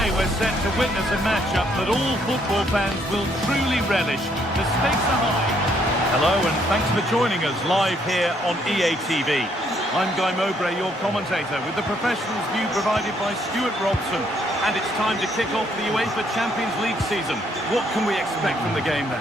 Today we're set to witness a matchup that all football fans will truly relish. The stakes are high. Hello and thanks for joining us live here on EA TV. I'm Guy Mowbray, your commentator, with the professionals' view provided by Stuart Robson. And it's time to kick off the UEFA Champions League season. What can we expect from the game then?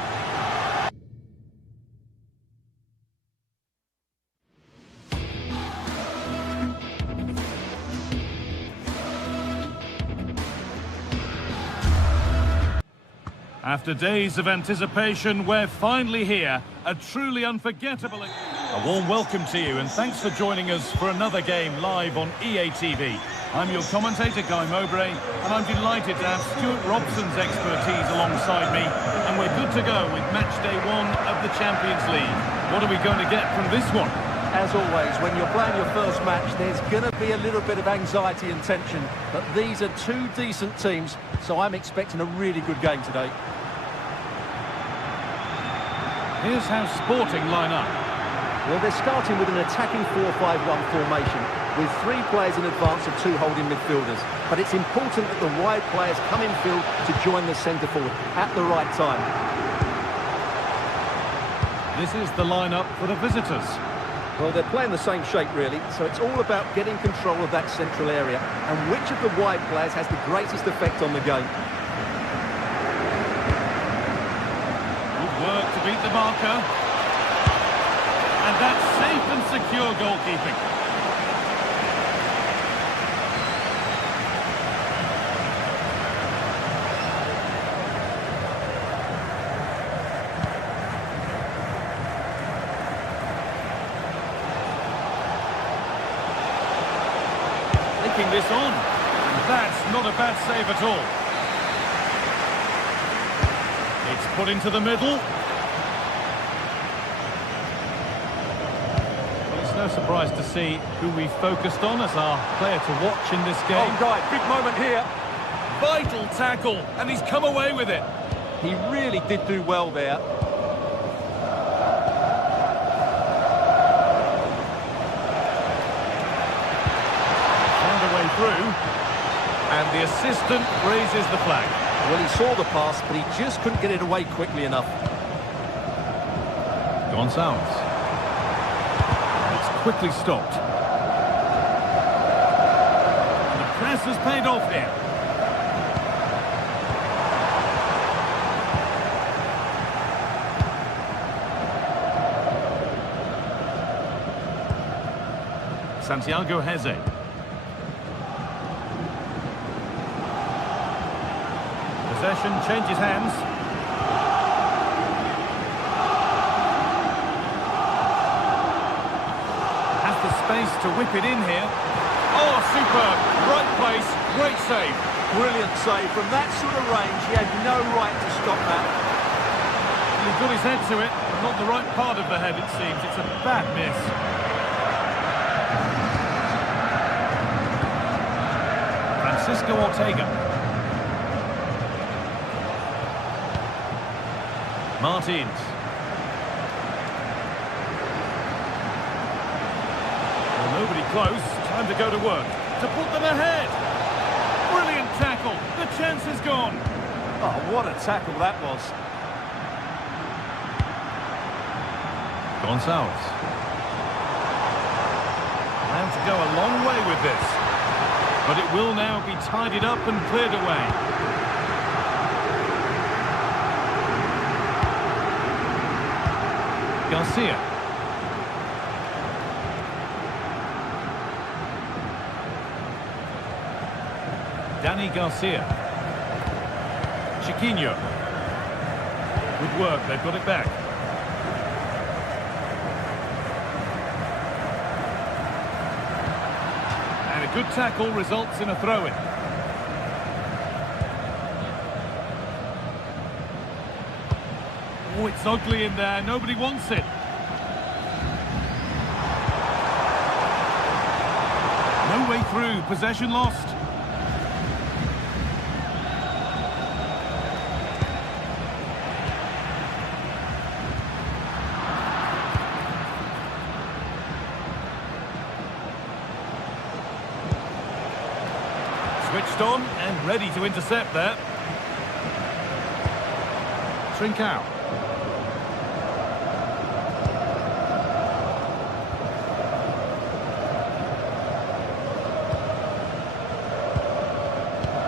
After days of anticipation, we're finally here. A truly unforgettable... A warm welcome to you and thanks for joining us for another game live on EA TV. I'm your commentator, Guy Mowbray, and I'm delighted to have Stuart Robson's expertise alongside me. And we're good to go with match day 1 of the Champions League. What are we going to get from this one? As always, when you're playing your first match, there's going to be a little bit of anxiety and tension. But these are two decent teams, so I'm expecting a really good game today. Here's how Sporting line up. Well, they're starting with an attacking 4-5-1 formation, with 3 players in advance of 2 holding midfielders. But it's important that the wide players come in field to join the centre-forward at the right time. This is the line-up for the visitors. Well, they're playing the same shape, really, so it's all about getting control of that central area and which of the wide players has the greatest effect on the game. Work to beat the marker. And that's safe and secure goalkeeping. Taking this on. And that's not a bad save at all. It's put into the middle. Well, it's no surprise to see who we focused on as our player to watch in this game. Oh, Guy, big moment here. Vital tackle, and he's come away with it. He really did do well there. Found a way through, and the assistant raises the flag. Well, he saw the pass, but he just couldn't get it away quickly enough. Gonçalves. It's quickly stopped. And the press has paid off here. Santiago Heze. Possession changes hands. Has the space to whip it in here. Oh, superb. Right place, great save. Brilliant save. From that sort of range, he had no right to stop that. He got his head to it, but not the right part of the head, it seems. It's a bad miss. Francisco Ortega. Martins. Well, nobody close. Time to go to work. To put them ahead. Brilliant tackle. The chance is gone. Oh, what a tackle that was. Gonçalves. Plans to go a long way with this. But it will now be tidied up and cleared away. Garcia. Danny Garcia. Chiquinho. Good work, they've got it back. And a good tackle results in a throw-in. Oh, it's ugly in there. Nobody wants it. No way through. Possession lost. Switched on and ready to intercept there. Trincao.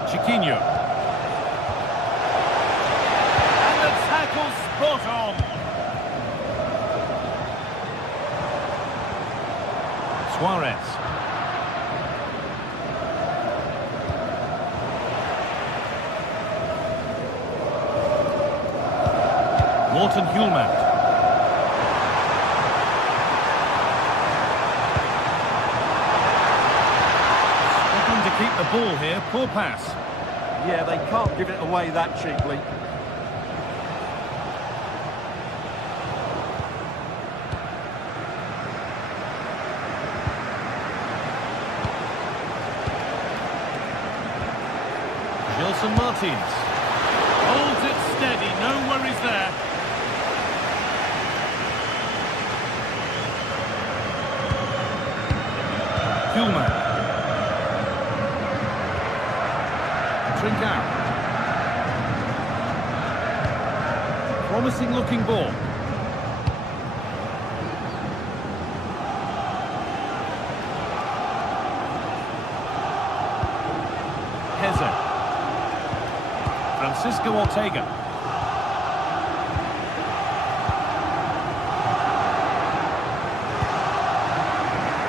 Chiquinho. And the tackle spot on. Suarez. Morten Hjulmand. Struggling to keep the ball here. Poor pass. Yeah, they can't give it away that cheaply. Gelson Martins holds it steady, no worries there. Hjulmand. Trincao. Promising looking ball. Heze. Francisco Ortega.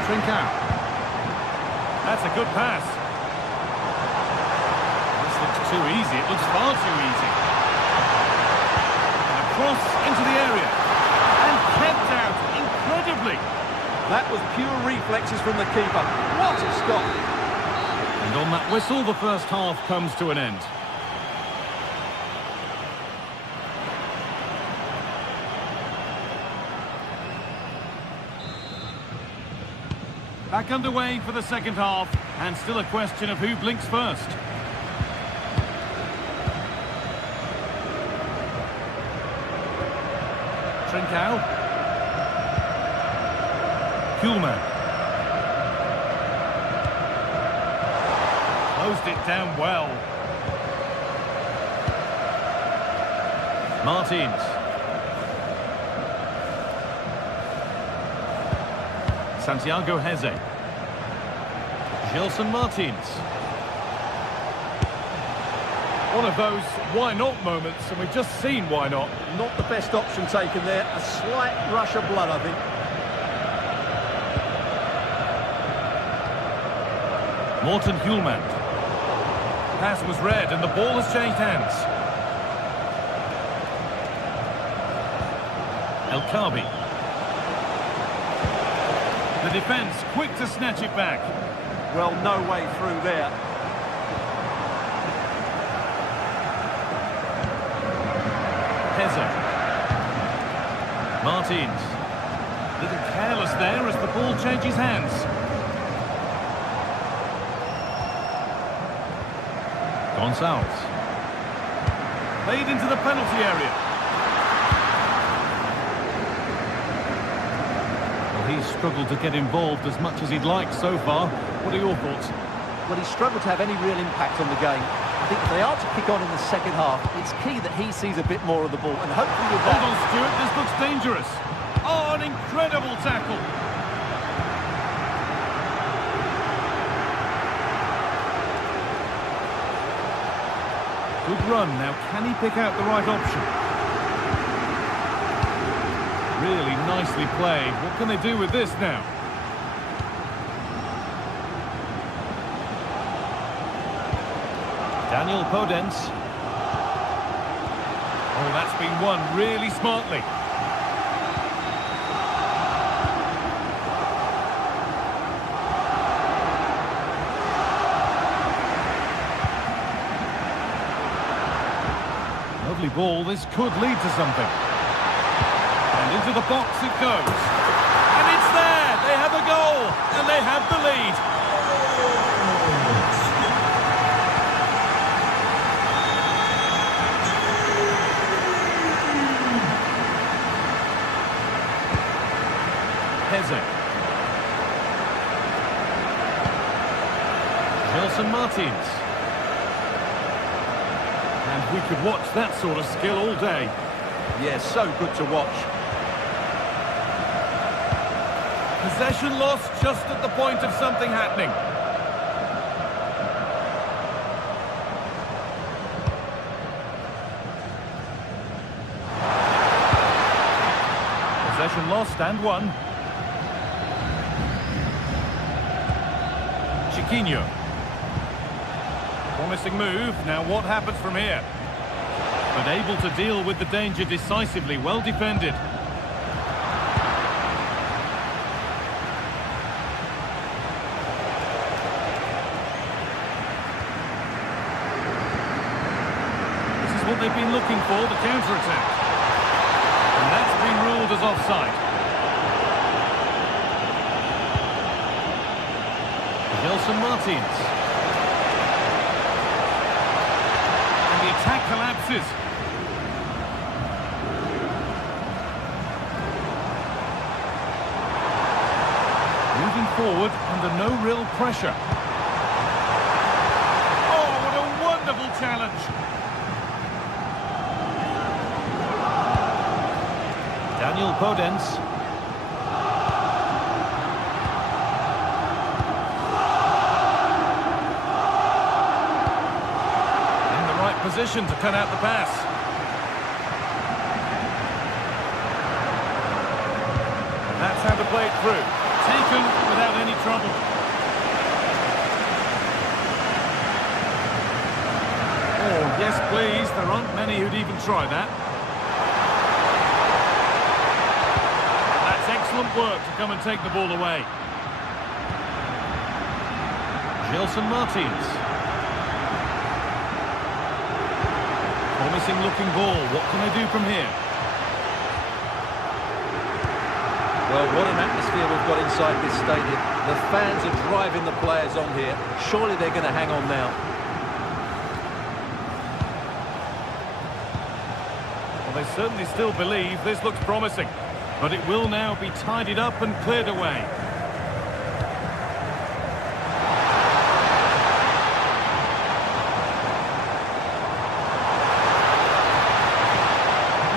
Trincao. That's a good pass. This looks too easy. It looks far too easy. And across into the area. And kept out incredibly. That was pure reflexes from the keeper. What a stop. And on that whistle, the first half comes to an end. Back underway for the second half, and still a question of who blinks first. Trincao. Hjulmand. Closed it down well. Martins. Santiago Heze. Gelson Martins. One of those why not moments, and we've just seen why not. Not the best option taken there. A slight rush of blood, I think. Morten Hjulmand. Pass was read and the ball has changed hands. El Khabi. The defence quick to snatch it back. Well, no way through there. Heze. Martins. Little careless there as the ball changes hands. Gonçalves. Played into the penalty area. He's struggled to get involved as much as he'd like so far. What are your thoughts? Well, he's struggled to have any real impact on the game. I think if they are to kick on in the second half, it's key that he sees a bit more of the ball. And hopefully with that... Hold on, Stuart, this looks dangerous. Oh, an incredible tackle. Good run. Now, can he pick out the right option? Really nicely played. What can they do with this now? Daniel Podence. Oh, that's been won really smartly. Lovely ball. This could lead to something. And into the box it goes. And it's there! They have a goal! And they have the lead! Heze. Gelson Martins. And we could watch that sort of skill all day. Yeah, so good to watch. Possession lost just at the point of something happening. Possession lost and won. Chiquinho. Promising move. Now what happens from here? But able to deal with the danger decisively. Well defended. This is what they've been looking for, the counter-attack. And that's been ruled as offside. Gelson Martins. And the attack collapses. Moving forward under no real pressure. Oh, what a wonderful challenge. Daniel Podence. In the right position to cut out the pass. That's how to play it through. Taken without any trouble. Oh, yes please. There aren't many who'd even try that. Excellent work to come and take the ball away. Gelson Martins. Promising looking ball. What can they do from here? Well, what an atmosphere we've got inside this stadium. The fans are driving the players on here. Surely they're going to hang on now. Well, they certainly still believe this looks promising. But it will now be tidied up and cleared away.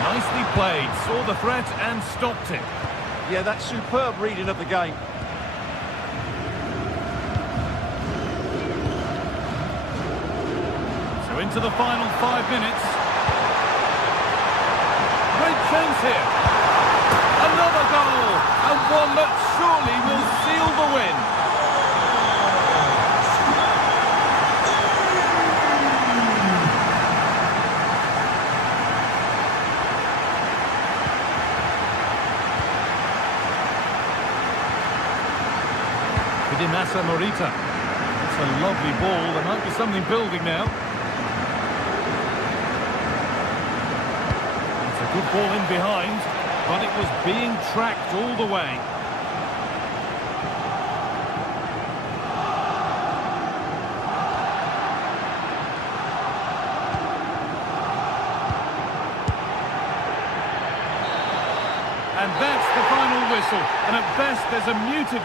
Nicely played, saw the threat and stopped it. Yeah, that's superb reading of the game. So into the final 5 minutes. Great chance here. Another goal, and one that surely will seal the win. Massa Morita. It's a lovely ball. There might be something building now. It's a good ball in behind. But it was being tracked all the way. And that's the final whistle. And at best, there's a muted...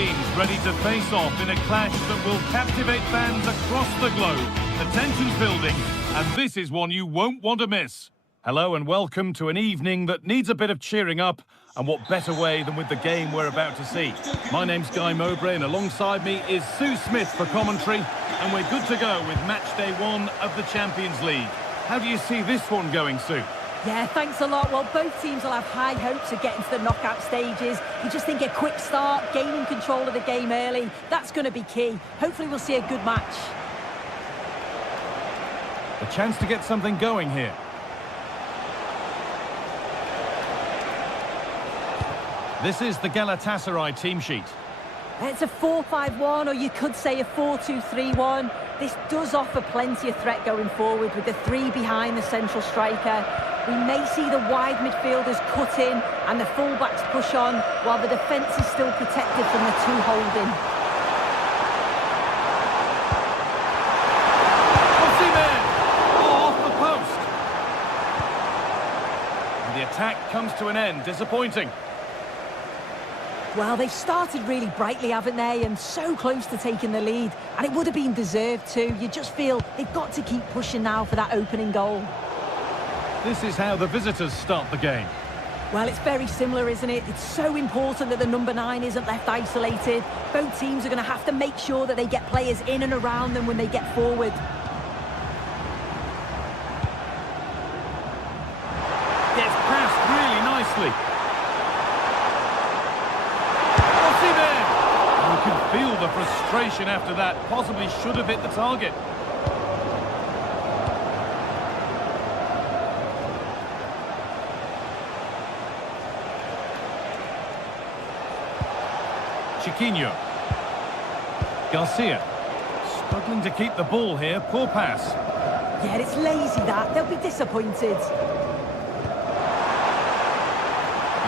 teams ready to face off in a clash that will captivate fans across the globe. The tension's building, and this is one you won't want to miss. Hello and welcome to an evening that needs a bit of cheering up, and what better way than with the game we're about to see. My name's Guy Mowbray, and alongside me is Sue Smith for commentary, and we're good to go with match day 1 of the Champions League. How do you see this one going, Sue? Yeah, thanks a lot. Well, both teams will have high hopes of getting to the knockout stages. You just think a quick start, gaining control of the game early, that's going to be key. Hopefully we'll see a good match. A chance to get something going here. This is the Galatasaray team sheet. It's a 4-5-1, or you could say a 4-2-3-1. This does offer plenty of threat going forward with the 3 behind the central striker. We may see the wide midfielders cut in and the fullbacks push on, while the defence is still protected from the 2 holding. Osimhen! Off the post! And the attack comes to an end. Disappointing. Well, they've started really brightly, haven't they? And so close to taking the lead. And it would have been deserved too. You just feel they've got to keep pushing now for that opening goal. This is how the visitors start the game. Well, it's very similar, isn't it? It's so important that the number 9 isn't left isolated. Both teams are going to have to make sure that they get players in and around them when they get forward. Gets passed really nicely. You can feel the frustration after that. Possibly should have hit the target. Chiquinho. Garcia. Struggling to keep the ball here. Poor pass. Yeah, it's lazy that. They'll be disappointed.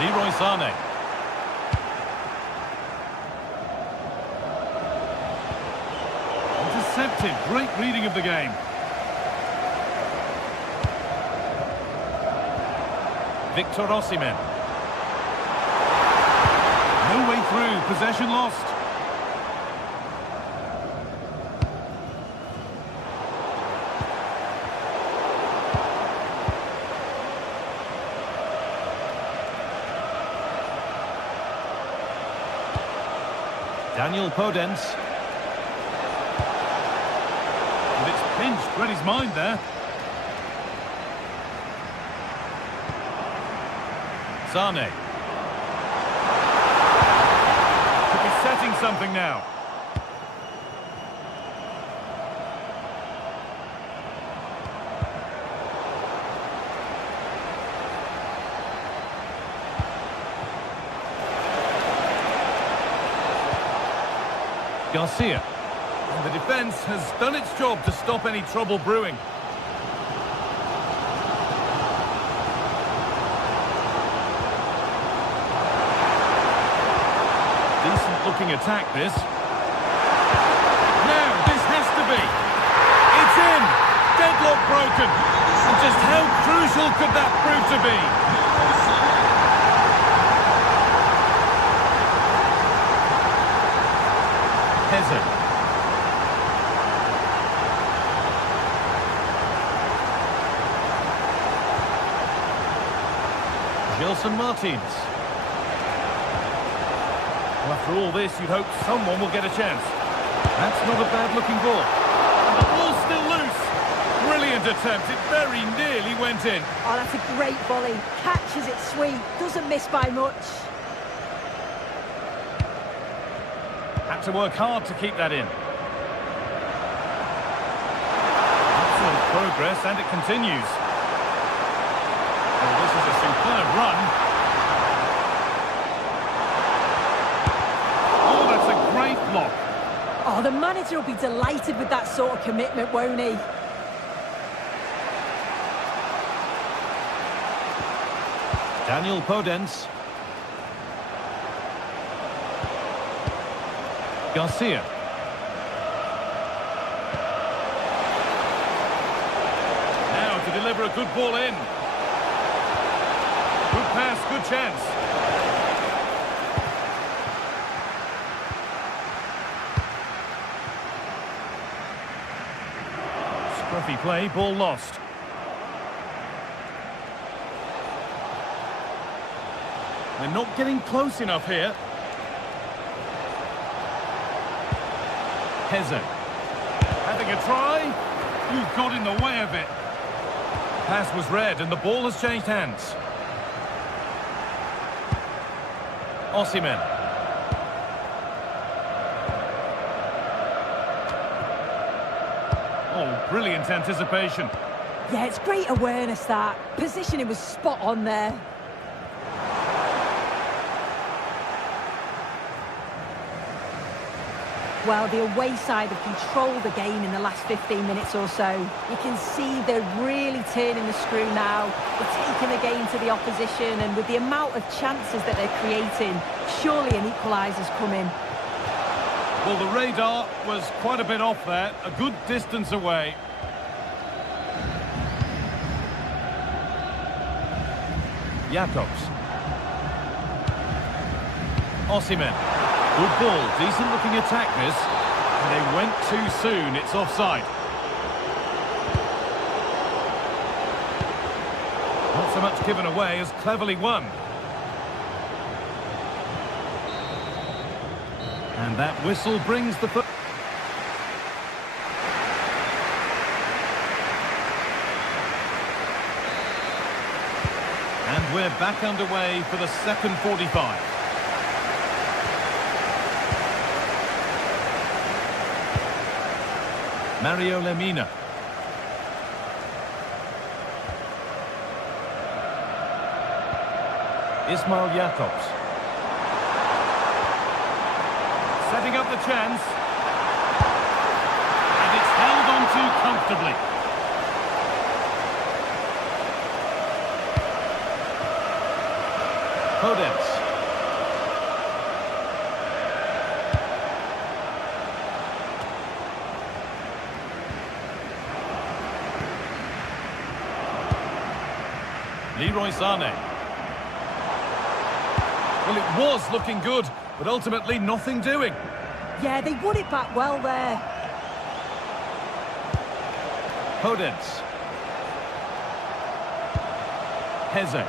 Leroy Sané. Intercepted. Great reading of the game. Victor Osimhen. No way through. Possession lost. Daniel Podence. And it's pinched. Read his mind there. Sané. Could be setting something now. Garcia. And the defence has done its job to stop any trouble brewing. Decent looking attack this. Now this has to be. It's in. Deadlock broken. And just how crucial could that prove to be? Hazard. Gelson Martins. Well, after all this, you'd hope someone will get a chance. That's not a bad-looking ball. And the ball's still loose. Brilliant attempt. It very nearly went in. Oh, that's a great volley. Catches it sweet. Doesn't miss by much. Had to work hard to keep that in. Excellent progress, and it continues. Well, this is a superb run. Oh, that's a great block. Oh, the manager will be delighted with that sort of commitment, won't he? Daniel Podence. Garcia. Now to deliver a good ball in. Good pass, good chance. Scruffy play, ball lost. They're not getting close enough here. Heze. Having a try. You've got in the way of it. Pass was read and the ball has changed hands. Osimhen. Oh, brilliant anticipation. Yeah, it's great awareness, that. Positioning was spot on there. Well, the away side have controlled the game in the last 15 minutes or so. You can see they're really turning the screw now. They're taking the game to the opposition, and with the amount of chances that they're creating, surely an equaliser's coming. Well, the radar was quite a bit off there, a good distance away. Jakobs. Osimhen. Good ball, decent looking attack this. And they went too soon, it's offside. Not so much given away as cleverly won. And that whistle brings the... And we're back underway for the second 45. Mario Lemina. Ismail Jakobs. Setting up the chance. And it's held on to comfortably. Podence. Leroy Sané. Well, it was looking good, but ultimately nothing doing. Yeah, they won it back well there. Podence. Heze.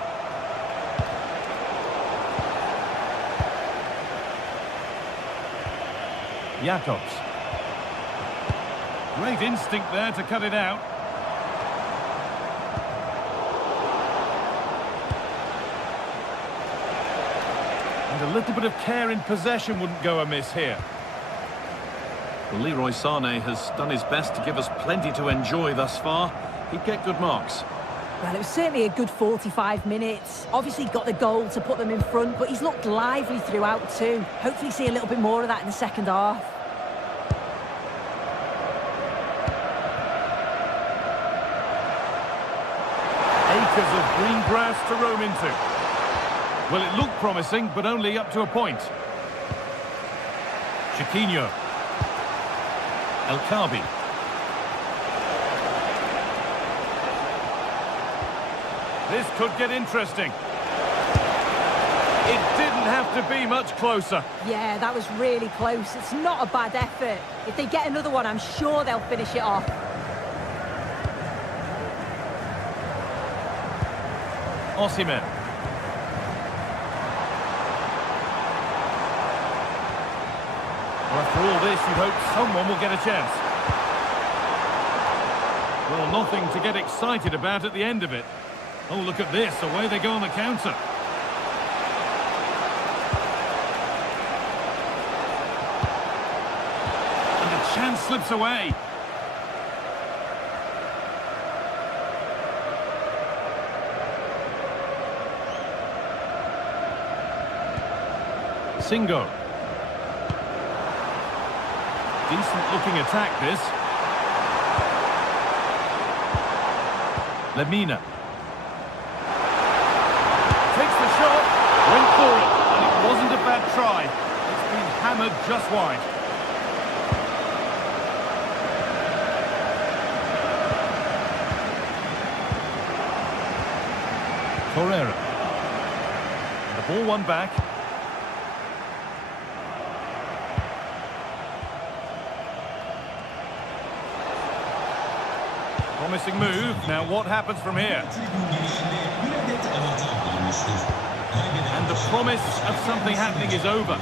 Jakobs. Great instinct there to cut it out. And a little bit of care in possession wouldn't go amiss here. Well, Leroy Sané has done his best to give us plenty to enjoy thus far. He'd get good marks. Well, it was certainly a good 45 minutes. Obviously got the goal to put them in front, but he's looked lively throughout too. Hopefully see a little bit more of that in the second half. Acres of green grass to roam into. Well, it looked promising, but only up to a point. Chiquinho. El Khabi. This could get interesting. It didn't have to be much closer. Yeah, that was really close. It's not a bad effort. If they get another one, I'm sure they'll finish it off. Osimhen. Well, after all this, you'd hope someone will get a chance. Well, nothing to get excited about at the end of it. Oh, look at this. Away they go on the counter. And the chance slips away. Singo. Decent looking attack, this. Lemina. Takes the shot, went for it, and it wasn't a bad try. It's been hammered just wide. Torreira. And the ball won back. Promising move. Now what happens from here? And the promise of something happening is over.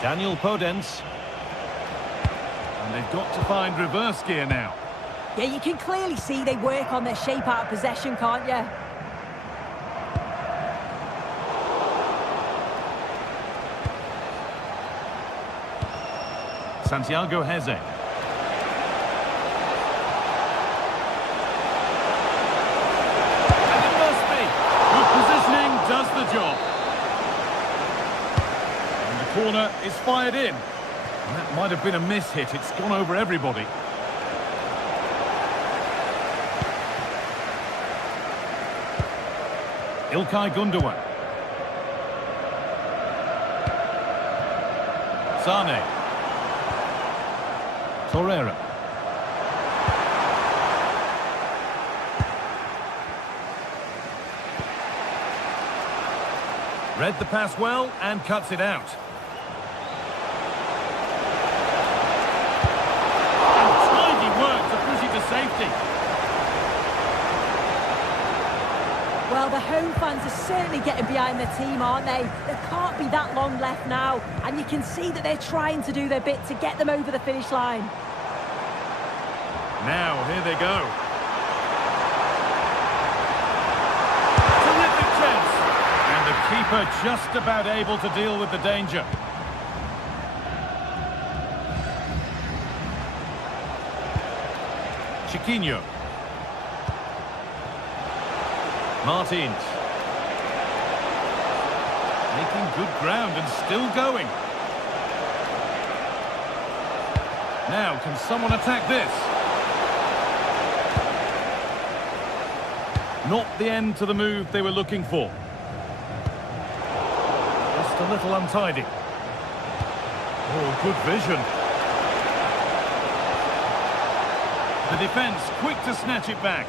Daniel Podence. And they've got to find reverse gear now. Yeah, you can clearly see they work on their shape out of possession, can't you? Santiago Heze. And it must be. Good positioning does the job. And the corner is fired in. And that might have been a miss hit. It's gone over everybody. İlkay Gundogan. Sane. Torreira. Read the pass well and cuts it out. And tidy work to push it to safety. Well, the home fans are certainly getting behind their team, aren't they? There can't be that long left now, and you can see that they're trying to do their bit to get them over the finish line. Now, here they go. Terrific chance. And the keeper just about able to deal with the danger. Chiquinho. Martins. Making good ground and still going. Now, can someone attack this? Not the end to the move they were looking for. Just a little untidy. Oh, good vision. The defence quick to snatch it back.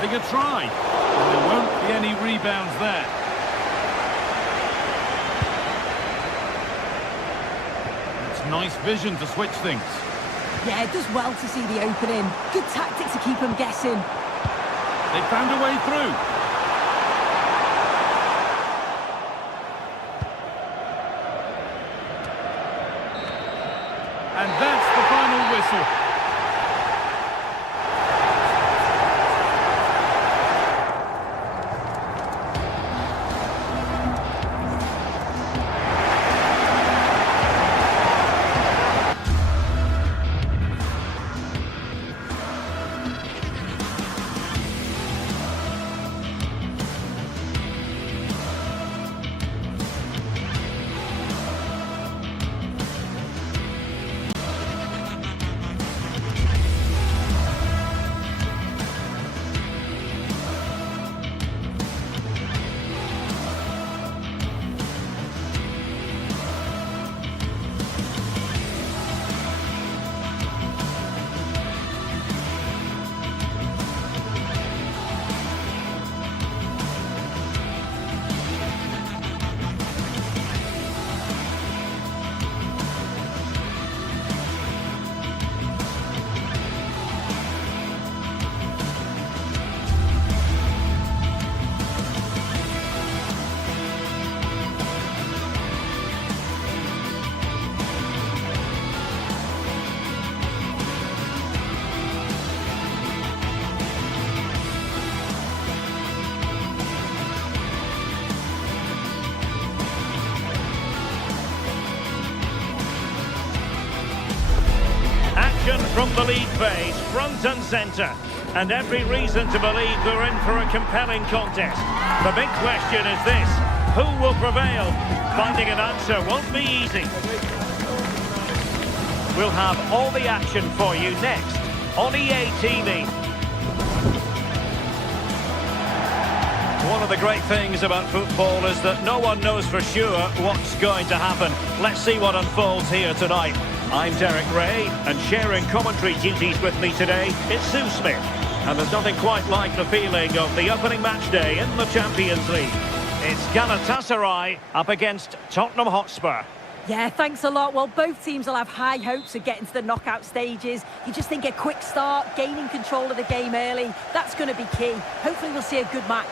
Having a try. And there won't be any rebounds there. It's nice vision to switch things. Yeah, it does well to see the opening. Good tactic to keep them guessing. They found a way through. And that's the final whistle. From the lead phase, front and centre, and every reason to believe we're in for a compelling contest. The big question is this: who will prevail? Finding an answer won't be easy. We'll have all the action for you next on EA TV. One of the great things about football is that no one knows for sure what's going to happen. Let's see what unfolds here tonight. I'm Derek Ray, and sharing commentary duties with me today is Sue Smith. And there's nothing quite like the feeling of the opening match day in the Champions League. It's Galatasaray up against Tottenham Hotspur. Yeah, thanks a lot. Well, both teams will have high hopes of getting to the knockout stages. You just think a quick start, gaining control of the game early, that's going to be key. Hopefully we'll see a good match.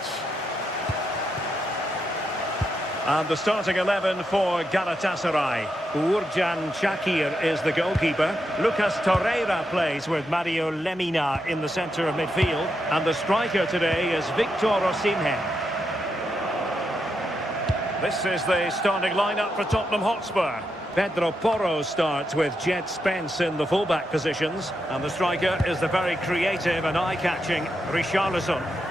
And the starting 11 for Galatasaray. Uğurcan Çakır is the goalkeeper. Lucas Torreira plays with Mario Lemina in the centre of midfield. And the striker today is Victor Osimhen. This is the starting lineup for Tottenham Hotspur. Pedro Porro starts with Jed Spence in the fullback positions. And the striker is the very creative and eye-catching Richarlison.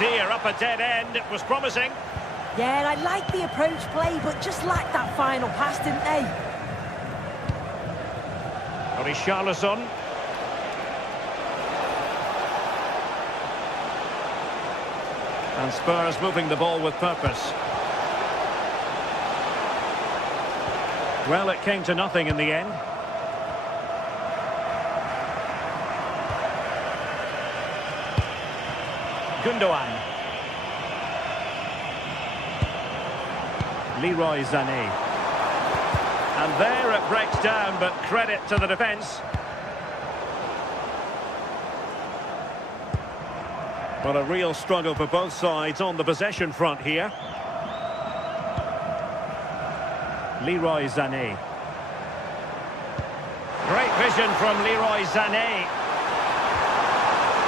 Dear, up a dead end, it was promising. Yeah, I like the approach play, but just lacked that final pass, didn't they? Richarlison. And Spurs moving the ball with purpose. Well, it came to nothing in the end. Gundogan. Leroy Sané. And there it breaks down, but credit to the defence. Well, a real struggle for both sides on the possession front here. Leroy Sané. Great vision from Leroy Sané.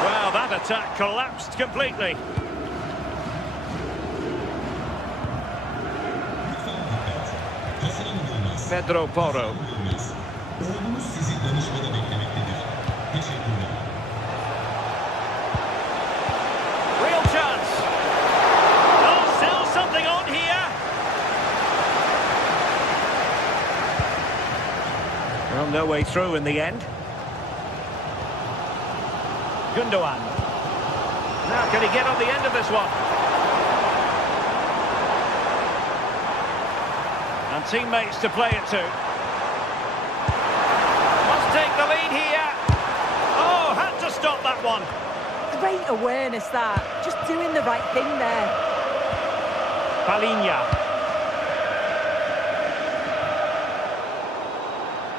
Well, that attack collapsed completely. Pedro Porro. Real chance. Oh, still something on here. Well, no way through in the end. Gundogan. Now, can he get on the end of this one? And teammates to play it to. Must take the lead here. Oh, had to stop that one. Great awareness, that. Just doing the right thing there. Palinha.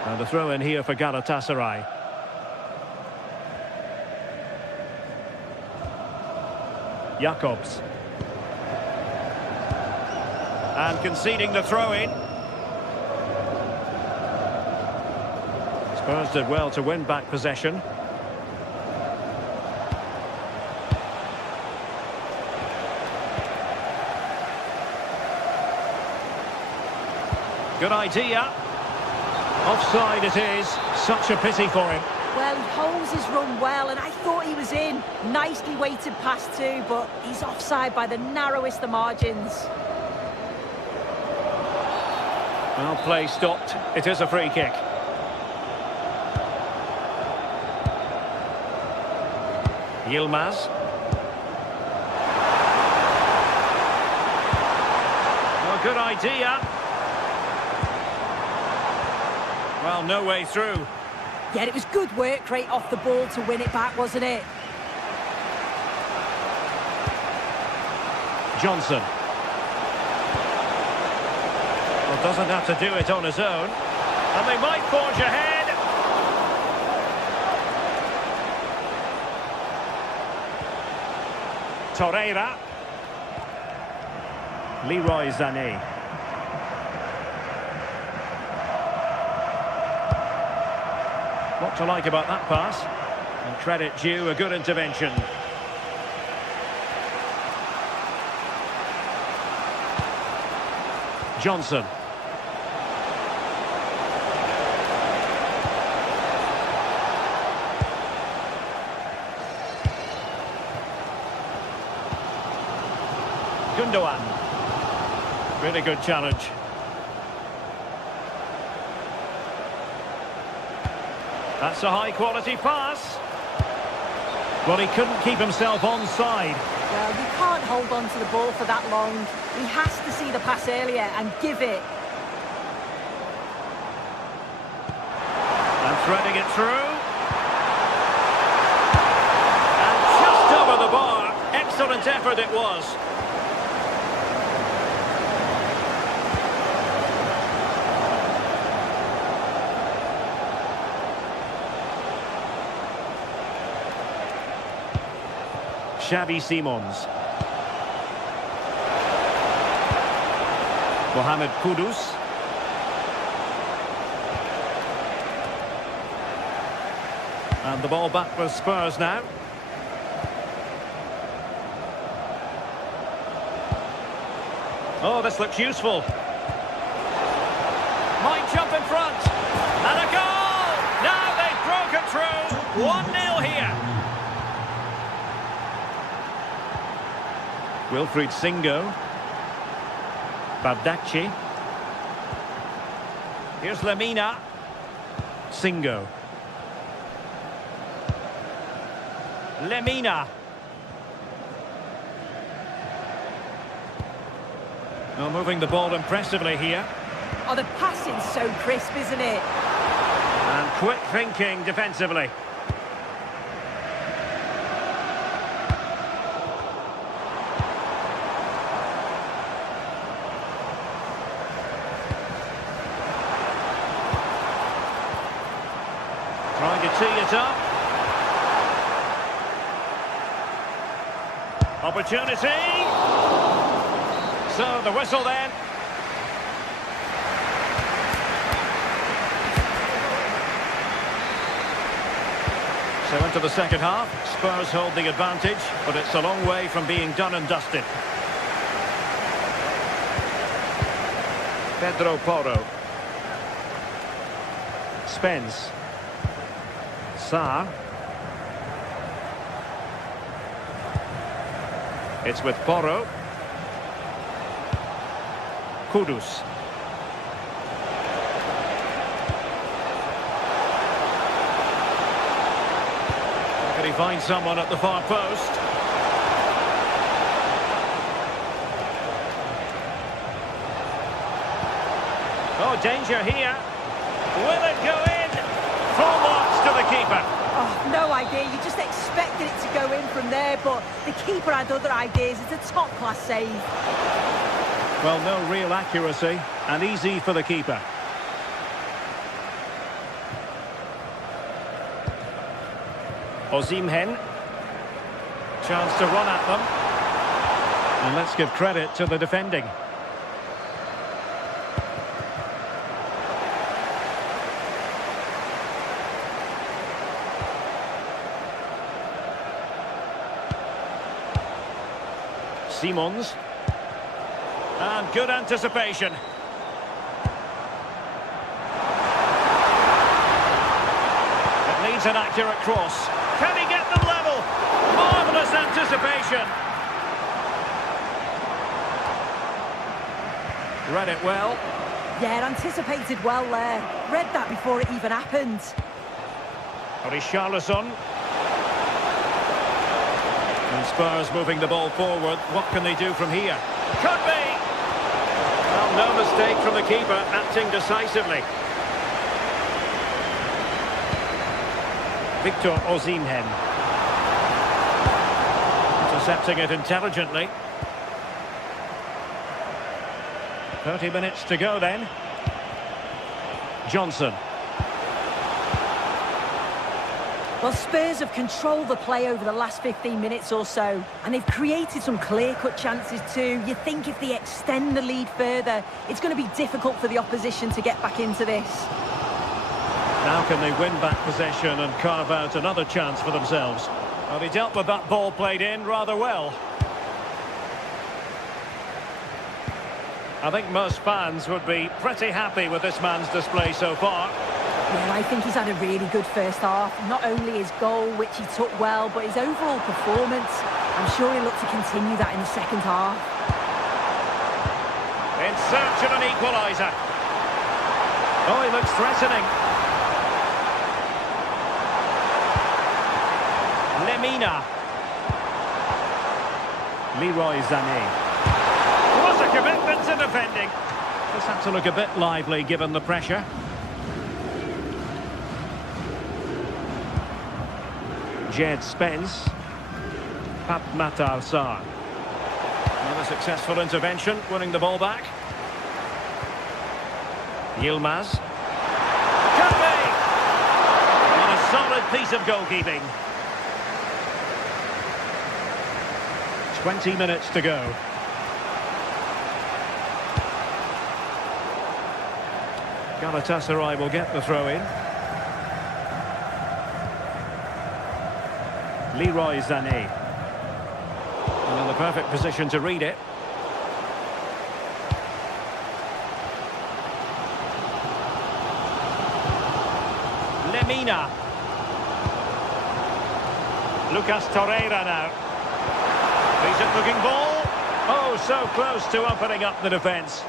And a throw in here for Galatasaray. Jakobs. And conceding the throw-in. Spurs did well to win back possession. Good idea. Offside it is. Such a pity for him. Well, he holds his run well, and I thought he was in. Nicely weighted pass too, but he's offside by the narrowest of margins. Well, play stopped. It is a free kick. Yilmaz. Well, good idea. Well, no way through. Yeah, it was good work rate off the ball to win it back, wasn't it? Johnson. Well, doesn't have to do it on his own. And they might forge ahead. Torreira. Leroy Sané. What to like about that pass? And credit due, a good intervention. Johnson. Gundogan. Really good challenge. That's a high-quality pass. Well, he couldn't keep himself onside. Well, you can't hold on to the ball for that long. He has to see the pass earlier and give it. Threading it through. And just over the bar. Excellent effort it was. Xavi Simons. Mohamed Kudus. And the ball back with Spurs now. Oh, this looks useful. Might jump in front. And a goal! Now they've broken through. 1-0 here. Wilfried Singo. Bardacci. Here's Lemina. Singo. Lemina. Well, moving the ball impressively here. Oh, the passing's so crisp, isn't it? And quick thinking defensively. Trying to tee it up. Opportunity. So the whistle then. So into the second half, Spurs hold the advantage, but it's a long way from being done and dusted. Pedro Porro. Spence. Sarr. It's with Porro. Kudus. Can he find someone at the far post? Oh, danger here. Will it go in? Full marks to the keeper. Oh, no idea. You just expected it to go in from there, but the keeper had other ideas. It's a top-class save. Well, no real accuracy, and easy for the keeper. Osimhen. Chance to run at them. And let's give credit to the defending. Simons. And good anticipation. It needs an accurate cross. Can he get them level? Marvellous anticipation. Read it well. Yeah, anticipated well there. Read that before it even happened. Richarlison. And Spurs moving the ball forward. What can they do from here? Could be! Well, no mistake from the keeper, acting decisively. Victor Osimhen. Intercepting it intelligently. 30 minutes to go then. Johnson. Well, Spurs have controlled the play over the last 15 minutes or so, and they've created some clear-cut chances too. You think if they extend the lead further, it's going to be difficult for the opposition to get back into this. Now can they win back possession and carve out another chance for themselves? Well, he dealt with that ball played in rather well. I think most fans would be pretty happy with this man's display so far. Yeah, I think he's had a really good first half. Not only his goal, which he took well, but his overall performance. I'm sure he'll look to continue that in the second half. In search of an equaliser. Oh, he looks threatening. Lemina. Leroy Sané. What a commitment to defending. Just had to look a bit lively given the pressure. Jed Spence. Pap Matar Sarr. Another successful intervention, winning the ball back. Yilmaz. Kape! And a solid piece of goalkeeping. 20 minutes to go. Galatasaray will get the throw in. Leroy Sané. And in the perfect position to read it. Lemina. Lucas Torreira now. Decent looking ball. Oh, so close to opening up the defence.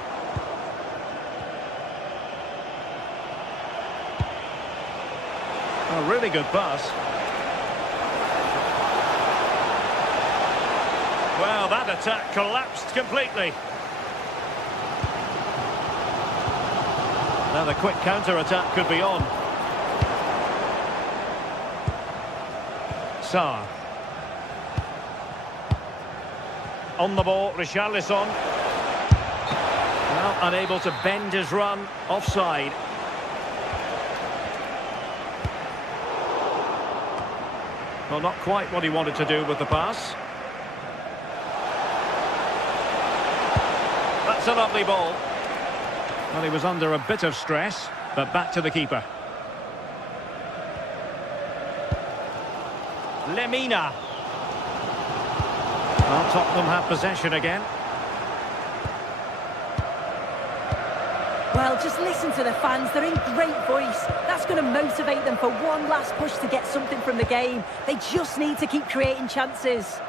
A really good pass. Well, that attack collapsed completely. Now the quick counter-attack could be on. Sarr. On the ball, Richarlison. Well, unable to bend his run, offside. Well, not quite what he wanted to do with the pass. That's a lovely ball. Well, he was under a bit of stress, but back to the keeper. Lemina. Well, Tottenham have possession again. Well, just listen to the fans. They're in great voice. That's going to motivate them for one last push to get something from the game. They just need to keep creating chances.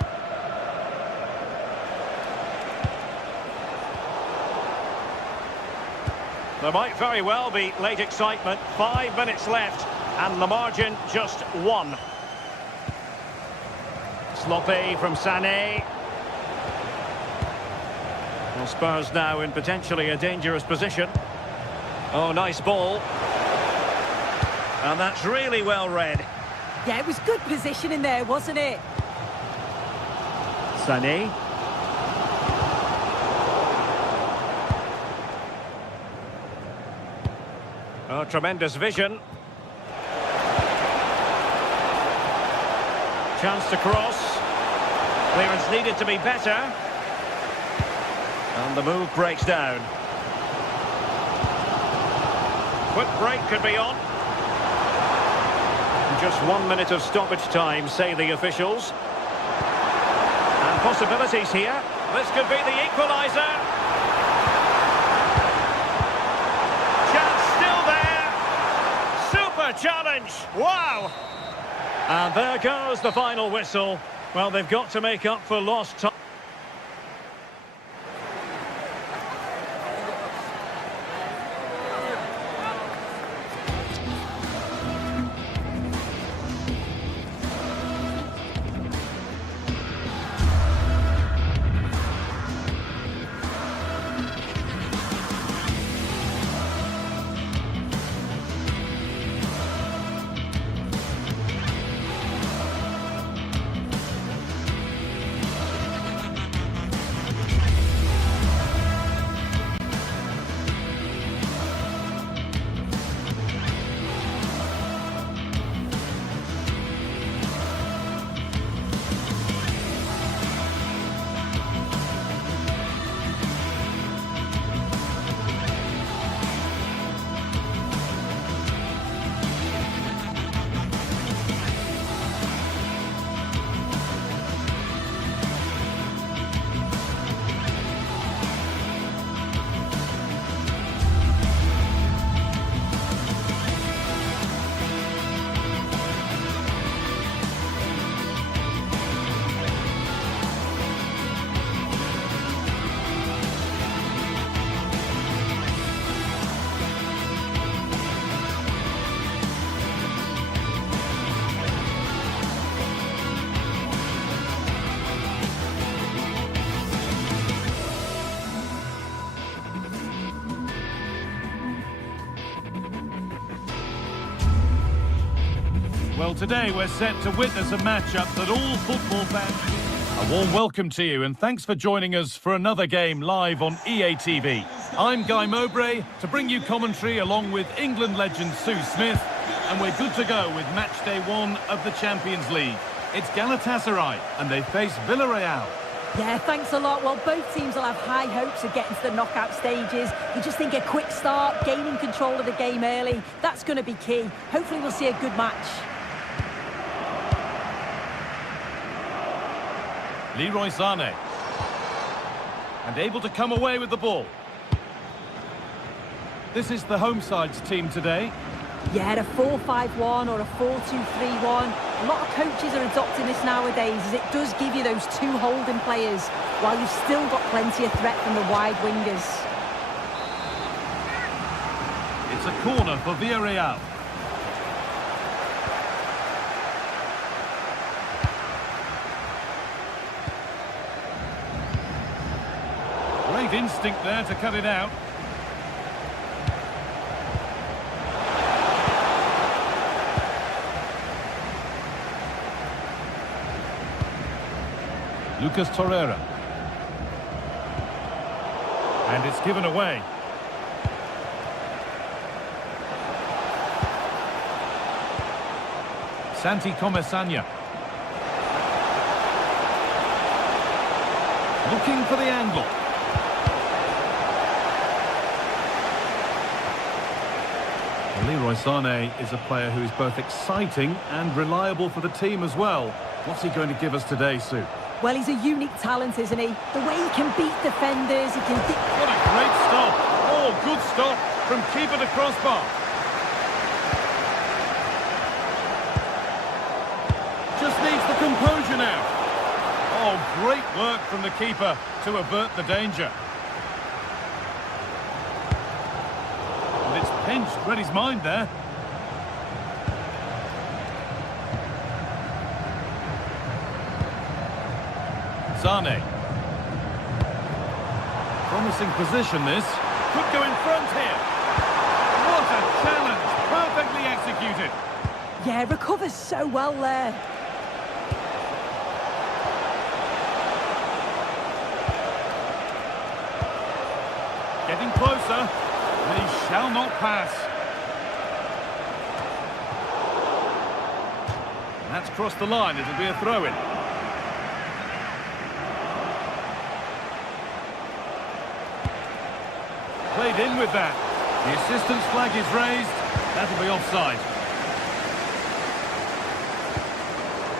There might very well be late excitement. 5 minutes left, and the margin just 1. Sloppy from Sané. Well, Spurs now in potentially a dangerous position. Oh, nice ball. And that's really well read. Yeah, it was good positioning there, wasn't it? Sané. Oh, tremendous vision. Chance to cross. Clearance needed to be better. And the move breaks down. Quick break could be on. Just 1 minute of stoppage time, say the officials. And possibilities here. This could be the equaliser. Chance still there. Super challenge. Wow. And there goes the final whistle. Well, they've got to make up for lost time. Well, today we're set to witness a matchup that all football fans... A warm welcome to you and thanks for joining us for another game live on EA TV. I'm Guy Mowbray to bring you commentary along with England legend Sue Smith, and we're good to go with match day 1 of the Champions League. It's Galatasaray and they face Villarreal. Yeah, thanks a lot. Well, both teams will have high hopes of getting to the knockout stages. You just think a quick start, gaining control of the game early, that's going to be key. Hopefully we'll see a good match. Leroy Sané. And able to come away with the ball. This is the home side's team today. Yeah, a 4-5-1 or a 4-2-3-1. A lot of coaches are adopting this nowadays as it does give you those two holding players while you've still got plenty of threat from the wide wingers. It's a corner for Villarreal. Great instinct there to cut it out. Lucas Torreira. And it's given away. Santi Comesanya. Looking for the angle. Leroy Sané is a player who is both exciting and reliable for the team as well. What's he going to give us today, Sue? Well, he's a unique talent, isn't he? The way he can beat defenders, he can... What a great stop! Oh, good stop from keeper to crossbar. Just needs the composure now. Oh, great work from the keeper to avert the danger. And it's pinched, read his mind there. Sané. Promising position this. Could go in front here. What a challenge. Perfectly executed. Yeah, recovers so well there. Getting closer. They shall not pass. That's crossed the line. It'll be a throw-in. Played in with that. The assistant's flag is raised. That'll be offside.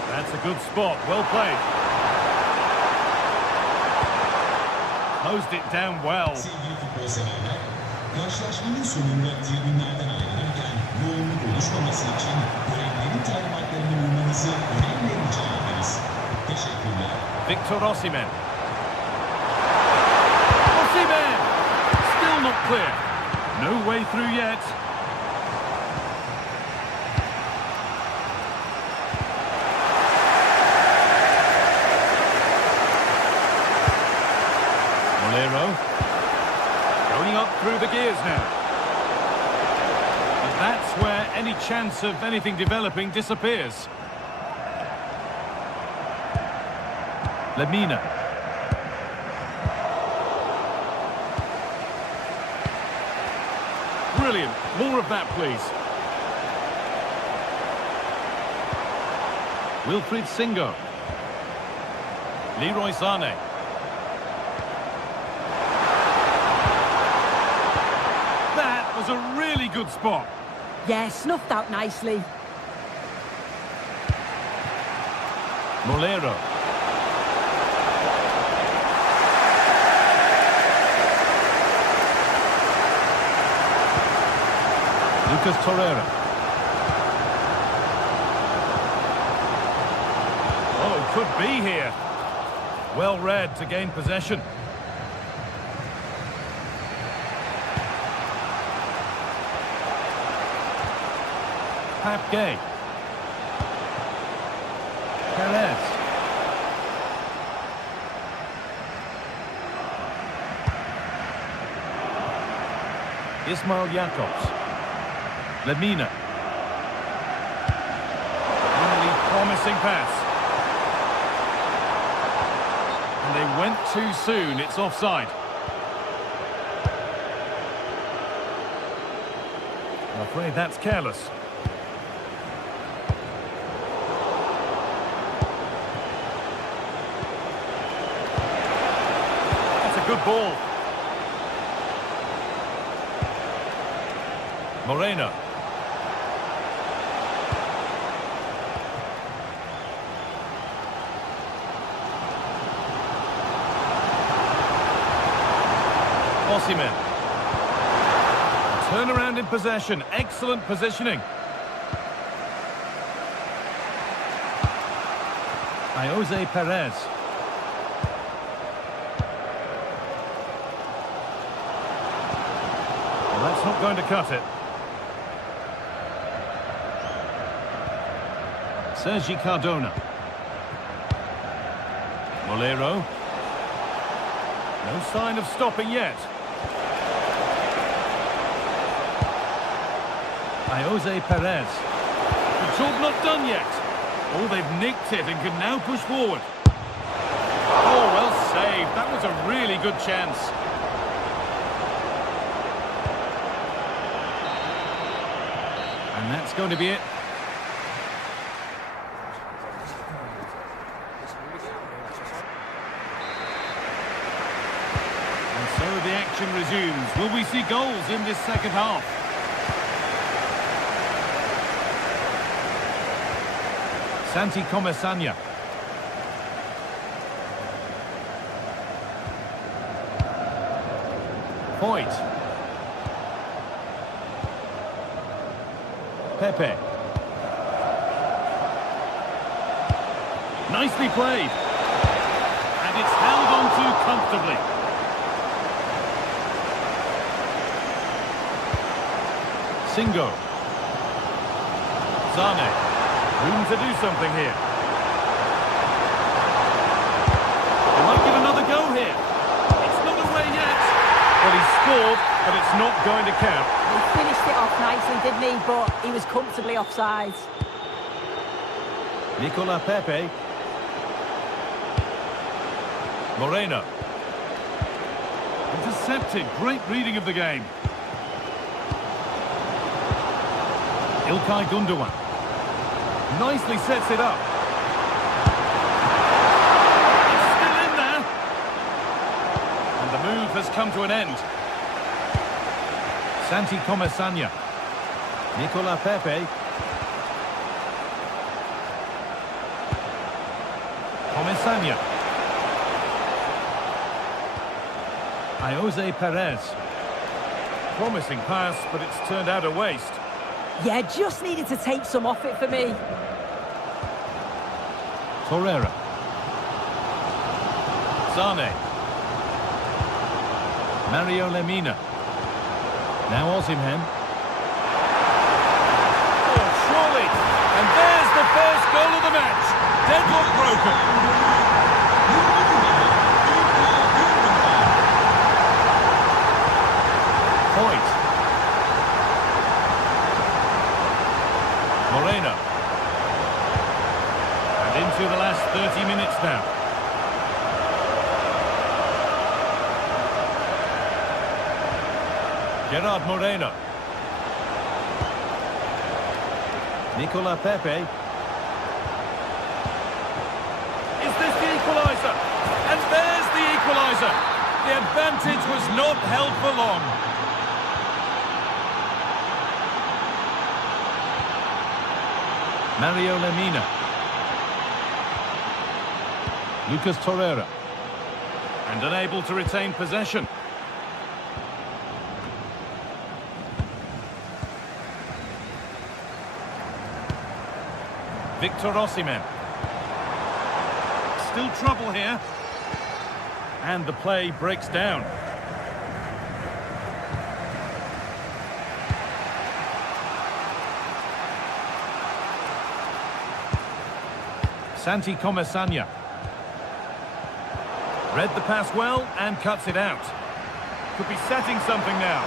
That's a good spot. Well played. Closed it down well. Karşılaşmanın sonunda tribünlerden ayrılırken yoğunluk oluşmaması için görevlerin talimatlarını uymanızı önemli rica ederiz. Teşekkürler. Victor Osimhen. Osimhen! Still not clear. No way through yet. Molero. Going up through the gears now. And that's where any chance of anything developing disappears. Lemina. Brilliant. More of that, please. Wilfried Singo. Leroy Sané. That was a really good spot. Yeah, snuffed out nicely. Molero. Lucas Torreira. Oh, could be here. Well read to gain possession. Pap Gay. Perez. Ismail Jakobs. Lemina. promising pass. And they went too soon. It's offside. I'm afraid that's careless. That's a good ball. Moreno. Osimhen. Turnaround in possession. Excellent positioning. Jose Perez. Well, that's not going to cut it. Sergi Cardona. Molero. No sign of stopping yet. Jose Perez. The job not done yet. Oh, they've nicked it and can now push forward. Oh, well saved. That was a really good chance. And that's going to be it. And so the action resumes. Will we see goals in this second half? Santi Comesanya. Point. Pepe. Nicely played. And it's held on to comfortably. Singo. Zane. Room to do something here. They might give another go here. It's not away yet. Well, he scored, but it's not going to count. He finished it off nicely, didn't he? But he was comfortably offsides. Nicola Pepe. Moreno. Intercepted. Great reading of the game. Ilkay Gundogan. Nicely sets it up. It's still in there. And the move has come to an end. Santi Comesanya. Nicola Pepe. Comesanya. Jose Perez. Promising pass, but it's turned out a waste. Yeah, just needed to take some off it for me. Torreira. Zane. Mario Lemina. Now Osimhen. Oh, surely. And there's the first goal of the match. Deadlock broken. Point. Moreno. And into the last 30 minutes now. Gerard Moreno. Nicola Pepe. Is this the equaliser? And there's the equaliser. The advantage was not held for long. Mario Lemina. Lucas Torreira. And unable to retain possession. Victor Osimhen. Still trouble here. And the play breaks down. Santi Comesanya. Read the pass well and cuts it out. Could be setting something now.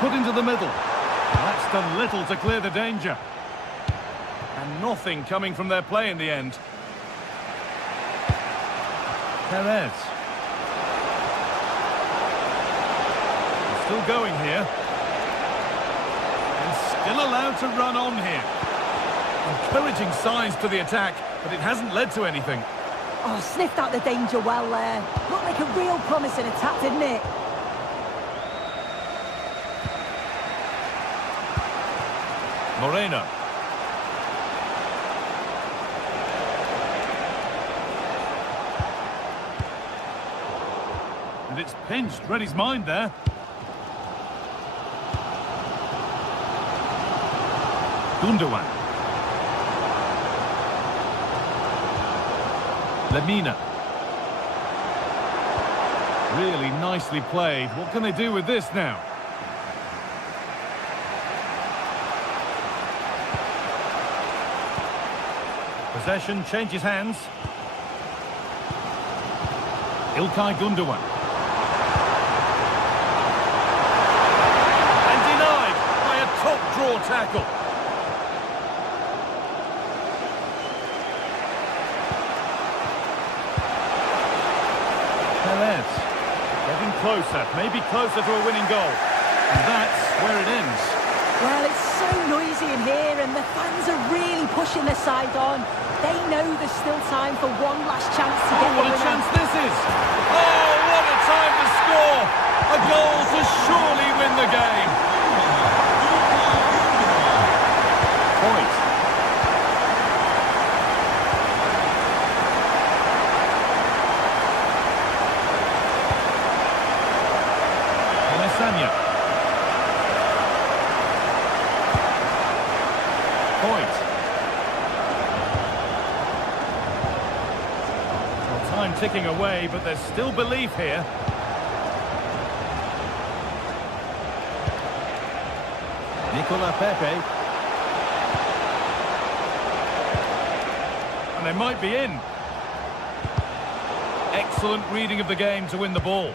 Put into the middle. And that's done little to clear the danger. And nothing coming from their play in the end. Perez. Still going here. And still allowed to run on here. Encouraging signs to the attack, but it hasn't led to anything. Oh, sniffed out the danger well there. Looked like a real promising attack, didn't it? Moreno. And it's pinched, read his mind there. Gundogan. Lemina. Really nicely played. What can they do with this now? Possession changes hands. İlkay Gundogan. And denied by a top draw tackle. Perez. Getting closer, maybe closer to a winning goal. And that's where it ends. Well, it's so noisy in here and the fans are really pushing their side on. They know there's still time for one last chance to get the What a winner. chance this is! Oh, what a time to score! A goal to surely win the game. Point. Alessandro. Point. Well, time ticking away, but there's still belief here. Nicola Pepe. And they might be in. Excellent reading of the game to win the ball.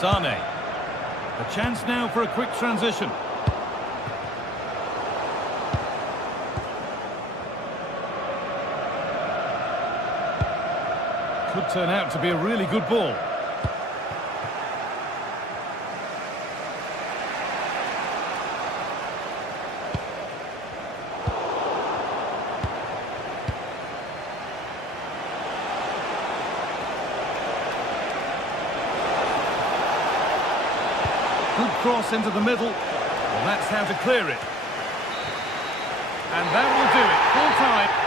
Sane. A chance now for a quick transition. Could turn out to be a really good ball. Good cross into the middle. Well, that's how to clear it. And that will do it. Full time.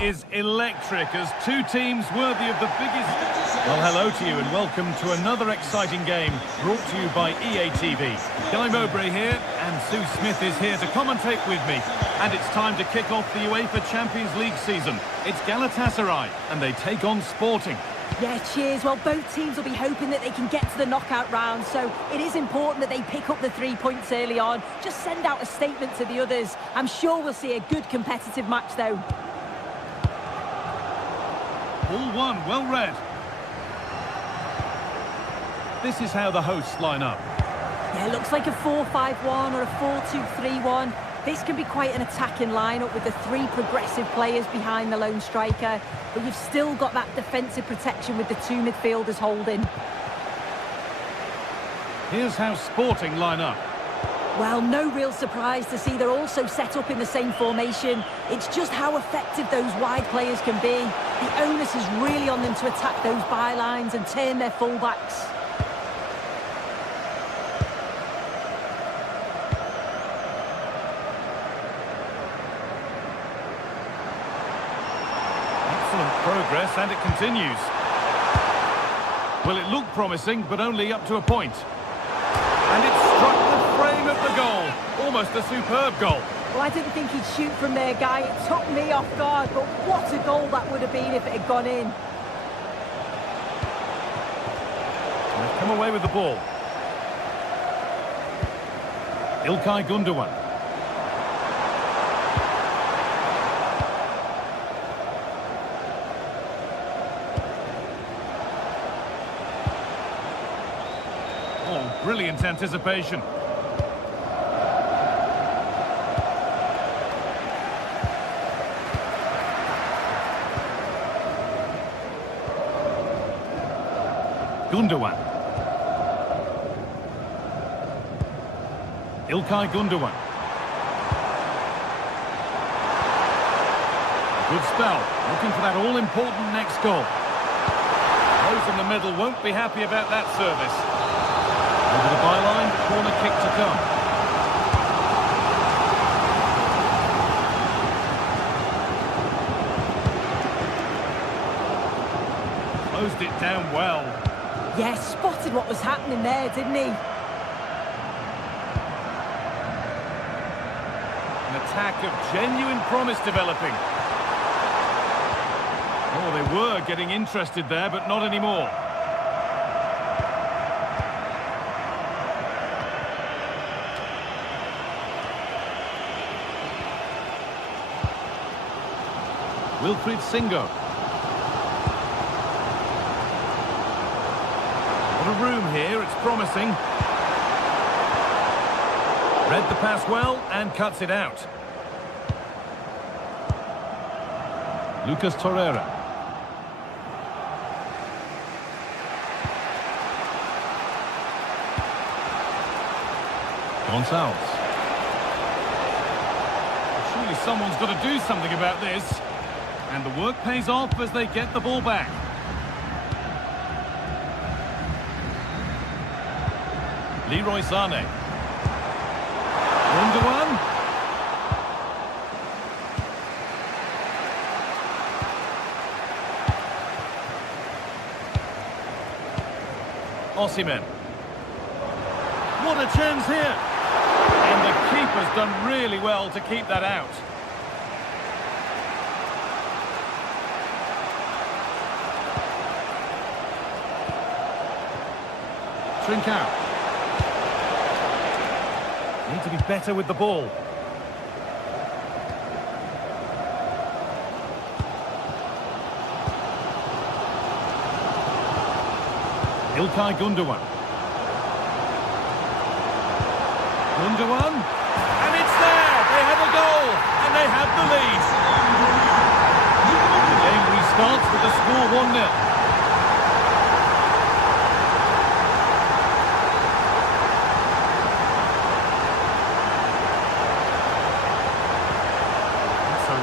is electric as two teams worthy of the biggest... Well, hello to you and welcome to another exciting game brought to you by EA TV. Guy Mowbray here and Sue Smith is here to commentate with me. And it's time to kick off the UEFA Champions League season. It's Galatasaray and they take on Sporting. Yeah, cheers. Well, both teams will be hoping that they can get to the knockout round, so it is important that they pick up the 3 points early on. Just send out a statement to the others. I'm sure we'll see a good competitive match, though. Ball one, well read. This is how the hosts line up. Yeah, it looks like a 4-5-1 or a 4-2-3-1. This can be quite an attacking lineup with the 3 progressive players behind the lone striker, but you've still got that defensive protection with the 2 midfielders holding. Here's how Sporting line up. Well, no real surprise to see they're also set up in the same formation. It's just how effective those wide players can be. The onus is really on them to attack those bylines and turn their fullbacks. Progress, and it continues. Well, it looked promising, but only up to a point. And it struck the frame of the goal. Almost a superb goal. Well, I didn't think he'd shoot from there, Guy. It took me off guard, but what a goal that would have been if it had gone in. And they've come away with the ball. İlkay Gündoğan. Oh, brilliant anticipation. Gündoğan. İlkay Gündoğan. Good spell. Looking for that all-important next goal. Those in the middle won't be happy about that service. Over the byline, corner kick to come. Closed it down well. Yeah, spotted what was happening there, didn't he? An attack of genuine promise developing. Oh, they were getting interested there, but not anymore. Wilfried Singo. What a room here, it's promising. Read the pass well and cuts it out. Lucas Torreira. Gonçalves. Surely someone's got to do something about this. And the work pays off as they get the ball back. Leroy Sané. Gündoğan. Osimhen. What a chance here. And the keeper's done really well to keep that out. Trincao. Need to be better with the ball. İlkay Gündoğan. Gündoğan. And it's there! They have a goal! And they have the lead! The game restarts with the score 1-0.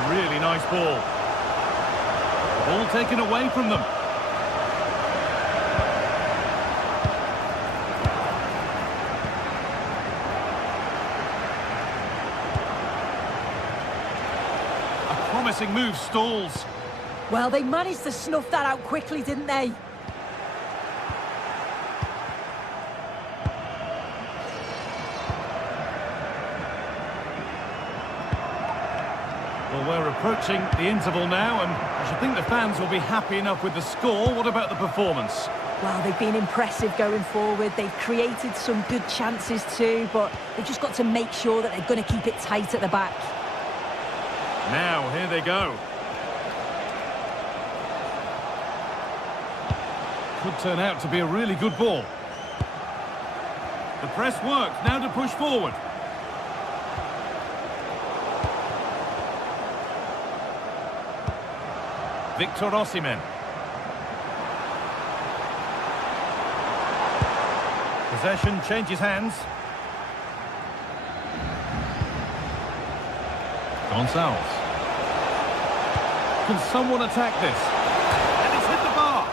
Really nice ball. Ball taken away from them. pressing move stalls. Well, they managed to snuff that out quickly, didn't they? Well, we're approaching the interval now, and I should think the fans will be happy enough with the score. What about the performance? Well, they've been impressive going forward. They've created some good chances too, but they've just got to make sure that they're going to keep it tight at the back. Now, here they go. Could turn out to be a really good ball. The press works, now to push forward. Victor Osimhen. Possession changes hands. Gonçalves. Can someone attack this? And it's hit the bar.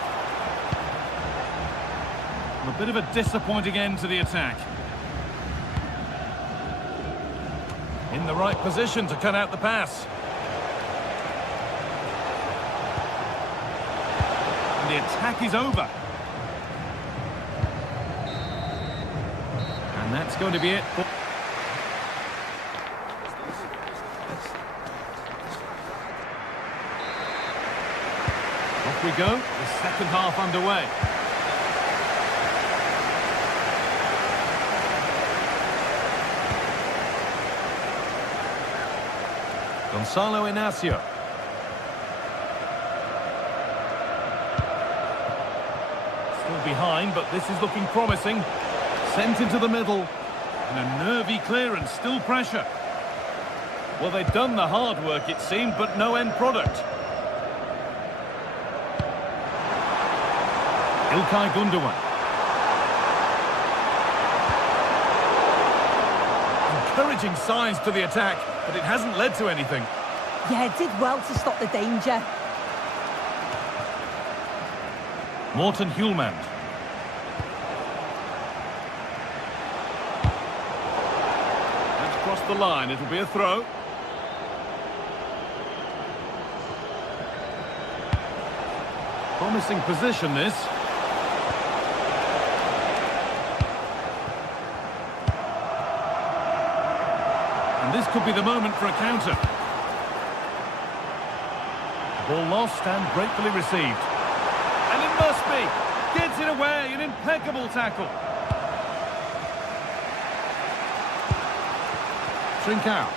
A bit of a disappointing end to the attack. In the right position to cut out the pass. And the attack is over. And that's going to be it. Off we go, the second half underway. Gonçalo Inácio. Still behind, but this is looking promising. Sent into the middle. And a nervy clearance, still pressure. Well, they've done the hard work, it seemed, but no end product. İlkay Gündoğan. Encouraging signs to the attack, but it hasn't led to anything. Yeah, it did well to stop the danger. Morten Hjulmand. That's crossed the line, it'll be a throw. Promising position, this. And this could be the moment for a counter. Ball lost and gratefully received. And it must be. Gets it away, an impeccable tackle. Trincao.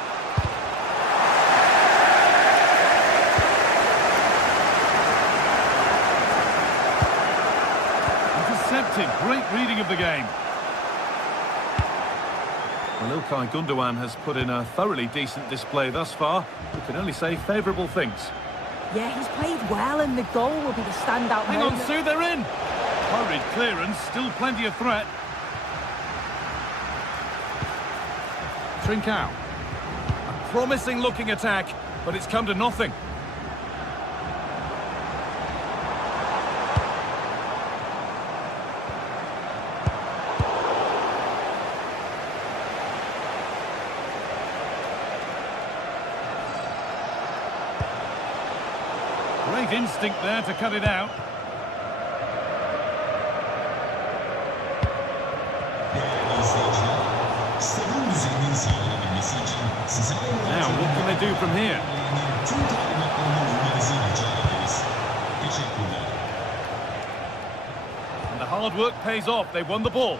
Intercepted, great reading of the game. Well, İlkay Gündoğan has put in a thoroughly decent display thus far. We can only say favourable things. Yeah, he's played well, and the goal will be the standout Hang moment. on, Sue, they're in! Hurried clearance, still plenty of threat. Trincao. A promising looking attack, but it's come to nothing. Great instinct there to cut it out. Now, what can they do from here? And the hard work pays off. They won the ball.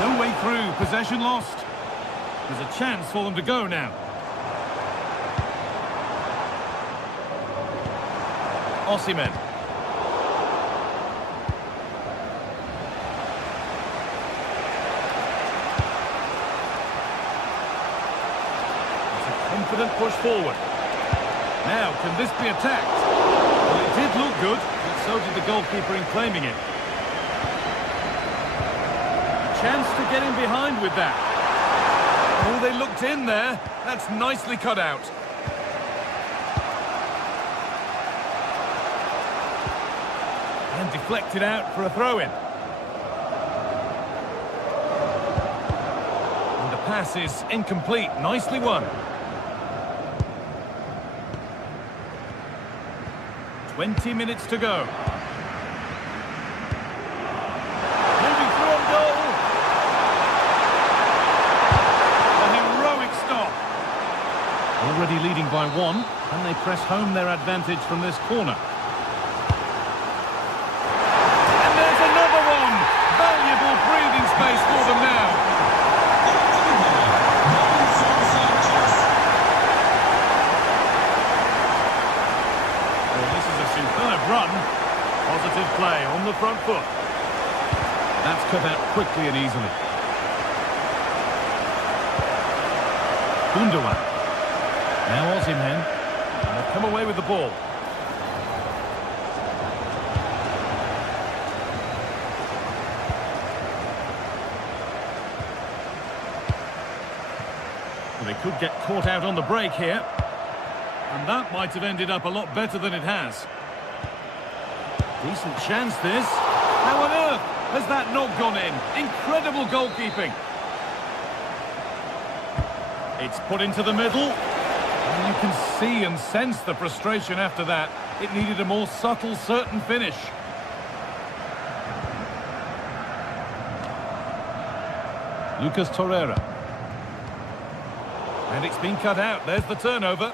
No way through. Possession lost. There's a chance for them to go now. Osimhen. It's a confident push forward. Now, can this be attacked? Well, it did look good, but so did the goalkeeper in claiming it. A chance to get in behind with that. Oh, they looked in there. That's nicely cut out. And deflected out for a throw-in. And the pass is incomplete. Nicely won. 20 minutes to go. Moving through on goal. A heroic stop. Already leading by 1, and they press home their advantage from this corner. And there's another one. Valuable breathing space for them now. Superb run. Positive play on the front foot. That's cut out quickly and easily. Gundogan. Now Osimhen. And they've come away with the ball. Well, they could get caught out on the break here. And that might have ended up a lot better than it has. Decent chance, this. How on earth has that not gone in? Incredible goalkeeping. It's put into the middle. And you can see and sense the frustration after that. It needed a more subtle, certain finish. Lucas Torreira. And it's been cut out. There's the turnover.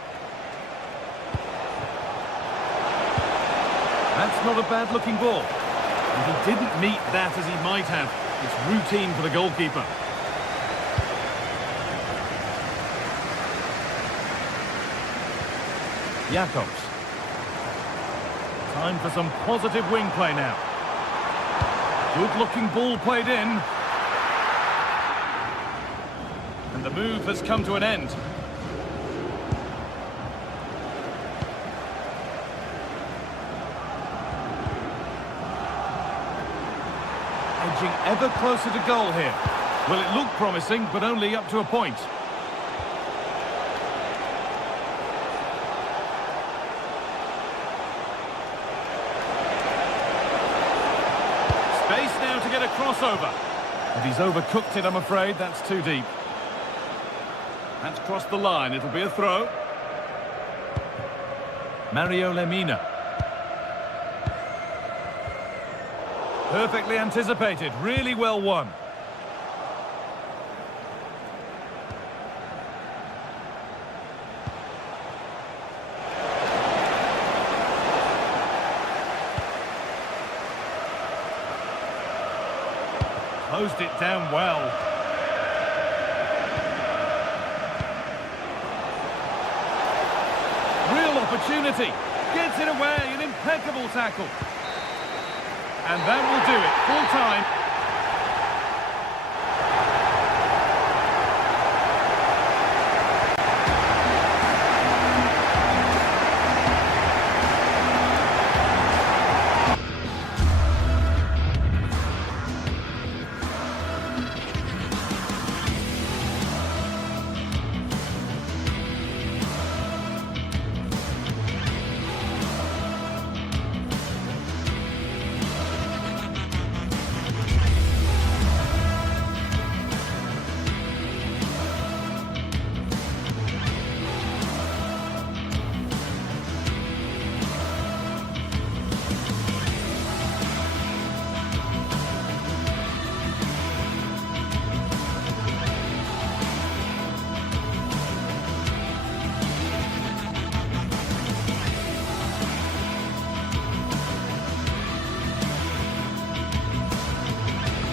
That's not a bad-looking ball. And he didn't meet that as he might have. It's routine for the goalkeeper. Jakobs. Time for some positive wing play now. Good-looking ball played in. And the move has come to an end. Edging ever closer to goal here. Well, it looked promising, but only up to a point. Space now to get a crossover. But he's overcooked it, I'm afraid. That's too deep. That's crossed the line. It'll be a throw. Mario Lemina. Perfectly anticipated, really well won. Closed it down well. Real opportunity. Gets it away, an impeccable tackle. And that will do it, full time.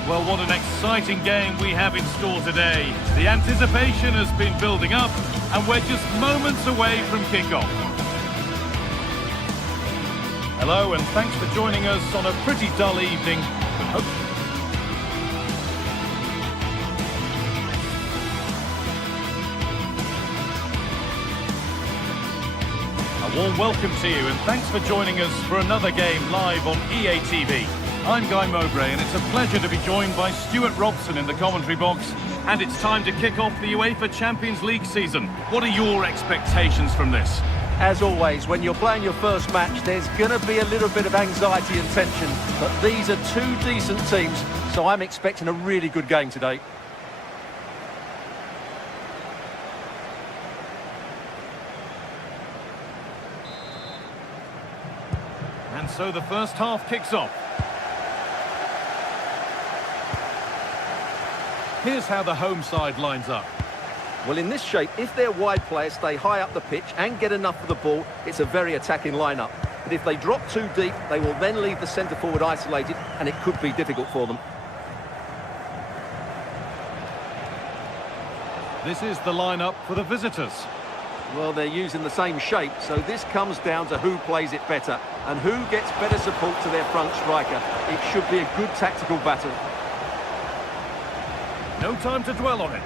Well, what an exciting game we have in store today. The anticipation has been building up, and we're just moments away from kick-off. Hello, and thanks for joining us on a pretty dull evening. A warm welcome to you, and thanks for joining us for another game live on EA TV. I'm Guy Mowbray, and it's a pleasure to be joined by Stuart Robson in the commentary box. And it's time to kick off the UEFA Champions League season. What are your expectations from this? As always, when you're playing your first match, there's going to be a little bit of anxiety and tension. But these are two decent teams, so I'm expecting a really good game today. so the first half kicks off. Here's how the home side lines up. Well, in this shape, if their wide players stay high up the pitch and get enough of the ball, it's a very attacking lineup. But if they drop too deep, they will then leave the centre-forward isolated, and it could be difficult for them. This is the lineup for the visitors. Well, they're using the same shape, so this comes down to who plays it better and who gets better support to their front striker. It should be a good tactical battle. No time to dwell on it.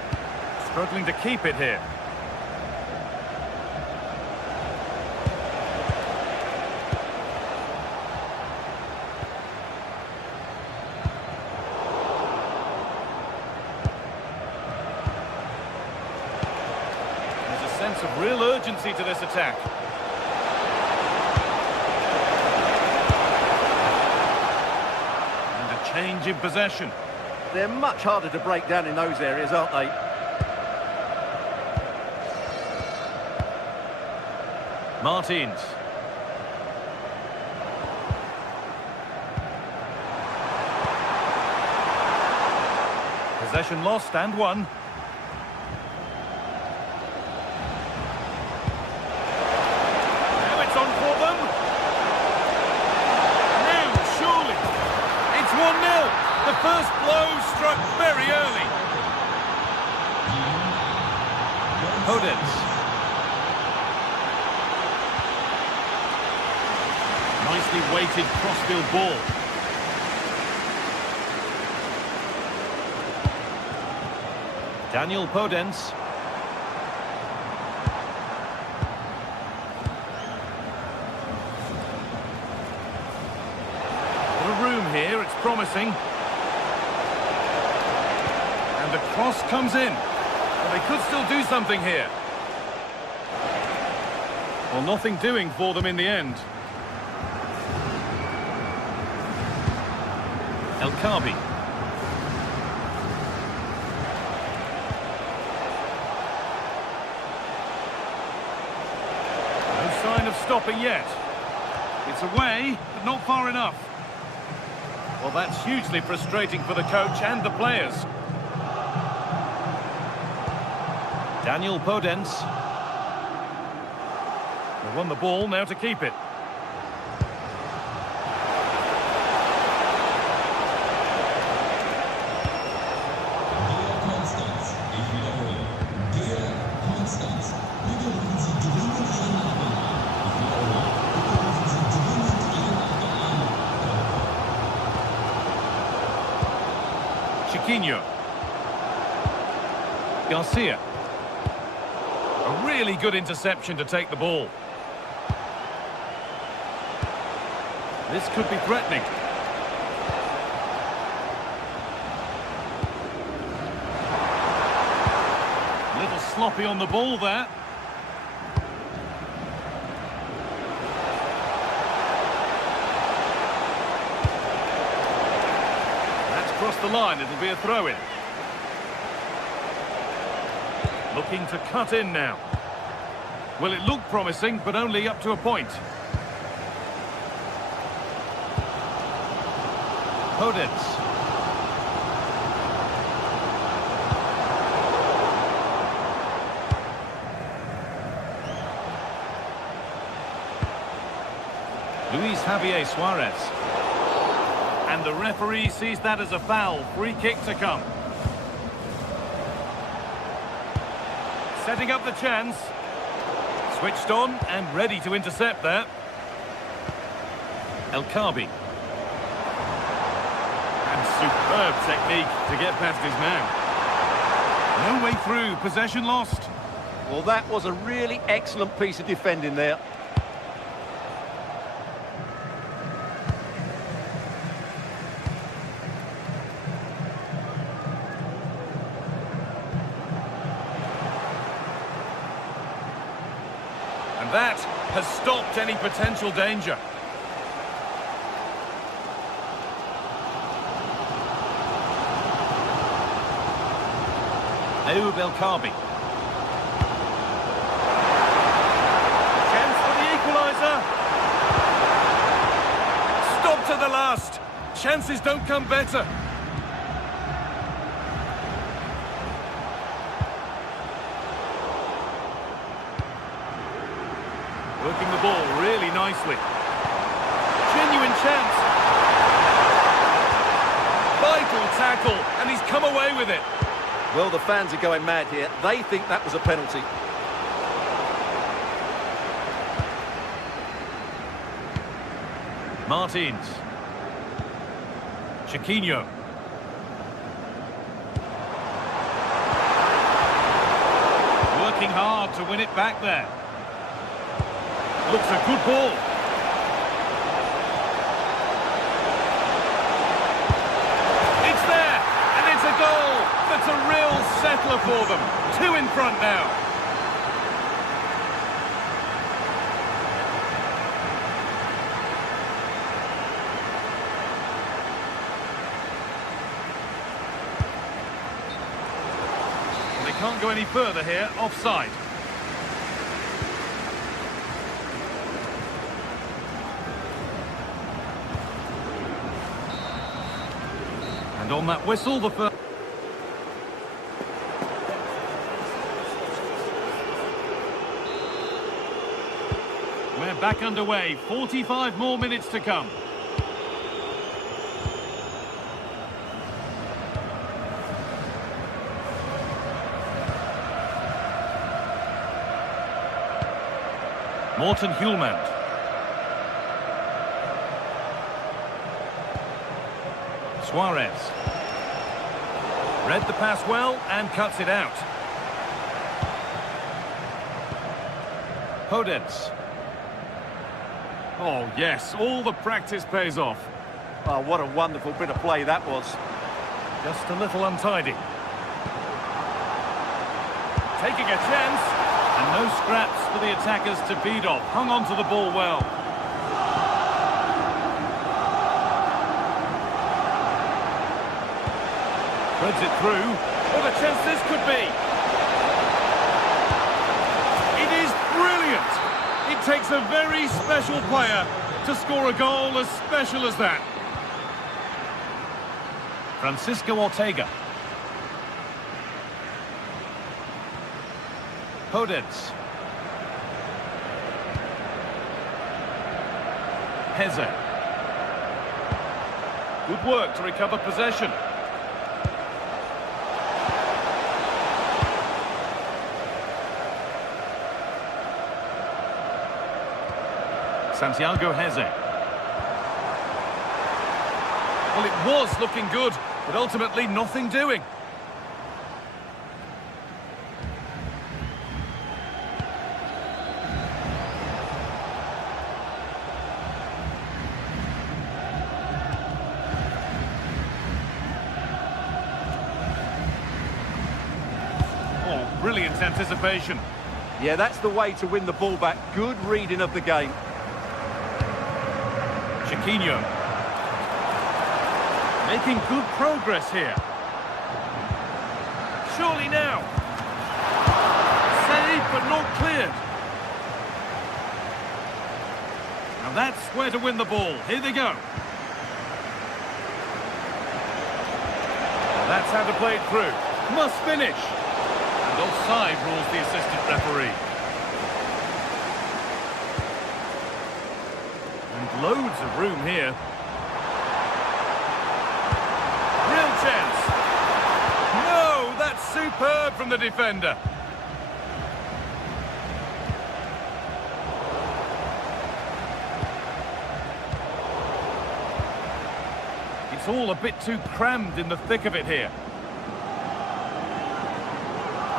Struggling to keep it here. There's a sense of real urgency to this attack. And a change in possession. They're much harder to break down in those areas, aren't they? Martins. Possession lost and won. Now it's on for them. Now, surely. It's 1-0. The first blow struck very early. Podence. Nicely weighted crossfield ball. Daniel Podence. A room here, it's promising. And the cross comes in. Well, they could still do something here. Well, nothing doing for them in the end. El Kabi. No sign of stopping yet. It's away, but not far enough. Well, that's hugely frustrating for the coach and the players. Daniel Podence. They won the ball, now to keep it. Chiquinho. Garcia. A really good interception to take the ball. This could be threatening. A little sloppy on the ball there. Across the line, it'll be a throw-in. Looking to cut in now. Well, it looked promising, but only up to a point. Podence. Luis Javier Suarez. And the referee sees that as a foul. Free kick to come. Setting up the chance. Switched on and ready to intercept that. El Kabi. And superb technique to get past his man. No way through. Possession lost. Well, that was a really excellent piece of defending there. And that has stopped any potential danger. Ayoub El Kabi. Chance for the equaliser. the last. Chances don't come better. Working the ball really nicely. Genuine chance. Vital tackle, and he's come away with it. Well, the fans are going mad here. They think that was a penalty. Martins. Chiquinho. Working hard to win it back there. Looks a good ball. It's there, and it's a goal. That's a real settler for them. 2 in front now. They can't go any further here, offside. And on that whistle, the first... We're back underway, 45 more minutes to come. Morten Hjulmand. Suarez. Read the pass well and cuts it out. Podence. Oh, yes, all the practice pays off. Oh, what a wonderful bit of play that was. Just a little untidy. Taking a chance. And no scraps for the attackers to feed off. Hung on to the ball well. Threads it through. What a chance this could be. It is brilliant. It takes a very special player to score a goal as special as that. Francisco Ortega. Podence. Heze. Good work to recover possession. Santiago Heze. Well, it was looking good, but ultimately nothing doing. Brilliant anticipation. Yeah, that's the way to win the ball back. Good reading of the game. Chiquinho. Making good progress here. Surely now. Saved but not cleared. Now that's where to win the ball. Here they go. That's how to play it through. Must finish. Offside rules the assistant referee. And loads of room here. Real chance. No, that's superb from the defender. It's all a bit too crammed in the thick of it here.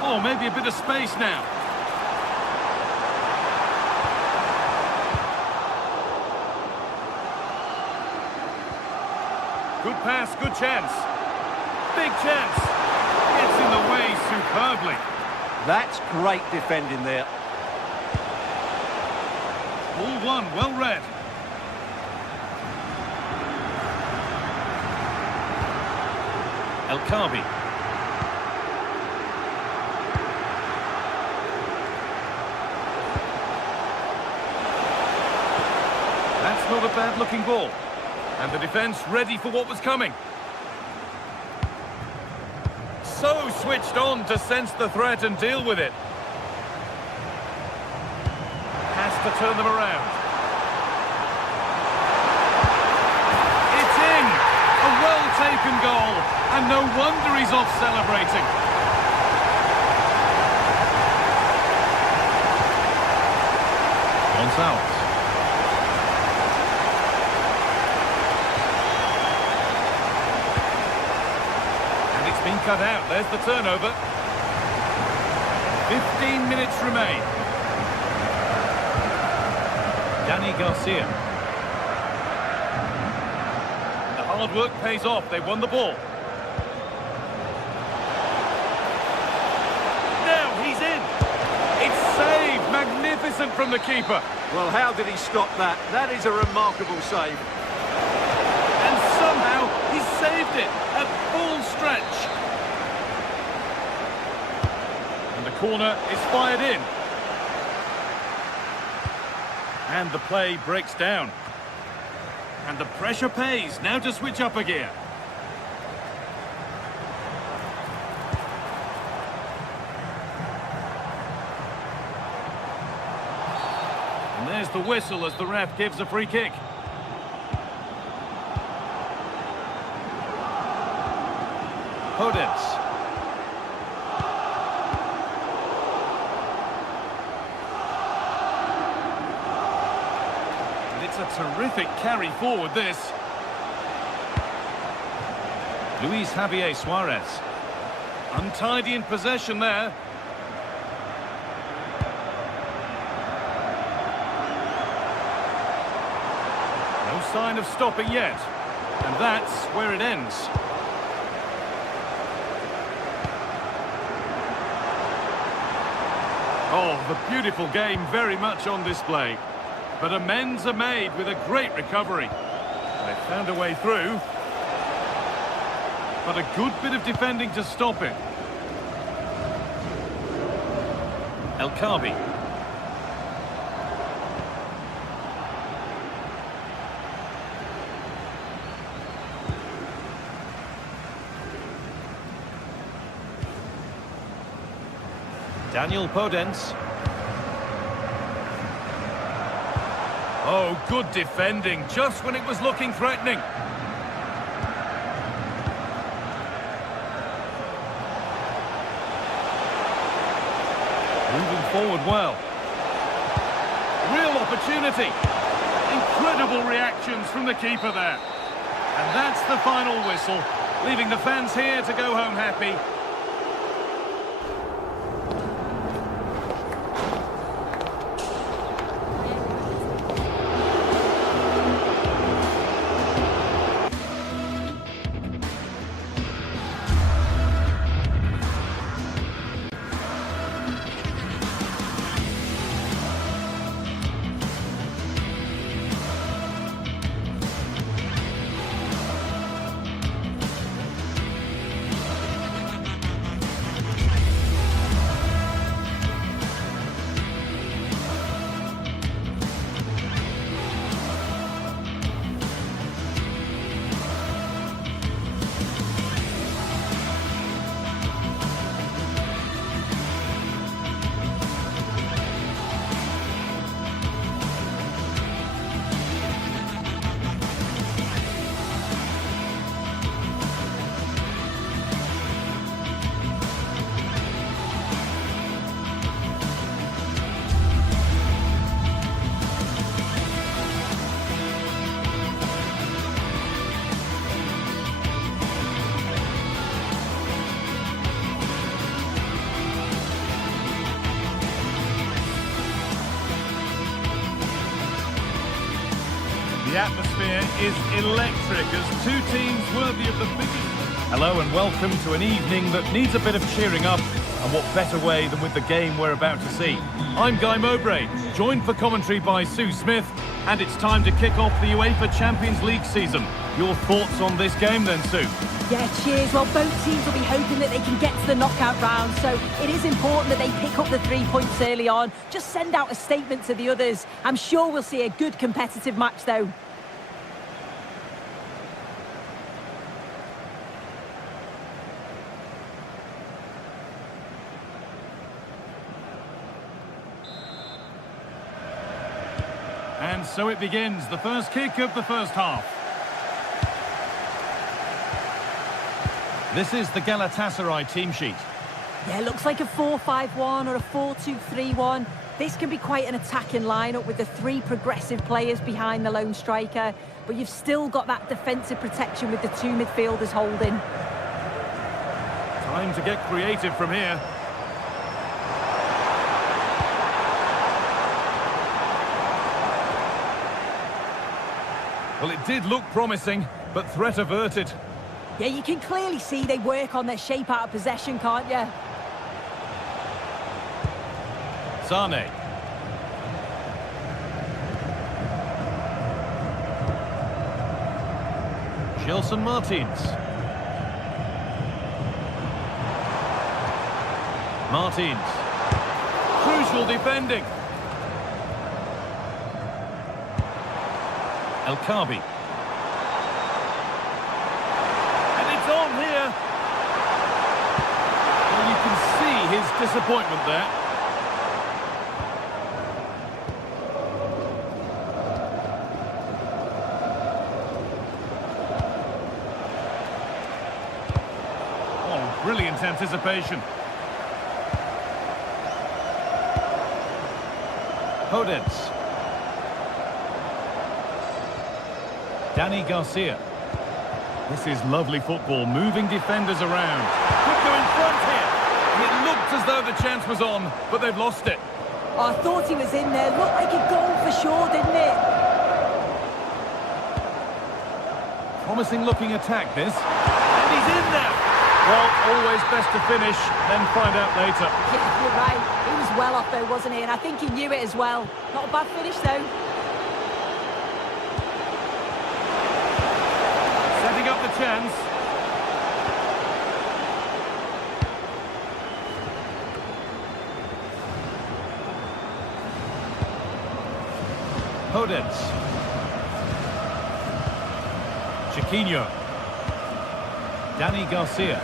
Oh, maybe a bit of space now. Good pass, good chance. Big chance. Gets in the way superbly. That's great defending there. Ball one, well read. El Khabi. That's not a bad-looking ball. And the defence ready for what was coming. So switched on to sense the threat and deal with it. Has to turn them around. It's in! A well-taken goal, and no wonder he's off celebrating. Gonzalez. Been cut out. There's the turnover. 15 minutes remain. Danny Garcia. The hard work pays off. They won the ball. Now he's in. It's saved. Magnificent from the keeper. Well, how did he stop that? That is a remarkable save. And somehow he saved it at full stretch. And the corner is fired in. And the play breaks down. And the pressure pays. Now to switch up a gear. And there's the whistle as the ref gives a free kick. Podence. And it's a terrific carry forward, this. Luis Javier Suarez. Untidy in possession there. No sign of stopping yet. And that's where it ends. Oh, the beautiful game very much on display. But amends are made with a great recovery. They found a way through. But a good bit of defending to stop it. El Khabi. Daniel Podence. Oh, good defending, just when it was looking threatening. Moving forward well. Real opportunity. Incredible reactions from the keeper there. And that's the final whistle, leaving the fans here to go home happy. The atmosphere is electric as two teams worthy of the biggest. Hello and welcome to an evening that needs a bit of cheering up, and what better way than with the game we're about to see. I'm Guy Mowbray, joined for commentary by Sue Smith, and it's time to kick off the UEFA Champions League season. Your thoughts on this game then, Sue? Yeah, cheers. Well, both teams will be hoping that they can get to the knockout round, so it is important that they pick up the 3 points early on. Just send out a statement to the others. I'm sure we'll see a good competitive match, though. And so it begins, the first kick of the first half. This is the Galatasaray team sheet. Yeah, looks like a 4-5-1 or a 4-2-3-1. This can be quite an attacking lineup with the three progressive players behind the lone striker, but you've still got that defensive protection with the two midfielders holding. Time to get creative from here. Well, it did look promising, but threat averted. Yeah, you can clearly see they work on their shape out of possession, can't you? Sane. Gelson Martins. Martins. Crucial defending. El Kabi. And it's on here. Well, you can see his disappointment there. Oh, brilliant anticipation. Podence. Dani Garcia. This is lovely football, moving defenders around. Could go in front here. It looked as though the chance was on, but they've lost it. Oh, I thought he was in there. Looked like a goal for sure, didn't it? Promising looking attack, this. And he's in there. Well, always best to finish, then find out later. Yeah, you're right. He was well off though, wasn't he? And I think he knew it as well. Not a bad finish though. Setting up the chance. Podence. Chiquinho. Dani Garcia.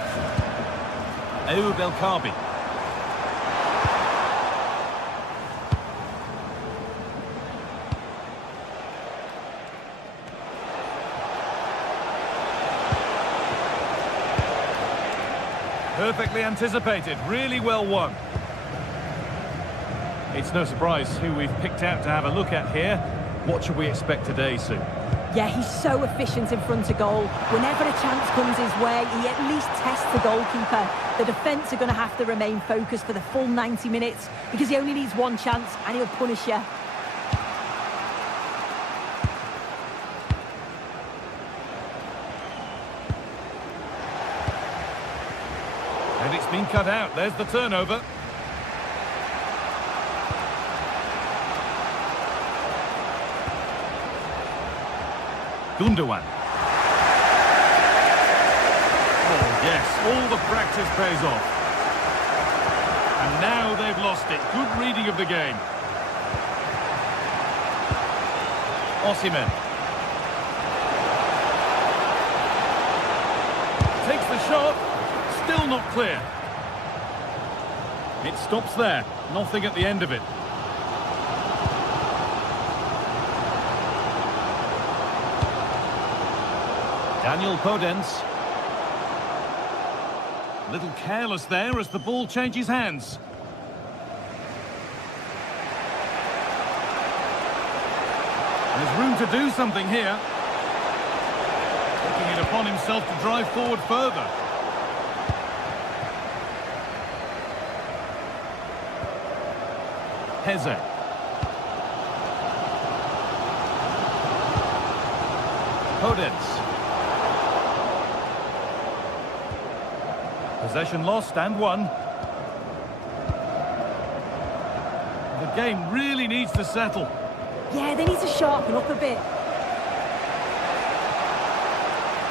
Ayoub El Kabi. Perfectly anticipated, really well won. It's no surprise who we've picked out to have a look at here. What should we expect today, Sue? Yeah, he's so efficient in front of goal. Whenever a chance comes his way, he at least tests the goalkeeper. The defence are going to have to remain focused for the full 90 minutes because he only needs one chance and he'll punish you. And it's been cut out. There's the turnover. Gundogan. Oh, yes, all the practice pays off. And now they've lost it. Good reading of the game. Osimhen. Takes the shot. Still not clear. It stops there. Nothing at the end of it. Daniel Podence. A little careless there as the ball changes hands. There's room to do something here. Taking it upon himself to drive forward further. Heze. Podence. Possession lost and won. The game really needs to settle. Yeah, they need to sharpen up a bit.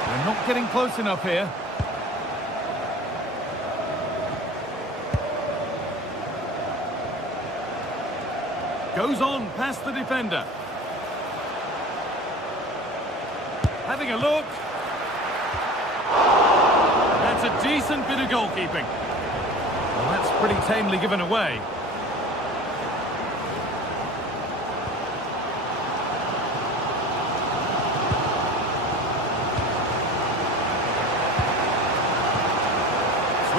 They're not getting close enough here. Goes on past the defender. Having a look. That's a decent bit of goalkeeping. Well, that's pretty tamely given away.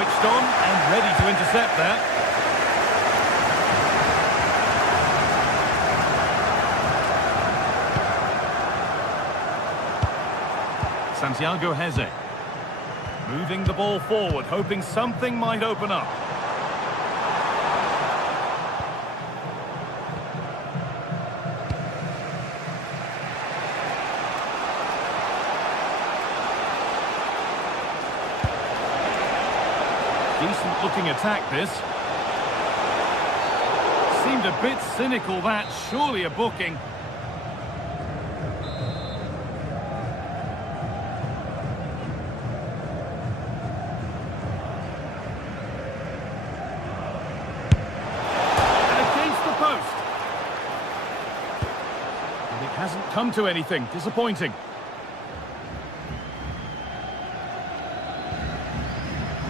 Switched on and ready to intercept that. Santiago Heze. Moving the ball forward, hoping something might open up. Decent looking attack this. Seemed a bit cynical that, surely a booking. Hasn't come to anything. Disappointing.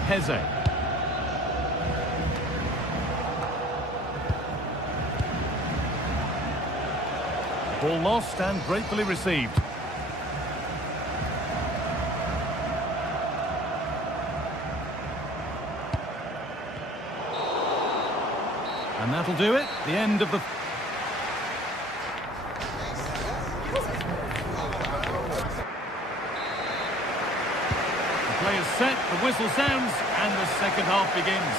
Heze. Ball lost and gratefully received. And that'll do it. The end of the... Play is set, the whistle sounds, and the second half begins.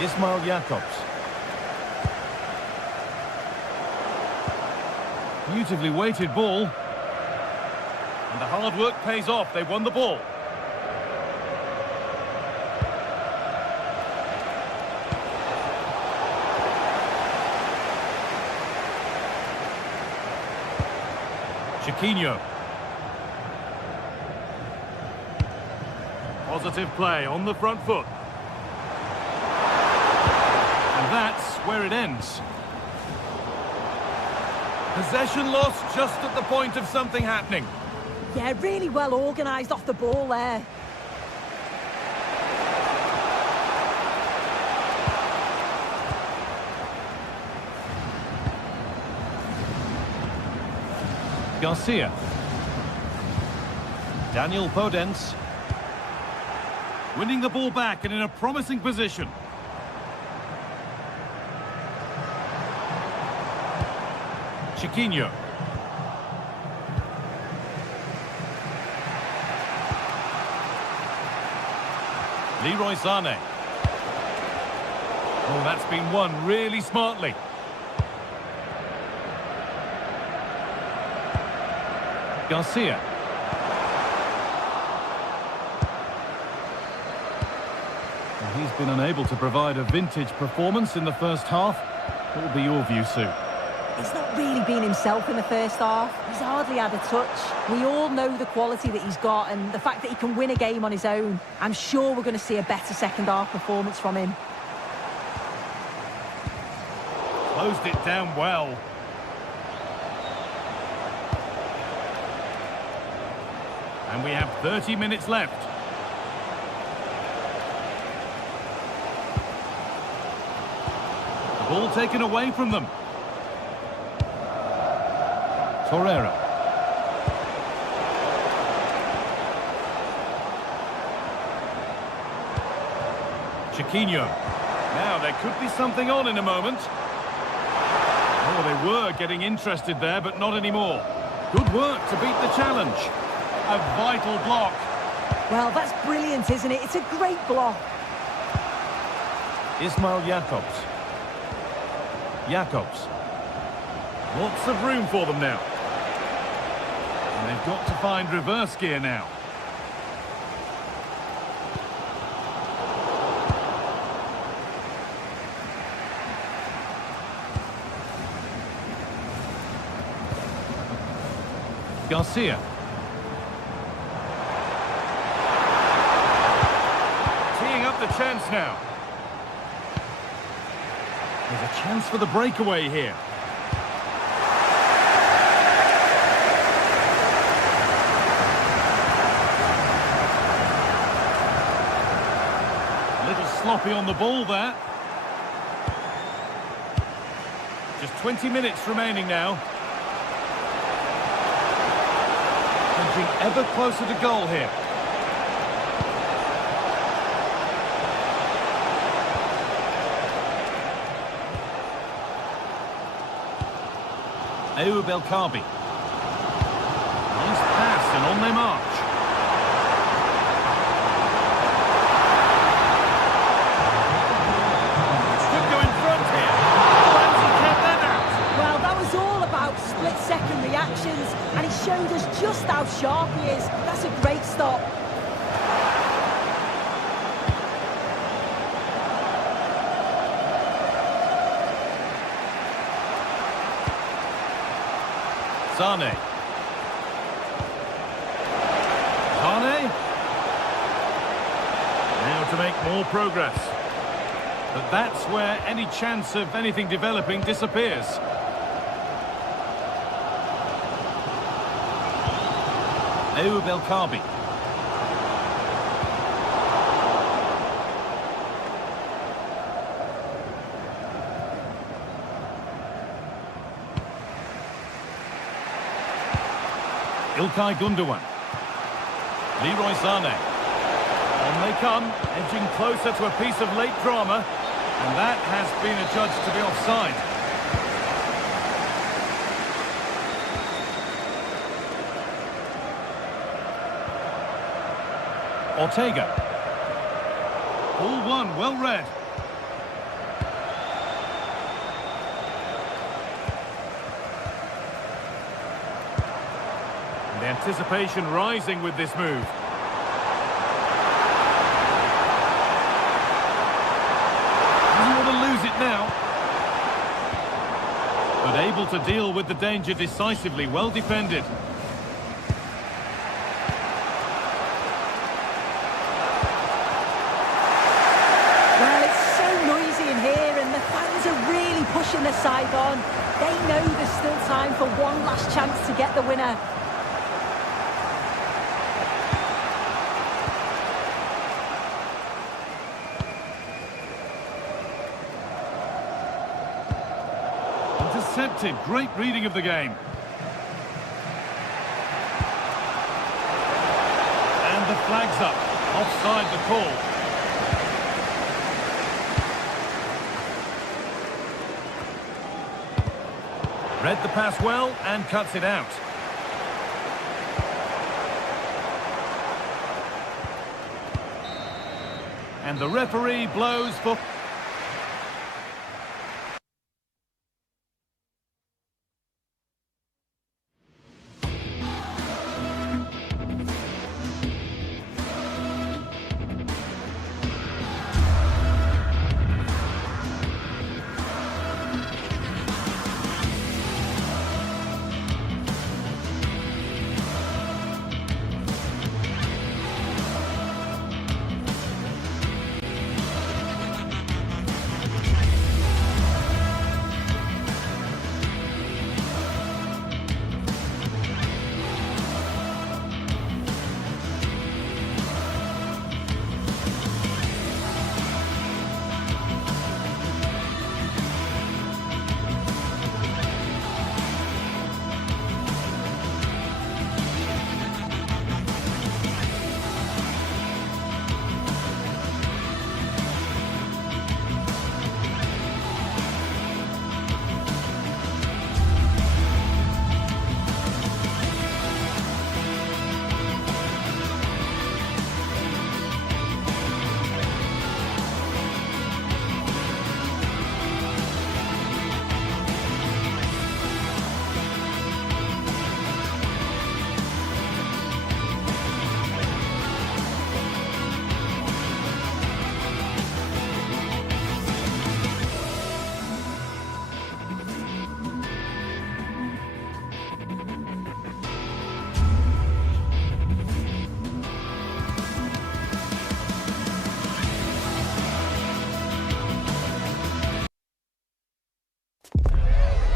Ismail Jakobs. Beautifully weighted ball. And the hard work pays off, they won the ball. Chiquinho. Positive play on the front foot. And that's where it ends. Possession lost just at the point of something happening. Yeah, really well organised off the ball there. Garcia. Daniel Podence. Winning the ball back and in a promising position. Chiquinho. Leroy Sané. Oh, that's been won really smartly. Garcia. Well, he's been unable to provide a vintage performance in the first half. What will be your view, Sue? He's not really been himself in the first half. He's hardly had a touch. We all know the quality that he's got and the fact that he can win a game on his own. I'm sure we're going to see a better second half performance from him. Closed it down well. And we have 30 minutes left. The ball taken away from them. Torreira. Chiquinho. Now, there could be something on in a moment. Oh, they were getting interested there, but not anymore. Good work to beat the challenge. A vital block. Well, that's brilliant, isn't it? It's a great block. Ismail Jakobs. Jakobs. Lots of room for them now. And they've got to find reverse gear now. Garcia. Teeing up the chance now. There's a chance for the breakaway here. A little sloppy on the ball there. Just 20 minutes remaining now. Punching Ever closer to goal here. Ayoub El Kaabi. Nice pass and on they march. Could go in front here. Ramsey kept that out. Well, that was all about split-second reactions, and he showed us just how sharp he is. That's a great stop. Sane. Now to make more progress. But that's where any chance of anything developing disappears. Ayoub El Kaabi. İlkay Gundogan. Leroy Sane. On they come, edging closer to a piece of late drama, and that has been adjudged to be offside. Ortega. Ball one, well read. The anticipation rising with this move. Doesn't want to lose it now. But able to deal with the danger decisively, well defended. Well, it's so noisy in here, and the fans are really pushing the side on. They know there's still time for one last chance to get the winner. Intercepted, great reading of the game. And the flag's up, offside the call. Read the pass well and cuts it out. And the referee blows for...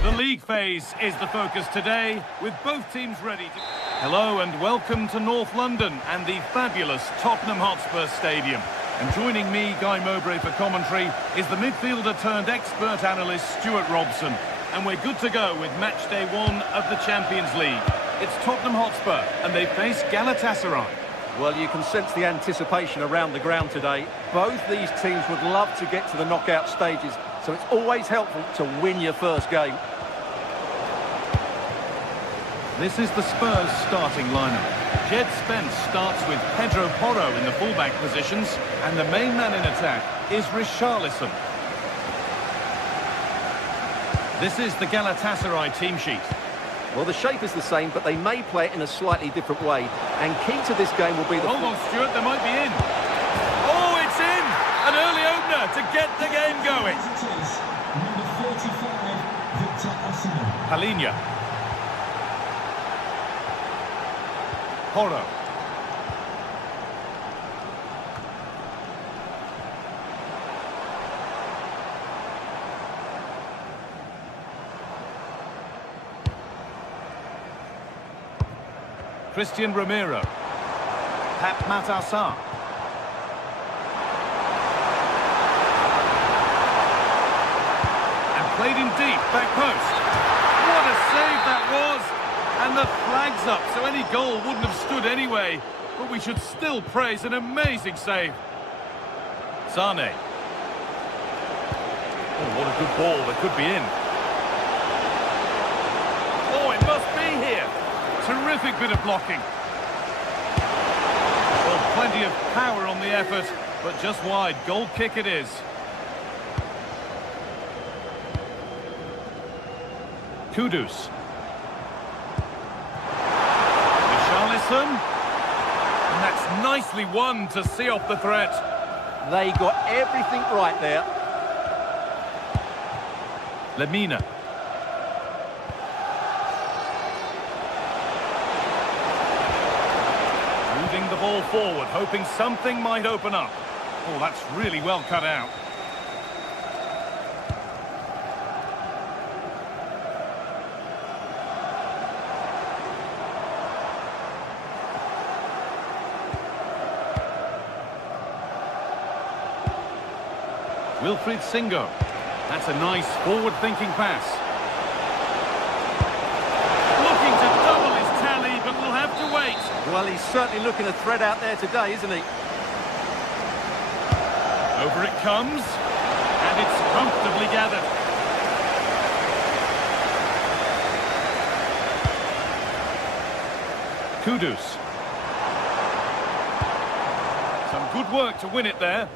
The league phase is the focus today, with both teams ready to... Hello and welcome to North London and the fabulous Tottenham Hotspur Stadium. And joining me, Guy Mowbray, for commentary is the midfielder turned expert analyst Stuart Robson. And we're good to go with match day one of the Champions League. It's Tottenham Hotspur, and they face Galatasaray. Well, you can sense the anticipation around the ground today. Both these teams would love to get to the knockout stages, so it's always helpful to win your first game. This is the Spurs starting lineup. Jed Spence starts with Pedro Porro in the fullback positions, and the main man in attack is Richarlison. This is the Galatasaray team sheet. Well, the shape is the same, but they may play it in a slightly different way. And key to this game will be the... Hold on, Stuart, they might be in. Oh, it's in! An early opener to get the game going. Visitors, number 45, Victor Osimhen. Palinha. Porro. Christian Romero. Pap Matassar. And played him deep, back post. What a save that was! And the flag's up, so any goal wouldn't have stood anyway. But we should still praise an amazing save. Sane. Oh, what a good ball, that could be in. Oh, it must be here. Terrific bit of blocking. Well, plenty of power on the effort, but just wide. Goal kick it is. Kudus. Richarlison. And that's nicely won to see off the threat. They got everything right there. Lemina. Moving the ball forward, hoping something might open up. Oh, that's really well cut out. Wilfried Singo. That's a nice forward-thinking pass. Looking to double his tally, but we'll have to wait. Well, he's certainly looking a threat out there today, isn't he? Over it comes, and it's comfortably gathered. Kudus. Some good work to win it there.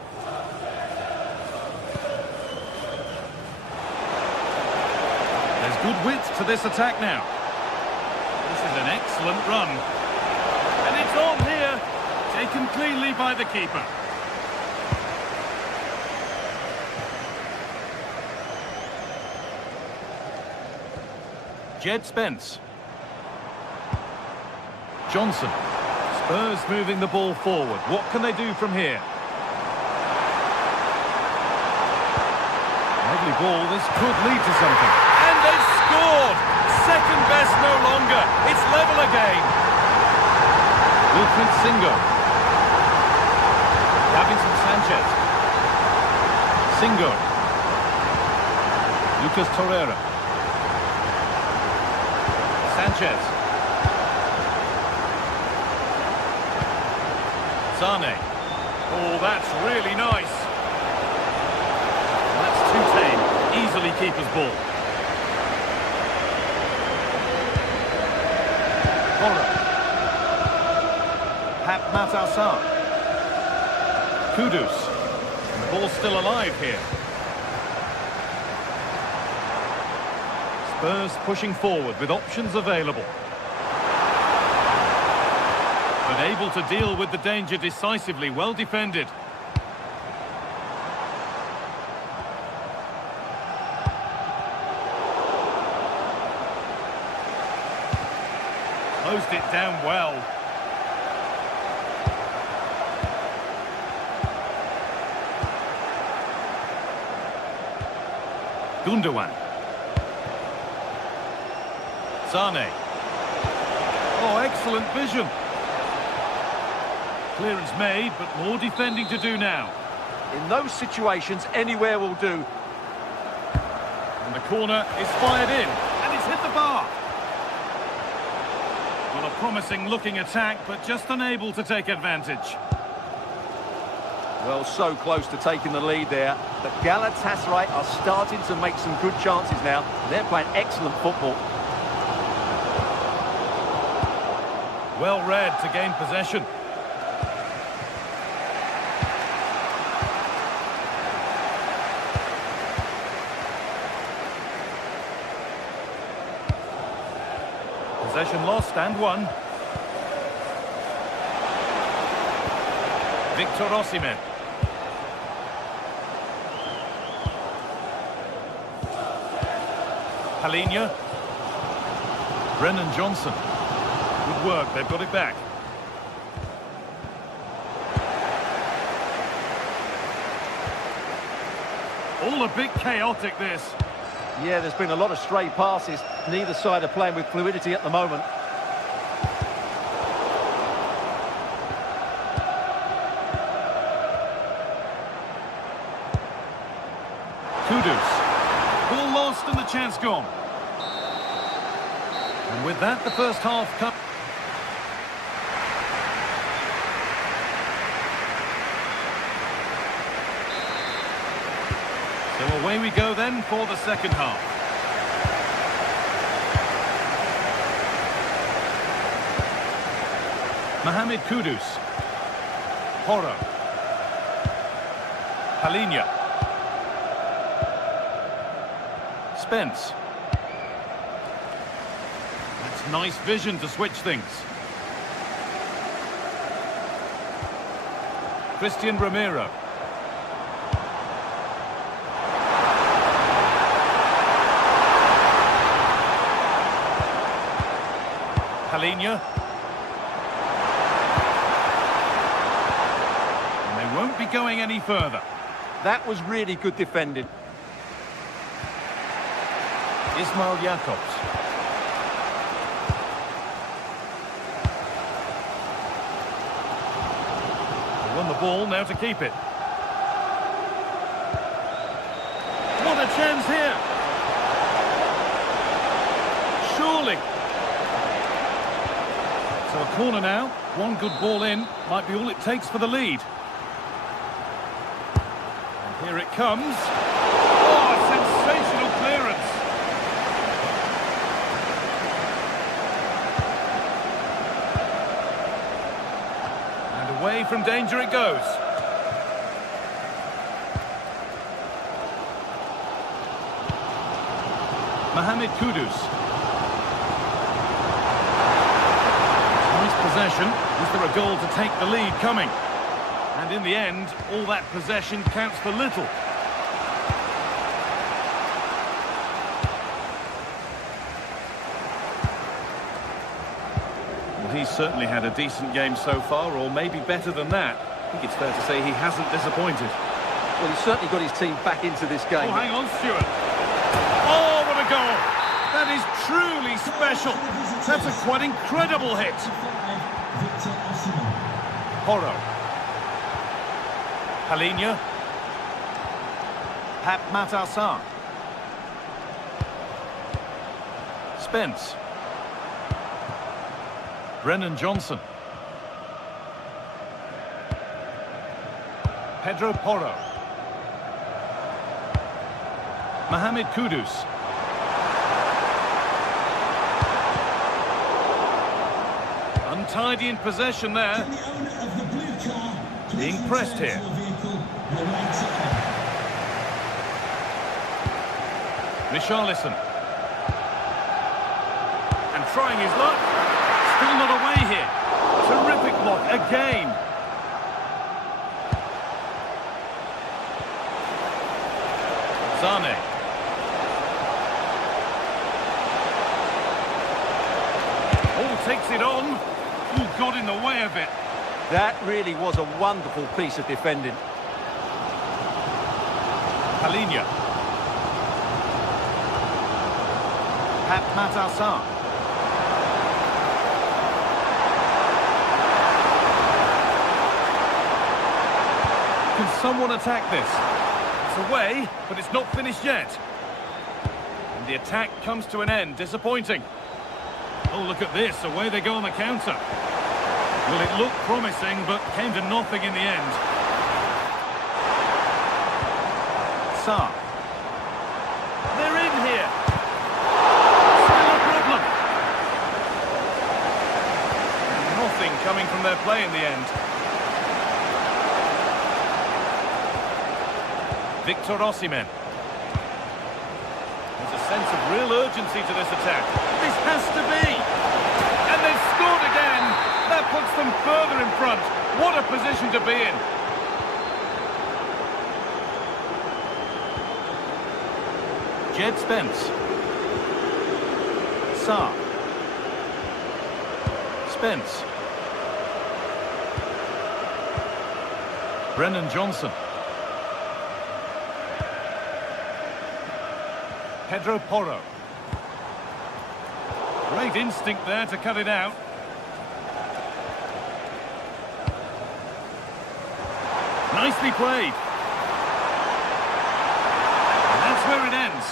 There's good width to this attack now. This is an excellent run. And it's on here, taken cleanly by the keeper. Jed Spence. Johnson. Spurs moving the ball forward. What can they do from here? Lovely ball. This could lead to something. And they've scored! Second best no longer. It's level again. Wilfried Singo. Davinson Sanchez. Singo. Lucas Torreira. Sanchez. Sane. Oh, that's really nice. That's too tame. Easily keeper's ball. Porro. Pap Matassar. Kudus. And the ball's still alive here. Spurs pushing forward with options available. But able to deal with the danger decisively, well defended. Closed it down well. Gundogan. Sane. Oh, excellent vision. Clearance made, but more defending to do now. In those situations, anywhere will do. And the corner is fired in, and it's hit the bar. Well, a promising-looking attack, but just unable to take advantage. Well, so close to taking the lead there. But Galatasaray are starting to make some good chances now. They're playing excellent football. Well read to gain possession. Possession lost and won. Victor Osimhen. Palhinha. Brennan Johnson. Good work, they've got it back. All a bit chaotic, this. Yeah, there's been a lot of stray passes. Neither side are playing with fluidity at the moment. Kudus. Ball lost and the chance gone. And with that, the first half comes. So away we go then for the second half. Mohamed Kudus. Porro. Palhinha. Spence. That's nice vision to switch things. Christian Romero. Palhinha. And they won't be going any further. That was really good defending. Ismail Jakobs. They won the ball, now to keep it. What a chance here! Surely! So a corner now, one good ball in, might be all it takes for the lead. And here it comes. Oh, a sensational clearance! And away from danger it goes. Mohamed Kudus. Possession. Is there a goal to take the lead coming? And in the end, all that possession counts for little. Well, he's certainly had a decent game so far, or maybe better than that. I think it's fair to say he hasn't disappointed. Well, he's certainly got his team back into this game. Oh, hang on, Stuart. Oh, what a goal! That is truly special. That's a quite incredible hit. Porro. Palhinha. Pap Matassar. Spence. Brennan Johnson. Pedro Porro. Mohamed Kudus. Untidy in possession there. Being pressed here. Richarlison. And trying his luck. Still not away here. Terrific block again. Zane. Oh, takes it on. Oh, got in the way of it. That really was a wonderful piece of defending. Palhinha. Pap Matassar. Can someone attack this? It's away, but it's not finished yet. And the attack comes to an end. Disappointing. Oh, look at this. Away they go on the counter. Well, it looked promising, but came to nothing in the end. Sarr. They're in here. Still a problem. Nothing coming from their play in the end. Victor Osimhen. There's a sense of real urgency to this attack. This has to be! And they've scored again! That puts them further in front. What a position to be in! Jed Spence. Sarr. Spence. Brennan Johnson. Pedro Porro. Great instinct there to cut it out. Nicely played. And that's where it ends.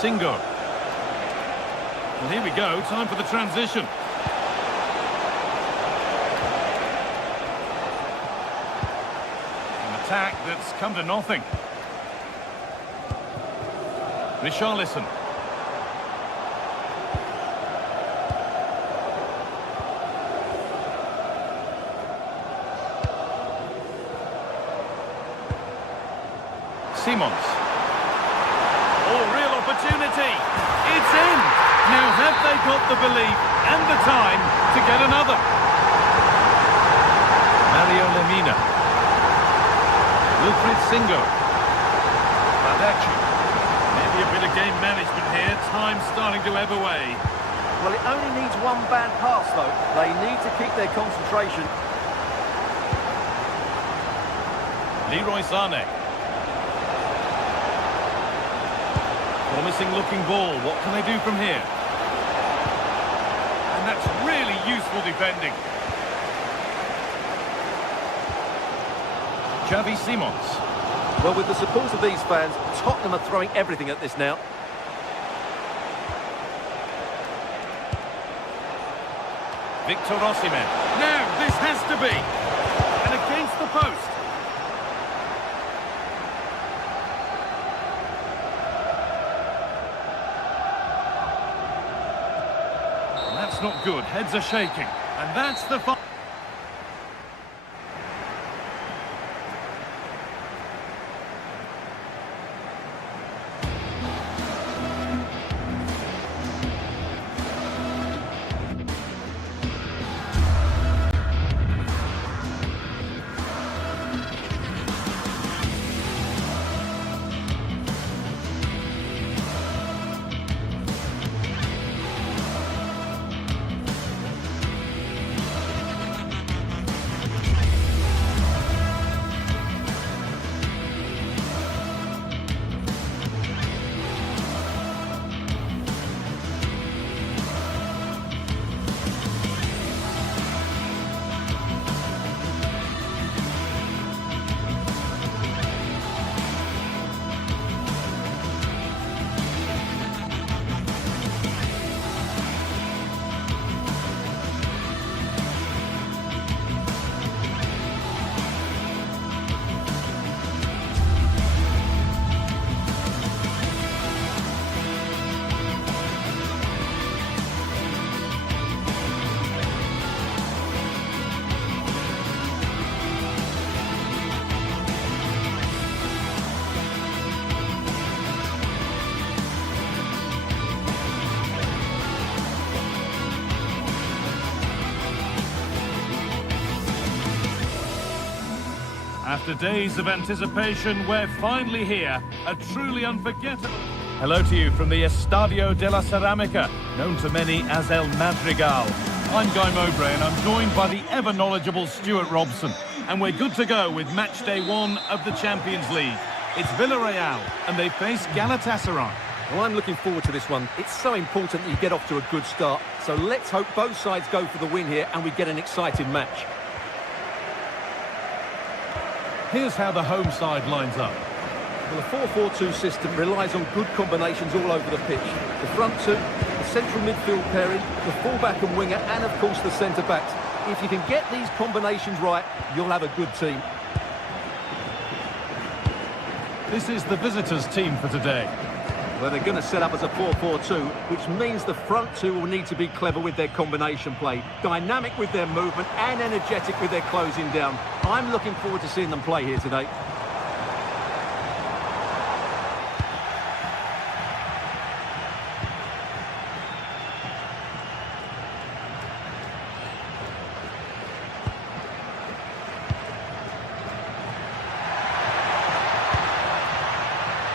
Singo. Well, here we go. Time for the transition. Attack that's come to nothing. Richarlison. Simons. Oh, real opportunity. It's in. Now have they got the belief and the time to get another? Mario Lemina. Wilfried Singo. Badachi. Maybe a bit of game management here. Time starting to ebb away. Well, it only needs one bad pass, though. They need to keep their concentration. Leroy Sané. Promising looking ball. What can they do from here? And that's really useful defending. Xavi Simons. Well, with the support of these fans, Tottenham are throwing everything at this now. Victor Osimhen. Now, this has to be. And against the post. And that's not good. Heads are shaking. And that's the final. After days of anticipation, we're finally here. A truly unforgettable... Hello to you from the Estadio de la Ceramica, known to many as El Madrigal. I'm Guy Mowbray and I'm joined by the ever-knowledgeable Stuart Robson. And we're good to go with match day 1 of the Champions League. It's Villarreal and they face Galatasaray. Well, I'm looking forward to this one. It's so important that you get off to a good start. So let's hope both sides go for the win here and we get an exciting match. Here's how the home side lines up. Well, the 4-4-2 system relies on good combinations all over the pitch. The front two, the central midfield pairing, the fullback and winger, and of course the centre-backs. If you can get these combinations right, you'll have a good team. This is the visitors' team for today. Well, they're going to set up as a 4-4-2, which means the front two will need to be clever with their combination play, dynamic with their movement and energetic with their closing down. I'm looking forward to seeing them play here today.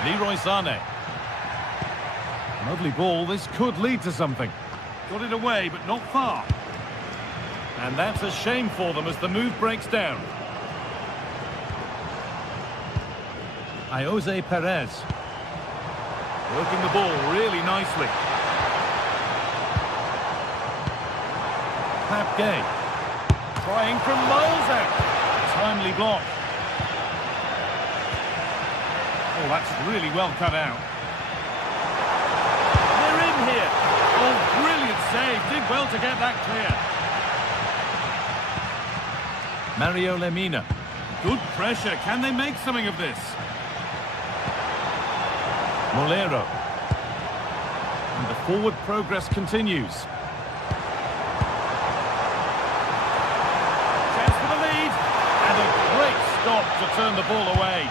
Leroy Sané. Lovely ball, this could lead to something. Got it away, but not far. And that's a shame for them as the move breaks down. Jose Perez. Working the ball really nicely. Pap Gay. Trying from miles out. Timely block. Oh, that's really well cut out. They're in here. Oh, brilliant save. Did well to get that clear. Mario Lemina. Good pressure. Can they make something of this? Molero. And the forward progress continues. Chance for the lead. And a great stop to turn the ball away.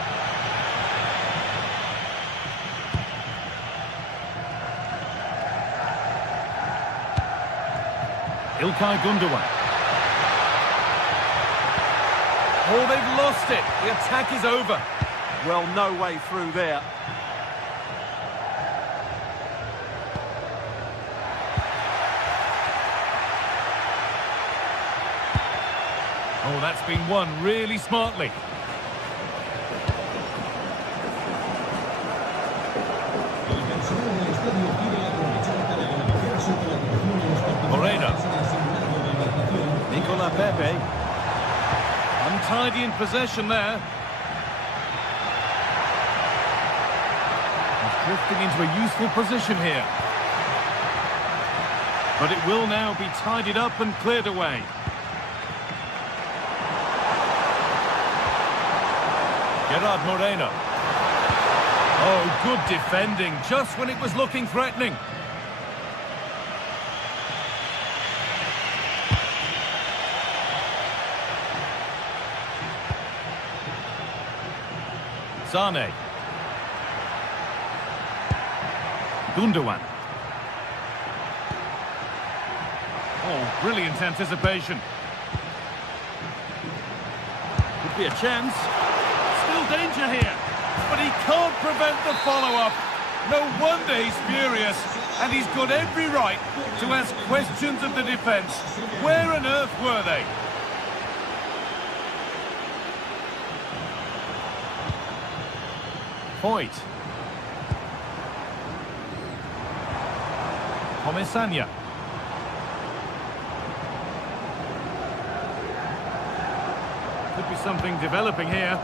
İlkay Gündoğan. Oh, they've lost it. The attack is over. Well, no way through there. Oh, that's been won really smartly. Moreno. Nicola Pepe. Untidy in possession there. He's drifting into a useful position here. But it will now be tidied up and cleared away. Gerard Moreno. Oh, good defending, just when it was looking threatening. Sané. Gündoğan. Oh, brilliant anticipation. Could be a chance. Still danger here. But he can't prevent the follow-up. No wonder he's furious. And he's got every right to ask questions of the defence. Where on earth were they? Hoyt. Comesaña. Could be something developing here.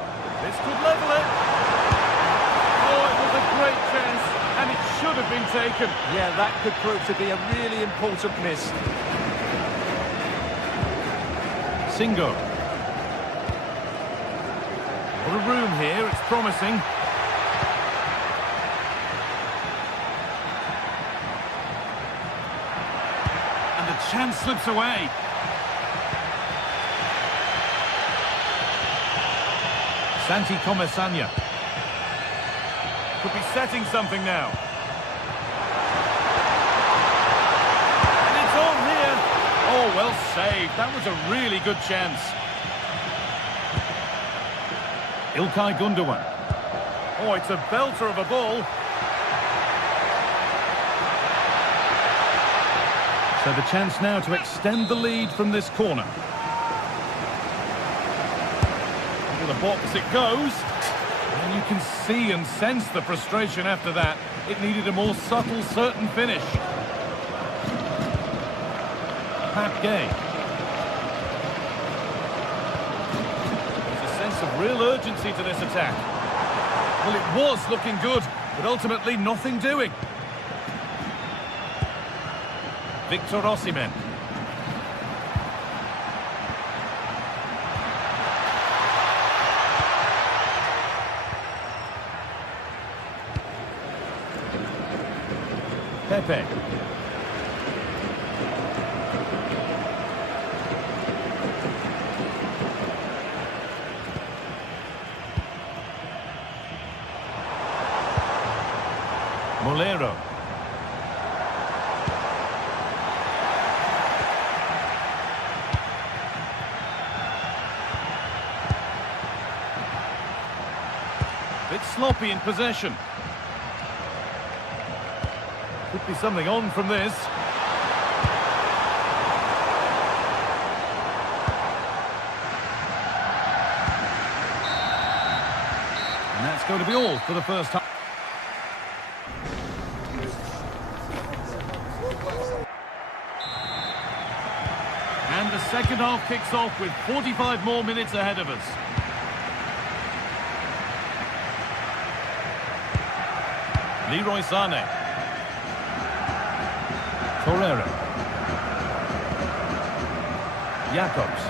This could level it. Oh, it was a great chance, and it should have been taken. Yeah, that could prove to be a really important miss. Singo. What a room here, it's promising. And the chance slips away. Santi Comesaña. Could be setting something now. And it's on here. Oh, well saved. That was a really good chance. İlkay Gündoğan. Oh, it's a belter of a ball. So the chance now to extend the lead from this corner. The box it goes, and you can see and sense the frustration after that. It needed a more subtle, certain finish. Pap Gay. There's a sense of real urgency to this attack. Well, it was looking good, but ultimately nothing doing. Victor Osimhen. Pepe. Molero. Bit sloppy in possession. Could be something on from this. And that's going to be all for the first half. And the second half kicks off with 45 more minutes ahead of us. Leroy Sané. Torreira. Jacobs.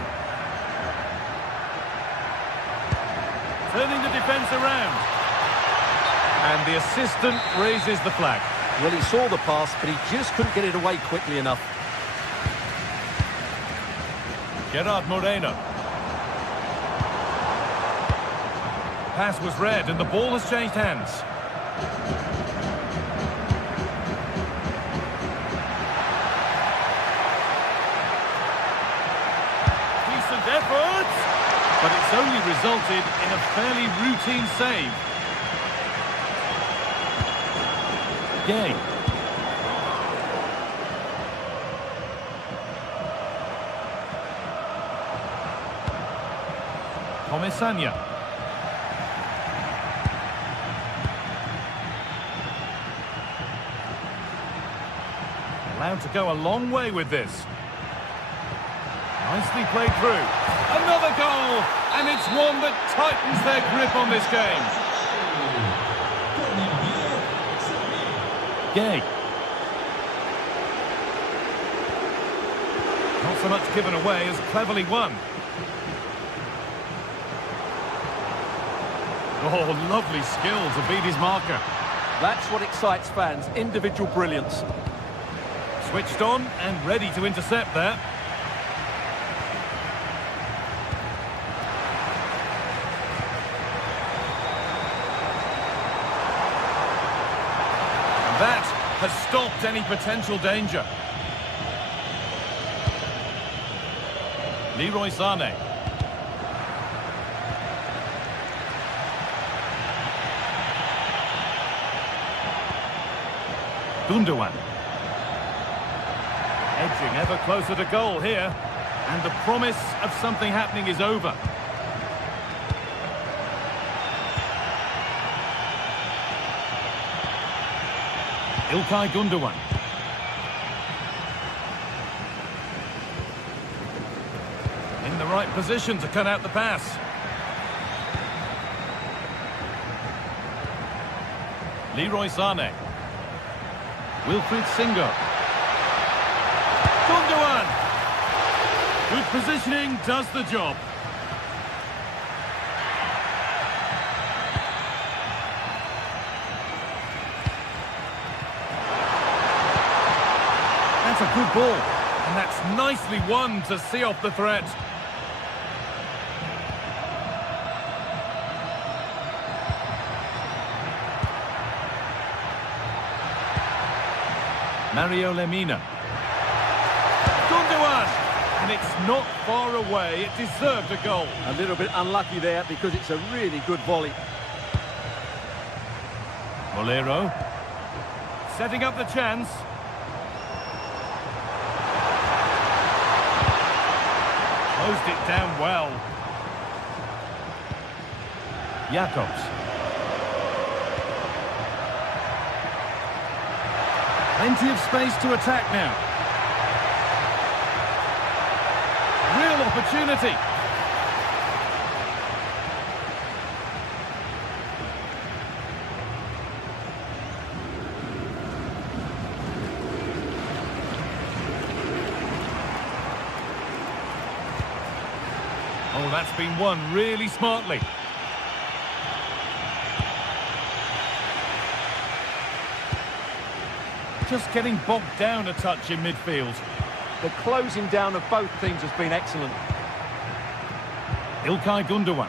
Turning the defence around. And the assistant raises the flag. Well, he saw the pass, but he just couldn't get it away quickly enough. Gerard Moreno. Pass was read and the ball has changed hands. Decent effort, but it's only resulted in a fairly routine save. Gay. Comesaña. Allowed to go a long way with this. Nicely played through. Another goal! And it's one that tightens their grip on this game. Gay. Not so much given away as cleverly won. Oh, lovely skill to beat his marker. That's what excites fans, individual brilliance. Switched on and ready to intercept there. And that has stopped any potential danger. Leroy Sané. Gundogan. Edging ever closer to goal here. And the promise of something happening is over. İlkay Gundogan. In the right position to cut out the pass. Leroy Sané. Wilfried Singo. Gundogan! Good positioning does the job. That's a good ball. And that's nicely won to see off the threat. Mario Lemina. Gundogan! And it's not far away. It deserved a goal. A little bit unlucky there because it's a really good volley. Molero. Setting up the chance. Closed it down well. Jacobs. Plenty of space to attack now. Real opportunity. Oh, that's been won really smartly. Just getting bogged down a touch in midfield. The closing down of both teams has been excellent. İlkay Gündoğan.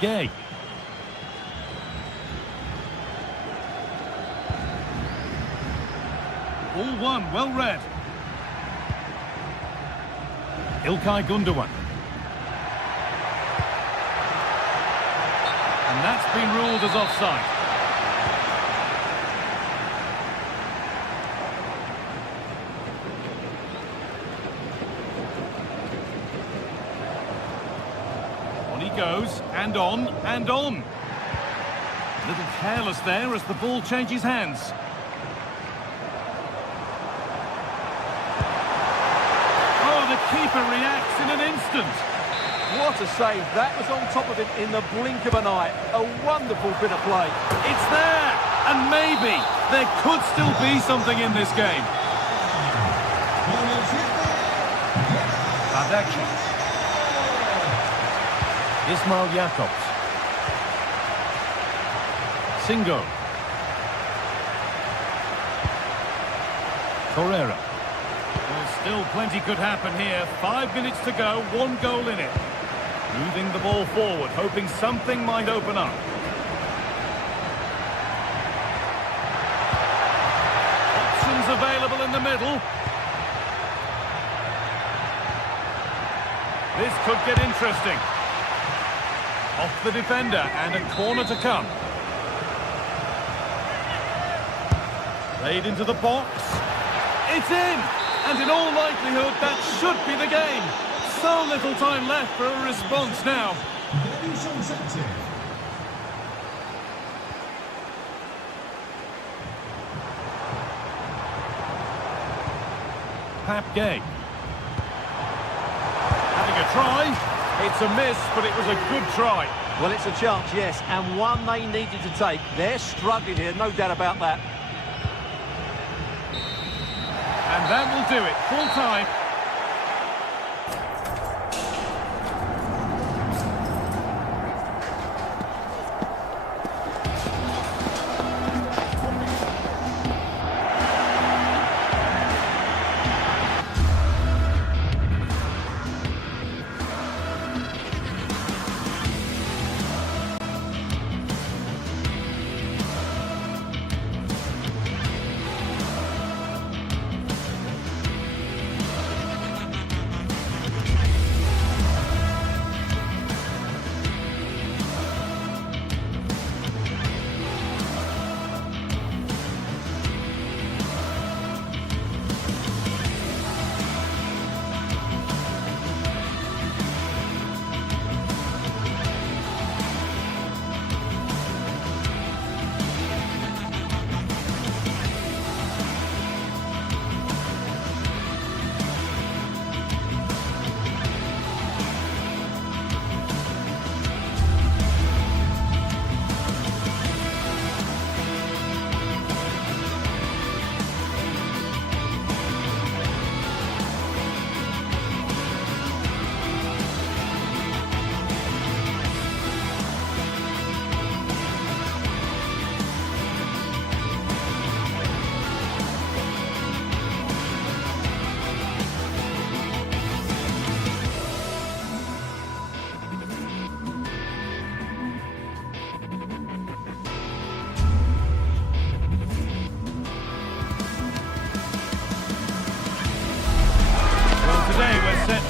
Gay. All one, well read. İlkay Gündoğan. And that's been ruled as offside. On he goes, and on, and on. A little careless there as the ball changes hands. Oh, the keeper reacts in an instant. What a save. That was on top of it in the blink of an eye. A wonderful bit of play. It's there, and maybe there could still be something in this game. Bad action. Ismail Jakobs. Singo. Torreira. Well, still plenty could happen here. 5 minutes to go, 1 goal in it. Moving the ball forward, hoping something might open up. Options available in the middle. This could get interesting. Off the defender and a corner to come. Played into the box. It's in! And in all likelihood, that should be the game. So little time left for a response now. Pap Gay. Having a try. It's a miss, but it was a good try. Well, it's a chance, yes, and one they needed to take. They're struggling here, no doubt about that. And that will do it. Full time.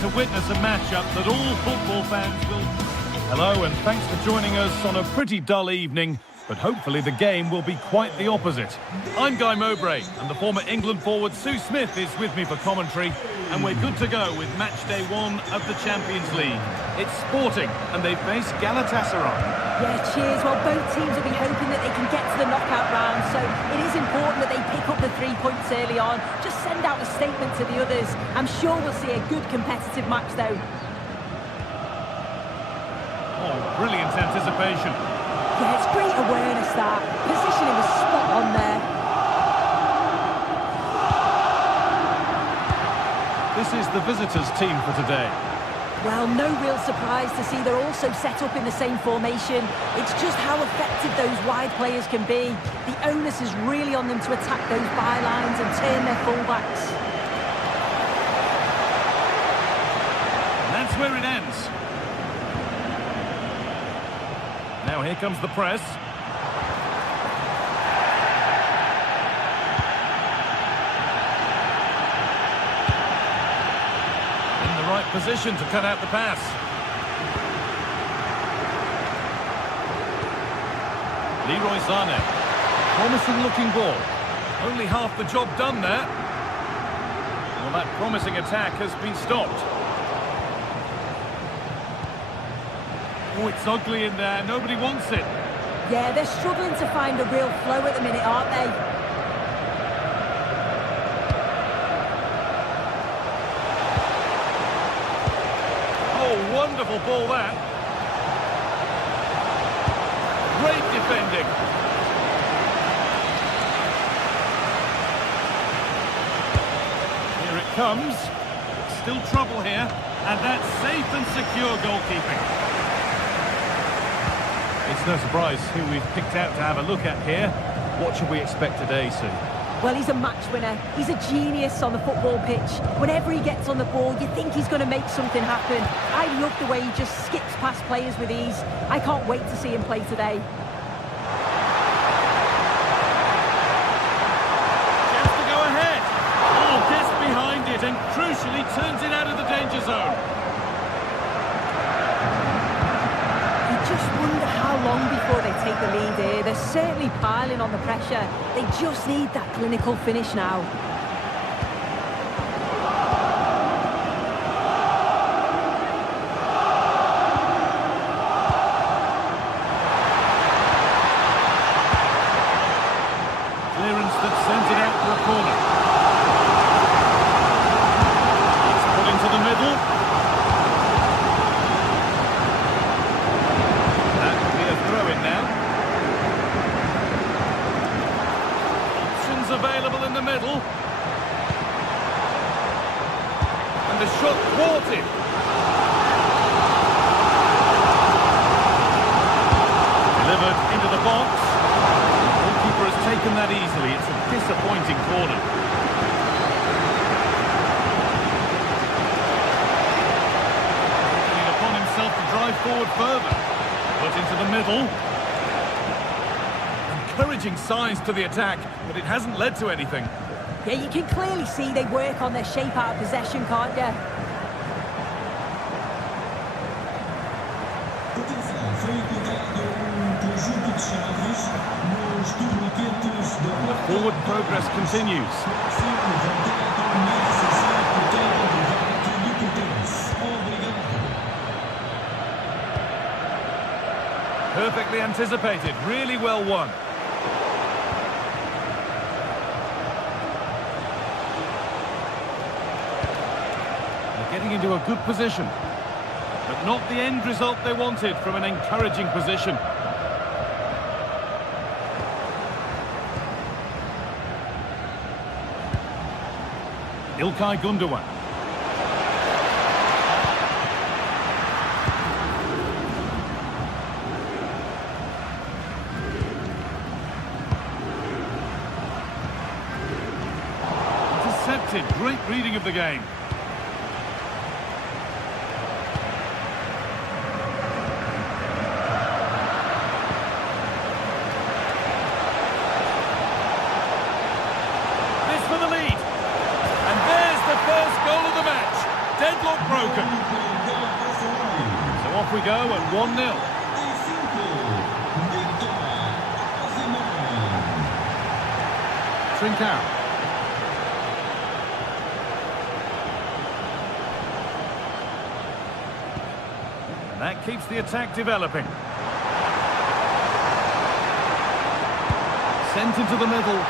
To witness a matchup that all football fans will... Hello, and thanks for joining us on a pretty dull evening, but hopefully the game will be quite the opposite. I'm Guy Mowbray, and the former England forward Sue Smith is with me for commentary, and we're good to go with match day 1 of the Champions League. It's Sporting, and they face Galatasaray. Yeah, cheers. Well, both teams will be hoping that they can get to the knockout round, so it is important that they pick up the 3 points early on. Just send out a statement to the others. I'm sure we'll see a good competitive match, though. Oh, brilliant anticipation. Yeah, it's great awareness, that. Positioning was spot on there. This is the visitors' team for today. Well, no real surprise to see they're also set up in the same formation. It's just how effective those wide players can be. The onus is really on them to attack those bylines and turn their fullbacks. And that's where it ends. Now here comes the press. Right position to cut out the pass. Leroy Sané. Promising looking ball. Only half the job done there. Well, that promising attack has been stopped. Oh, it's ugly in there. Nobody wants it. Yeah, they're struggling to find a real flow at the minute, aren't they? Wonderful ball that. Great defending. Here it comes. Still trouble here. And that's safe and secure goalkeeping. It's no surprise who we've picked out to have a look at here. What should we expect today, Sue? Well, he's a match winner. He's a genius on the football pitch. Whenever he gets on the ball, you think he's going to make something happen. I love the way he just skips past players with ease. I can't wait to see him play today. Chance to go ahead. Oh, gets behind it and crucially turns it out of the danger zone. You just wonder how long before they take the lead here. They're certainly piling on the pressure. They just need that clinical finish now. Clearance that sends it out for a corner. It's put into the middle. That will be a throw-in now. Options available in the middle. And the shot thwarted. Delivered into the box. Has taken that easily. It's a disappointing corner. Taking it upon himself to drive forward further. Put into the middle. Encouraging signs to the attack, but it hasn't led to anything. Yeah, you can clearly see they work on their shape out of possession, can't you? The forward progress continues. Perfectly anticipated, really well won. They're getting into a good position, but not the end result they wanted from an encouraging position. İlkay Gündoğan. Intercepted. Great reading of the game. This for the lead. First goal of the match. Deadlock broken. So off we go at 1-0. Trincao. And that keeps the attack developing. Sent into the middle.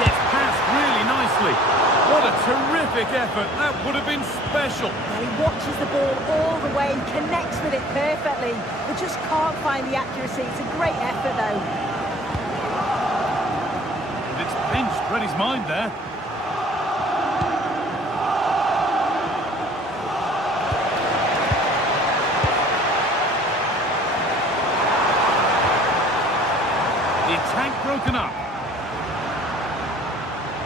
Gets past really nicely. What a terrific effort. That would have been special. He watches the ball all the way, connects with it perfectly, but just can't find the accuracy. It's a great effort, though. And it's pinched, read his mind there. broken up.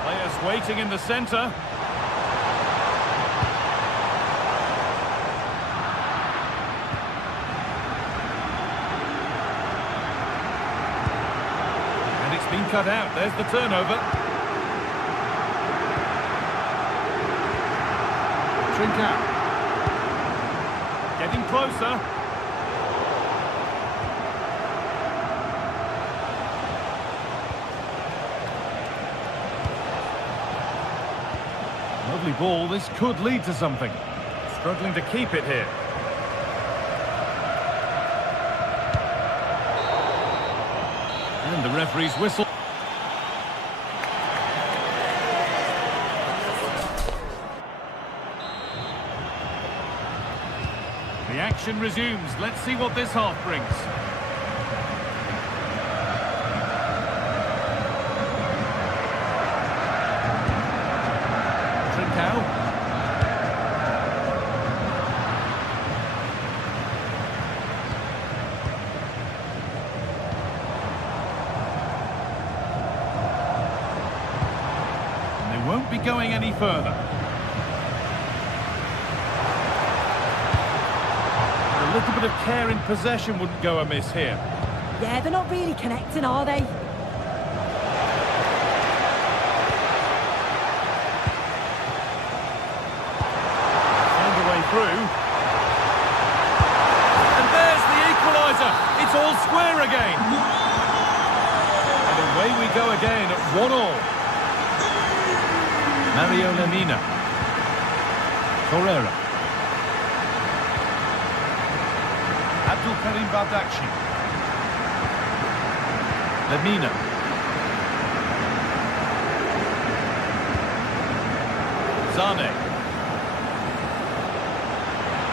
Players waiting in the centre. And it's been cut out. There's the turnover. Trincao. Getting closer. Lovely ball. This could lead to something. Struggling to keep it here. And the referee's whistle. The action resumes. Let's see what this half brings. Trincao. And they won't be going any further. A little bit of care in possession wouldn't go amiss here. Yeah, they're not really connecting, are they? Find a way through. And there's the equaliser. It's all square again. And away we go again at 1-1. Mario Lemina. Torreira. Karim Bardakci. Lemina. Zane.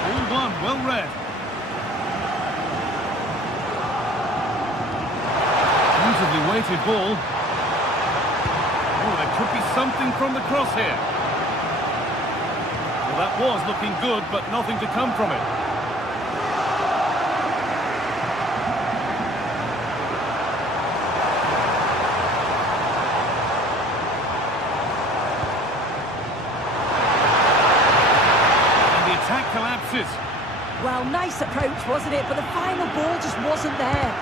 All one, well read. Beautifully weighted ball. Oh, there could be something from the cross here. Well, that was looking good, but nothing to come from it. Collapses. Well, nice approach, wasn't it? But the final ball just wasn't there.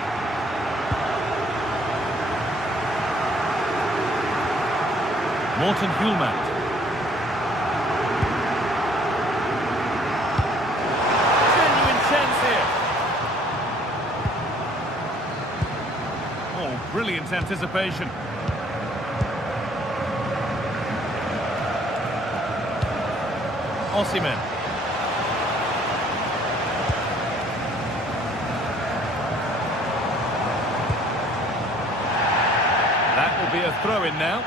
Morten Hulmand. Genuine chance here. Oh, brilliant anticipation. Osimhen. That will be a throw-in now.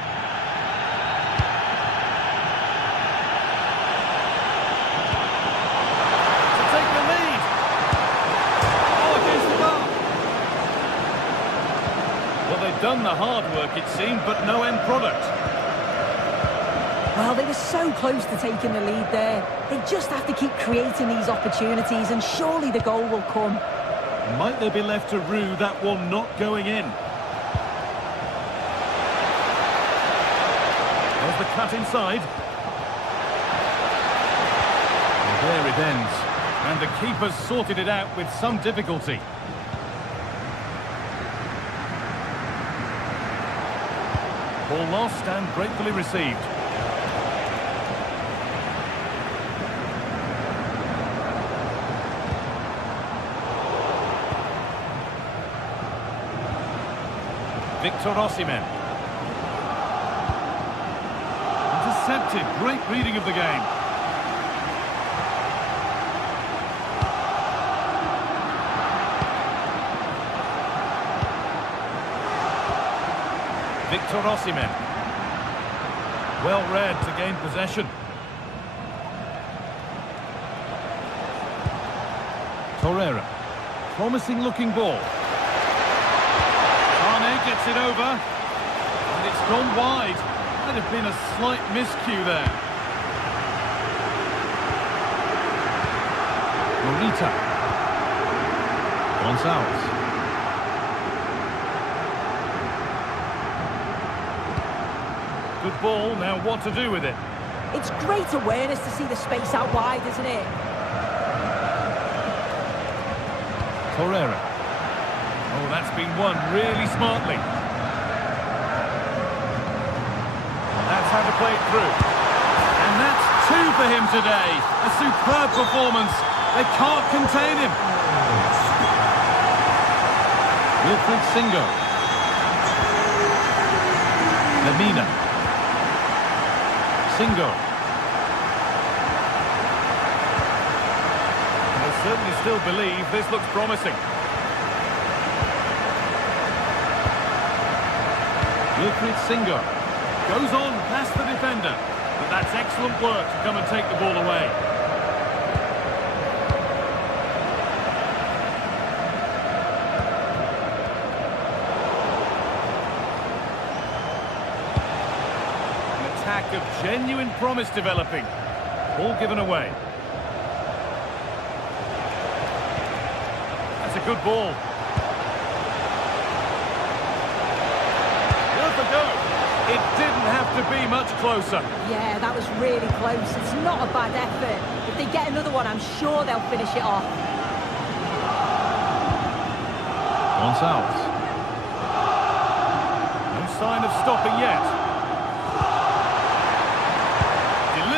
To take the lead. Oh, against the bar. Well, they've done the hard work, it seemed, but no end product. Well, they were so close to taking the lead there. They just have to keep creating these opportunities, and surely the goal will come. Might they be left to rue that one not going in? There's the cut inside. And there it ends. And the keeper's sorted it out with some difficulty. Ball lost and gratefully received. Victor Osimhen. Intercepted. Great reading of the game. Victor Osimhen. Well read to gain possession. Torreira. Promising looking ball. Gets it over, and it's gone wide. Might have been a slight miscue there. Morita. Gonzalez. Good ball, now what to do with it? It's great awareness to see the space out wide, isn't it? Torreira. Oh, that's been won really smartly. That's how to play it through. And that's 2 for him today. A superb performance. They can't contain him. Wilfried Singo. Lemina. Singo. I certainly still believe this looks promising. Wilfried Singo. Goes on past the defender. But that's excellent work to come and take the ball away. Of genuine promise developing. Ball given away. That's a good ball. Worth a go. It didn't have to be much closer. Yeah, that was really close. It's not a bad effort. If they get another one, I'm sure they'll finish it off. Gonçalves. No sign of stopping yet.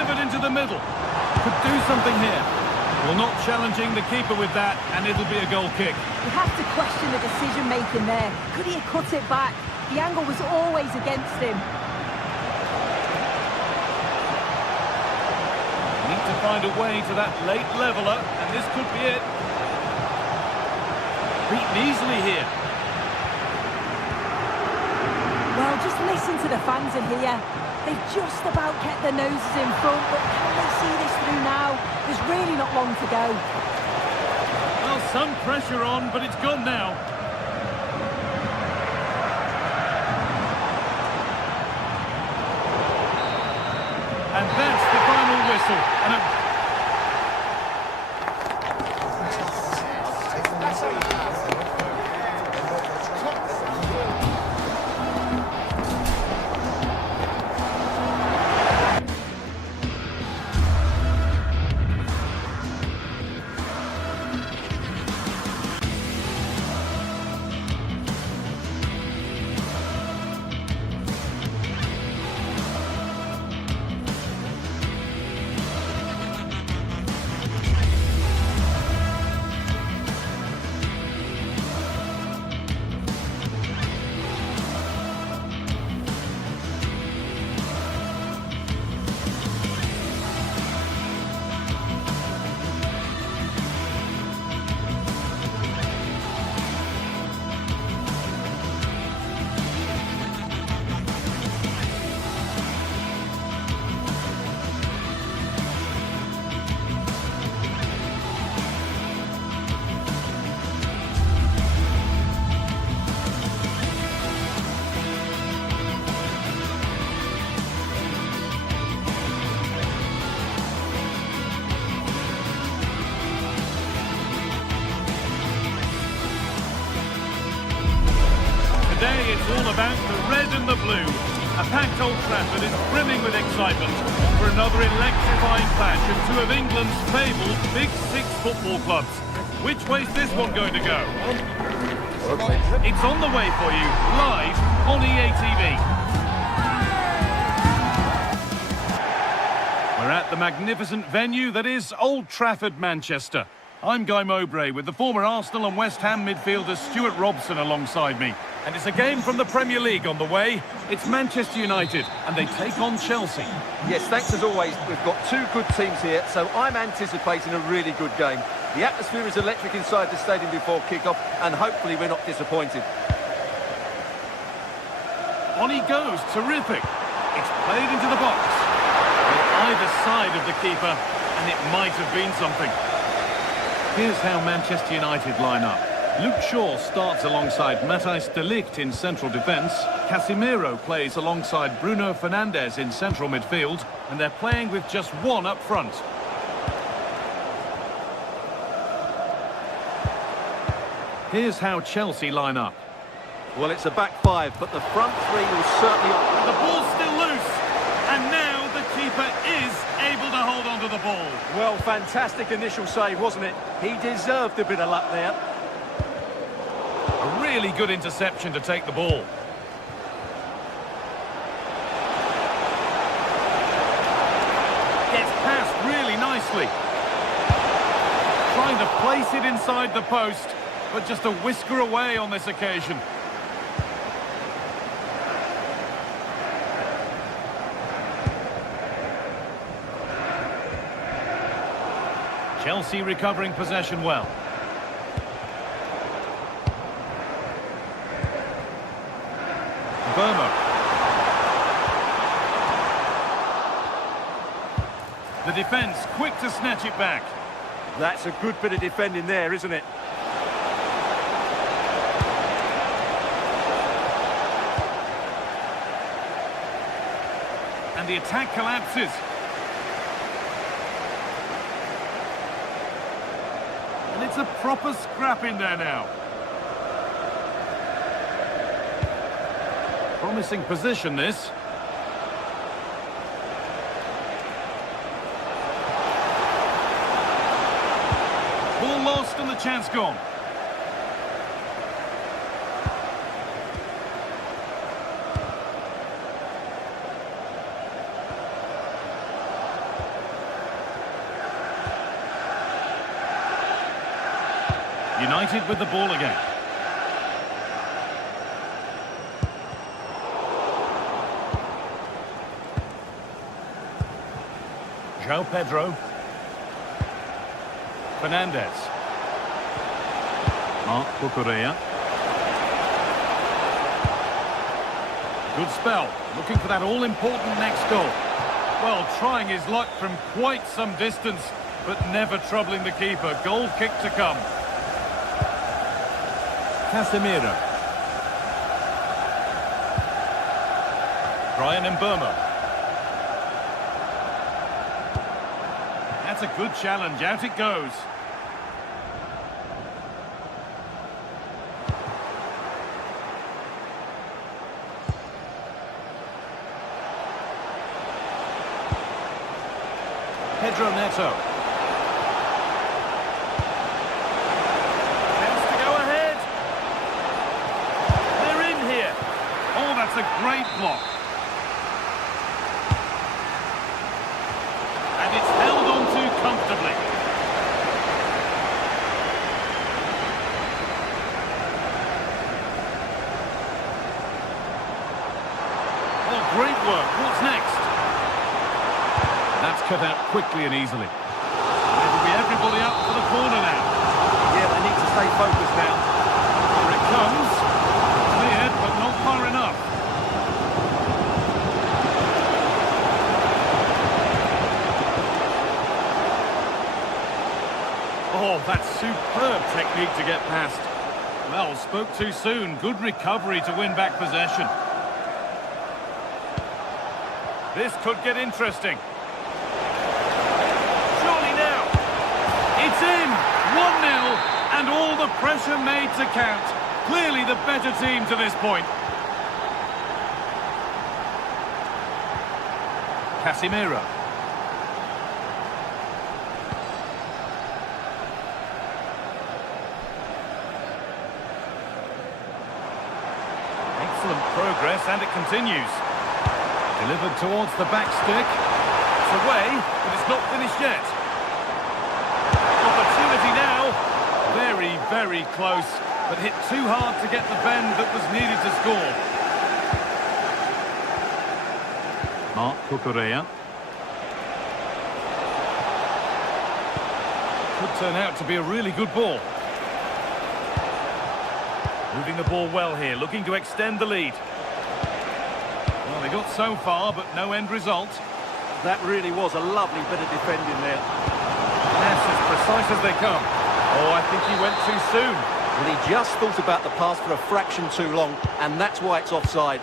Into the middle. Could do something here. Well, not challenging the keeper with that, and it'll be a goal kick. You have to question the decision-making there. Could he have cut it back? The angle was always against him. Need to find a way to that late leveller, and this could be it. Beaten easily here. Well, just listen to the fans in here. They've just about kept their noses in front, but can they see this through now? There's really not long to go. Well, some pressure on, but it's gone now. And that's the final whistle. And today it's all about the red and the blue. A packed Old Trafford is brimming with excitement for another electrifying clash of 2 of England's fabled Big 6 football clubs. Which way's this one going to go? It's on the way for you, live on EA TV. We're at the magnificent venue that is Old Trafford, Manchester. I'm Guy Mowbray with the former Arsenal and West Ham midfielder Stuart Robson alongside me. And it's a game from the Premier League on the way. It's Manchester United, and they take on Chelsea. Yes, thanks as always. We've got 2 good teams here, so I'm anticipating a really good game. The atmosphere is electric inside the stadium before kick-off, and hopefully we're not disappointed. On he goes, terrific. It's played into the box. On either side of the keeper, and it might have been something. Here's how Manchester United line up. Luke Shaw starts alongside Matthijs de Ligt in central defence. Casemiro plays alongside Bruno Fernandes in central midfield. And they're playing with just 1 up front. Here's how Chelsea line up. Well, it's a back 5, but the front 3 will certainly... The ball's still loose. the ball. Well, fantastic initial save, wasn't it? He deserved a bit of luck there. A really good interception to take the ball. Gets past really nicely. Trying to place it inside the post, but just a whisker away on this occasion. Chelsea recovering possession well. Burma. The defence quick to snatch it back. That's a good bit of defending there, isn't it? And the attack collapses. And it's a proper scrap in there now. Promising position, this. Ball lost and the chance gone. United with the ball again. João Pedro. Fernandez. Marc Cucurella. Good spell. Looking for that all-important next goal. Well, trying his luck from quite some distance, but never troubling the keeper. Goal kick to come. Casemiro. Brian Mbeumo. That's a good challenge. Out it goes. Pedro Neto. Chance to go ahead. They're in here. Oh, that's a great block. And it's held on to comfortably. Oh, great work. What's next? That's cut out quickly and easily. It'll be everybody up for the corner now. Yeah, they need to stay focused now. Here it comes. Cleared, but not far enough. Oh, that's superb technique to get past. Well, spoke too soon. Good recovery to win back possession. This could get interesting. Surely now. It's in. 1-0. And all the pressure made to count. Clearly the better team to this point. Casemiro. Excellent progress, and it continues. Delivered towards the back stick. It's away, but it's not finished yet. Opportunity now. Very, very close, but hit too hard to get the bend that was needed to score. Marc Cucurella. Could turn out to be a really good ball. Moving the ball well here, looking to extend the lead. Well, they got so far, but no end result. That really was a lovely bit of defending there. That's as precise as they come. Oh, I think he went too soon. Well, he just thought about the pass for a fraction too long, and that's why it's offside.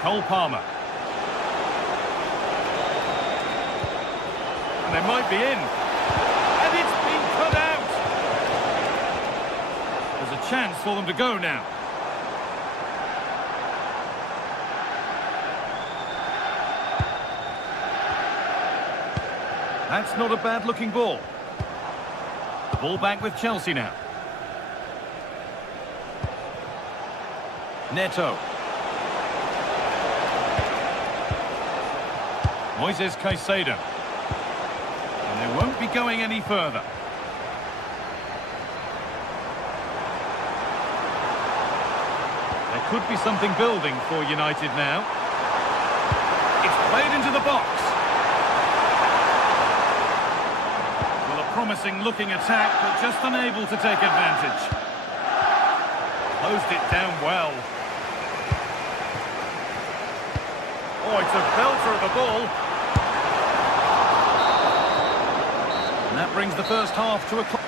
Cole Palmer. And they might be in. And it's been cut out. There's a chance for them to go now. That's not a bad-looking ball. The ball back with Chelsea now. Neto. Moises Caicedo. And they won't be going any further. There could be something building for United now. It's played into the box. Well, a promising looking attack, but just unable to take advantage. Closed it down well. Oh, it's a belter of a ball. And that brings the first half to a close.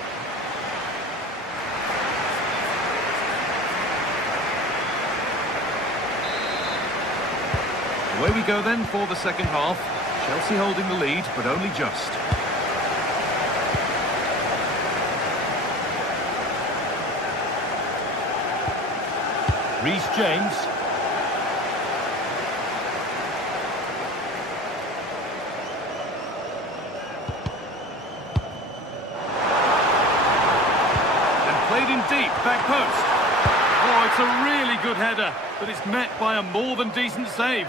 Away we go then for the second half. Chelsea holding the lead, but only just. Reece James. And played in deep, back post. Oh, it's a really good header, but it's met by a more than decent save.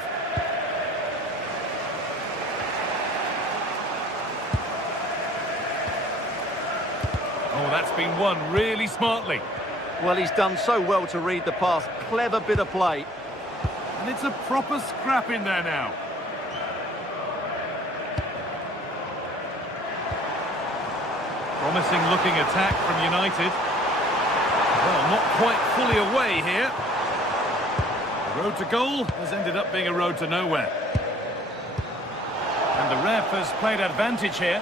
Oh, that's been won really smartly. Well, he's done so well to read the pass. Clever bit of play. And it's a proper scrap in there now. Promising looking attack from United. Well, not quite fully away here. The road to goal has ended up being a road to nowhere. And the ref has played advantage here.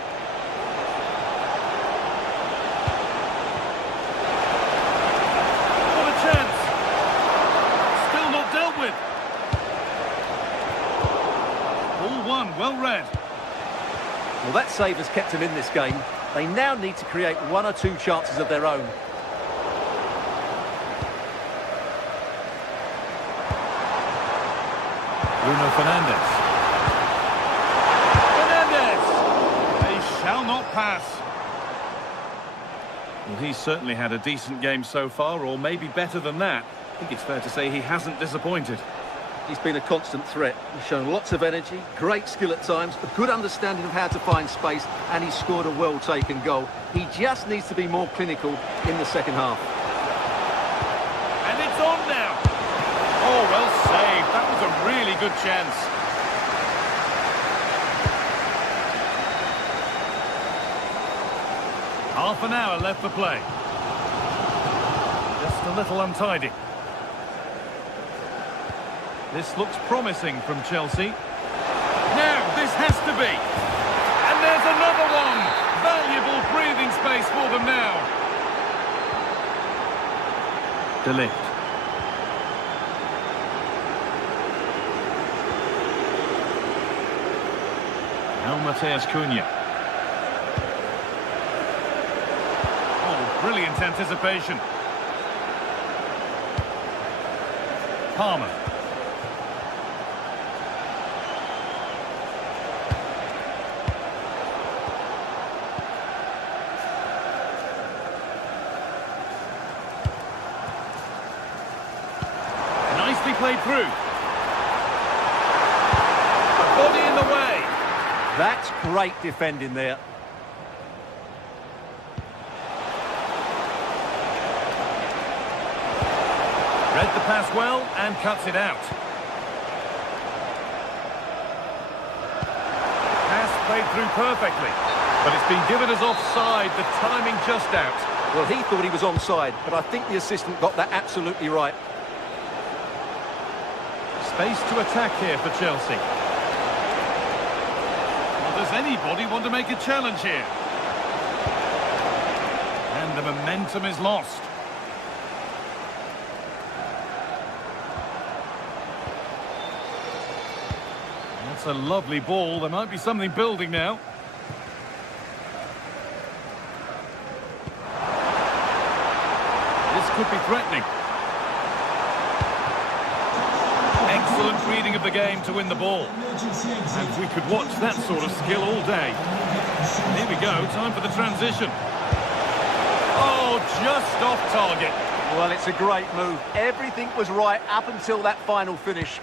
Well read. Well, that save has kept them in this game. They now need to create one or two chances of their own. Bruno Fernandes. They shall not pass. Well, he's certainly had a decent game so far, or maybe better than that. I think it's fair to say he hasn't disappointed. He's been a constant threat. He's shown lots of energy, great skill at times, a good understanding of how to find space, and he's scored a well-taken goal. He just needs to be more clinical in the second half. And it's on now. Oh, well saved. That was a really good chance. Half an hour left for play. Just a little untidy. This looks promising from Chelsea. Now, this has to be. And there's another one. Valuable breathing space for them now. De Ligt. Now Mateus Cunha. Oh, brilliant anticipation. Palmer. Played through. A body in the way. That's great defending there. Read the pass well and cuts it out. Pass played through perfectly, but it's been given as offside, the timing just out. Well, he thought he was onside, but I think the assistant got that absolutely right. Space to attack here for Chelsea. Well, does anybody want to make a challenge here? And the momentum is lost. That's a lovely ball. There might be something building now. This could be threatening. Excellent reading of the game to win the ball. And we could watch that sort of skill all day. Here we go, time for the transition. Oh, just off target. Well, it's a great move. Everything was right up until that final finish.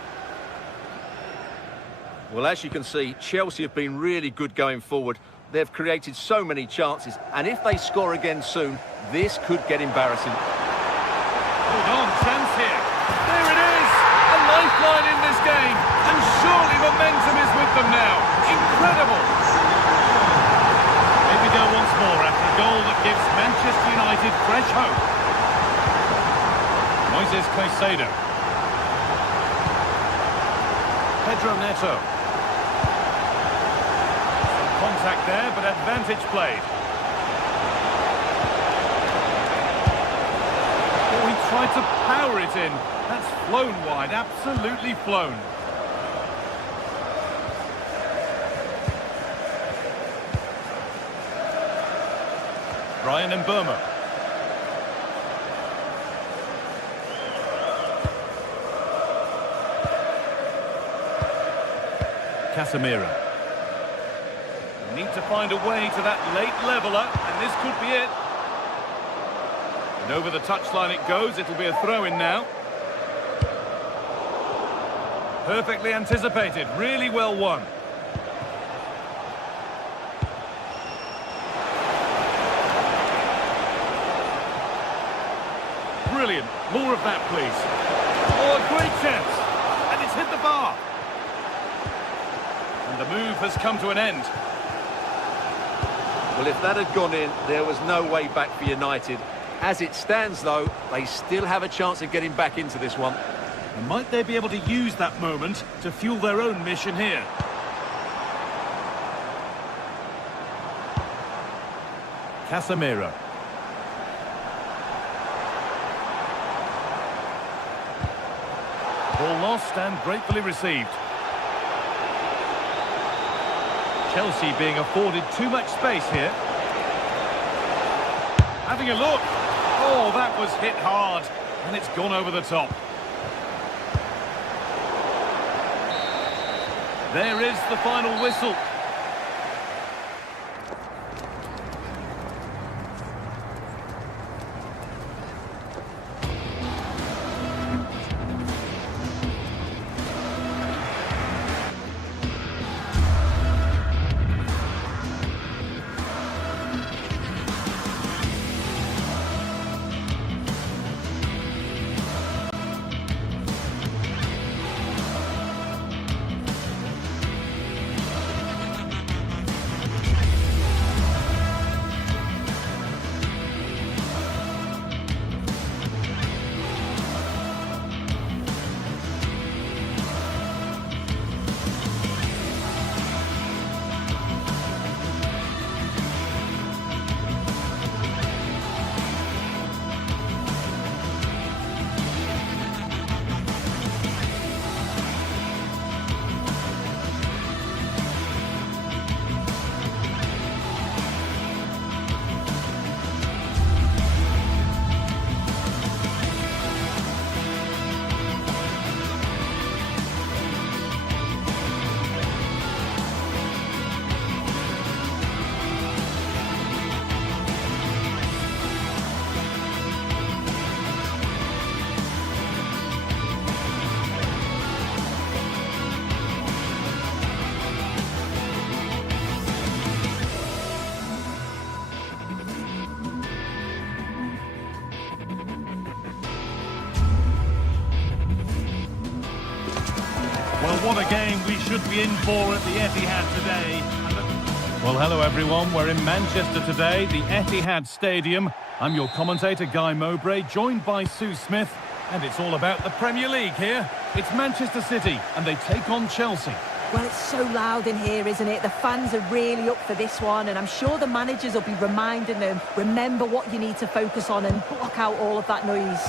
Well, as you can see, Chelsea have been really good going forward. They've created so many chances, and if they score again soon, this could get embarrassing. Hold on, chance here. There it is! A lifeline in this game, and surely momentum is with them now. Incredible! Here we go once more after a goal that gives Manchester United fresh hope. Moises Caicedo. Pedro Neto. Contact there, but advantage played. Oh, he tried to power it in. That's flown wide, absolutely flown. Brian Mbeumo. Casemiro. Need to find a way to that late leveller, and this could be it. And over the touchline it goes. It'll be a throw-in now. Perfectly anticipated, really well won. Brilliant, more of that please. Oh, a great chance, and it's hit the bar. And the move has come to an end. Well, if that had gone in, there was no way back for United. As it stands, though, they still have a chance of getting back into this one. And might they be able to use that moment to fuel their own mission here? Casemiro. Ball lost and gratefully received. Chelsea being afforded too much space here. Having a look. Oh, that was hit hard. And it's gone over the top. There is the final whistle. Well, what a game we should be in for at the Etihad today. Well, hello everyone. We're in Manchester today, the Etihad Stadium. I'm your commentator, Guy Mowbray, joined by Sue Smith. And it's all about the Premier League here. It's Manchester City, and they take on Chelsea. Well, it's so loud in here, isn't it? The fans are really up for this one, and I'm sure the managers will be reminding them, remember what you need to focus on and block out all of that noise.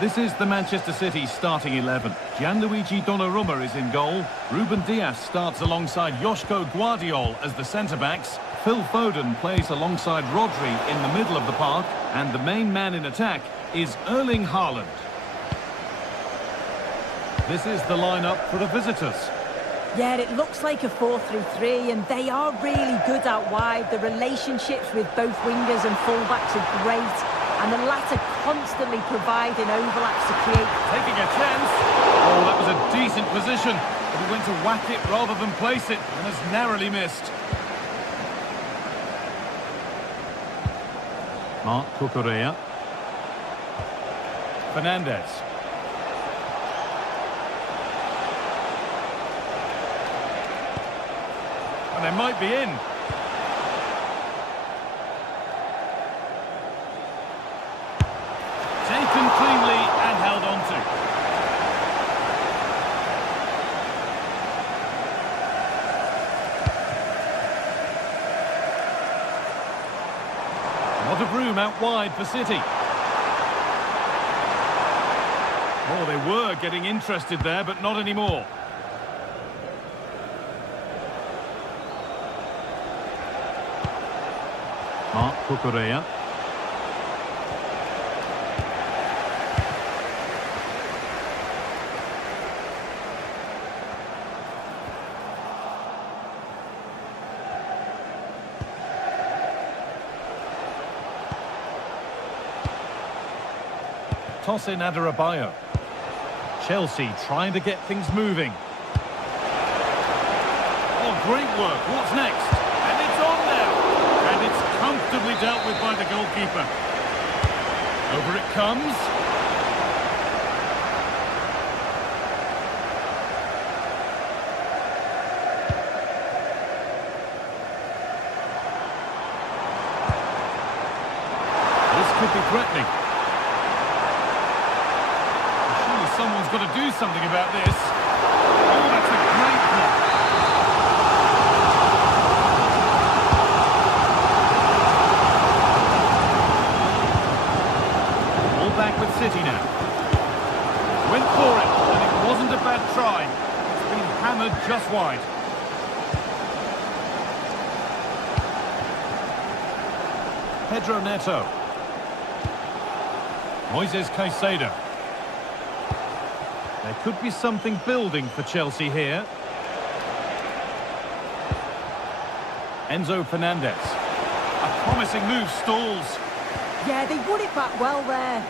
This is the Manchester City starting 11. Gianluigi Donnarumma is in goal. Ruben Dias starts alongside Joško Guardiol as the centre-backs. Phil Foden plays alongside Rodri in the middle of the park. And the main man in attack is Erling Haaland. This is the lineup for the visitors. Yeah, it looks like a 4-3-3, and they are really good out wide. The relationships with both wingers and fullbacks are great, and the latter constantly providing overlaps to create. Taking a chance. Oh, that was a decent position, but he went to whack it rather than place it, and has narrowly missed. Marc Cucurella. Fernandez. And they might be in. Taken cleanly and held on to. A lot of room out wide for City. Oh, they were getting interested there, but not anymore. Marc Cucurella. Tosin Adarabioyo. Chelsea trying to get things moving. Oh, great work. What's next? And it's on now. And it's comfortably dealt with by the goalkeeper. Over it comes. This could be threatening. Surely someone's got to do something about this. Oh, that's a great block. Back with City now. Went for it, and it wasn't a bad try. It's been hammered just wide. Pedro Neto. Moises Caicedo. There could be something building for Chelsea here. Enzo Fernandez. A promising move stalls. Yeah, they won it back well there.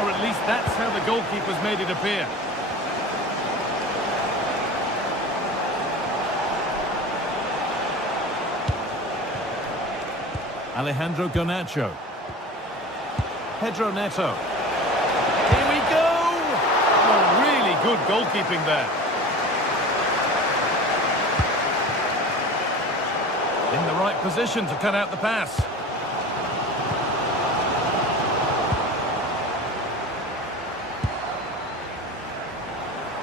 Or at least that's how the goalkeeper's made it appear. Alejandro Garnacho. Pedro Neto. Here we go! Oh, really good goalkeeping there. In the right position to cut out the pass.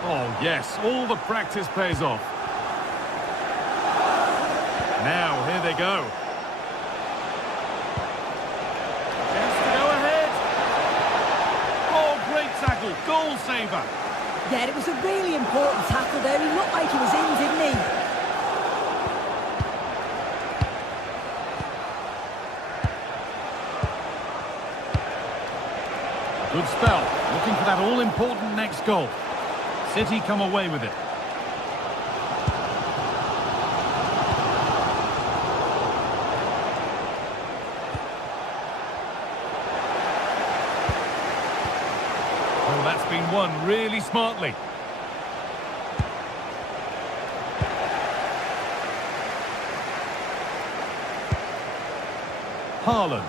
Oh, yes, all the practice pays off. Now, here they go. Chance to go ahead. Oh, great tackle, goal saver. Yeah, it was a really important tackle there. He looked like he was in, didn't he? Good spell, looking for that all-important next goal. City come away with it. Oh, that's been won really smartly. Haaland.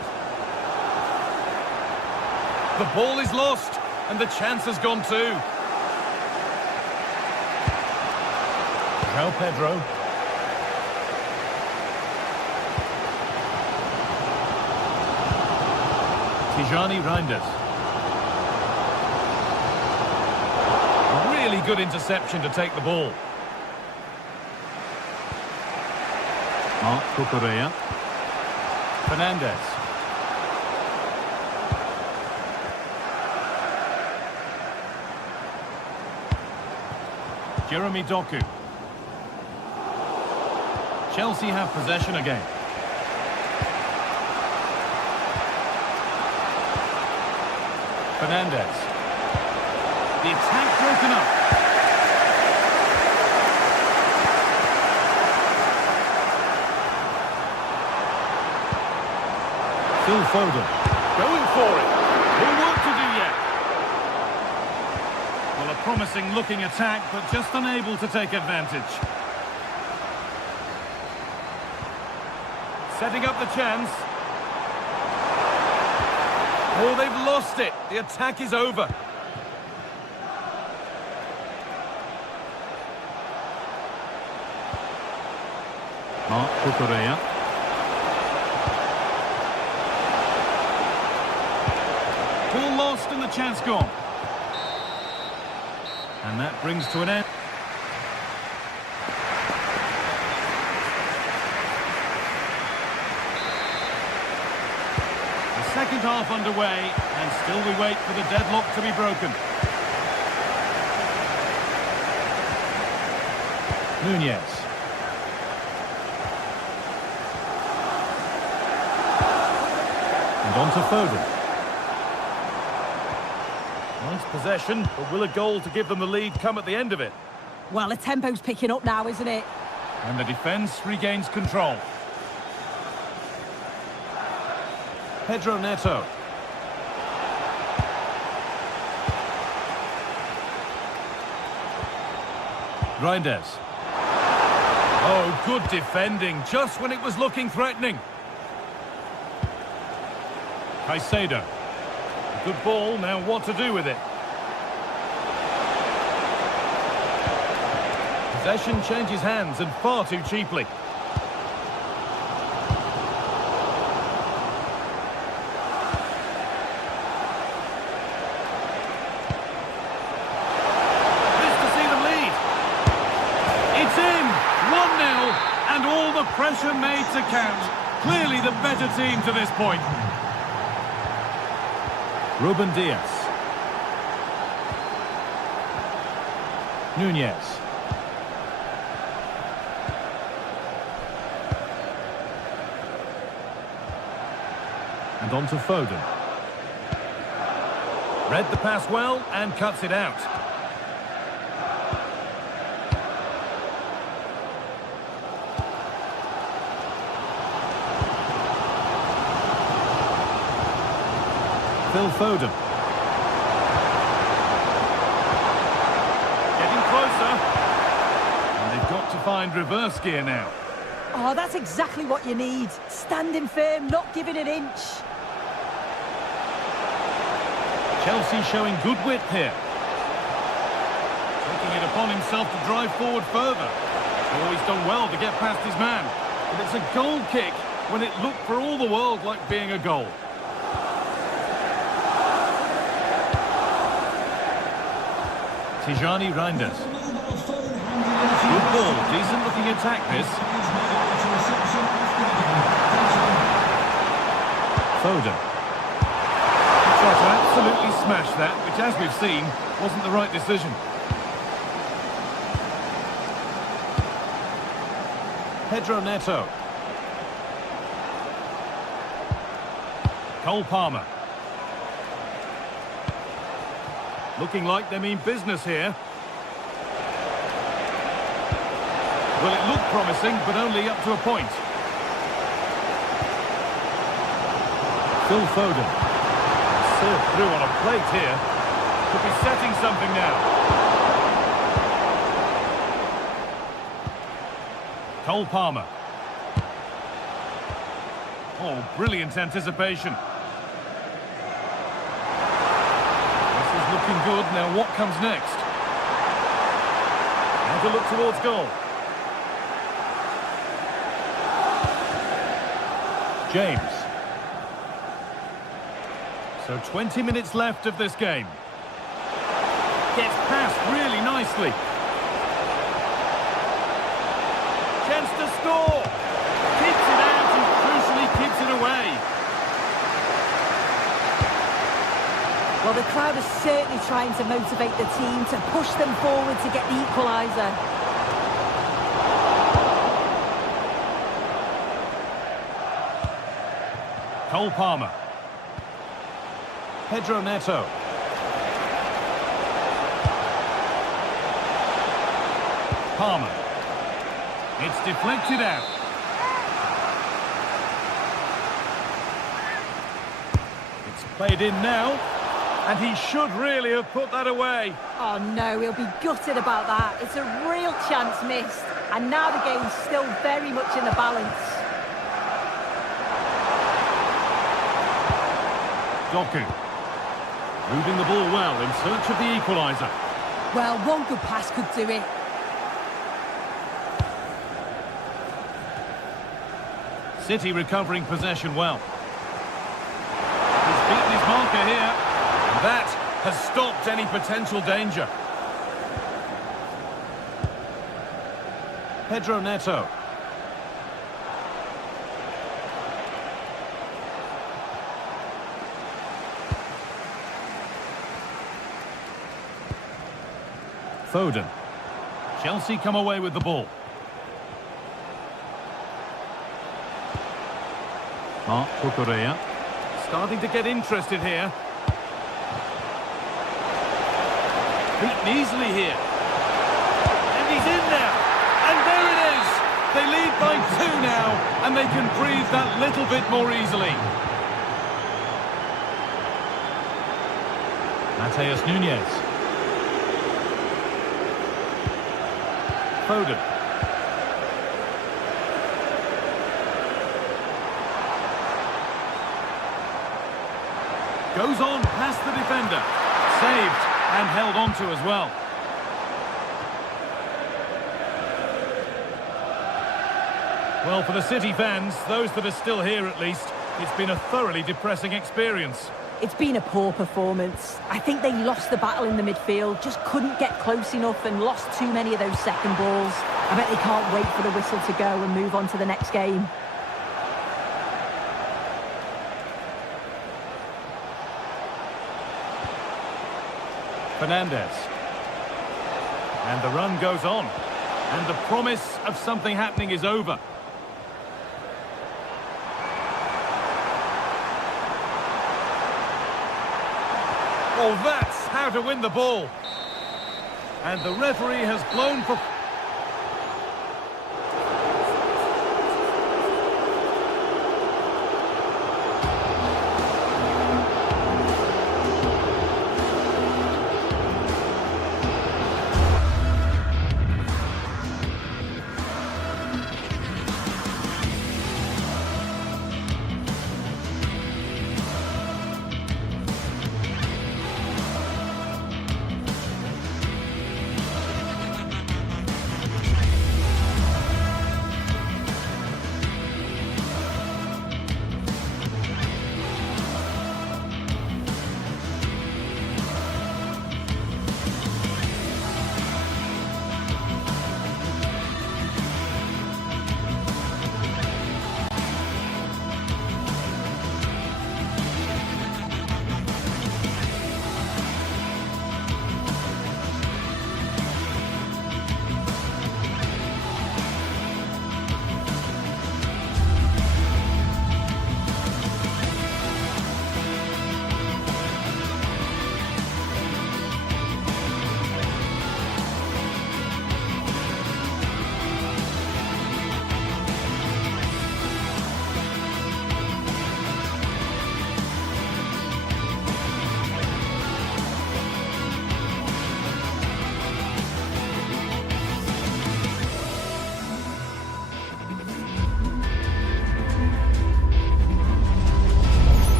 The ball is lost, and the chance has gone too. Pedro. Tijani Reinders. Really good interception to take the ball. Marc Cucurella. Fernandez. Jeremy Doku. Chelsea have possession again. Fernandez. The attack broken up. Phil Foden. Going for it. More work to do yet. Well, a promising looking attack, but just unable to take advantage. Setting up the chance. Oh, they've lost it. The attack is over. Mark Cucurella. Ball lost and the chance gone. And that brings to an end. The second half underway, and still we wait for the deadlock to be broken. Nunez. And on to Foden. Nice possession, but will a goal to give them the lead come at the end of it? Well, the tempo's picking up now, isn't it? And the defence regains control. Pedro Neto. Reinders. Oh, good defending, just when it was looking threatening. Caicedo. Good ball, now what to do with it? Possession changes hands and far too cheaply. This to see them lead. It's in! 1-0 and all the pressure made to count. Clearly the better team to this point. Ruben Diaz. Nunez. And on to Foden. Read the pass well and cuts it out. Phil Foden. Getting closer. And they've got to find reverse gear now. Oh, that's exactly what you need. Standing firm, not giving an inch. Chelsea showing good width here. Taking it upon himself to drive forward further. Oh, he's done well to get past his man. But it's a goal kick when it looked for all the world like being a goal. Tijani Reinders. Good ball, decent looking attack this. Foden. Tried to absolutely smash that, which as we've seen, wasn't the right decision. Pedro Neto. Cole Palmer. Looking like they mean business here. Well, it looked promising, but only up to a point. Phil Foden. Served through on a plate here. Could be setting something now. Cole Palmer. Oh, brilliant anticipation. Looking good. Now what comes next? Now to look towards goal. James. So 20 minutes left of this game. Gets past really nicely. Chance to score. Keeps it out and crucially keeps it away. Well, the crowd is certainly trying to motivate the team to push them forward to get the equaliser. Cole Palmer. Pedro Neto. Palmer. It's deflected out. It's played in now, and he should really have put that away. Oh no, he'll be gutted about that. It's a real chance missed, and now the game's still very much in the balance. Doku. Moving the ball well in search of the equaliser. Well, one good pass could do it. City recovering possession well. He's beaten his marker here. And that has stopped any potential danger. Pedro Neto. Foden. Chelsea come away with the ball. Mark Cucurella. Starting to get interested here. Beaten easily here. And he's in now. And there it is. They lead by 2 now. And they can breathe that little bit more easily. Mateus Nunes. Foden. Goes on past the defender. Saved and held on to as well. Well, for the City fans, those that are still here at least, it's been a thoroughly depressing experience. It's been a poor performance. I think they lost the battle in the midfield, just couldn't get close enough and lost too many of those second balls. I bet they can't wait for the whistle to go and move on to the next game. Fernandez. And the run goes on. And the promise of something happening is over. Oh, that's how to win the ball. And the referee has blown for...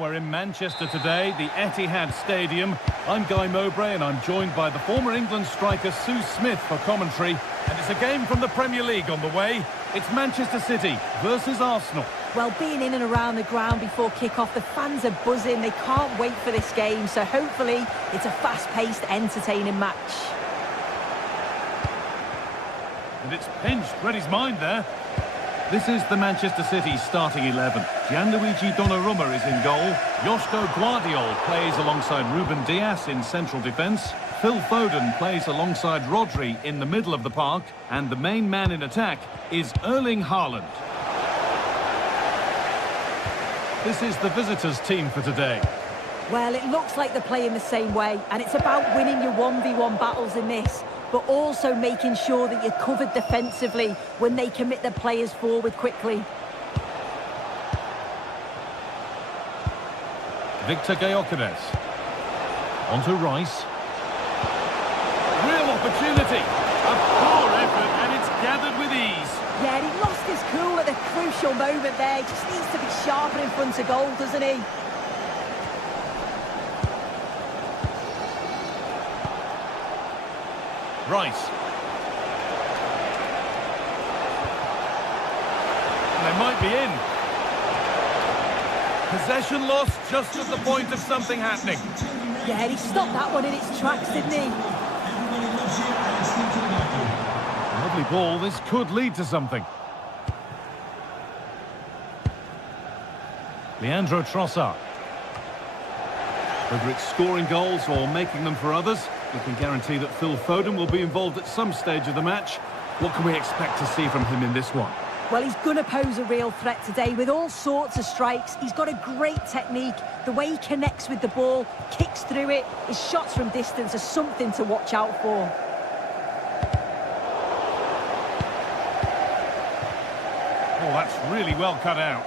We're in Manchester today, the Etihad Stadium. I'm Guy Mowbray and I'm joined by the former England striker Sue Smith for commentary. And it's a game from the Premier League on the way. It's Manchester City versus Arsenal. Well, being in and around the ground before kick-off, the fans are buzzing. They can't wait for this game, so hopefully it's a fast-paced, entertaining match. And it's pinched Reddy's mind there. This is the Manchester City starting 11. Gianluigi Donnarumma is in goal. Josko Guardiol plays alongside Ruben Dias in central defence. Phil Foden plays alongside Rodri in the middle of the park. And the main man in attack is Erling Haaland. This is the visitors' team for today. Well, it looks like they're playing the same way, and it's about winning your 1v1 battles in this, but also making sure that you're covered defensively when they commit their players forward quickly. Victor Gyökeres. On to Rice. Real opportunity. A poor effort, and it's gathered with ease. Yeah, he lost his cool at a crucial moment there. He just needs to be sharper in front of goal, doesn't he? Rice. And they might be in. Possession lost just at the point of something happening. Yeah, he stopped that one in its tracks, didn't he? Lovely ball. This could lead to something. Leandro Trossard. Whether it's scoring goals or making them for others, we can guarantee that Phil Foden will be involved at some stage of the match. What can we expect to see from him in this one? Well, he's going to pose a real threat today with all sorts of strikes. He's got a great technique. The way he connects with the ball, kicks through it, his shots from distance are something to watch out for. Oh, that's really well cut out.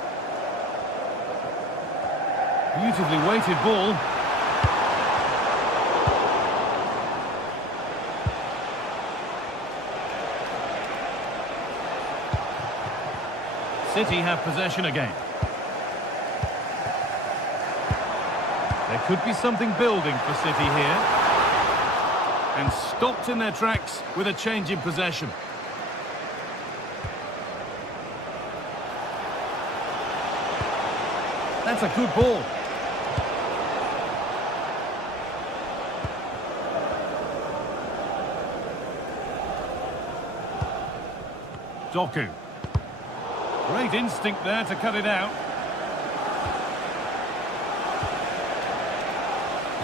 Beautifully weighted ball. City have possession again. There could be something building for City here. And stopped in their tracks with a change in possession. That's a good ball. Doku. Great instinct there to cut it out.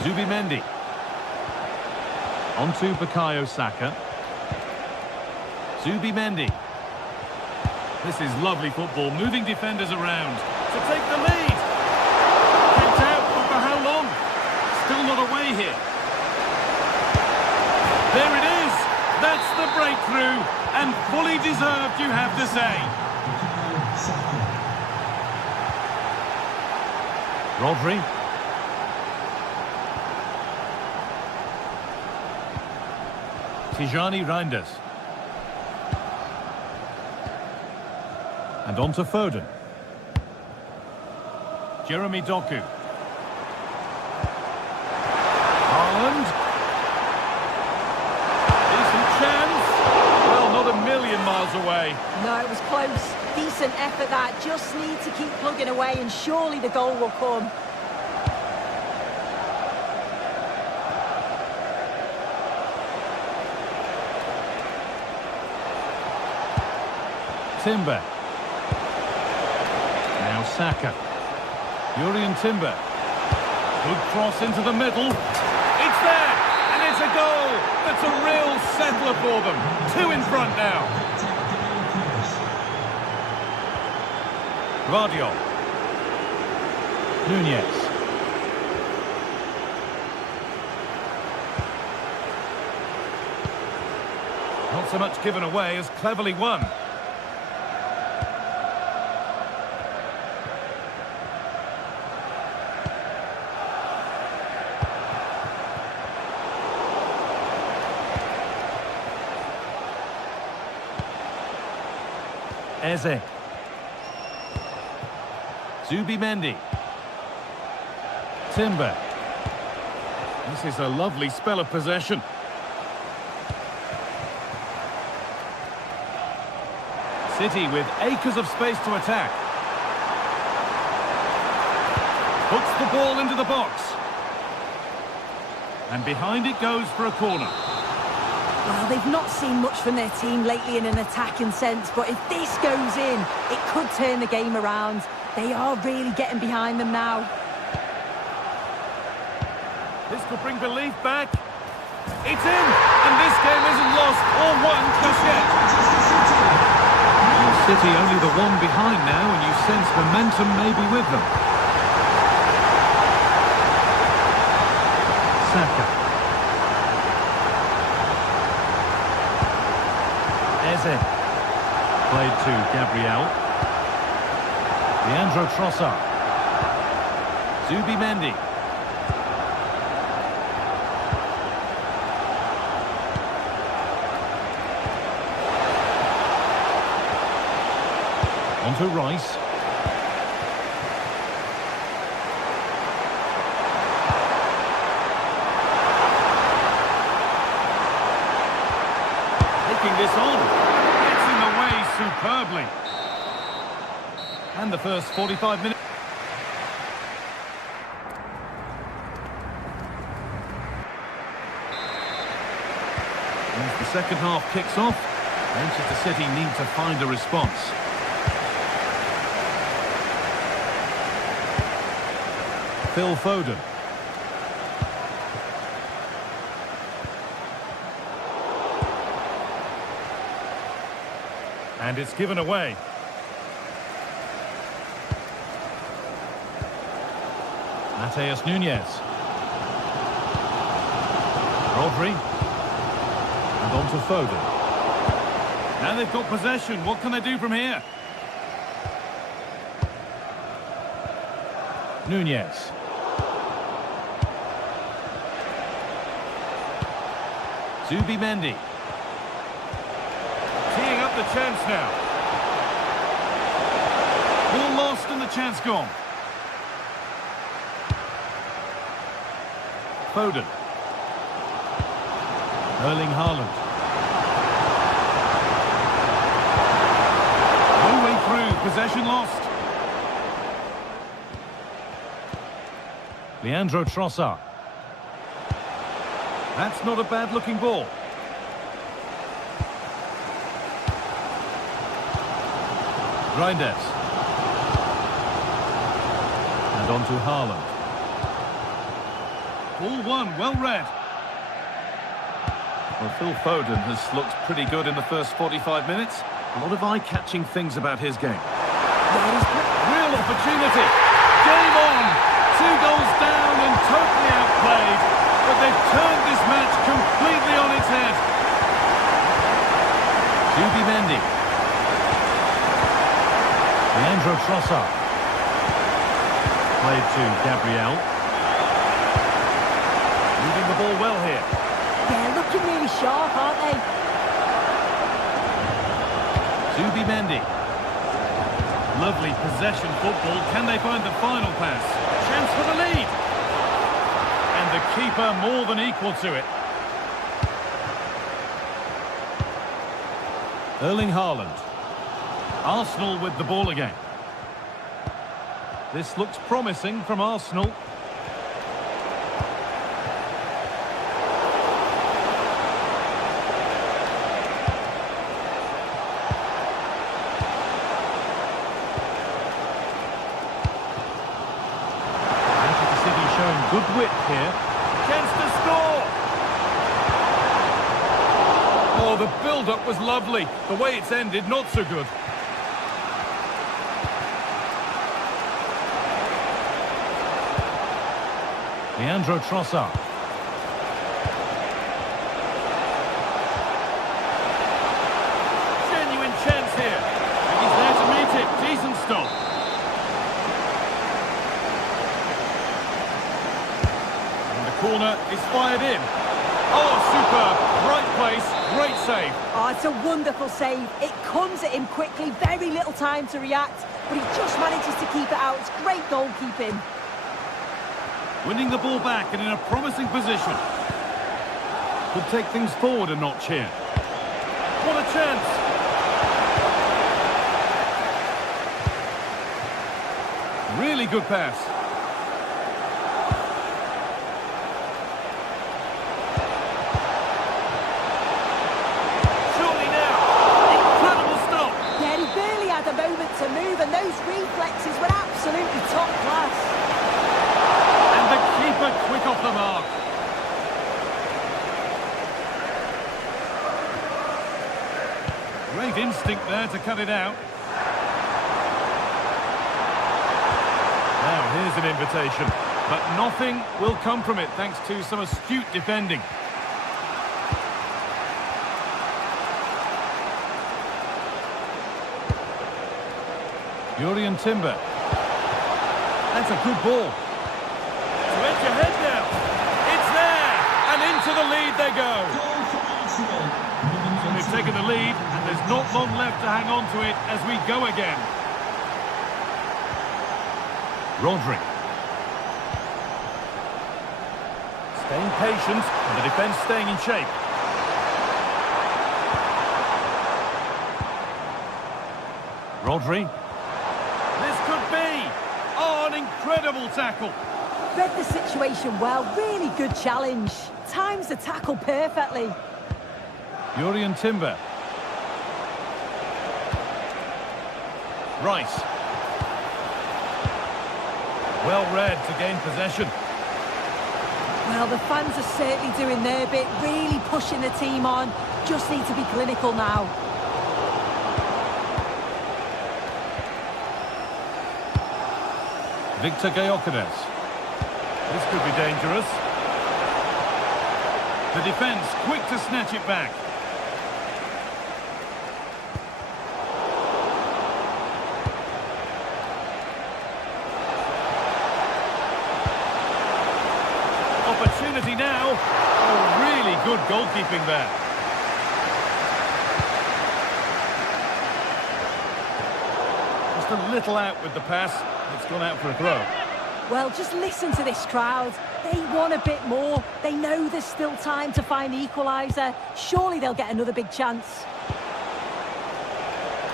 Zubimendi. On to Bukayo Saka. Zubimendi. This is lovely football, moving defenders around to take the lead. Kept out, but for how long? Still not away here. There it is. That's the breakthrough, and fully deserved, you have to say. Rodri. Tijani Reinders. And on to Foden. Jeremy Doku. Haaland. Decent chance. Well, not a million miles away. No, it was close. Decent effort that. Just need to keep plugging away and surely the goal will come. Timber. Now Saka. Jurrien Timber. Good cross into the middle. It's there! And it's a goal! That's a real settler for them. 2 in front now. Guardiol. Nunez. Not so much given away as cleverly won. Eze. Zubimendi. Timber. This is a lovely spell of possession. City with acres of space to attack. Puts the ball into the box. And behind it goes for a corner. Well, they've not seen much from their team lately in an attacking sense, but if this goes in, it could turn the game around. They are really getting behind them now. This could bring belief back. It's in, and this game isn't lost or won just yet. City only the one behind now, and you sense momentum may be with them. Saka. Eze. Played to Gabriel. Leandro Trossard. Zubimendi. On to Rice. Taking this on. Gets in the way superbly. And the first 45 minutes. As the second half kicks off, Manchester City need to find a response. Phil Foden. And it's given away. Mateus Nunes. Rodri. And on to Foden. Now they've got possession. What can they do from here? Nunes. Zubimendi. Teeing up the chance now. Ball lost and the chance gone. Foden. Erling Haaland. No way through, possession lost. Leandro Trossard. That's not a bad-looking ball. Reinders. And on to Haaland. Ball one, well read. Well, Phil Foden has looked pretty good in the first 45 minutes. A lot of eye-catching things about his game. Real opportunity. Game on. 2 goals down and totally outplayed. But they've turned this match completely on its head. Zubimendi. Leandro Trossard. Played to Gabriel. Moving the ball well here. They're looking really sharp, aren't they? Zubimendi. Lovely possession football. Can they find the final pass? Chance for the lead. And the keeper more than equal to it. Erling Haaland. Arsenal with the ball again. This looks promising from Arsenal. Manchester City showing good wit here. Chance to score! Oh, the build-up was lovely. The way it's ended, not so good. Leandro Trossard. Genuine chance here. And he's there to meet it. Decent stop. And the corner is fired in. Oh, superb. Right place. Great save. Oh, it's a wonderful save. It comes at him quickly. Very little time to react. But he just manages to keep it out. It's great goalkeeping. Winning the ball back and in a promising position. Could take things forward a notch here. What a chance! Really good pass. Great instinct there to cut it out. Now here's an invitation, but nothing will come from it thanks to some astute defending. Jurriën Timber. That's a good ball. To edge ahead now. It's there, and into the lead they go. So they've taken the lead, and there's not long left to hang on to it as we go again. Rodri. Staying patient, and the defence staying in shape. Rodri. This could be! Oh, an incredible tackle! Read the situation well, really good challenge. Times the tackle perfectly. Jurriën Timber. Rice. Well read to gain possession. Well, the fans are certainly doing their bit, really pushing the team on. Just need to be clinical now. Victor Gyökeres. This could be dangerous. The defence quick to snatch it back. Opportunity now. Oh, really good goalkeeping there. Just a little out with the pass. It's gone out for a throw. Well, just listen to this crowd. They want a bit more. They know there's still time to find the equaliser. Surely they'll get another big chance.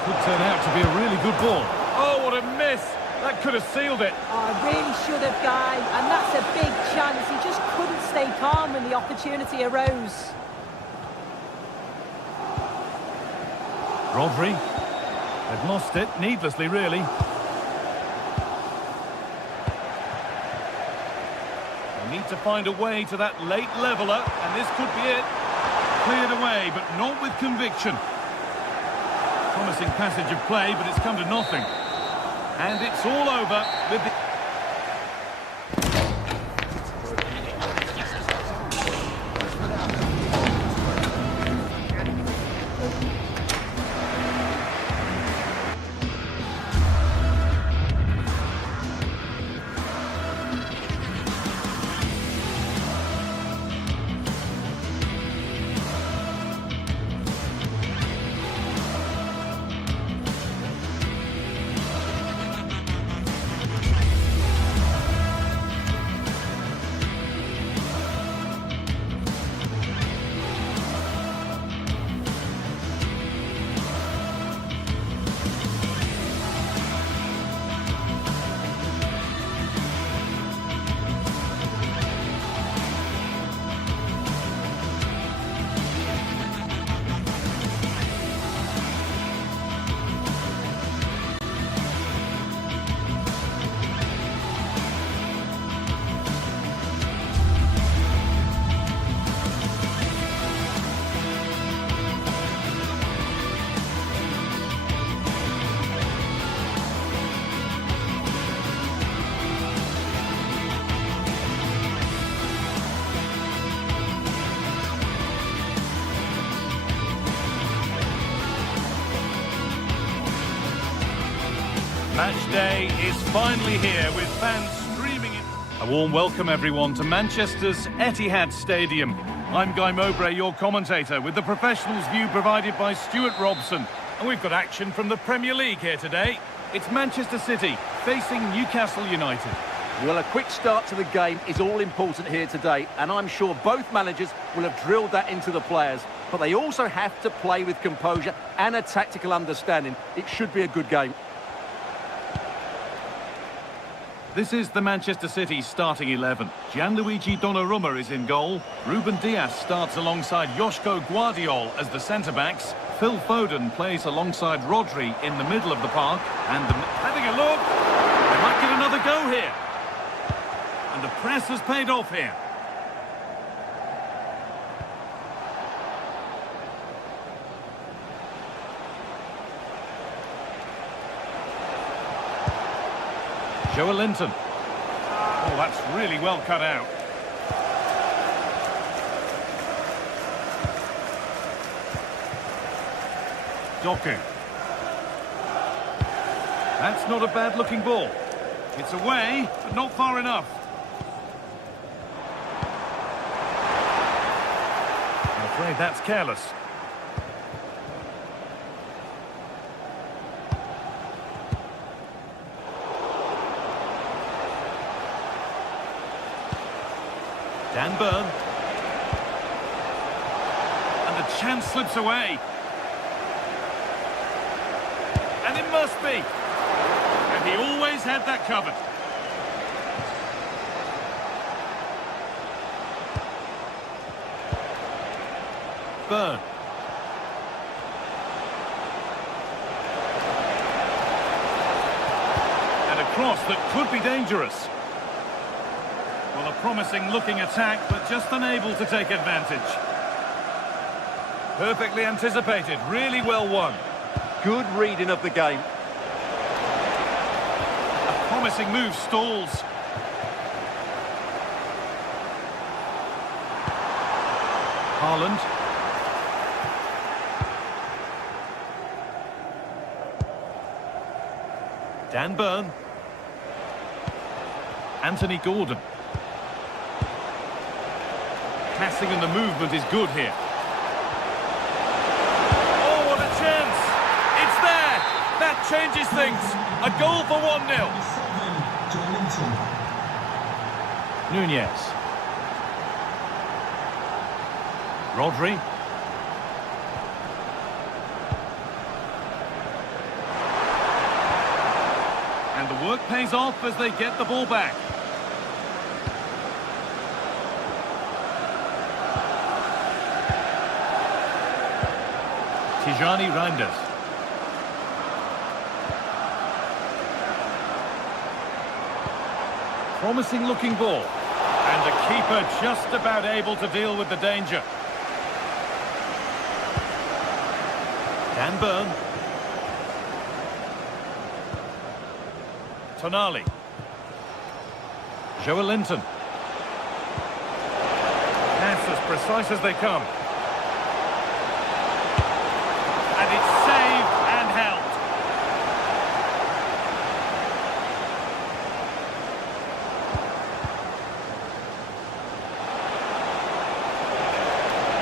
Could turn out to be a really good ball. Oh, what a miss! That could have sealed it. Oh, really should have, Guy. And that's a big chance. He just couldn't stay calm when the opportunity arose. Rodri. They've lost it, needlessly, really. They need to find a way to that late leveller, and this could be it. Cleared away, but not with conviction. Promising passage of play, but it's come to nothing. And it's all over with the... Match day is finally here with fans streaming in. A warm welcome everyone to Manchester's Etihad Stadium. I'm Guy Mowbray, your commentator, with the professionals' view provided by Stuart Robson. And we've got action from the Premier League here today. It's Manchester City facing Newcastle United. Well, a quick start to the game is all important here today, and I'm sure both managers will have drilled that into the players. But they also have to play with composure and a tactical understanding. It should be a good game. This is the Manchester City starting 11. Gianluigi Donnarumma is in goal. Ruben Dias starts alongside Joško Guardiol as the centre-backs. Phil Foden plays alongside Rodri in the middle of the park. And having a look, they might get another go here. And the press has paid off here. Linton. Oh, that's really well cut out. Doku. That's not a bad-looking ball. It's away, but not far enough. I'm afraid that's careless. Dan Burn. And the chance slips away. And it must be. And he always had that covered. Burn. And a cross that could be dangerous. Well, a promising looking attack, but just unable to take advantage. Perfectly anticipated, really well won. Good reading of the game. A promising move stalls. Haaland. Dan Burn. Anthony Gordon. Passing and the movement is good here. Oh, what a chance! It's there! That changes things. A goal for 1-0. Nunez. Rodri. And the work pays off as they get the ball back. Tijani Reinders. Promising looking ball. And the keeper just about able to deal with the danger. Dan Burn. Tonali. Linton. Pass as precise as they come. And it's saved and held.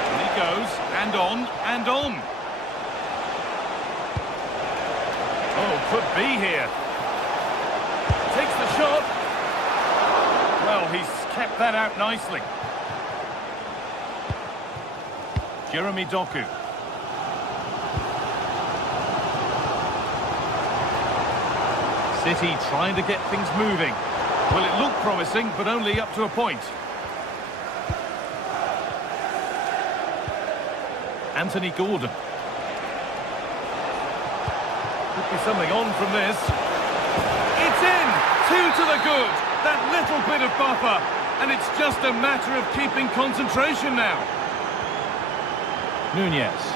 And he goes, and on, and on. Oh, could be here. Takes the shot. Well, he's kept that out nicely. Jeremy Doku. City trying to get things moving. Well, it looked promising, but only up to a point. Anthony Gordon. Could be something on from this. It's in! 2 to the good. That little bit of buffer. And it's just a matter of keeping concentration now. Nunez.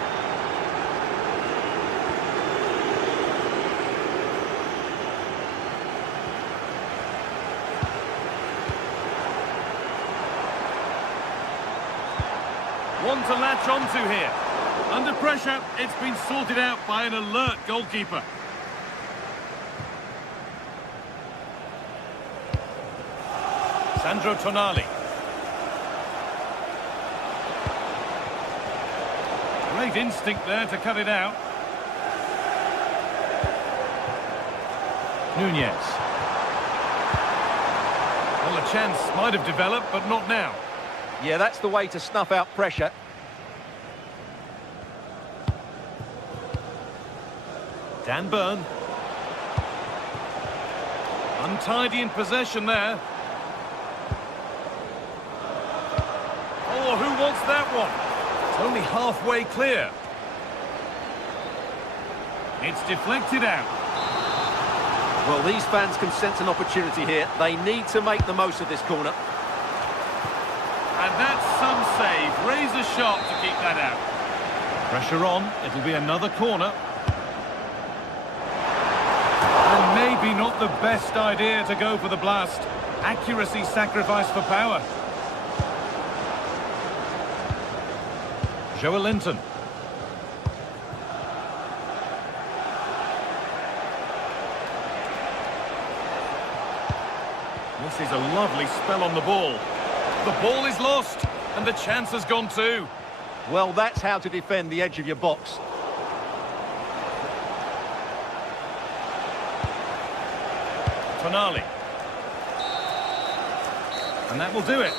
One to latch onto here. Under pressure, it's been sorted out by an alert goalkeeper. Sandro Tonali. Great instinct there to cut it out. Nunez. Well, a chance might have developed, but not now. Yeah, that's the way to snuff out pressure. Dan Burn. Untidy in possession there. Oh, who wants that one? It's only halfway clear. It's deflected out. Well, these fans can sense an opportunity here. They need to make the most of this corner. And that's some save. Razor sharp to keep that out. Pressure on. It'll be another corner. And maybe Maybe not the best idea to go for the blast. Accuracy sacrificed for power. Joelinton. This is a lovely spell on the ball. The ball is lost, and the chance has gone too. Well, that's how to defend the edge of your box. Tonali. And that will do it.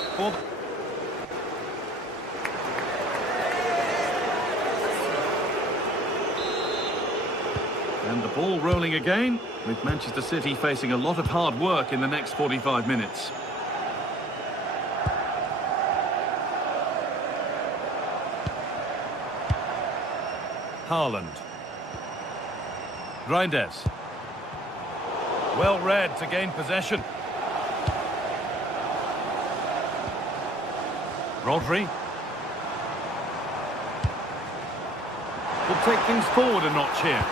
And the ball rolling again, with Manchester City facing a lot of hard work in the next 45 minutes. Haaland. Reinders. Well read to gain possession. Rodri. Will take things forward a notch here.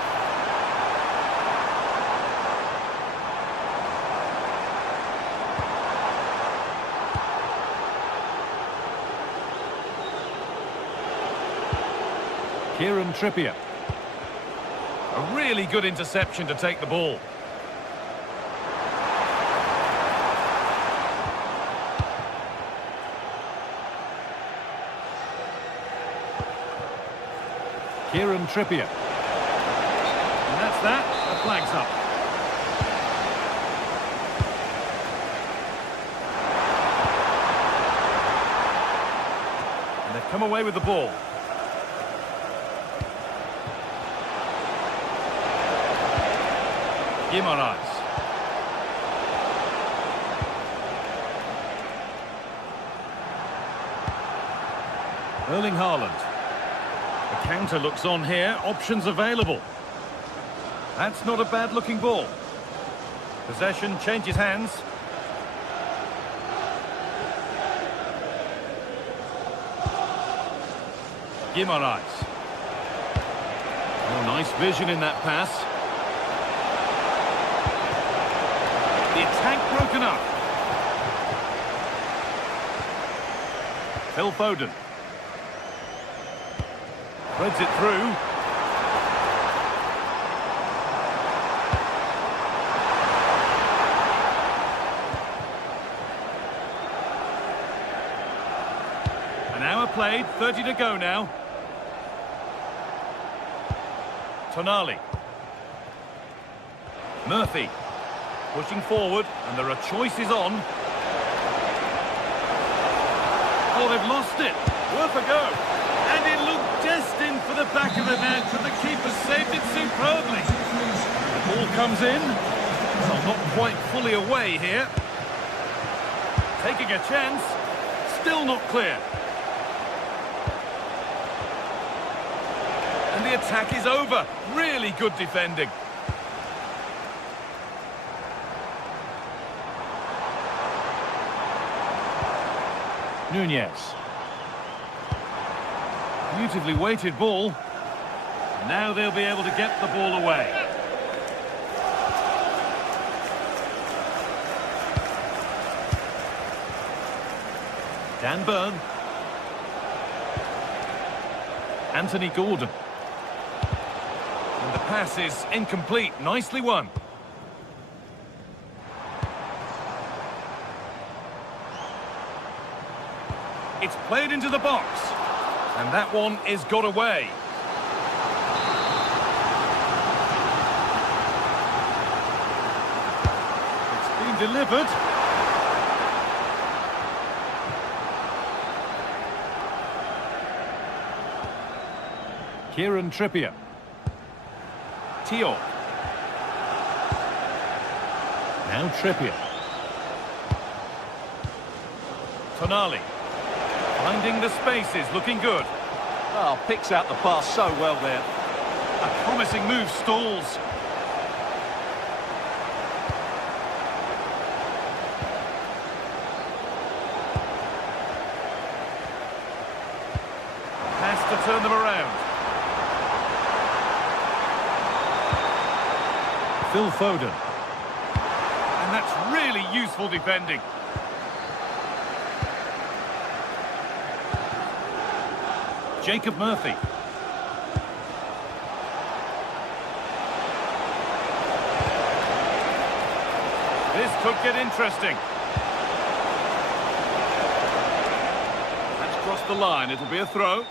Kieran Trippier. A really good interception to take the ball. Kieran Trippier. And that's that. The flag's up. And they've come away with the ball. Guimaraes. Erling Haaland. The counter looks on here. Options available. That's not a bad-looking ball. Possession changes hands. Guimaraes. Oh, nice vision in that pass. The attack broken up. Phil Foden. Threads it through. An hour played, 30 to go now. Tonali. Murphy. Pushing forward, and there are choices on. Oh, they've lost it. Worth a go. And it looked destined for the back of the net, but the keeper saved it superbly. The ball comes in. Well, not quite fully away here. Taking a chance. Still not clear. And the attack is over. Really good defending. Nunez. Beautifully weighted ball. Now they'll be able to get the ball away. Dan Burn. Anthony Gordon. And the pass is incomplete. Nicely won. It's played into the box. And that one is got away. It's been delivered. Kieran Trippier. Tio. Now Trippier. Tonali. Finding the spaces, looking good. Oh, picks out the pass so well there. A promising move stalls. Has to turn them around. Phil Foden. That's really useful defending. Jacob Murphy. This could get interesting. That's crossed the line. It'll be a throw.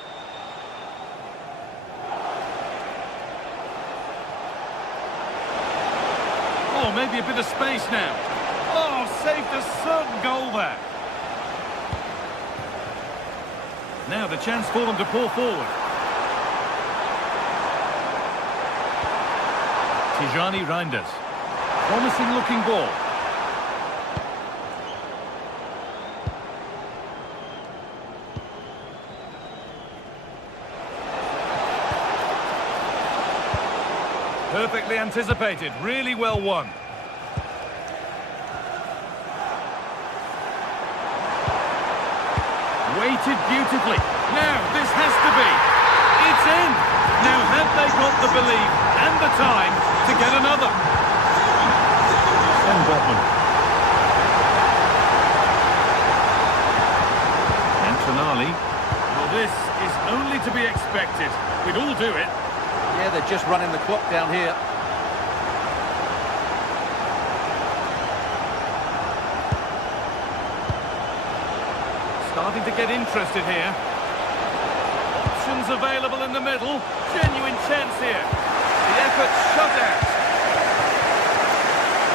Oh, maybe a bit of space now. Oh, saved a certain goal there. Now the chance for them to pull forward. Tijani Reinders. Promising looking ball. Perfectly anticipated, really well won. Weighted beautifully. Now, this has to be. It's in. Now, have they got the belief and the time to get another? And Botman. And Tonali. Well, this is only to be expected. We'd all do it. Yeah, they're just running the clock down here. Starting to get interested here. Options available in the middle. Genuine chance here. The effort shut out.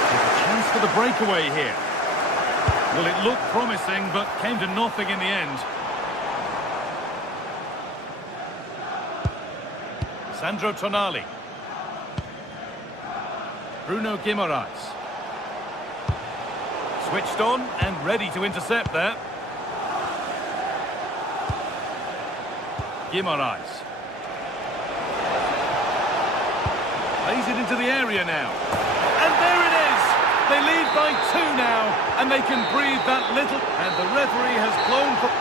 There's a chance for the breakaway here. Well, it looked promising, but came to nothing in the end. Sandro Tonali. Bruno Guimaraes. Switched on and ready to intercept there. Guimaraes. Plays it into the area now. And there it is! They lead by 2 now, and they can breathe that little... And the referee has blown for...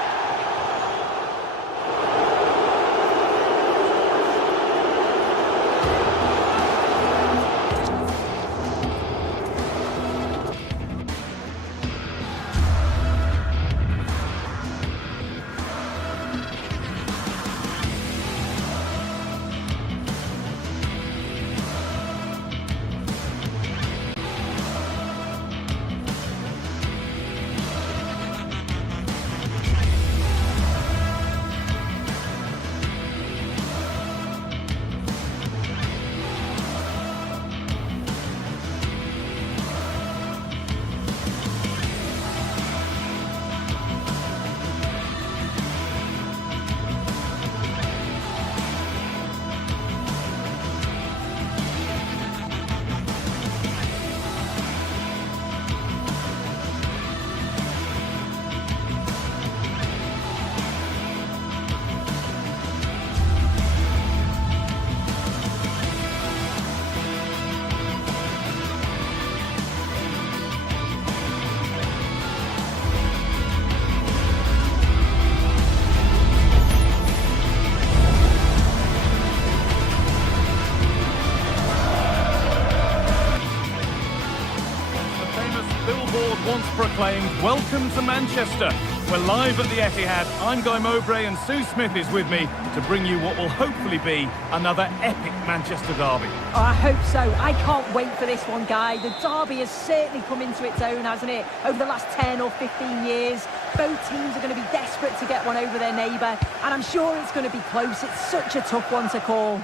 Once proclaimed, welcome to Manchester. We're live at the Etihad. I'm Guy Mowbray and Sue Smith is with me to bring you what will hopefully be another epic Manchester derby. Oh, I hope so. I can't wait for this one, Guy. The derby has certainly come into its own, hasn't it? Over the last 10 or 15 years, both teams are going to be desperate to get one over their neighbour, and I'm sure it's going to be close. It's such a tough one to call.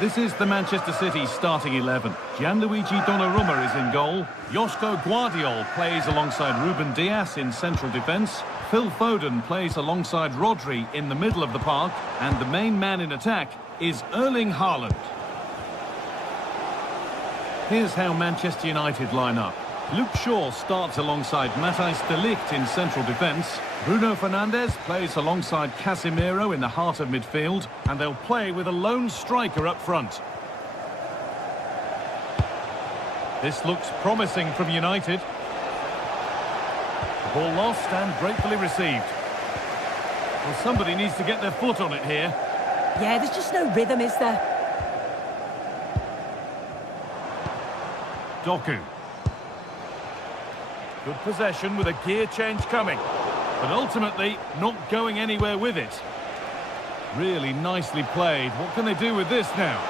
This is the Manchester City starting 11. Gianluigi Donnarumma is in goal. Joško Guardiol plays alongside Ruben Dias in central defence. Phil Foden plays alongside Rodri in the middle of the park. And the main man in attack is Erling Haaland. Here's how Manchester United line up. Luke Shaw starts alongside Matthijs de Ligt in central defence. Bruno Fernandes plays alongside Casemiro in the heart of midfield, and they'll play with a lone striker up front. This looks promising from United. The ball lost and gratefully received. Well, somebody needs to get their foot on it here. Yeah, there's just no rhythm, is there? Doku. Good possession with a gear change coming, but ultimately not going anywhere with it. Really nicely played. What can they do with this now?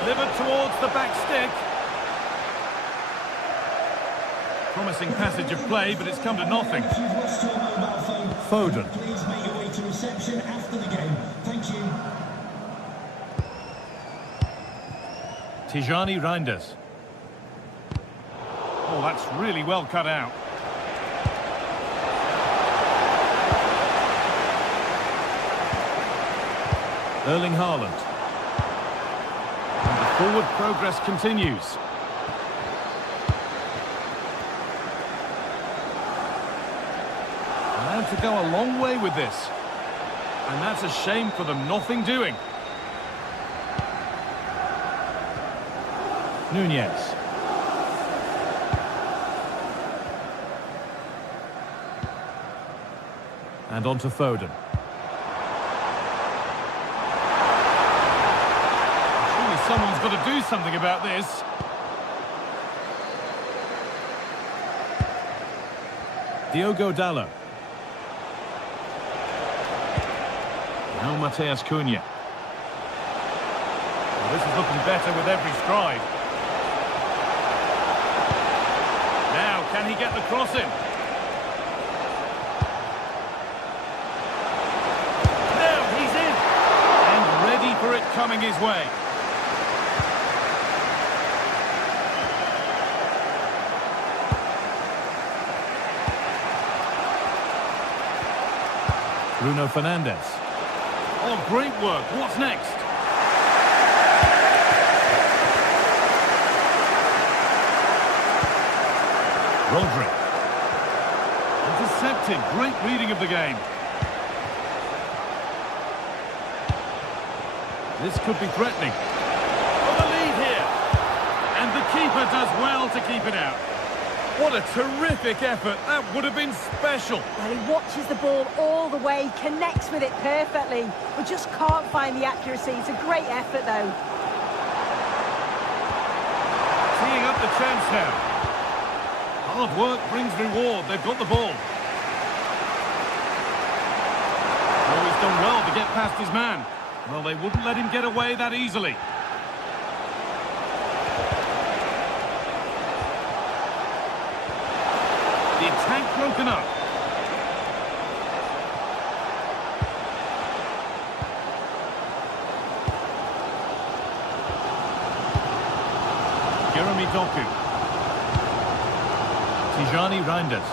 Delivered towards the back stick. Promising passage of play, but it's come to nothing. If you've lost your mobile phone, Foden. please make your way to reception after the game. Thank you. Tijani Reinders. Oh, that's really well cut out. Erling Haaland. And the forward progress continues. Allowed to go a long way with this. And that's a shame for them, nothing doing. Nunez. And on to Foden. Surely someone's got to do something about this. Diogo Dalot. Now Mateus Cunha. Well, this is looking better with every stride. Now, can he get the cross in? Now he's in! And ready for it coming his way. Bruno Fernandes. Oh, great work. What's next? Rodri. Intercepted. Great reading of the game. This could be threatening. For the lead here. And the keeper does well to keep it out. What a terrific effort. That would have been special. Well, he watches the ball all the way, connects with it perfectly. We just can't find the accuracy. It's a great effort, though. Teeing up the chance now. Hard work brings reward. They've got the ball. Oh, he's done well to get past his man. Well, they wouldn't let him get away that easily. The attack broken up. Jeremy Doku. Tijani Reinders.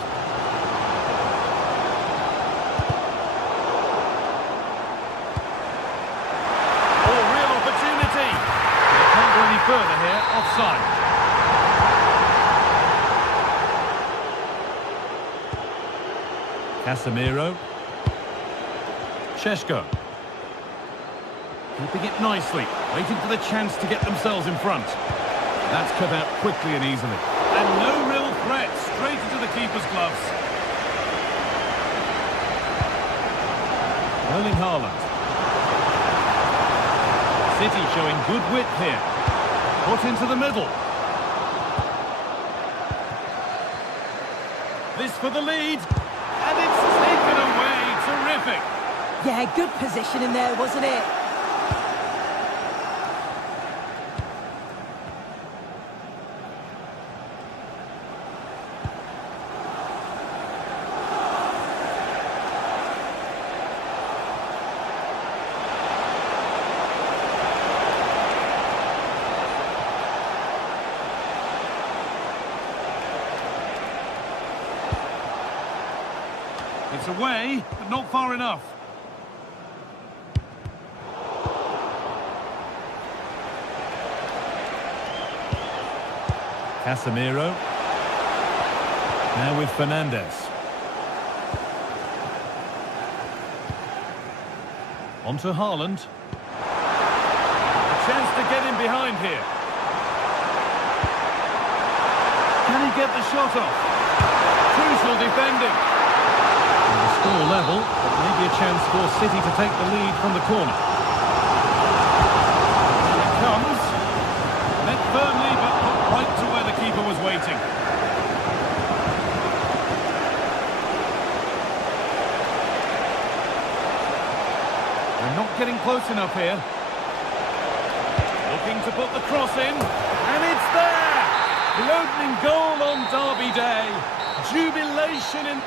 Oh, real opportunity. They can't go any further here. Offside. Casemiro. Šeško. Keeping it nicely, waiting for the chance to get themselves in front. That's cut out quickly and easily. And no real threat, straight into the keeper's gloves. Erling Haaland. City showing good width here. Put into the middle. This for the lead. And it's taken away. Terrific. Yeah, good position in there, wasn't it? It's away, but not far enough. Casemiro. Now with Fernandes. On to Haaland. A chance to get in behind here. Can he get the shot off? Crucial defending. And the score level, but maybe a chance for City to take the lead from the corner. Here it comes. Let Not getting close enough here. Looking to put the cross in, and it's there! The opening goal on Derby Day. Jubilation in...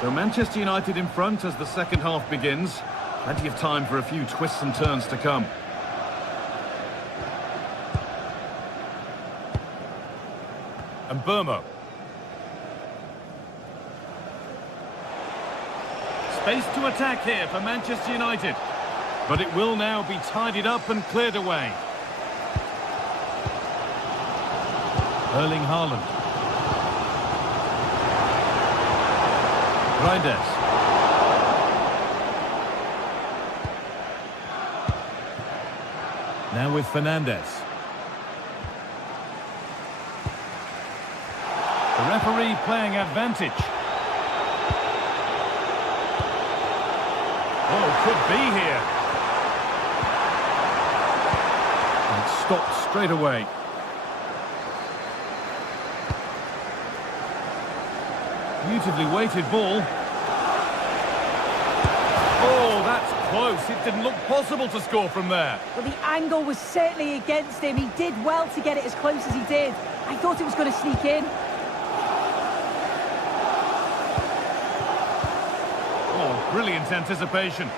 So Manchester United in front as the second half begins. Plenty of time for a few twists and turns to come. And Burmo. Space to attack here for Manchester United. But it will now be tidied up and cleared away. Erling Haaland. Reinders. Now with Fernandes. The referee playing advantage. Oh, could be here. And it's stopped straight away. Beautifully weighted ball. Oh, that's close. It didn't look possible to score from there. Well, the angle was certainly against him. He did well to get it as close as he did. I thought it was going to sneak in. Oh, brilliant anticipation.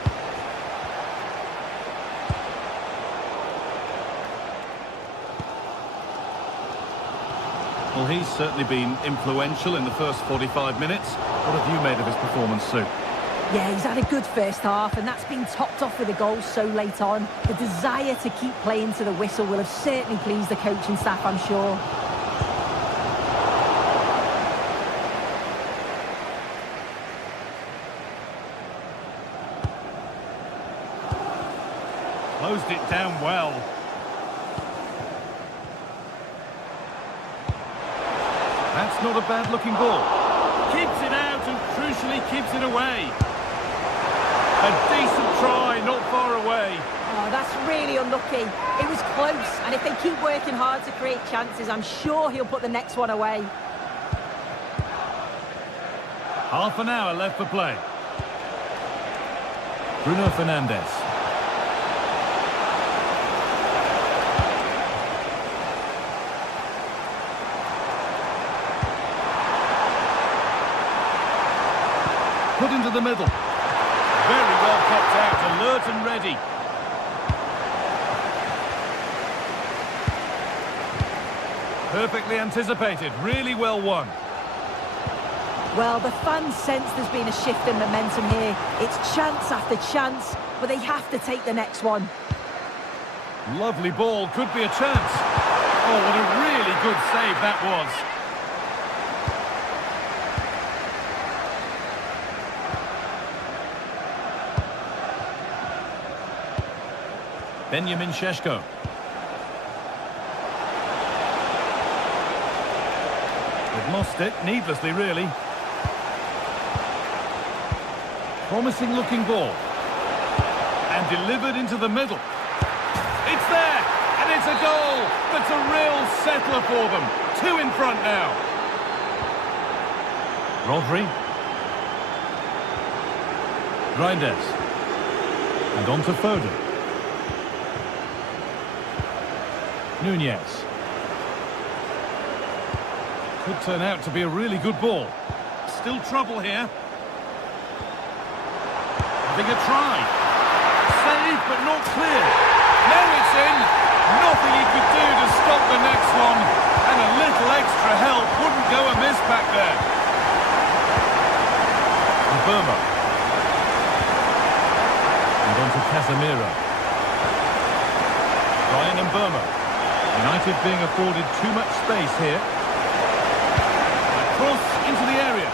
Well, he's certainly been influential in the first 45 minutes. What have you made of his performance, Sue? Yeah, he's had a good first half, and that's been topped off with a goal so late on. The desire to keep playing to the whistle will have certainly pleased the coaching staff, I'm sure. Closed it down well. That's not a bad-looking ball. Keeps it out and crucially keeps it away. A decent try, not far away. Oh, that's really unlucky. It was close, and if they keep working hard to create chances, I'm sure he'll put the next one away. Half an hour left for play. Bruno Fernandes. Put into the middle. Very well kept out, alert and ready. Perfectly anticipated, really well won. Well, the fans sense there's been a shift in momentum here. It's chance after chance, but they have to take the next one. Lovely ball, could be a chance. Oh, what a really good save that was. Benjamin Šeško. They've lost it, needlessly really. Promising looking ball. And delivered into the middle. It's there! And it's a goal! That's a real settler for them. 2 in front now. Rodri. Reinders. And on to Foden. Nunez. Could turn out to be a really good ball. Still trouble here. Having a try. Save, but not clear. Now it's in. Nothing he could do to stop the next one. And a little extra help wouldn't go amiss back there. And Burma. And on to Casemiro. Ryan and Burma. United being afforded too much space here. Cross into the area.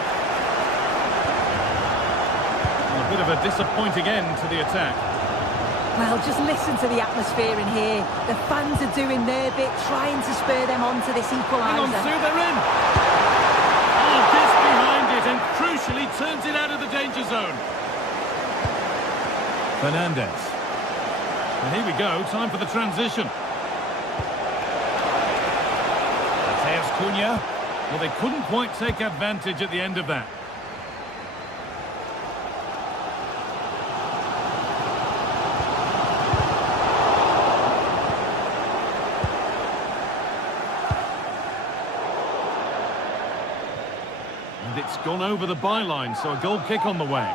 A bit of a disappointing end to the attack. Well, just listen to the atmosphere in here. The fans are doing their bit, trying to spur them on to this equaliser. Hang on, Sue, they're in. Oh, gets behind it and crucially turns it out of the danger zone. Fernandes. And here we go, time for the transition. Cunha, Well, they couldn't quite take advantage at the end of that. And it's gone over the byline, so a goal kick on the way.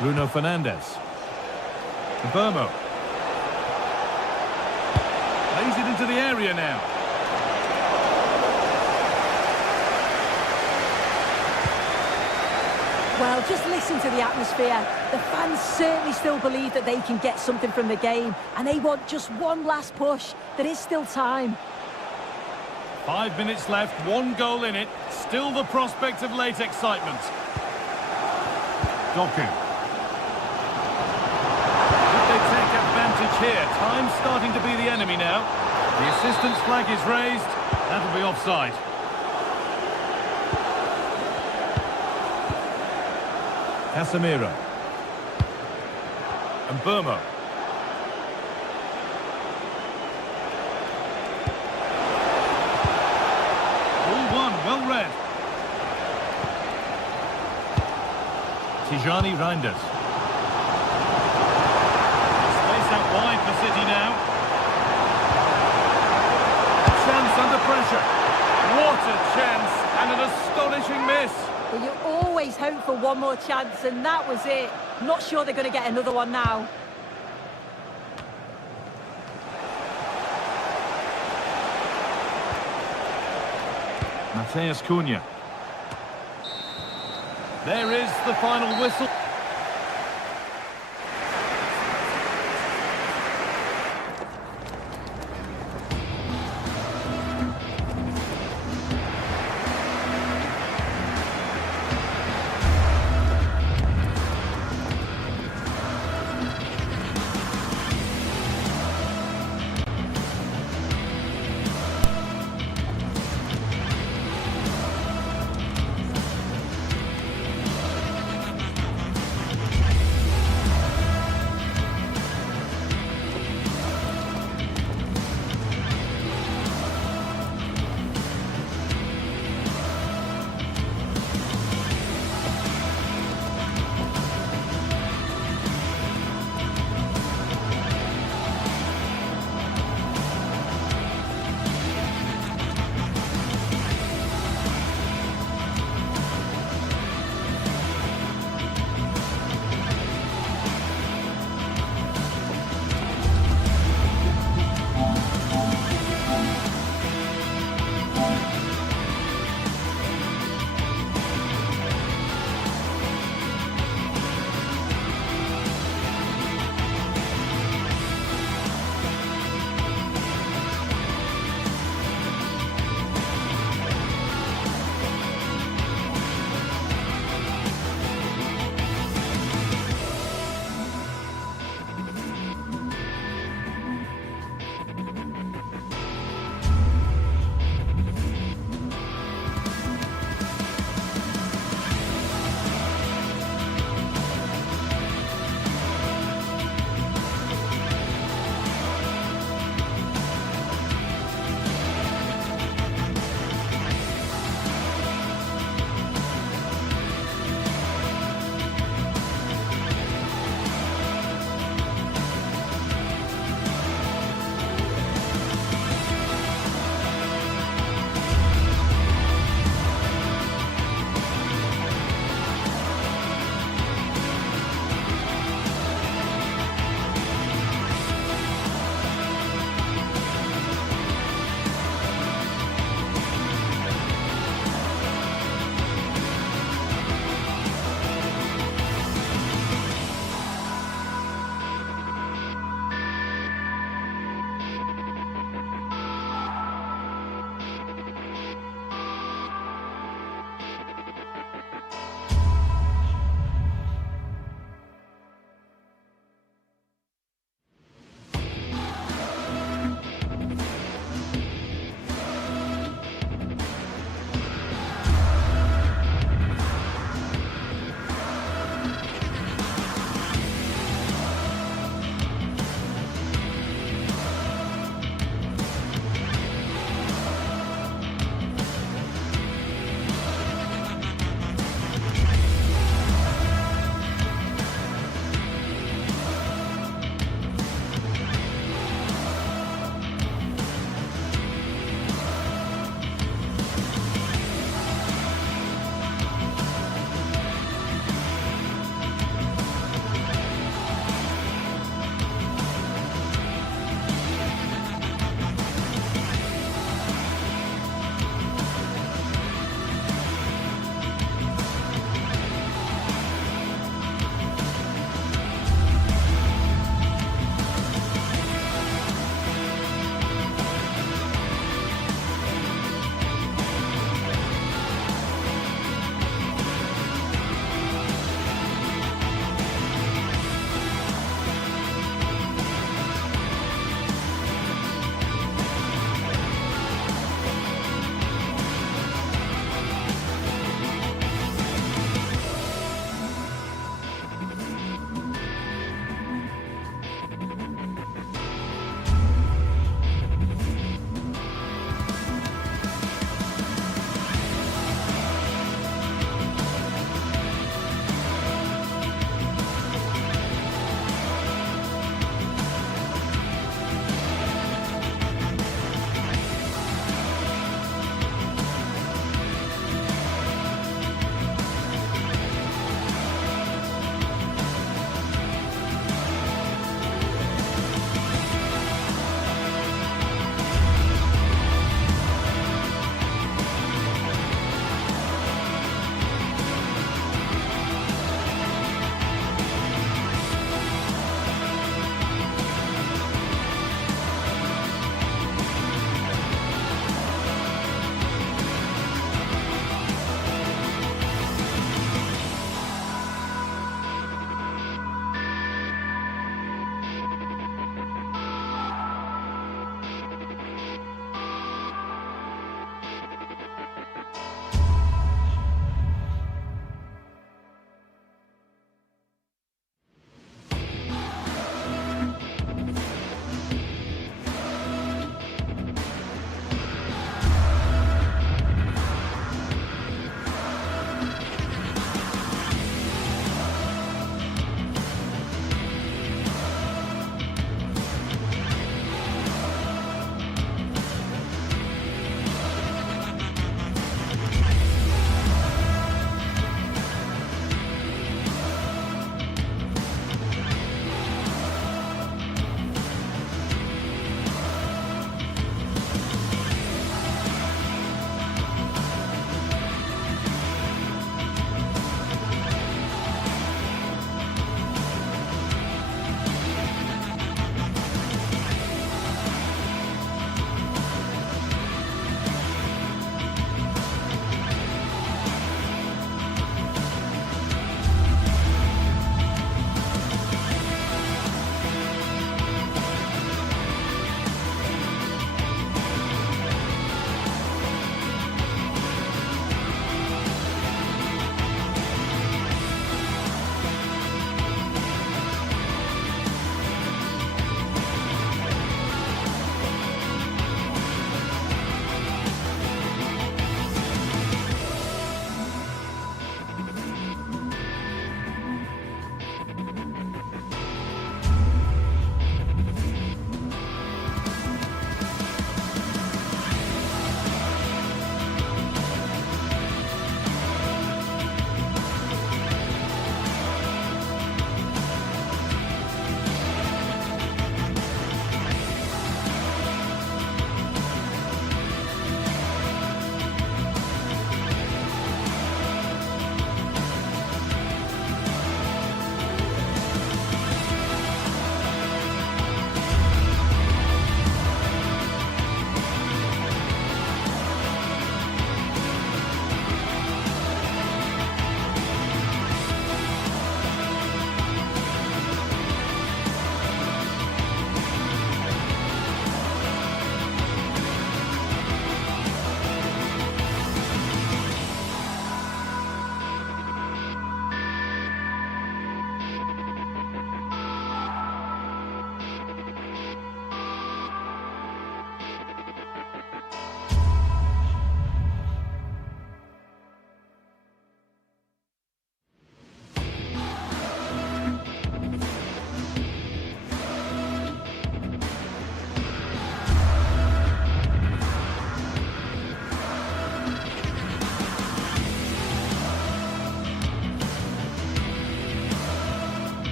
Bruno Fernandes. Burmo. Lays it into the area now. Well, just listen to the atmosphere. The fans certainly still believe that they can get something from the game, and they want just one last push. There is still time. 5 minutes left, 1 goal in it. Still the prospect of late excitement. Doku. Here, time's starting to be the enemy now. The assistant's flag is raised. That'll be offside. Casemiro. And Burmo. All one, well read. Tijani Reinders. Wide for City now. Chance under pressure. What a chance, and an astonishing miss. Well, you always hope for one more chance, and that was it. Not sure they're going to get another one now. Mateus Cunha. There is the final whistle.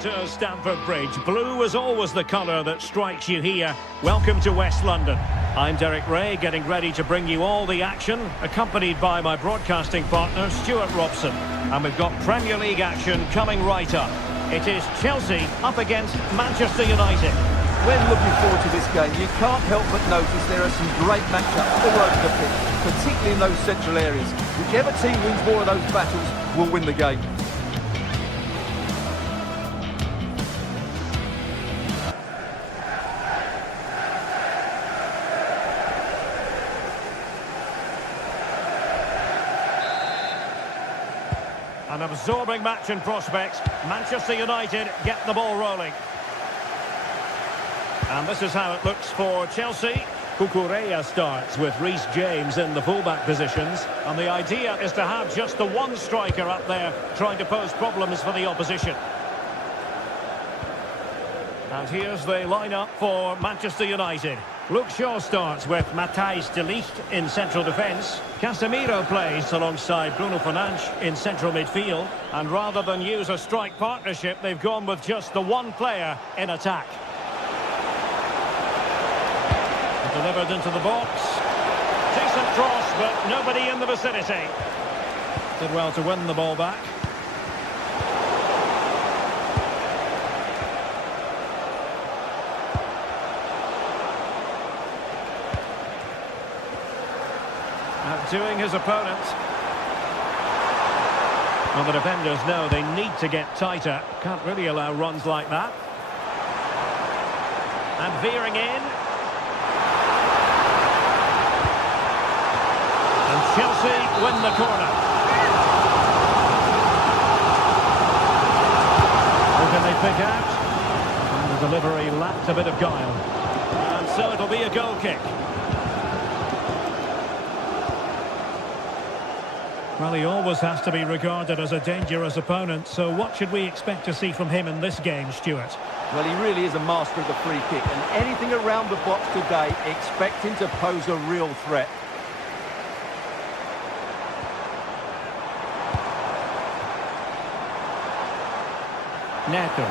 to Stamford Bridge. Blue is always the colour that strikes you here. Welcome to West London. I'm Derek Ray, getting ready to bring you all the action, accompanied by my broadcasting partner, Stuart Robson. And we've got Premier League action coming right up. It is Chelsea up against Manchester United. When looking forward to this game, you can't help but notice there are some great matchups all over the pitch, particularly in those central areas. Whichever team wins more of those battles will win the game. An absorbing match in prospect. Manchester United get the ball rolling. And this is how it looks for Chelsea. Cucurella starts with Reece James in the fullback positions. And the idea is to have just the one striker up there trying to pose problems for the opposition. And here's the lineup for Manchester United. Luke Shaw starts with Matthijs de Ligt in central defence. Casemiro plays alongside Bruno Fernandes in central midfield. And rather than use a strike partnership, they've gone with just the one player in attack. Delivered into the box. Decent cross, but nobody in the vicinity. Did well to win the ball back. Outdoing his opponent. Well, the defenders know they need to get tighter. Can't really allow runs like that. And veering in. And Chelsea win the corner. Who can they pick out? And the delivery lacked a bit of guile. And so it'll be a goal kick. Well, he always has to be regarded as a dangerous opponent, so what should we expect to see from him in this game, Stuart? Well, he really is a master of the free kick, and anything around the box today, expect him to pose a real threat. Neto.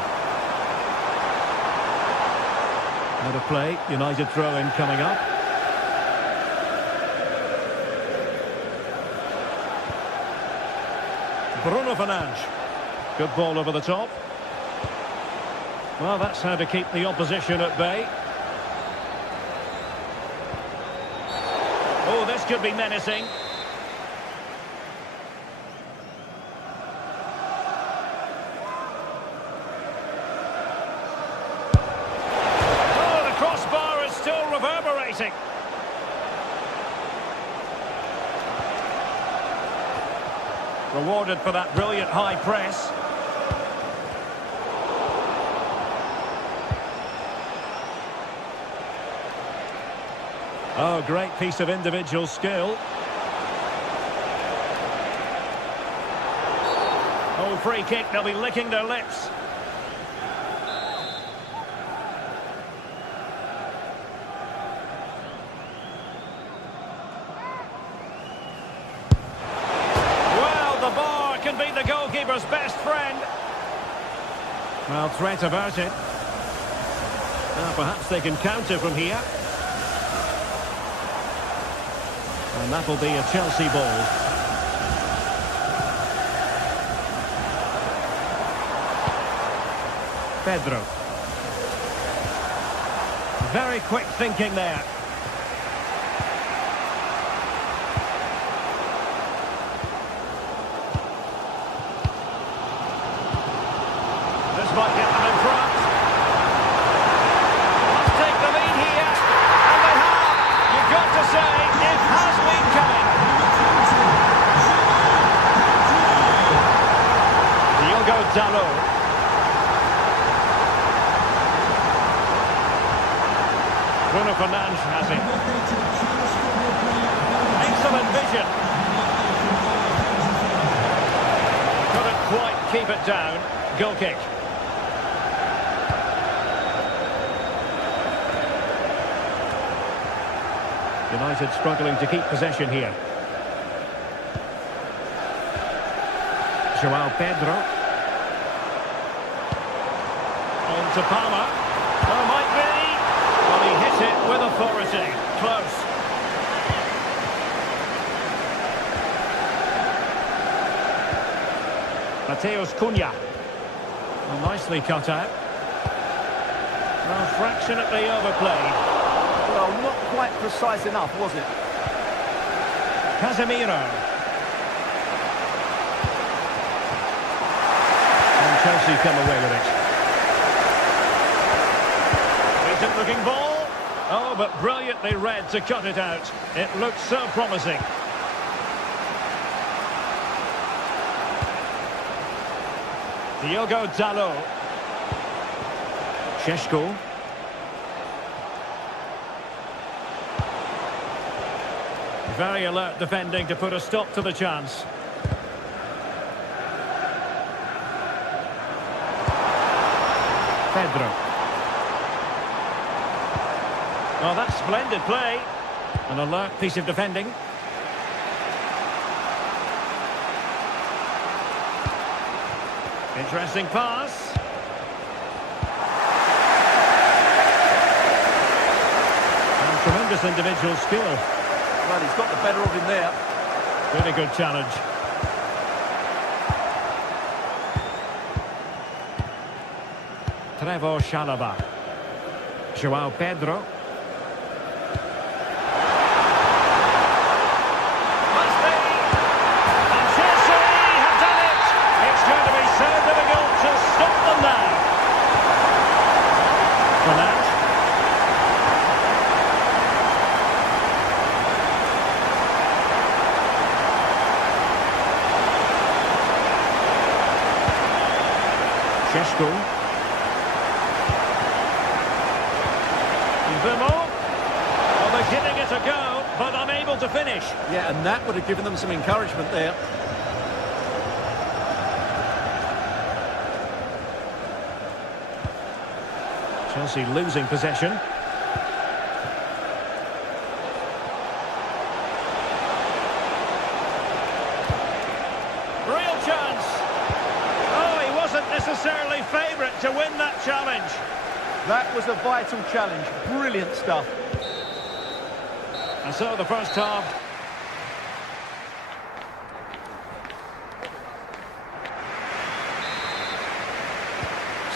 Out of play, United throw-in coming up. Bruno Fernandes. Good ball over the top. Well, that's how to keep the opposition at bay. Oh, this could be menacing. Oh, the crossbar is still reverberating. Rewarded for that brilliant high press. Oh, great piece of individual skill. Oh, free kick, they'll be licking their lips. Can be the goalkeeper's best friend. Well, threat about it. Now, perhaps they can counter from here. And that'll be a Chelsea ball. Pedro. Very quick thinking there. Might get them in front. Must take the lead here, and they have. You've got to say it has been coming. Diogo Dalot. Bruno Fernandes has it. Excellent vision. Couldn't quite keep it down. Goal kick. United struggling to keep possession here. João Pedro. on to Palmer. Oh, might be. Well, he hit it with authority. Close. Mateus Cunha. Well, nicely cut out. Well, fractionately overplayed. Well, not quite precise enough, was it? Casemiro. And Chelsea come away with it. Decent looking ball. Oh, but brilliantly read to cut it out. It looked so promising. Diogo Dalot. Šeško. Very alert defending to put a stop to the chance. Pedro. Oh, that's splendid play. An alert piece of defending. Interesting pass. And tremendous individual skill. Well, he's got the better of him there. Really good challenge. Trevor Chalobah. João Pedro. Must be. And Chelsea have done it. It's going to be so difficult to stop them now. Fernand. Šeško. Well, they're giving it a go, but unable to finish. Yeah, and that would have given them some encouragement there. Chelsea losing possession. Real chance. Oh, he wasn't necessarily favourite to win that challenge. That was a vital challenge. Brilliant stuff. And so the first half.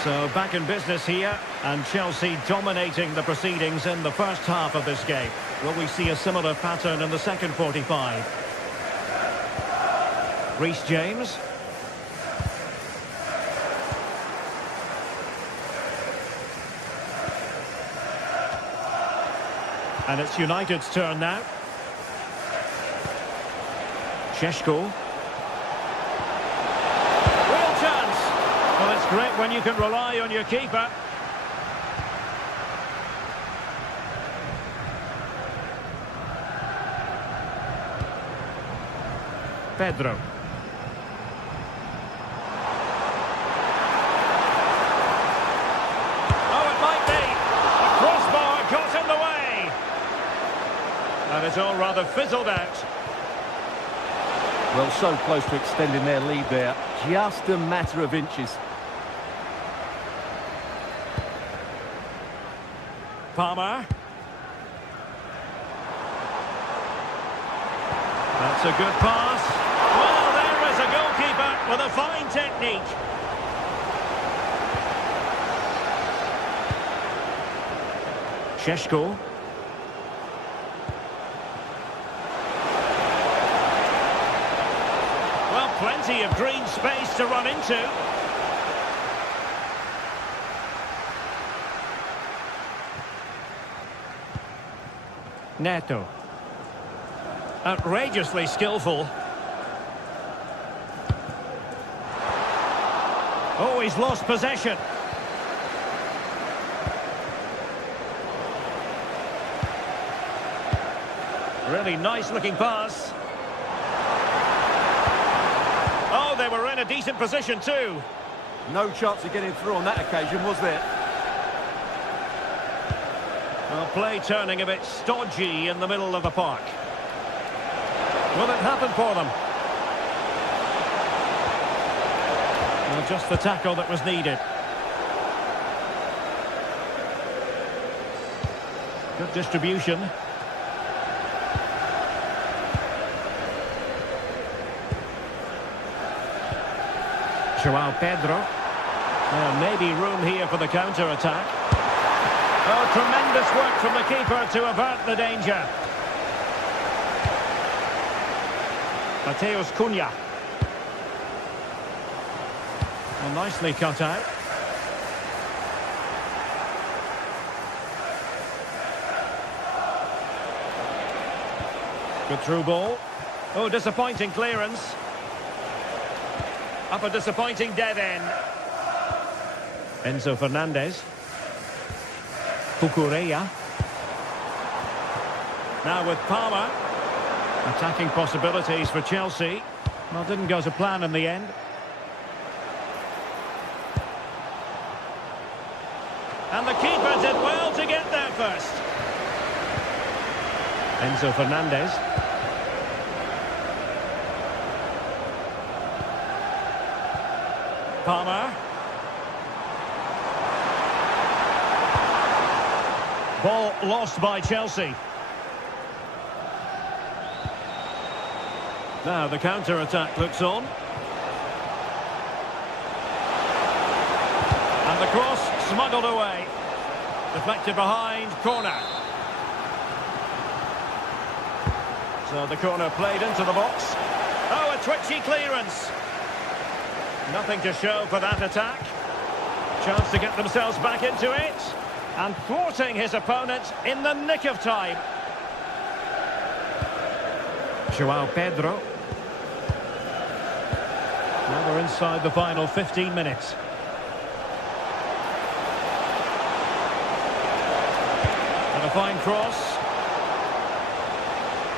So back in business here, and Chelsea dominating the proceedings in the first half of this game. Will we see a similar pattern in the second 45? Reece James. And it's United's turn now. Šeško. Real chance. Well, it's great when you can rely on your keeper. Pedro. Oh, it might be. A crossbar got in the way. And it's all rather fizzled out. Well, so close to extending their lead there. Just a matter of inches. Palmer. That's a good pass. Well, there is a goalkeeper with a fine technique. Šeško. Well, plenty of green space to run into. Neto. Outrageously skillful. Oh, he's lost possession. Really nice looking pass. Oh, they were in a decent position too. No chance of getting through on that occasion, was there? Well, play turning a bit stodgy in the middle of the park. Will it happen for them? Well, just the tackle that was needed. Good distribution. Joao Pedro. Maybe room here for the counter-attack. Oh, tremendous work from the keeper to avert the danger. Mateus Cunha. Well, nicely cut out. Good through ball. Oh, disappointing clearance. Up a disappointing dead end. Enzo Fernandez. Cucurella. Now with Palmer. Attacking possibilities for Chelsea. Well, didn't go to plan in the end. And the keeper did well to get there first. Enzo Fernandez. Palmer. Ball lost by Chelsea. Now the counter-attack looks on. And the cross smuggled away. Deflected behind, corner. So the corner played into the box. Oh, a twitchy clearance. Nothing to show for that attack. Chance to get themselves back into it. And thwarting his opponent in the nick of time. Joao Pedro. Now we're inside the final 15 minutes. And a fine cross.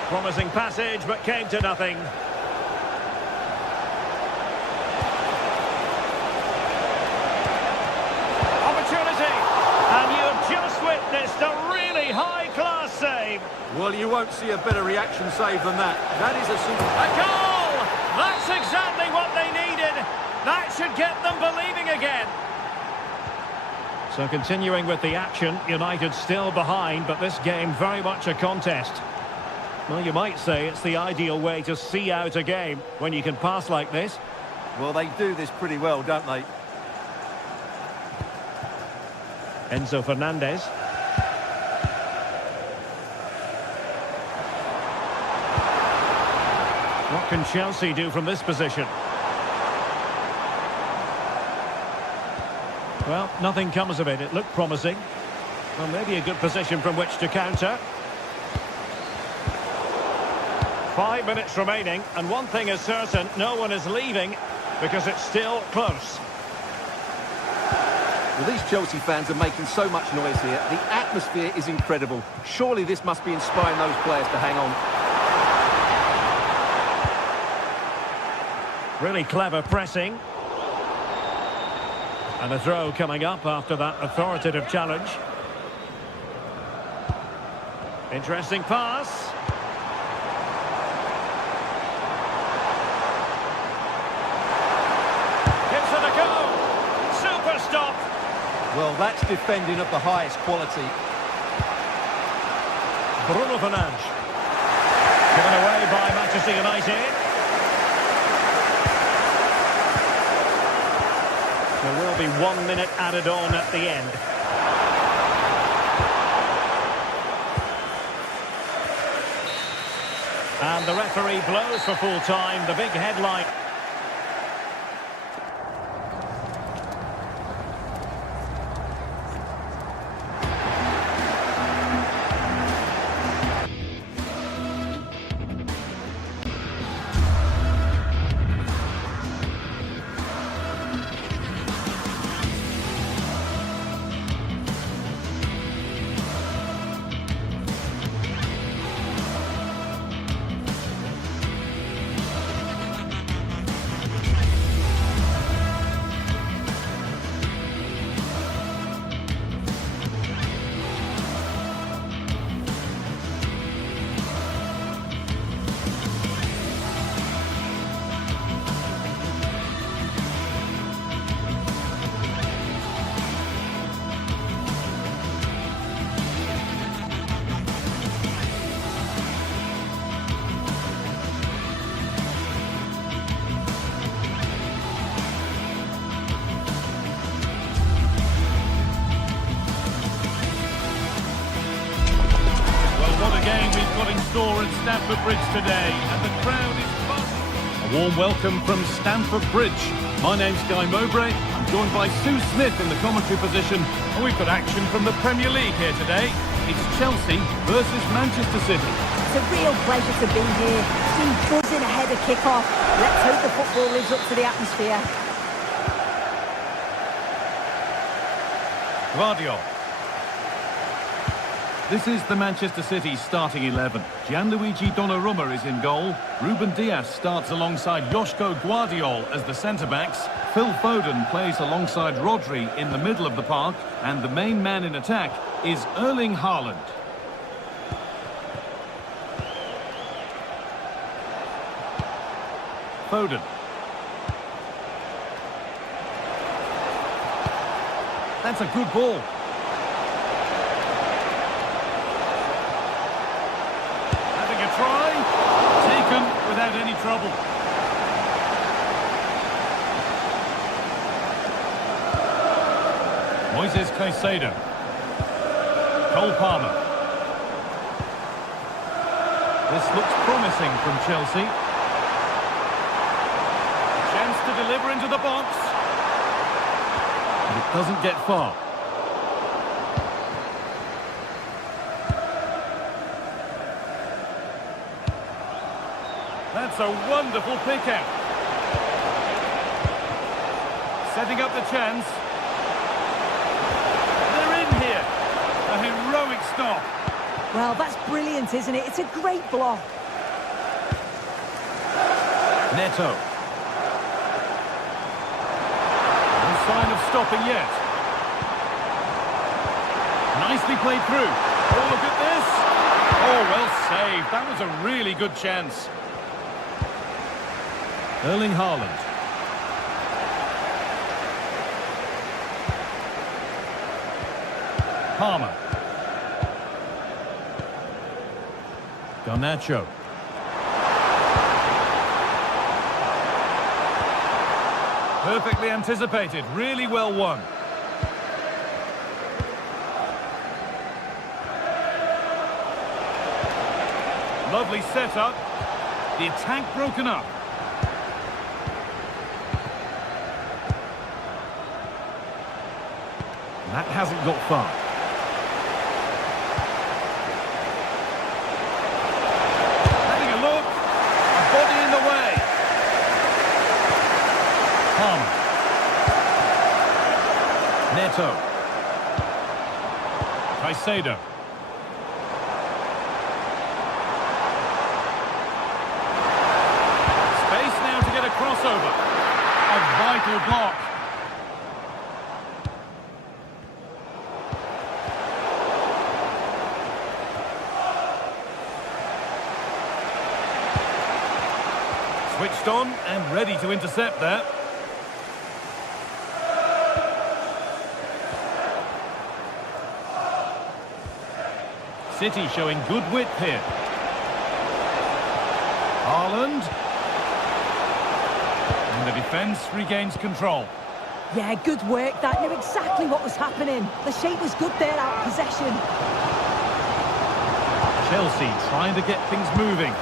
Promising passage, but came to nothing. And you've just witnessed a really high-class save. Well, you won't see a better reaction save than that. That is a super... A goal! That's exactly what they needed. That should get them believing again. So continuing with the action, United still behind, but this game very much a contest. Well, you might say it's the ideal way to see out a game when you can pass like this. Well, they do this pretty well, don't they? Enzo Fernandez. What can Chelsea do from this position? Well, nothing comes of it. It looked promising. Well, maybe a good position from which to counter. 5 minutes remaining, and one thing is certain, no one is leaving because it's still close. Well, these Chelsea fans are making so much noise here. The atmosphere is incredible. Surely this must be inspiring those players to hang on. Really clever pressing. And a throw coming up after that authoritative challenge. Interesting pass. Gives it a go. Super stop. Well, that's defending of the highest quality. Bruno Fernandes. Given away by Manchester United. There will be 1 minute added on at the end. And the referee blows for full time. The big headline. saw at Stamford Bridge today, and the crowd is buzzing. A warm welcome from Stamford Bridge. My name's Guy Mowbray. I'm joined by Sue Smith in the commentary position, and we've got action from the Premier League here today. It's Chelsea versus Manchester City. It's a real pleasure to be here. Team buzzing ahead of kick-off. Let's hope the football lives up to the atmosphere. Guardiola. This is the Manchester City starting 11. Gianluigi Donnarumma is in goal. Ruben Dias starts alongside Joško Guardiol as the centre-backs. Phil Foden plays alongside Rodri in the middle of the park. And the main man in attack is Erling Haaland. Foden. That's a good ball. Having a try. Taken without any trouble. Moises Caicedo. Cole Palmer. This looks promising from Chelsea. Chance to deliver into the box. But it doesn't get far. That's a wonderful pick out. Setting up the chance. They're in here. A heroic stop. Well, that's brilliant, isn't it? It's a great block. Neto. No sign of stopping yet. Nicely played through. Oh, look at this. Oh, well saved. That was a really good chance. Erling Haaland. Palmer. Garnacho. Perfectly anticipated, really well won. Lovely setup. The attack broken up. That hasn't got far. Having a look. A body in the way. Palmer. Neto. Caicedo. Space now to get a crossover. A vital block. Switched on and ready to intercept there. City showing good width here. Haaland. And the defence regains control. Yeah, good work. That knew exactly what was happening. The shape was good there, out of possession. Chelsea trying to get things moving.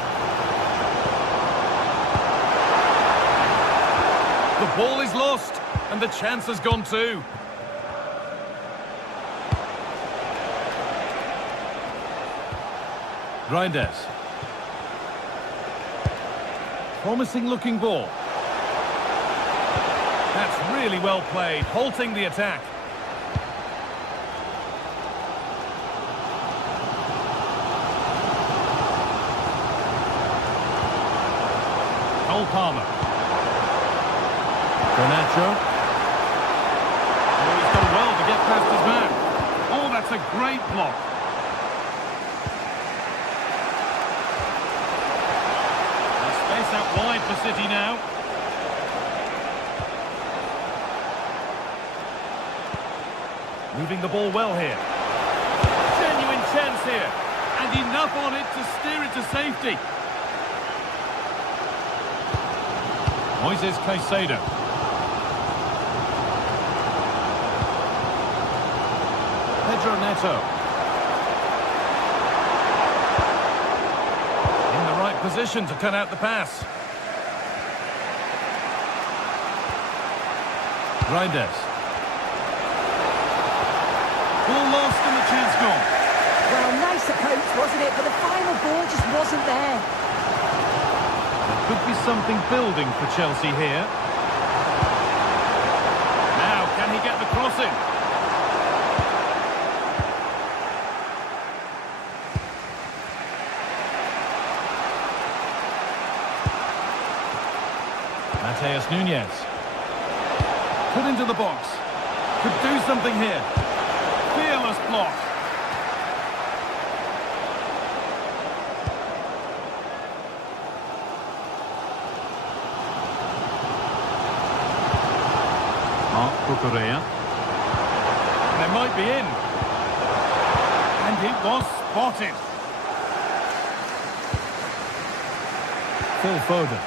The ball is lost, and the chance has gone too. Reinders. Promising looking ball. That's really well played, halting the attack. Cole Palmer. Garnacho. Oh, he's done well to get past his man. Oh, that's a great block. There's space out wide for City now. Moving the ball well here. Genuine chance here. And enough on it to steer it to safety. Moises Caicedo. Pedro Neto. position to cut out the pass. Reinders. Ball lost and the chance gone. Well, nice approach, wasn't it? But the final ball just wasn't there. There could be something building for Chelsea here. Now, can he get the crossing? Mateus Nunes. Put into the box. Could do something here. Fearless block. Kukurea. They might be in. And it was spotted. Phil Foden.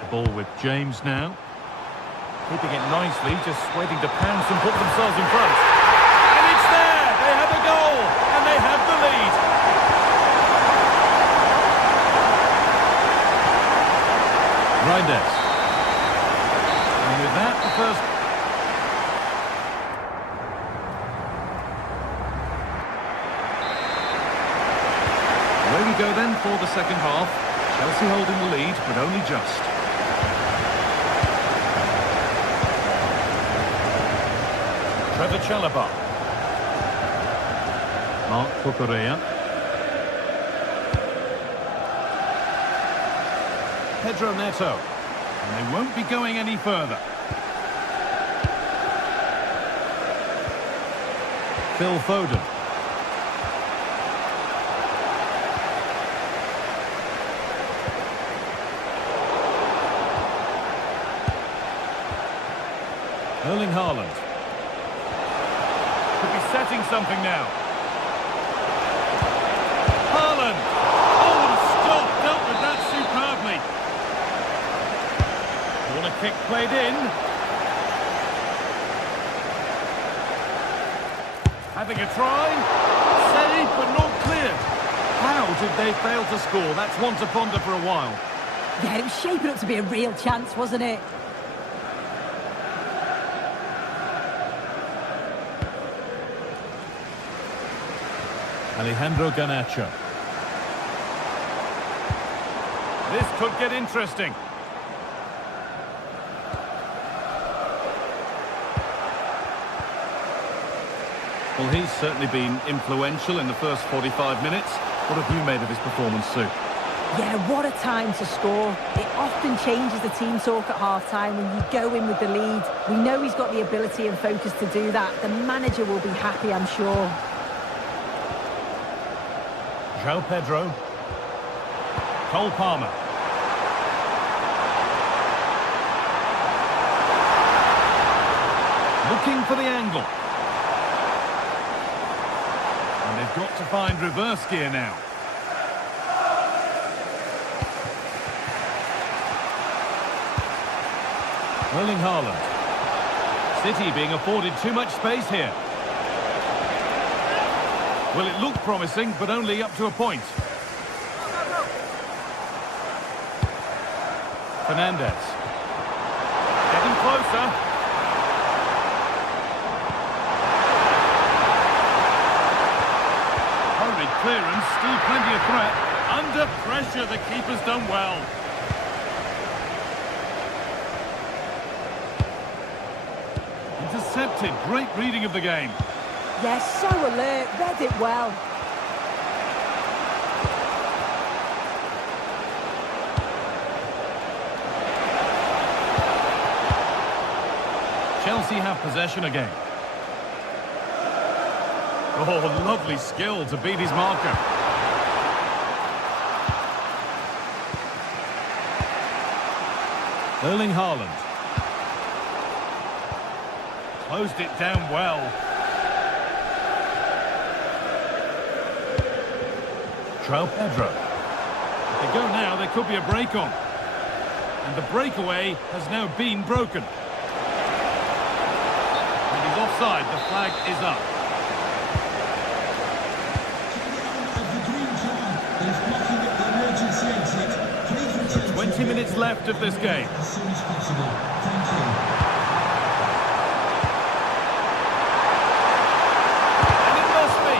The ball with James now. Keeping it nicely, just waiting to pounce and put themselves in front. And it's there! They have a goal! And they have the lead! Reinders. And with that, the first... Away we go then for the second half. Chelsea holding the lead, but only just. Trevor Chalobah. Marc Cucurella. Pedro Neto. And they won't be going any further. Phil Foden. Erling Haaland. Could be setting something now. Haaland! Oh, what a stop! Dealt with that superbly. Corner kick played in. Having a try. Saved, but not cleared. How did they fail to score? That's one to ponder for a while. Yeah, it was shaping up to be a real chance, wasn't it? Alejandro Garnacho. This could get interesting. Well, he's certainly been influential in the first 45 minutes. What have you made of his performance, Sue? Yeah, what a time to score. It often changes the team talk at half-time when you go in with the lead. We know he's got the ability and focus to do that. The manager will be happy, I'm sure. João Pedro. Cole Palmer. Looking for the angle. And they've got to find reverse gear now. Erling Haaland. City being afforded too much space here. Well, it looked promising, but only up to a point. Fernandes. Getting closer. Hurried clearance, still plenty of threat. Under pressure, the keeper's done well. Intercepted, great reading of the game. Yes, so alert, read it well. Chelsea have possession again. Oh, lovely skill to beat his marker. Erling Haaland. Closed it down well. João Pedro. If they go now, there could be a break on. And the breakaway has now been broken. And he's offside, the flag is up. 20 minutes left of this game. As soon as possible. Thank you. And it must be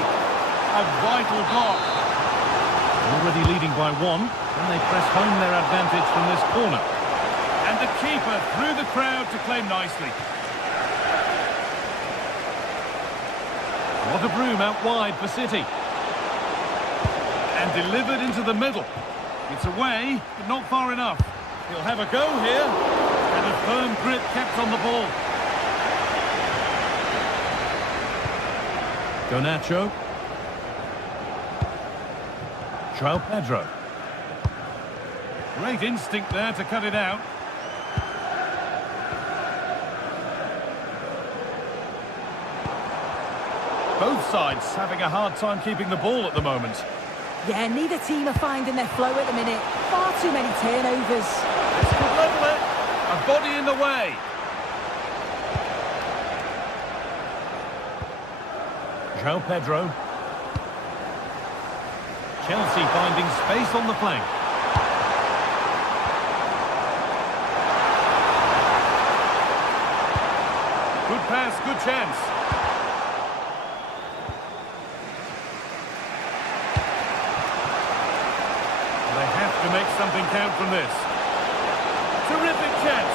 a vital block. Already leading by one, and they press home their advantage from this corner. And the keeper through the crowd to claim nicely. What a broom out wide for City. And delivered into the middle. It's away, but not far enough. He'll have a go here. And a firm grip kept on the ball. Garnacho. João Pedro. Great instinct there to cut it out. Both sides having a hard time keeping the ball at the moment. Yeah, neither team are finding their flow at the minute. Far too many turnovers. This could level it. A body in the way. João Pedro. Chelsea finding space on the flank. Good pass, good chance. They have to make something count from this. Terrific chance.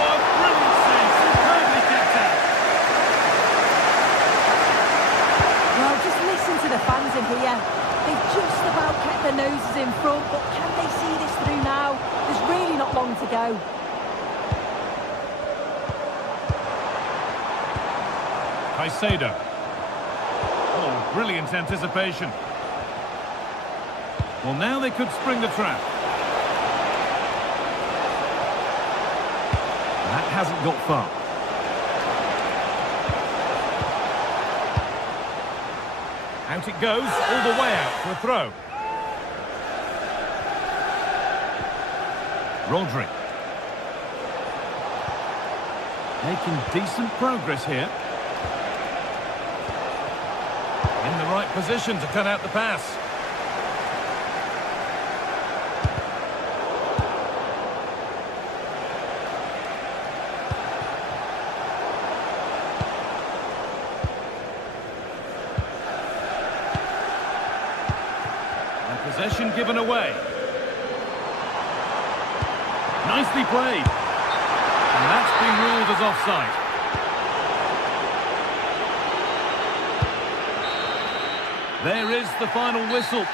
Oh, a brilliant save. Superbly kept out. Well, just listen to the fans in here. They've just about kept their noses in front, but can they see this through now? There's really not long to go. Caicedo. Oh, brilliant anticipation. Well, now they could spring the trap. That hasn't got far. Out it goes, all the way out for a throw. Rodri. Making decent progress here. In the right position to cut out the pass. And possession given away. Nicely played. And that's been ruled as offside. There is the final whistle.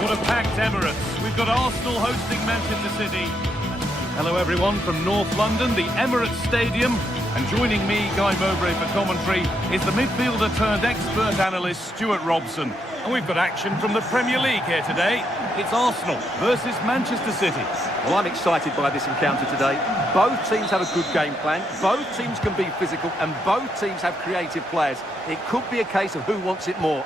What a packed Emirates. We've got Arsenal hosting Manchester City. Hello everyone from North London, the Emirates Stadium. And joining me, Guy Mowbray, for commentary is the midfielder turned expert analyst Stuart Robson. And we've got action from the Premier League here today. It's Arsenal versus Manchester City. Well, I'm excited by this encounter today. Both teams have a good game plan, both teams can be physical, and both teams have creative players. It could be a case of who wants it more.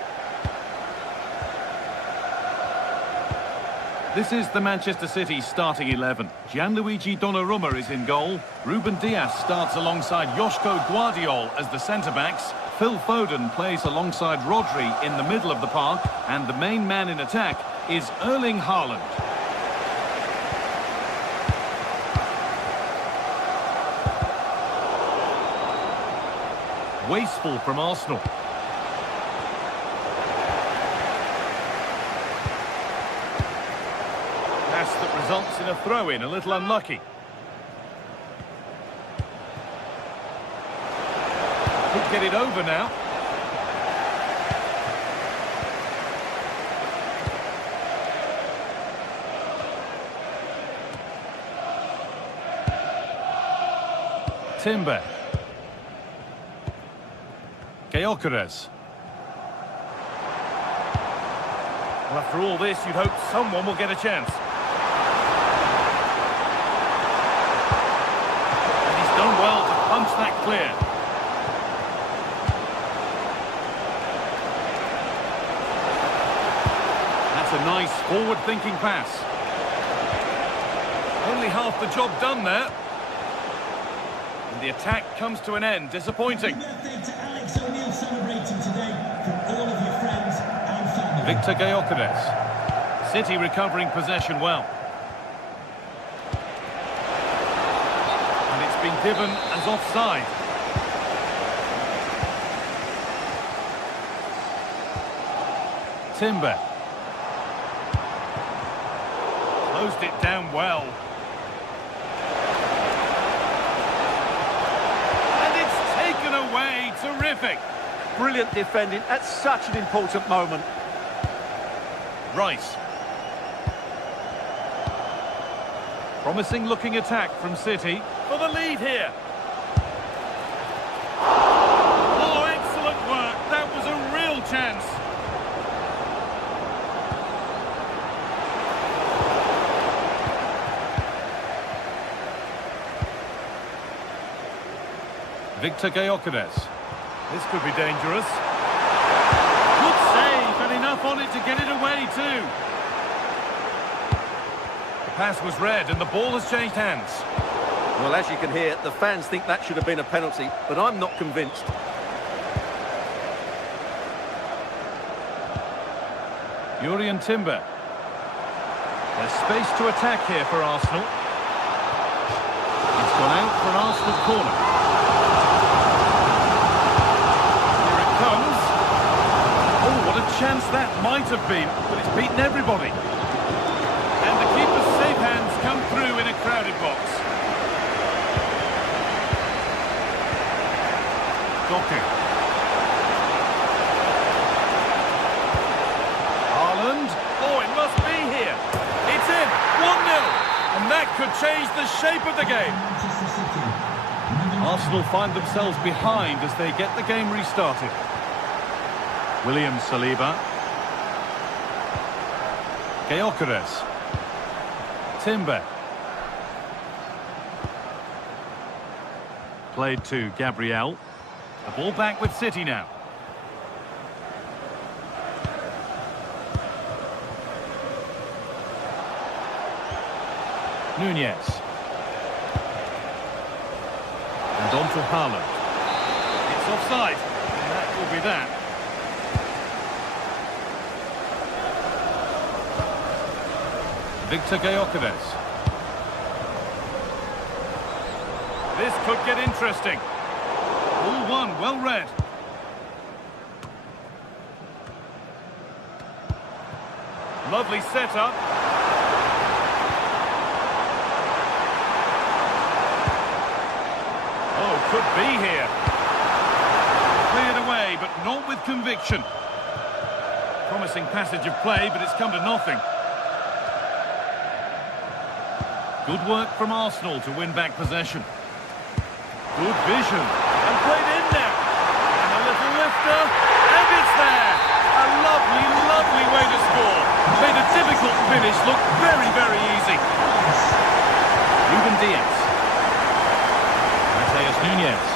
This is the Manchester City starting 11. Gianluigi Donnarumma is in goal. Ruben Dias starts alongside Joško Guardiol as the centre-backs. Phil Foden plays alongside Rodri in the middle of the park. And the main man in attack is Erling Haaland. Wasteful from Arsenal. Pass that results in a throw-in, a little unlucky. Could get it over now. Timber. Gyökeres. Well, after all this, you'd hope someone will get a chance. And he's done well to punch that clear. That's a nice forward-thinking pass. Only half the job done there. And the attack comes to an end. Disappointing. Victor Gyökeres. City recovering possession well. And it's been given as offside. Timber. Closed it down well. And it's taken away. Terrific. Brilliant defending at such an important moment. Rice. Promising looking attack from City for the lead here. Oh, excellent work. That was a real chance. Victor Gyökeres. This could be dangerous. Good save, and enough on it to get it away too. The pass was read and the ball has changed hands. Well, as you can hear, the fans think that should have been a penalty, but I'm not convinced. Jurrien Timber. There's space to attack here for Arsenal. It's gone out for an Arsenal corner. Chance that might have been, but it's beaten everybody. And the keeper's safe hands come through in a crowded box. Doku. Haaland. Oh, it must be here. It's in. 1-0. And that could change the shape of the game. Arsenal find themselves behind as they get the game restarted. William Saliba. Gyökeres. Timber. Played to Gabriel. The ball back with City now. Nunez. And on to Haaland. It's offside. And that will be that. Victor Gyökeres. This could get interesting. All one, well read. Lovely setup. Oh, could be here. Cleared away, but not with conviction. Promising passage of play, but it's come to nothing. Good work from Arsenal to win back possession. Good vision. And played in now. And a little lifter. And it's there. A lovely, lovely way to score. Made a difficult finish look very, very easy. Ruben Diaz. Mateus Nunes.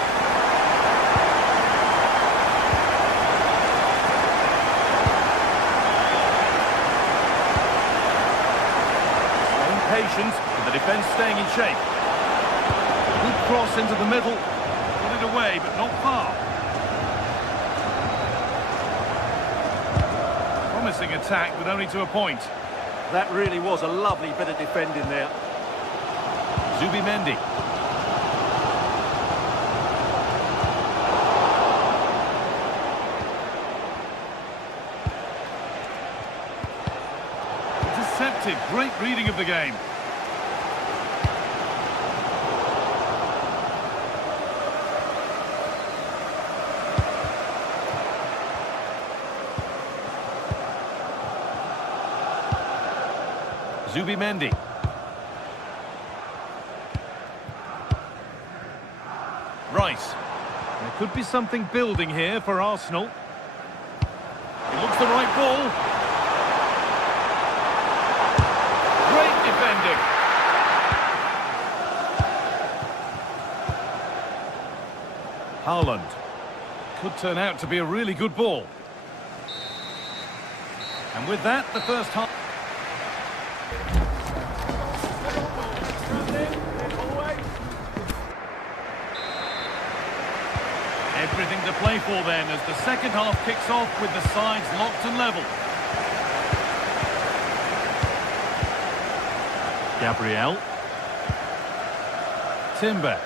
Patience, and the defence staying in shape. Good cross into the middle. Got it away, but not far. Promising attack, but only to a point. That really was a lovely bit of defending there. Zubimendi. Intercepted, great reading of the game. Zubimendi. Rice. There could be something building here for Arsenal. It looks the right ball. Great defending. Haaland. Could turn out to be a really good ball. And with that, the first half... Everything to play for then as the second half kicks off with the sides locked and level. Gabriel. Timber.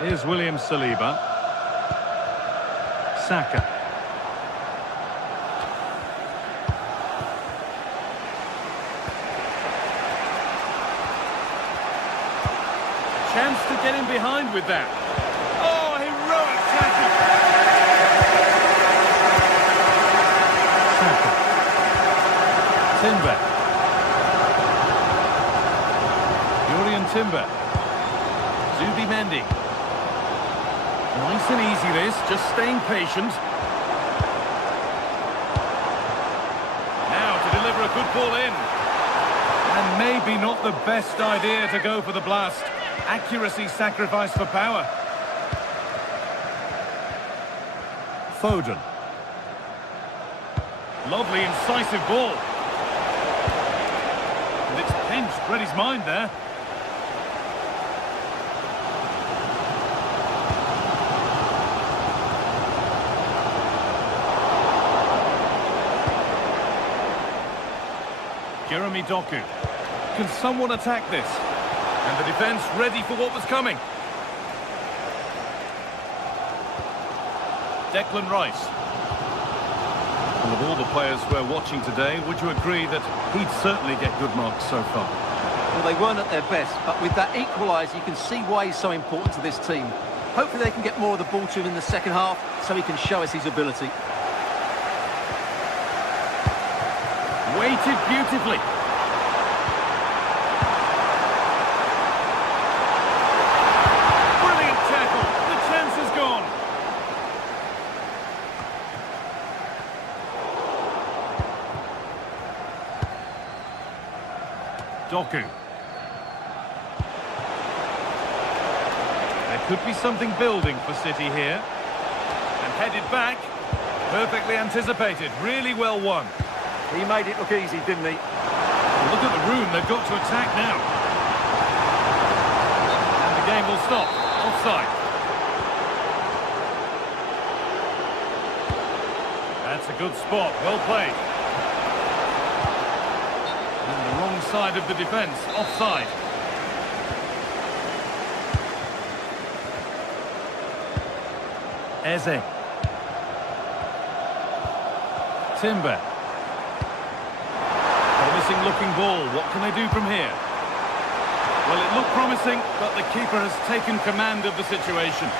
Here's William Saliba. Saka. Chance to get in behind with that. Oh, heroic tackle. Saka. Timber. Julian Timber. Zubimendi. Nice and easy this, just staying patient. Now to deliver a good ball in. And maybe not the best idea to go for the blast. Accuracy sacrificed for power. Foden. Lovely, incisive ball. And it's pinched, read his mind there. Jeremy Doku. Can someone attack this? And the defence ready for what was coming. Declan Rice. And of all the players we're watching today, would you agree that he'd certainly get good marks so far? Well, they weren't at their best, but with that equaliser, you can see why he's so important to this team. Hopefully they can get more of the ball to him in the second half, so he can show us his ability. Weighted beautifully. Doku. There could be something building for City here. And headed back. Perfectly anticipated. Really well won. He made it look easy, didn't he? Well, look at the room. They've got to attack now. And the game will stop. Offside. That's a good spot. Well played. Side of the defence, offside. Eze. Timber. Promising looking ball. What can they do from here? Well, it looked promising, but the keeper has taken command of the situation.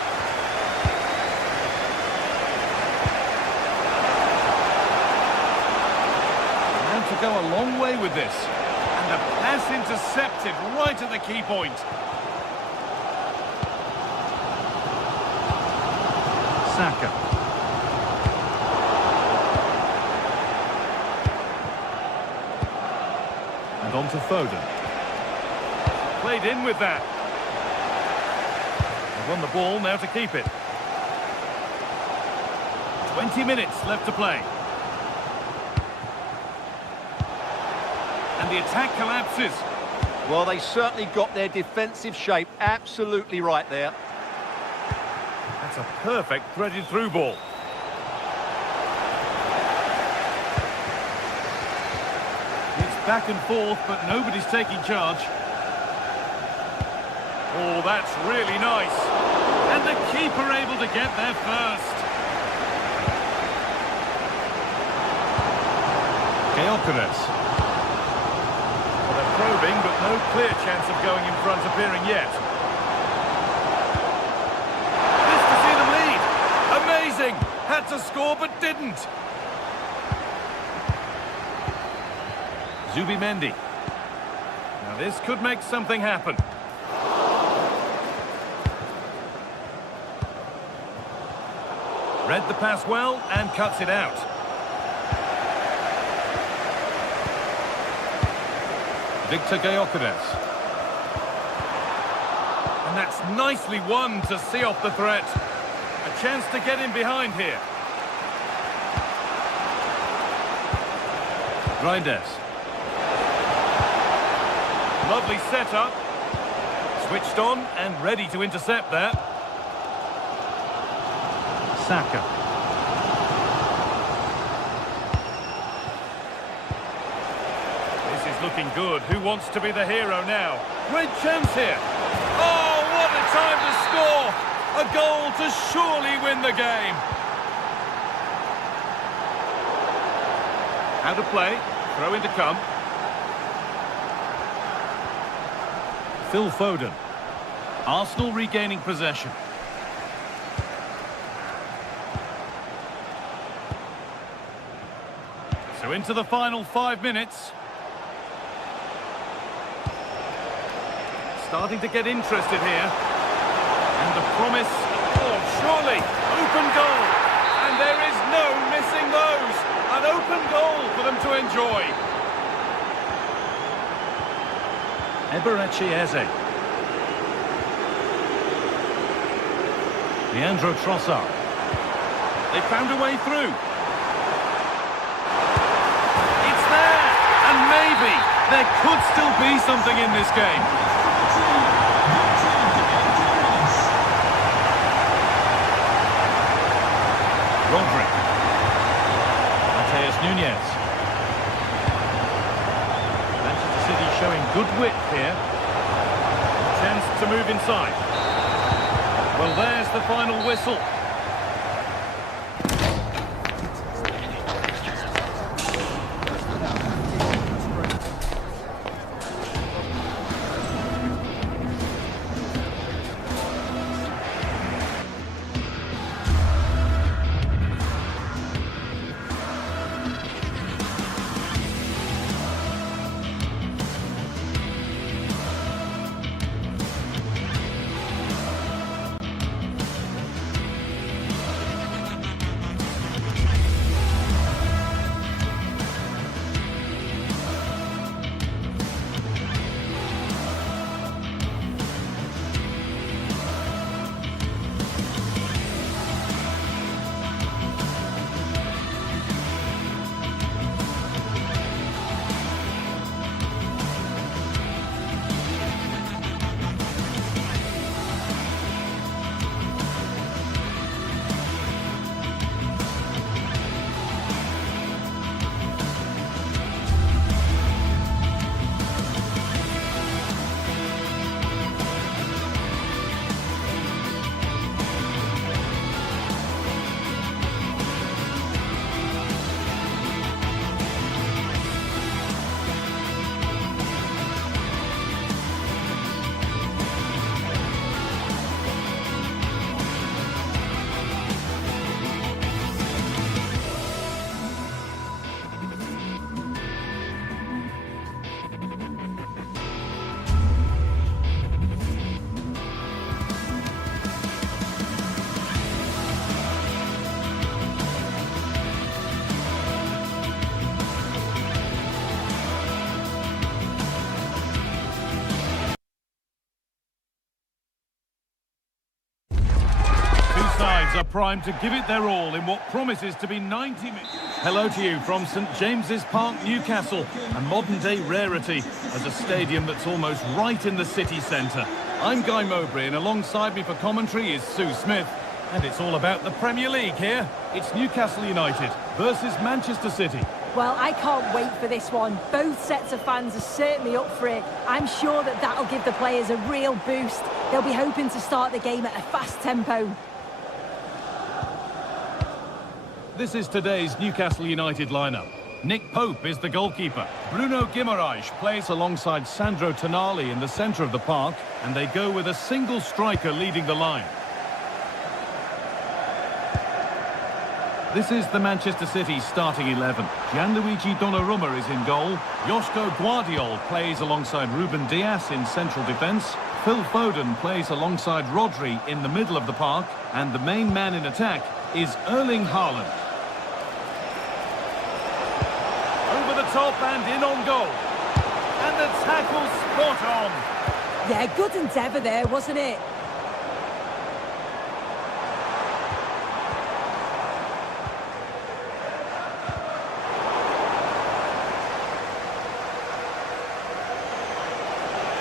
And to go a long way with this. And The pass intercepted right at the key point. Saka. And on to Foden. Played in with that. They've won the ball, now to keep it. 20 minutes left to play. And the attack collapses. Well, they certainly got their defensive shape absolutely right there. That's a perfect threaded through ball. It's back and forth, but nobody's taking charge. Oh, that's really nice. And the keeper able to get there first. Gyökeres. Well, they're probing, but no clear chance of going in front appearing yet. This to see them lead. Amazing. Had to score, but didn't. Zubimendi. Now this could make something happen. Read the pass well and cuts it out. Victor Gyökeres. And that's nicely won to see off the threat. A chance to get in behind here. Reinders. Lovely setup. Switched on and ready to intercept there. Saka. This is looking good. Who wants to be the hero now? Great chance here. Oh, what a time to score! A goal to surely win the game. How to play. Throw in to come. Phil Foden. Arsenal regaining possession. So into the final 5 minutes. Starting to get interested here. And the promise, oh, surely, open goal. And there is no missing those. An open goal for them to enjoy. Eberechi Eze. Leandro Trossard. They found a way through. It's there! And maybe there could still be something in this game. Rodri. Mateus Nunes. Manchester City showing good width here. Chance to move inside. Well, there's the final whistle. primed to give it their all in what promises to be 90 minutes. Hello to you from St James's Park, Newcastle, a modern-day rarity as a stadium that's almost right in the city centre. I'm Guy Mowbray, and alongside me for commentary is Sue Smith. And it's all about the Premier League here. It's Newcastle United versus Manchester City. Well, I can't wait for this one. Both sets of fans are certainly up for it. I'm sure that that'll give the players a real boost. They'll be hoping to start the game at a fast tempo. This is today's Newcastle United lineup. Nick Pope is the goalkeeper. Bruno Guimaraes plays alongside Sandro Tonali in the centre of the park, and they go with a single striker leading the line. This is the Manchester City starting 11. Gianluigi Donnarumma is in goal. Joško Guardiol plays alongside Ruben Dias in central defence. Phil Foden plays alongside Rodri in the middle of the park. And the main man in attack is Erling Haaland. Over the top and in on goal. And the tackle spot on. Yeah, good endeavour there, wasn't it?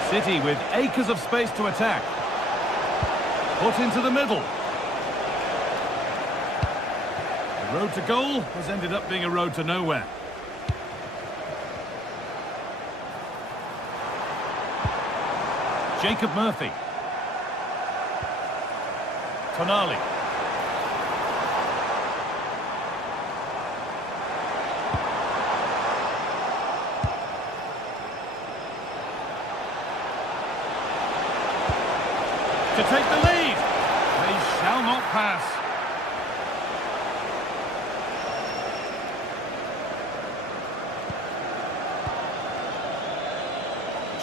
City with acres of space to attack. Put into the middle. The road to goal has ended up being a road to nowhere. Jacob Murphy. Tonali. To take the lead. They shall not pass.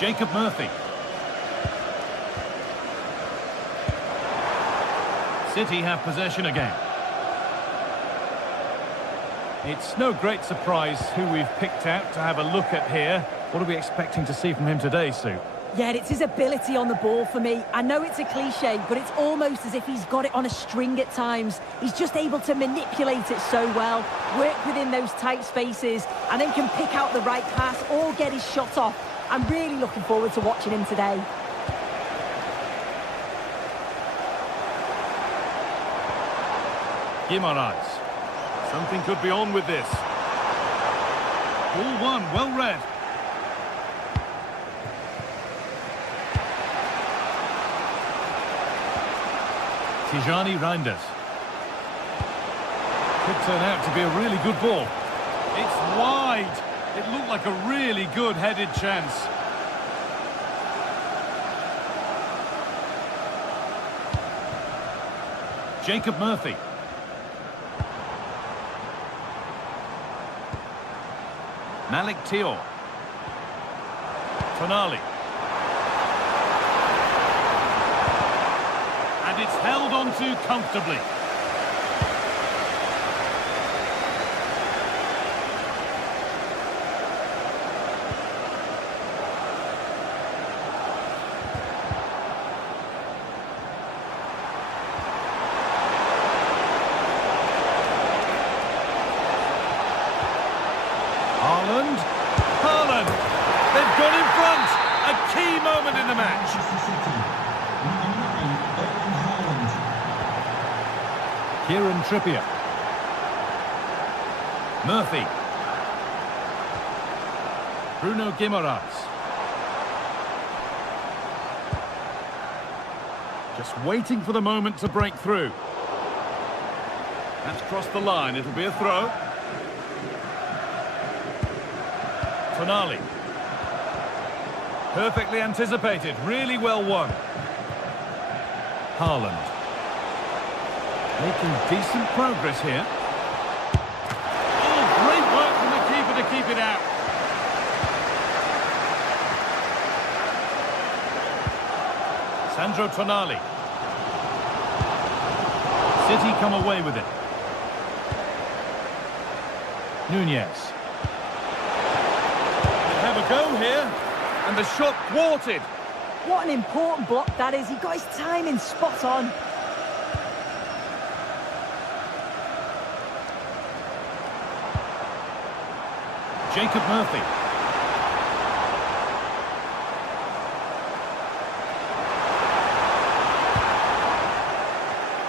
Jacob Murphy. City have possession again. It's no great surprise who we've picked out to have a look at here. What are we expecting to see from him today, Sue? Yeah, it's his ability on the ball for me. I know it's a cliche, but it's almost as if he's got it on a string at times. He's just able to manipulate it so well, work within those tight spaces, and then can pick out the right pass or get his shot off. I'm really looking forward to watching him today. Guimaraes. Something could be on with this. Ball one, well read. Tijani Reinders. Could turn out to be a really good ball. It's wide. It looked like a really good headed chance. Jacob Murphy. Malik Thiaw. Tonali. And it's held on to comfortably. Haaland! They've got in front! A key moment in the match! Kieran Trippier. Murphy. Bruno Guimaraes. Just waiting for the moment to break through. That's crossed the line. It'll be a throw. Tonali. Perfectly anticipated, really well won. Haaland. Making decent progress here. Oh, great work from the keeper to keep it out. Sandro Tonali. City come away with it. Nunez. Have a go here, and the shot thwarted. What an important block that is. He got his timing spot on. Jacob Murphy.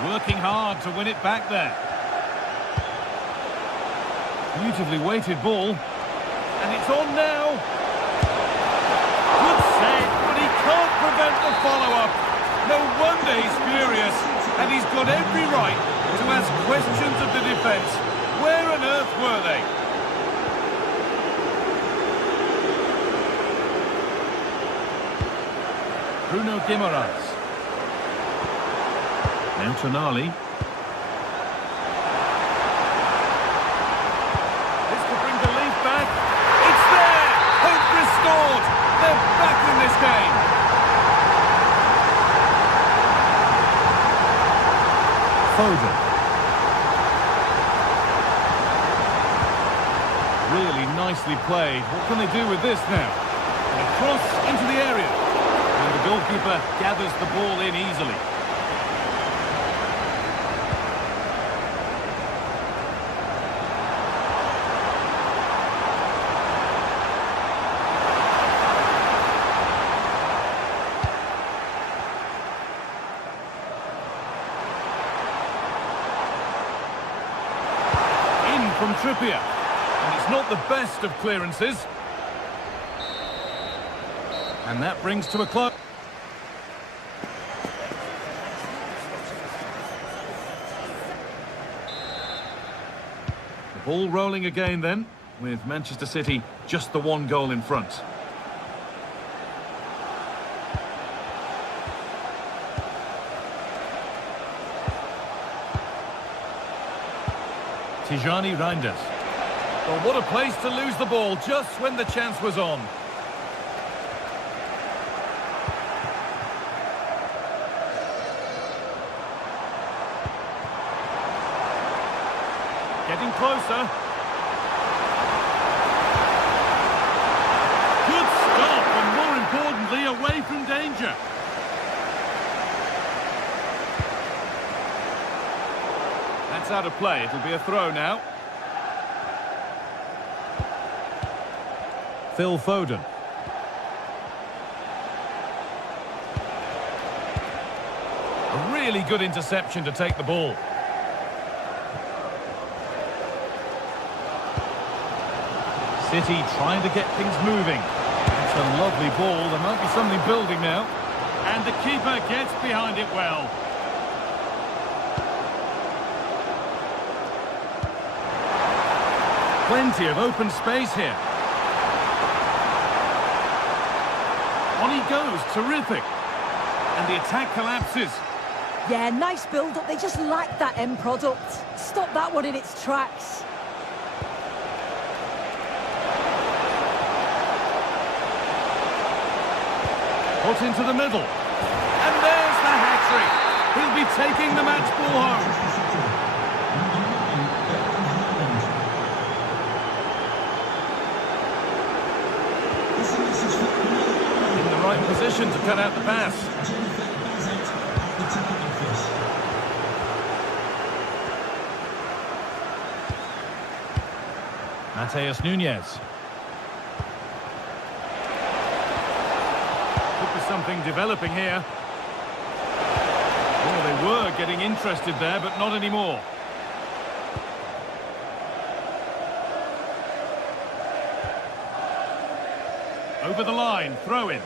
Working hard to win it back there. Beautifully weighted ball. And it's on now. Good save, but he can't prevent the follow-up. No wonder he's furious. And he's got every right to ask questions of the defence. Where on earth were they? Bruno Guimaraes. Now Tonali. This could bring belief back. It's there! Hope restored! They're back in this game! Foden. Really nicely played. What can they do with this now? And a cross into the area. And the goalkeeper gathers the ball in easily. From Trippier, and it's not the best of clearances, and that brings to a close. The ball rolling again then, with Manchester City just the one goal in front. Tijani Reinders. Well, what a place to lose the ball just when the chance was on. Getting closer. Good stop, and more importantly, away from danger. That's out of play. It'll be a throw now. Phil Foden. A really good interception to take the ball. City trying to get things moving. It's a lovely ball. There might be something building now. And the keeper gets behind it well. Plenty of open space here. On he goes, terrific. And the attack collapses. Yeah, nice build-up. They just lack that end product. Stop that one in its tracks. Put into the middle. And there's the hat-trick. He'll be taking the match ball home. Position to cut out the pass. Mateus Nunes. Could be something developing here. Oh, they were getting interested there, but not anymore. Over the line, throw in.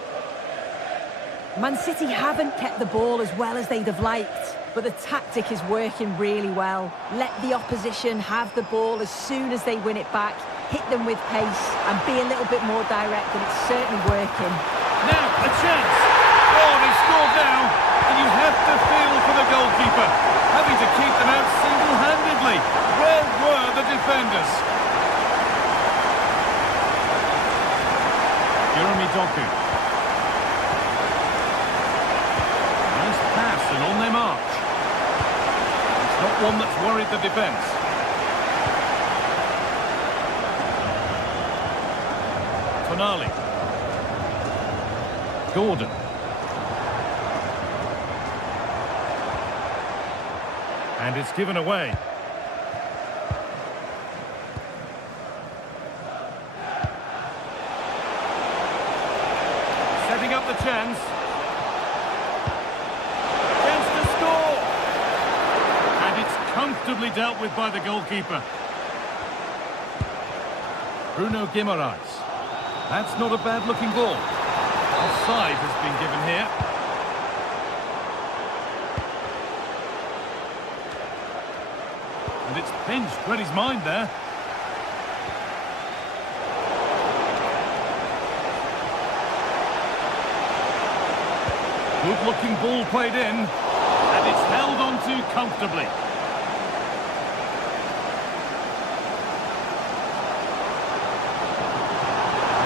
Man City haven't kept the ball as well as they'd have liked, but the tactic is working really well. Let the opposition have the ball as soon as they win it back, hit them with pace and be a little bit more direct, and it's certainly working. Now, a chance! Oh, they've scored now, and you have to feel for the goalkeeper, having to keep them out single-handedly. Where were the defenders? Jeremy Doku. And on they march. It's not one that's worried the defence. Tonali. Gordon. And it's given away. chance. Chance to score. And it's comfortably dealt with by the goalkeeper. Bruno Guimaraes. That's not a bad-looking ball. Offside has been given here. And it's pinched. Read his mind there. Good-looking ball played in. And it's held on to comfortably.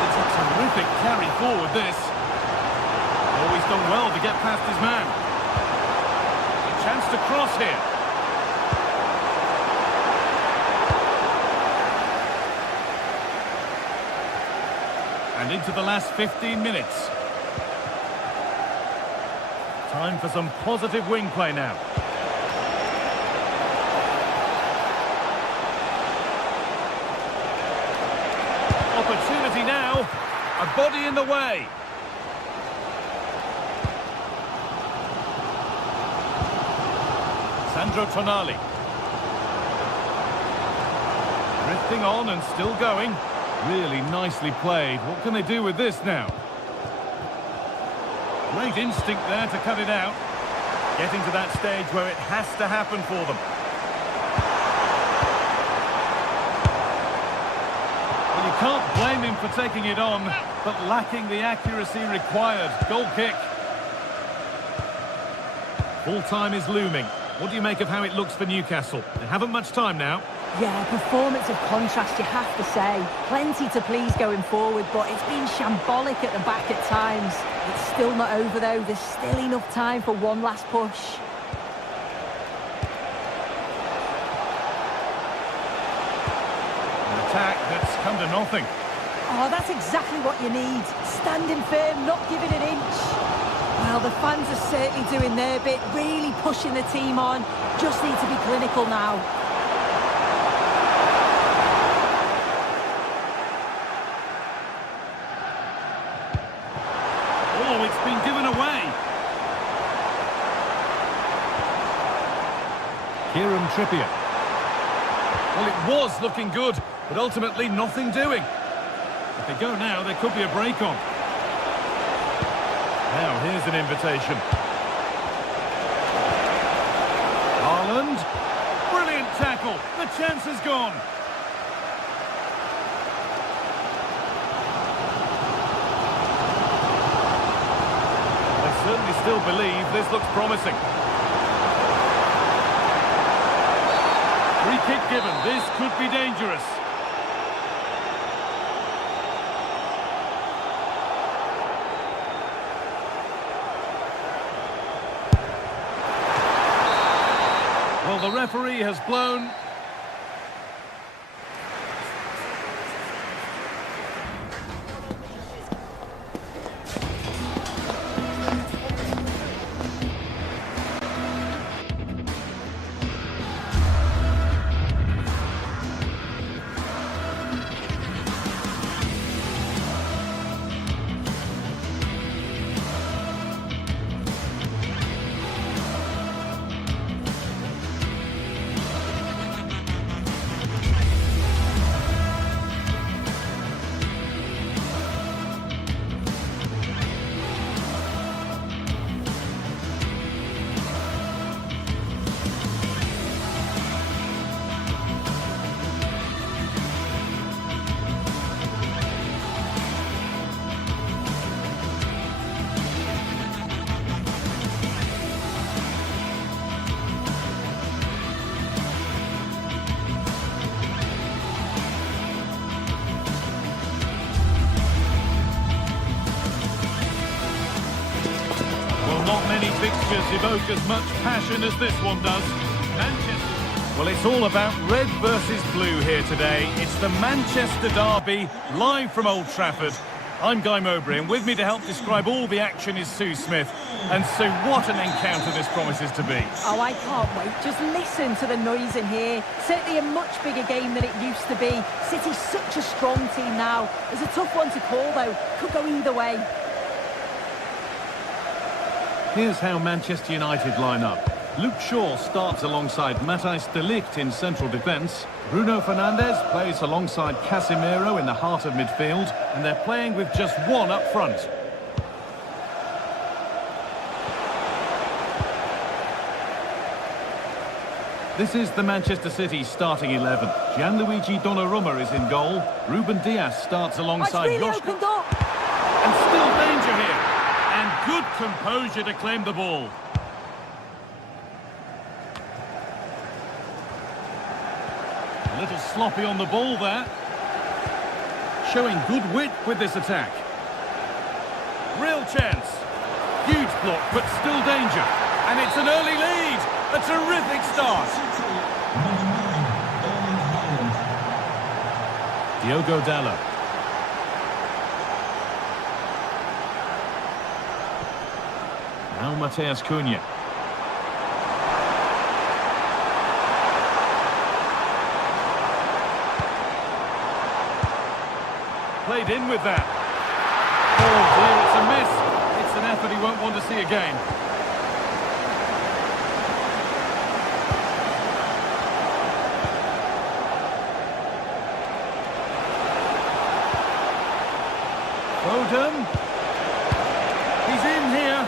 It's a terrific carry forward, this. Oh, he's done well to get past his man. A chance to cross here. And into the last 15 minutes. Time for some positive wing play now. Opportunity now. A body in the way. Sandro Tonali. Drifting on and still going. Really nicely played. What can they do with this now? Great instinct there to cut it out. Getting to that stage where it has to happen for them. Well, you can't blame him for taking it on, but lacking the accuracy required. Goal kick. Full time is looming. What do you make of how it looks for Newcastle? They haven't much time now. Yeah, performance of contrast, you have to say. Plenty to please going forward, but it's been shambolic at the back at times. It's still not over, though. There's still enough time for one last push. An attack that's come to nothing. Oh, that's exactly what you need. Standing firm, not giving an inch. Well, the fans are certainly doing their bit, really pushing the team on. Just need to be clinical now. Oh, it's been given away. Kieran Trippier. Well, it was looking good, but ultimately nothing doing. If they go now, there could be a break on. Now, here's an invitation. Haaland. Brilliant tackle. The chance is gone. They certainly still believe this looks promising. Free kick given. This could be dangerous. Well, the referee has blown. Not many fixtures evoke as much passion as this one does. Manchester. Well, it's all about red versus blue here today. It's the Manchester derby, live from Old Trafford. I'm Guy Mowbray, and with me to help describe all the action is Sue Smith. And Sue, what an encounter this promises to be. Oh, I can't wait. Just listen to the noise in here. Certainly a much bigger game than it used to be. City's such a strong team now. It's a tough one to call, though. Could go either way. Here's how Manchester United line up. Luke Shaw starts alongside Matthijs de Ligt in central defence. Bruno Fernandes plays alongside Casemiro in the heart of midfield. And they're playing with just one up front. This is the Manchester City starting 11. Gianluigi Donnarumma is in goal. Ruben Dias starts alongside Really Joshua. opened up. And still danger here. And good composure to claim the ball. A little sloppy on the ball there. Showing good wit with this attack. Real chance. Huge block, but still danger. And it's an early lead. A terrific start. Diogo Dalot. Now Mateus Cunha. Played in with that. Oh dear, it's a miss. It's an effort he won't want to see again. Foden. He's in here.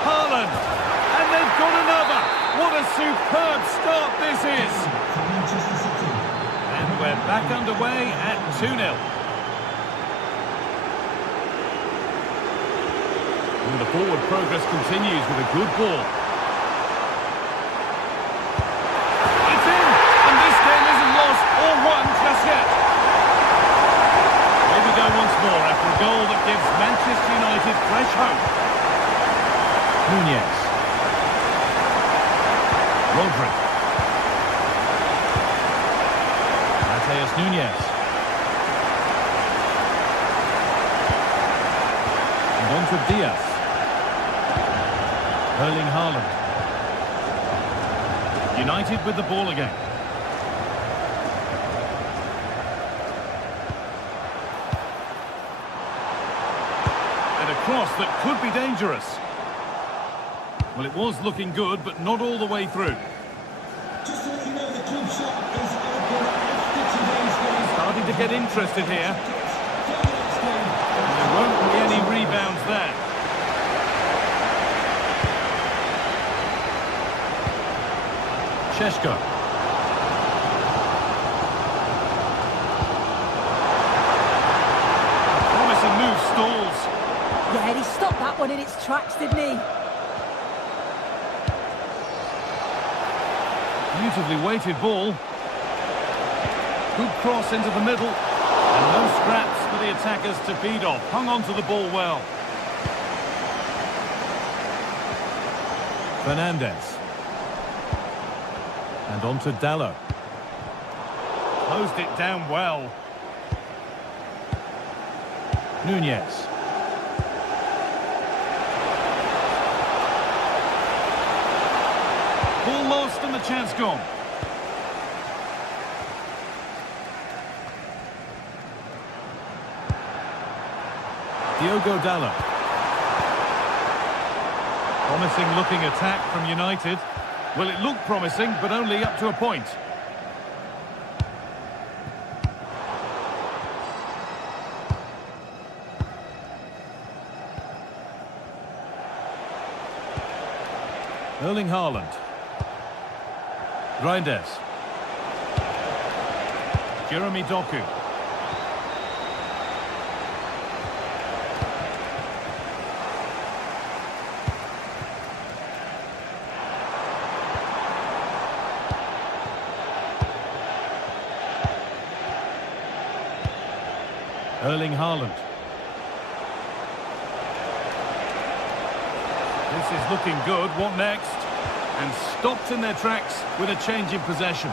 Haaland. And they've got another. What a superb start this is. And we're back underway at 2-0. And the forward progress continues with a good ball. It's in. And this game isn't lost or won just yet. Here we go once more after a goal that gives Manchester United fresh hope. Nunez. Rodri. Mateus Nunez. And on to Diaz. Erling Haaland. United with the ball again. And a cross that could be dangerous. Well, it was looking good, but not all the way through. Just to let you know, the club shop is open after today's game. Starting to get interested here. And there won't be any rebounds there. Šeško. Promising move stalls. Yeah, he stopped that one in its tracks, didn't he? Beautifully weighted ball. Good cross into the middle. And no scraps for the attackers to feed off. Hung on to the ball well. Fernandes. And on to Dalot. Closed it down well. Nunez. Ball lost and the chance gone. Diogo Dalot. Promising looking attack from United. Well, it looked promising, but only up to a point. Erling Haaland. Reinders. Jeremy Doku. Erling Haaland. This is looking good. What next? And stopped in their tracks with a change in possession.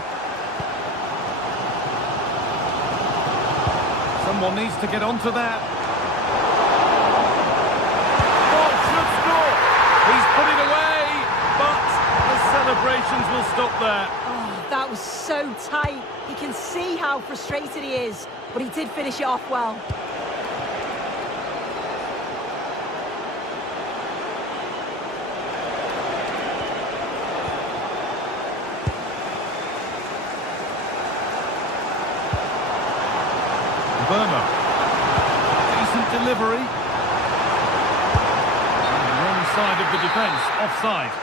Someone needs to get onto that. Oh, should score! He's put it away, but the celebrations will stop there. Oh, that was so tight. You can see how frustrated he is, but he did finish it off well. Burma. Decent delivery. On the wrong side of the defence, offside.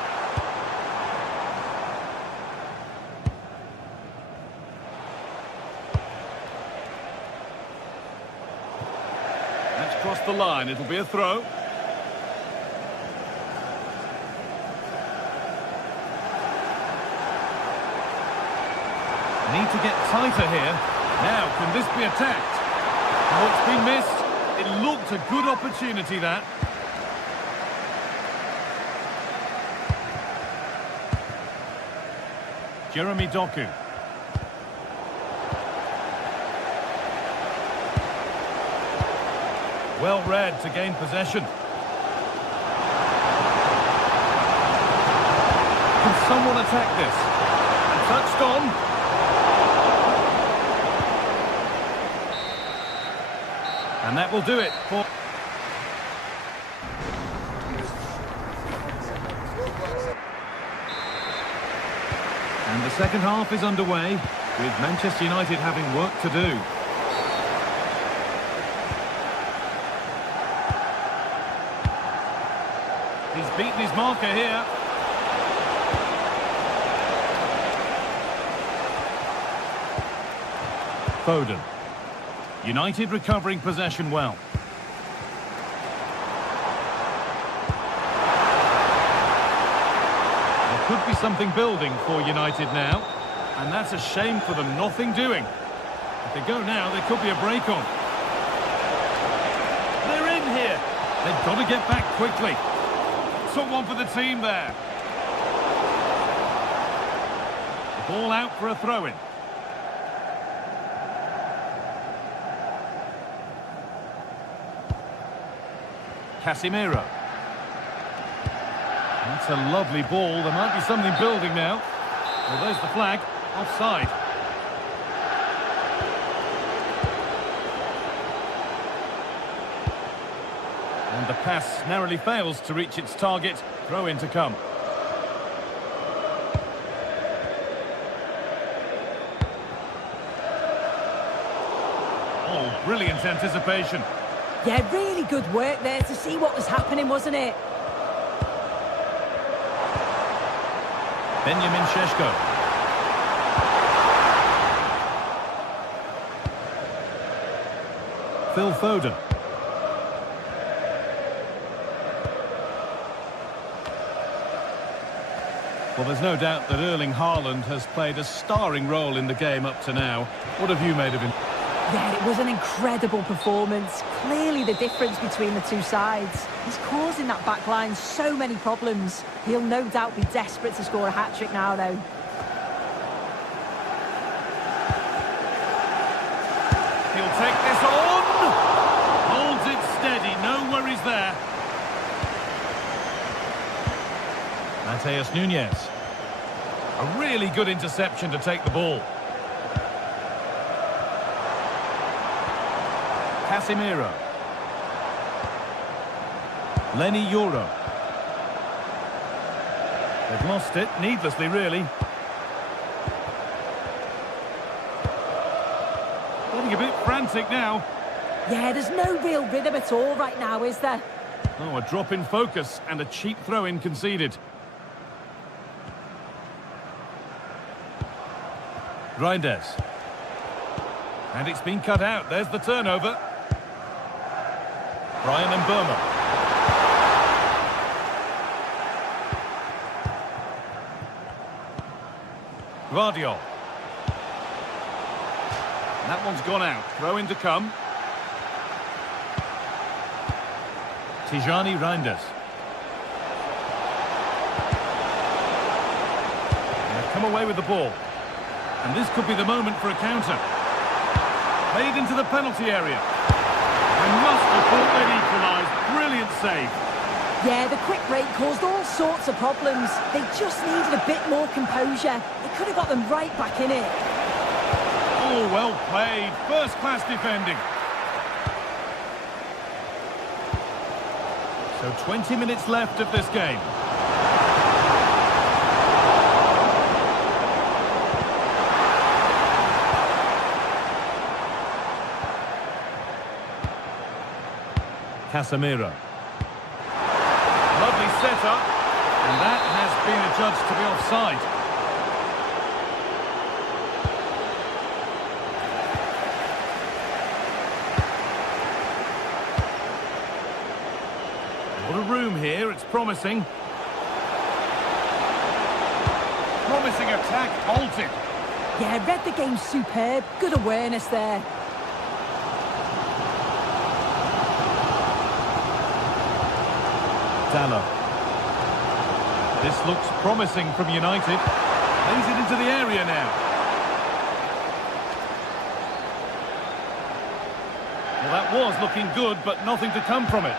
That's crossed the line, it'll be a throw. Need to get tighter here. Now, can this be attacked? Oh, it's been missed. It looked a good opportunity, that. Jeremy Doku. Well read to gain possession. Can someone attack this? And touched on. And that will do it for... And the second half is underway, with Manchester United having work to do. He's beaten his marker here. Foden. United recovering possession well. There could be something building for United now, and that's a shame for them. Nothing doing. If they go now, there could be a break on. They're in here. They've got to get back quickly. Took one for the team there. The ball out for a throw-in. Casemiro. That's a lovely ball. There might be something building now. Well, there's the flag. Offside. And the pass narrowly fails to reach its target. Throw in to come. Oh, brilliant anticipation. Yeah, really good work there to see what was happening, wasn't it? Benjamin Šeško. Phil Foden. Well, there's no doubt that Erling Haaland has played a starring role in the game up to now. What have you made of him? Yeah, it was an incredible performance. Clearly the difference between the two sides. He's causing that back line so many problems. He'll no doubt be desperate to score a hat-trick now, though. He'll take this on! Holds it steady, no worries there. Mateus Nunes. A really good interception to take the ball. Casemiro. Lenny Yoro. They've lost it, needlessly really. Getting a bit frantic now. Yeah, there's no real rhythm at all right now, is there? Oh, a drop in focus and a cheap throw-in conceded. Reinders. And it's been cut out. There's the turnover. Brian and Burma. Guardiol. That one's gone out. Throw in to come. Tijani Reinders. And they've come away with the ball. And this could be the moment for a counter. Played into the penalty area. They must have thought they'd equalised. Brilliant save. Yeah, the quick break caused all sorts of problems. They just needed a bit more composure. They could have got them right back in it. Oh, well played. First-class defending. So 20 minutes left of this game. Casemiro. Lovely setup, and that has been adjudged to be offside. What a room here, it's promising. Promising attack halted. Yeah, read the game superb. Good awareness there. Dallo. This looks promising from United. Plays it into the area now. Well, that was looking good, but nothing to come from it.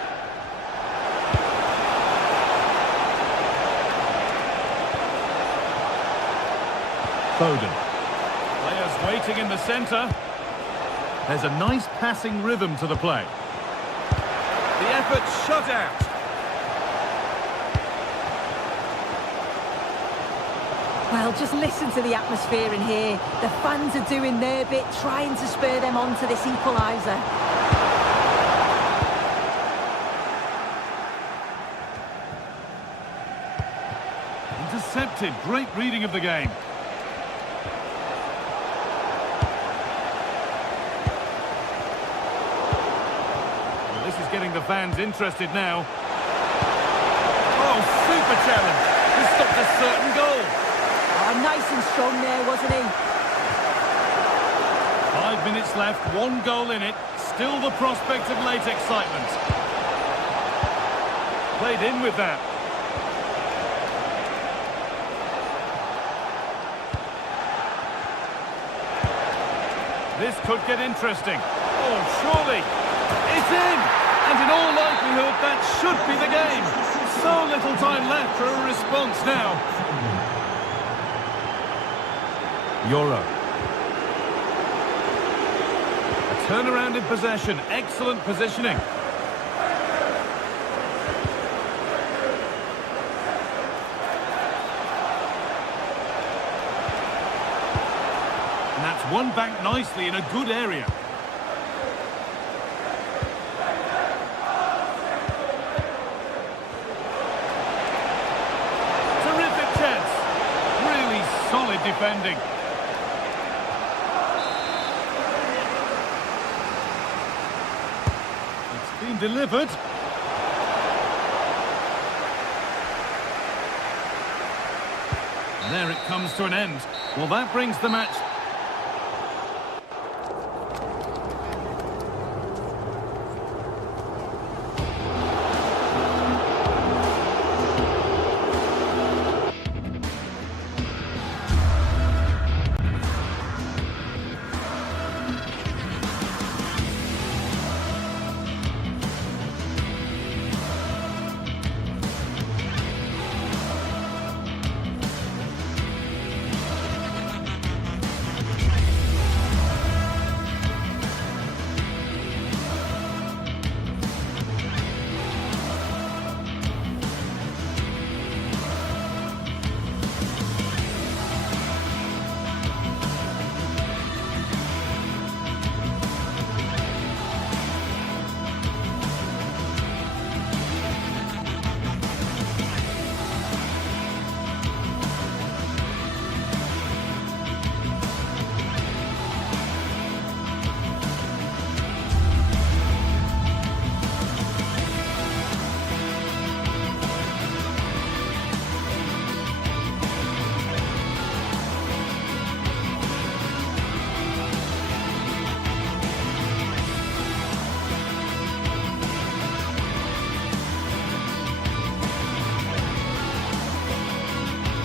Foden. Players waiting in the centre. There's a nice passing rhythm to the play. The effort shut out. Well, just listen to the atmosphere in here. The fans are doing their bit, trying to spur them on to this equaliser. Intercepted. Great reading of the game. Well, this is getting the fans interested now. Oh, super challenge. This stopped a certain goal. Oh, nice and strong there, wasn't he? 5 minutes left, 1 goal in it. Still the prospect of late excitement. Played in with that. This could get interesting. Oh, surely. It's in! And in all likelihood, that should be the game. So little time left for a response now. Euro. A turnaround in possession. Excellent positioning. And that's won back nicely in a good area. Terrific chance. Really solid defending. It's been delivered. And there it comes to an end. Well, that brings the match.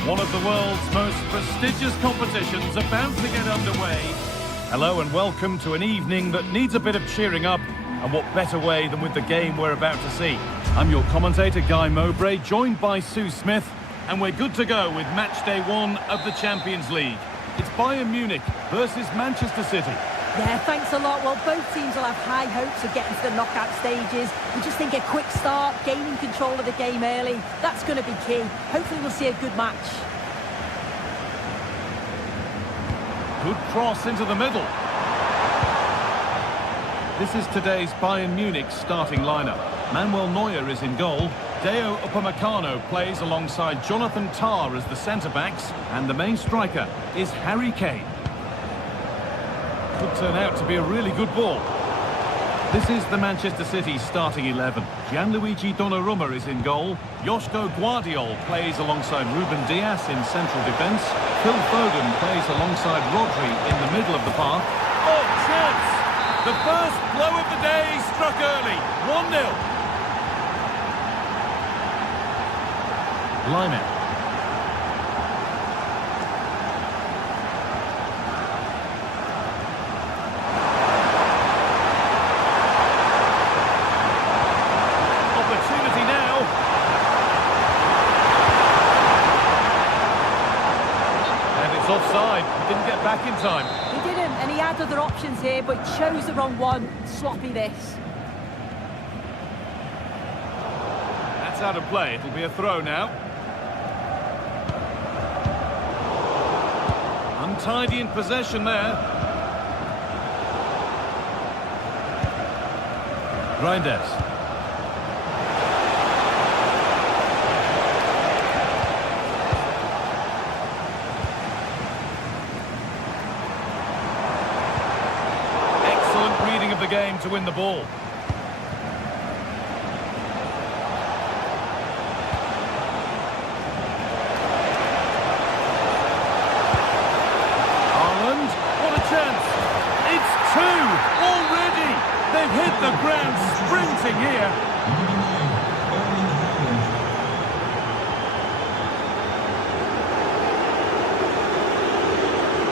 One of the world's most prestigious competitions about to get underway. Hello and welcome to an evening that needs a bit of cheering up, and what better way than with the game we're about to see. I'm your commentator, Guy Mowbray, joined by Sue Smith, and we're good to go with match day 1 of the Champions League. It's Bayern Munich versus Manchester City. Yeah, thanks a lot. Well, both teams will have high hopes of getting to the knockout stages. We just think a quick start, gaining control of the game early, that's going to be key. Hopefully we'll see a good match. Good cross into the middle. This is today's Bayern Munich starting lineup. Manuel Neuer is in goal. Deo Upamecano plays alongside Jonathan Tah as the centre-backs. And the main striker is Harry Kane. Could turn out to be a really good ball. This is the Manchester City starting 11. Gianluigi Donnarumma is in goal. Joško Guardiol plays alongside Ruben Dias in central defence. Phil Foden plays alongside Rodri in the middle of the park. Oh, chance! The first blow of the day struck early. 1-0. Line. Opportunity now. And it's offside. He didn't get back in time. He didn't, and he had other options here, but chose the wrong one. Sloppy this. That's out of play. It'll be a throw now. Untidy in possession there. Reinders. Excellent reading of the game to win the ball. Already! They've hit the ground sprinting here.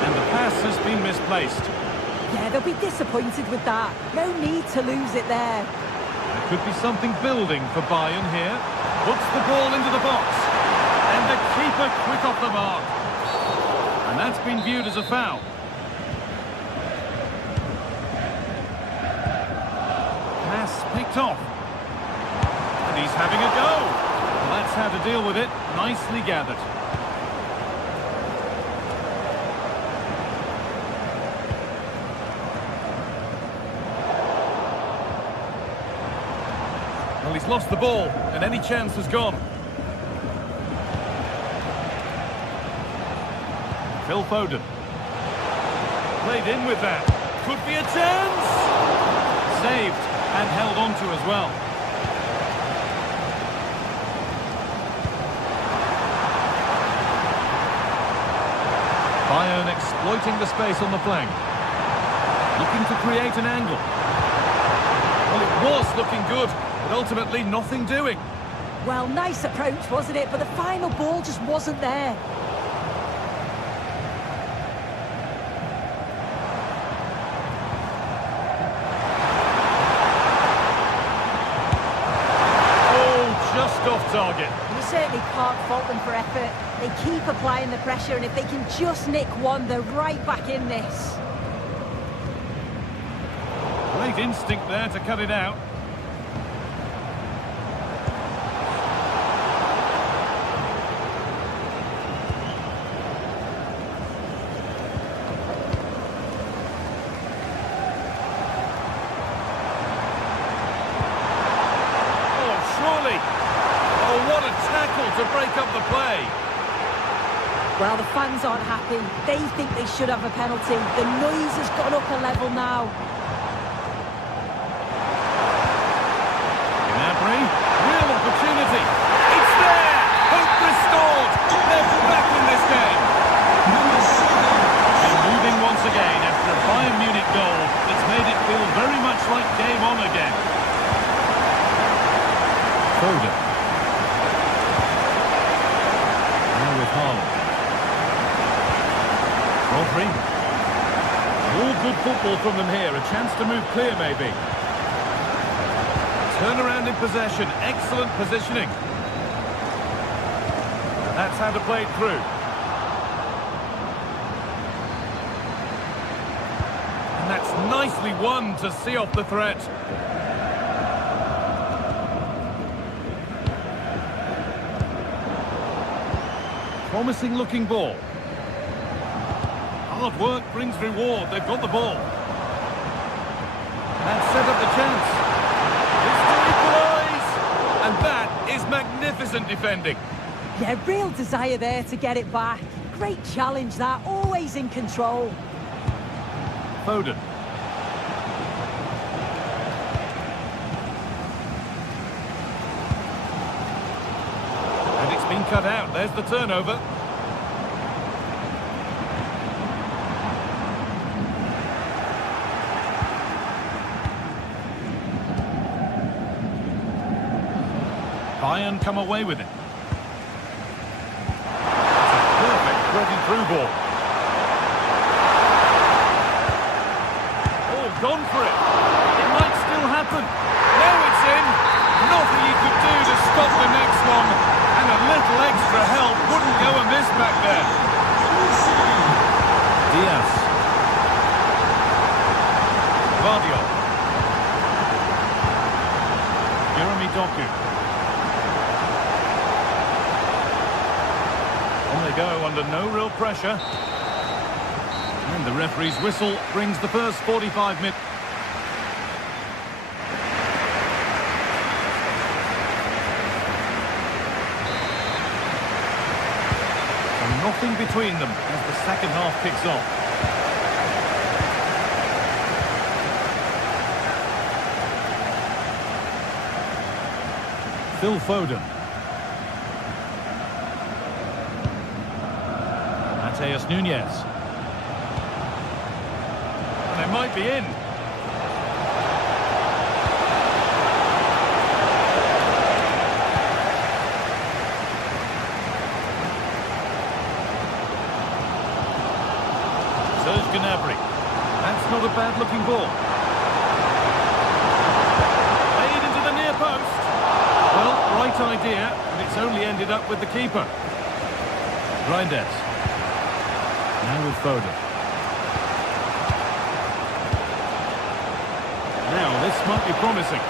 And the pass has been misplaced. Yeah, they'll be disappointed with that. No need to lose it there. There could be something building for Bayern here. Puts the ball into the box. And the keeper quick off the mark. And that's been viewed as a foul. Picked off. And he's having a go. Well, that's how to deal with it. Nicely gathered. Well, he's lost the ball, and any chance has gone. Phil Foden. Played in with that. Could be a chance. Saved. And held on to as well. Bayern exploiting the space on the flank. Looking to create an angle. Well, it was looking good, but ultimately nothing doing. Well, nice approach, wasn't it? But the final ball just wasn't there. Off target. You certainly can't fault them for effort. They keep applying the pressure, and if they can just nick one, they're right back in this. Great instinct there to cut it out. What a tackle to break up the play. Well, the fans aren't happy. They think they should have a penalty. The noise has gone up a level now. Gnabry, real opportunity. It's there! Hope restored! They're back in this game. And moving once again after a Bayern Munich goal that's made it feel very much like game on again. Foden. Rodri. All good football from them here. A chance to move clear, maybe. Turnaround in possession. Excellent positioning. That's how to play it through. And that's nicely won to see off the threat. Promising looking ball. Hard work brings reward. They've got the ball. And set up the chance. It's to equalise. And that is magnificent defending. Yeah, real desire there to get it back. Great challenge that, always in control. Foden. And it's been cut out. There's the turnover. Bayern come away with it. Breaking through ball. Oh, gone for it. It might still happen. Now it's in. Nothing you could do to stop the next one. And a little extra help wouldn't go amiss back there. Diaz. Guardiola. Jeremy Doku. On they go under no real pressure. And the referee's whistle brings the first 45 minutes. And nothing between them as the second half kicks off. Phil Foden. Mateus Nunes. And they might be in. Serge Gnabry. That's not a bad looking ball. Played into the near post. Well, right idea, but it's only ended up with the keeper. Reinders. Now with Foden. Now this might be promising.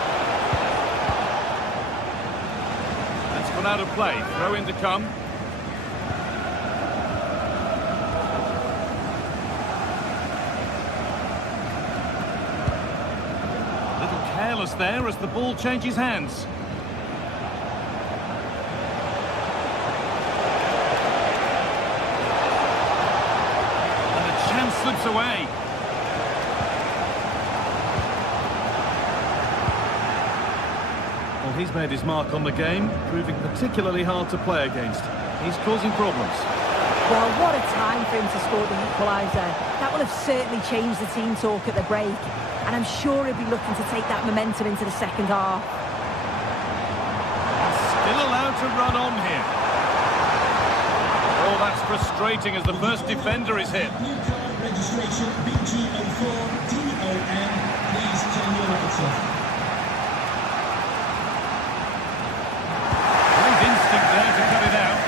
That's gone out of play. Throw in to come. A little careless there as the ball changes hands. Slips away. Well, he's made his mark on the game, proving particularly hard to play against. He's causing problems. Well, what a time for him to score the equaliser. That will have certainly changed the team talk at the break. And I'm sure he'll be looking to take that momentum into the second half. Still allowed to run on here. Oh, that's frustrating as the first defender is hit. Registration BG04DON. Please turn your lights off. Great instinct there to cut it out.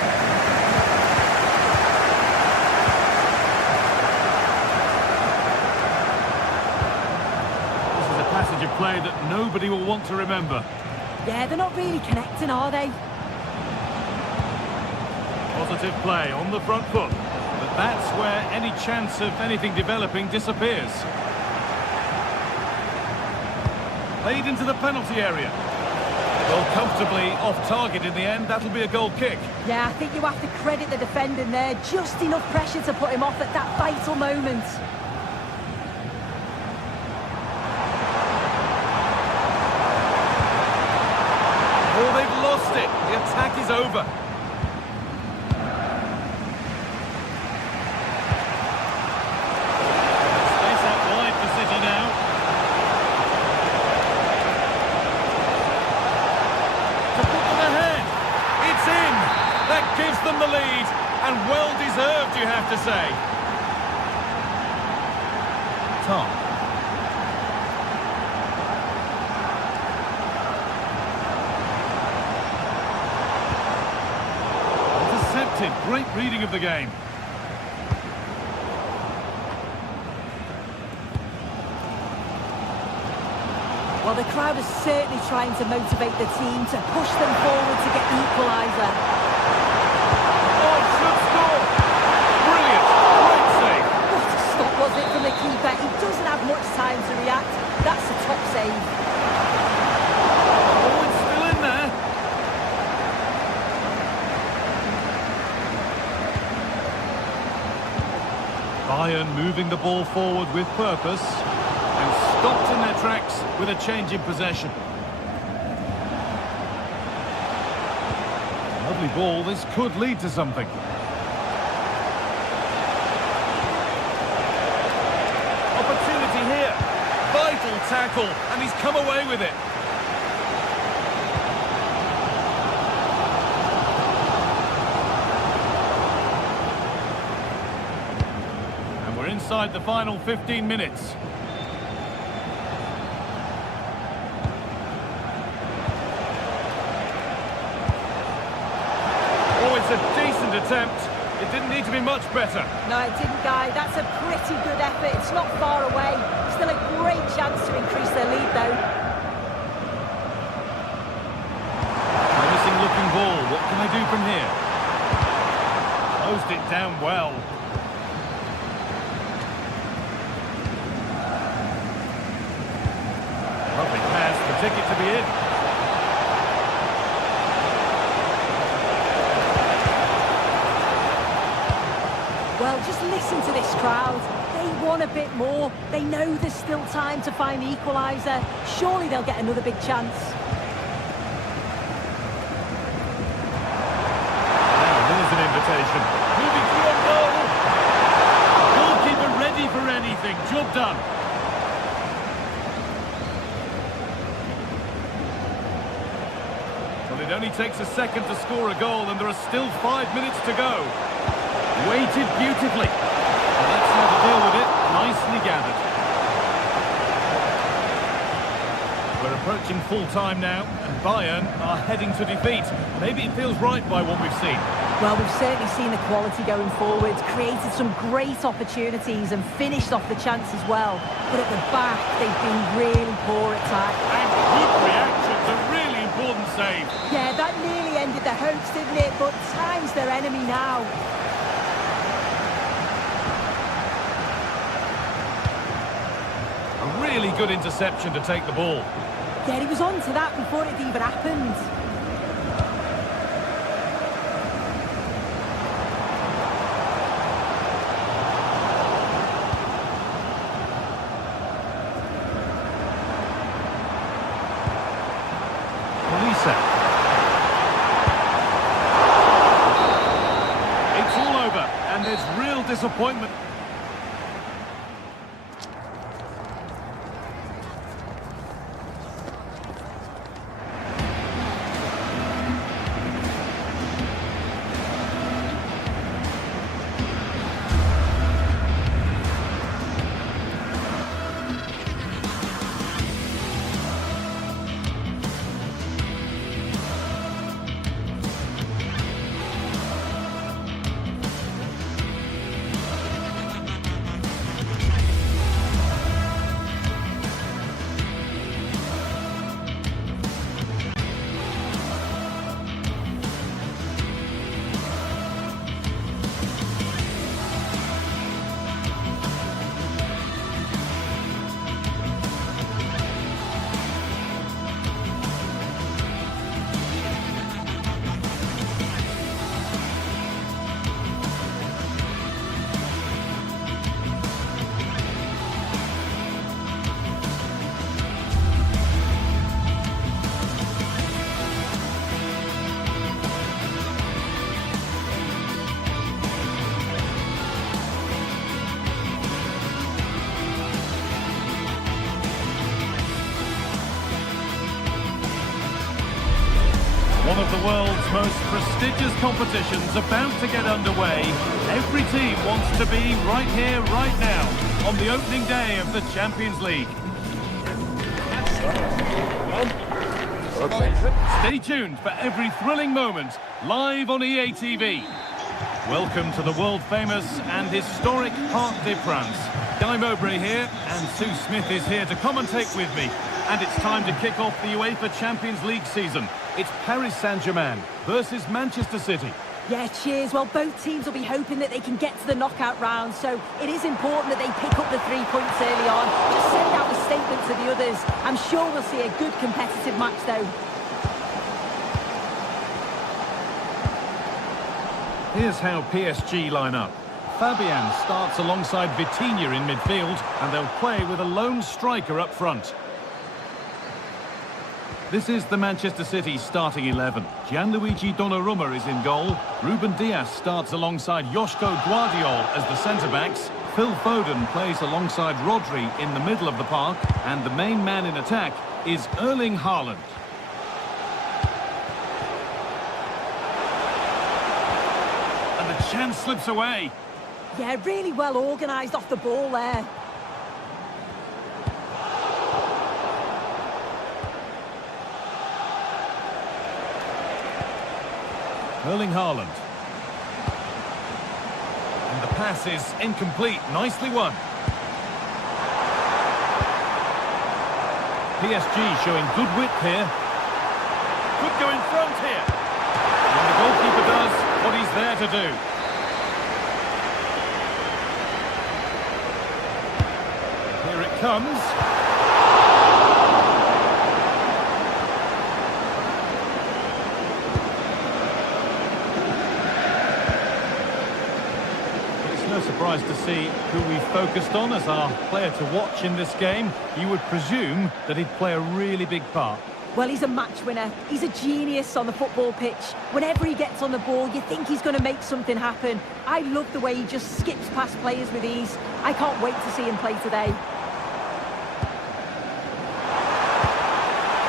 This is a passage of play that nobody will want to remember. Yeah, they're not really connecting, are they? Positive play on the front foot. But that's where any chance of anything developing disappears. Played into the penalty area. Well, comfortably off target in the end. That'll be a goal kick. Yeah, I think you have to credit the defending there. Just enough pressure to put him off at that vital moment. Oh, they've lost it. The attack is over. Gives them the lead, and well deserved, you have to say. Tom. Intercepted, great reading of the game. Well, the crowd is certainly trying to motivate the team to push them forward to get the equaliser. Was it from the keeper? He doesn't have much time to react. That's a top save. Oh, it's still in there. Bayern moving the ball forward with purpose and stopped in their tracks with a change in possession. Lovely ball, this could lead to something. Opportunity here. Vital tackle, and he's come away with it. And we're inside the final 15 minutes. Oh, it's a decent attempt. It didn't need to be much better. No, it didn't, Guy. That's a pretty good effort. It's not far away. Still a great chance to increase their lead, though. Promising looking ball. What can they do from here? Closed it down well. Lovely pass, the ticket to be in. Well, just listen to this crowd. They want a bit more. They know there's still time to find the equaliser. Surely they'll get another big chance. Now, there's an invitation. Moving through a goal. Goalkeeper ready for anything. Job done. Well, it only takes a second to score a goal, and there are still 5 minutes to go. Weighted beautifully. Well, that's how to deal with it. Nicely gathered. We're approaching full time now, and Bayern are heading to defeat. Maybe it feels right by what we've seen. Well, we've certainly seen the quality going forward, created some great opportunities and finished off the chance as well. But at the back, they've been really poor at times. And good reactions, a really important save. Yeah, that nearly ended their hopes, didn't it? But time's their enemy now. A really good interception to take the ball. Yeah, he was on to that before it even happened. It's all over, and there's real disappointment. One of the world's most prestigious competitions about to get underway. Every team wants to be right here, right now, on the opening day of the Champions League. Stay tuned for every thrilling moment, live on EA TV. Welcome to the world-famous and historic Parc des Princes. Guy Mowbray here, and Sue Smith is here to commentate with me. And it's time to kick off the UEFA Champions League season. It's Paris Saint-Germain versus Manchester City. Yeah, cheers. Well, both teams will be hoping that they can get to the knockout round, so it is important that they pick up the 3 points early on. Just send out a statement to the others. I'm sure we'll see a good competitive match, though. Here's how PSG line up. Fabian starts alongside Vitinha in midfield, and they'll play with a lone striker up front. This is the Manchester City starting 11. Gianluigi Donnarumma is in goal. Ruben Dias starts alongside Joško Guardiol as the centre-backs. Phil Foden plays alongside Rodri in the middle of the park. And the main man in attack is Erling Haaland. And the chance slips away. Yeah, really well organised off the ball there. Erling Haaland. And the pass is incomplete. Nicely won. PSG showing good width here. Could go in front here. And the goalkeeper does what he's there to do. Here it comes. No surprise to see who we focused on as our player to watch in this game. You would presume that he'd play a really big part. Well, he's a match winner. He's a genius on the football pitch. Whenever he gets on the ball, you think he's going to make something happen. I love the way he just skips past players with ease. I can't wait to see him play today.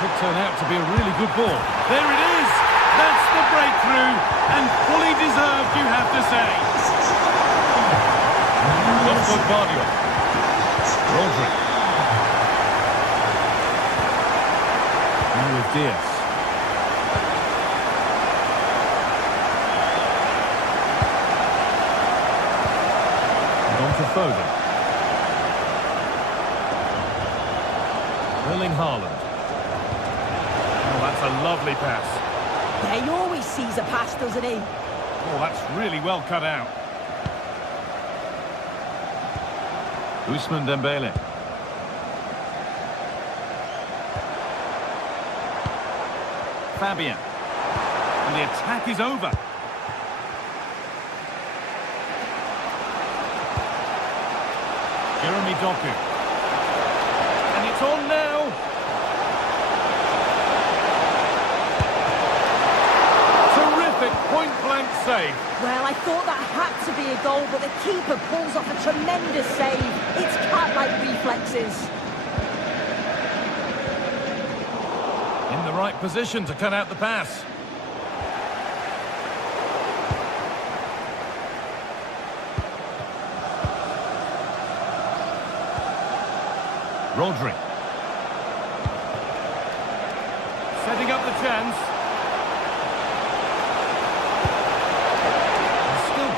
Could turn out to be a really good ball. There it is! That's the breakthrough, and fully deserved, you have to say. Joško Guardiol. Rodri. Now with Dias. And on to Foden. Erling Haaland. Oh, that's a lovely pass. Yeah, he always sees a pass, doesn't he? Oh, that's really well cut out. Ousmane Dembele. Fabian. And the attack is over. Jeremy Doku. And it's on now. Terrific point-blank save. Well, I thought that had to be a goal, but the keeper pulls off a tremendous save. It's cat-like reflexes. In the right position to cut out the pass. Rodri. Setting up the chance.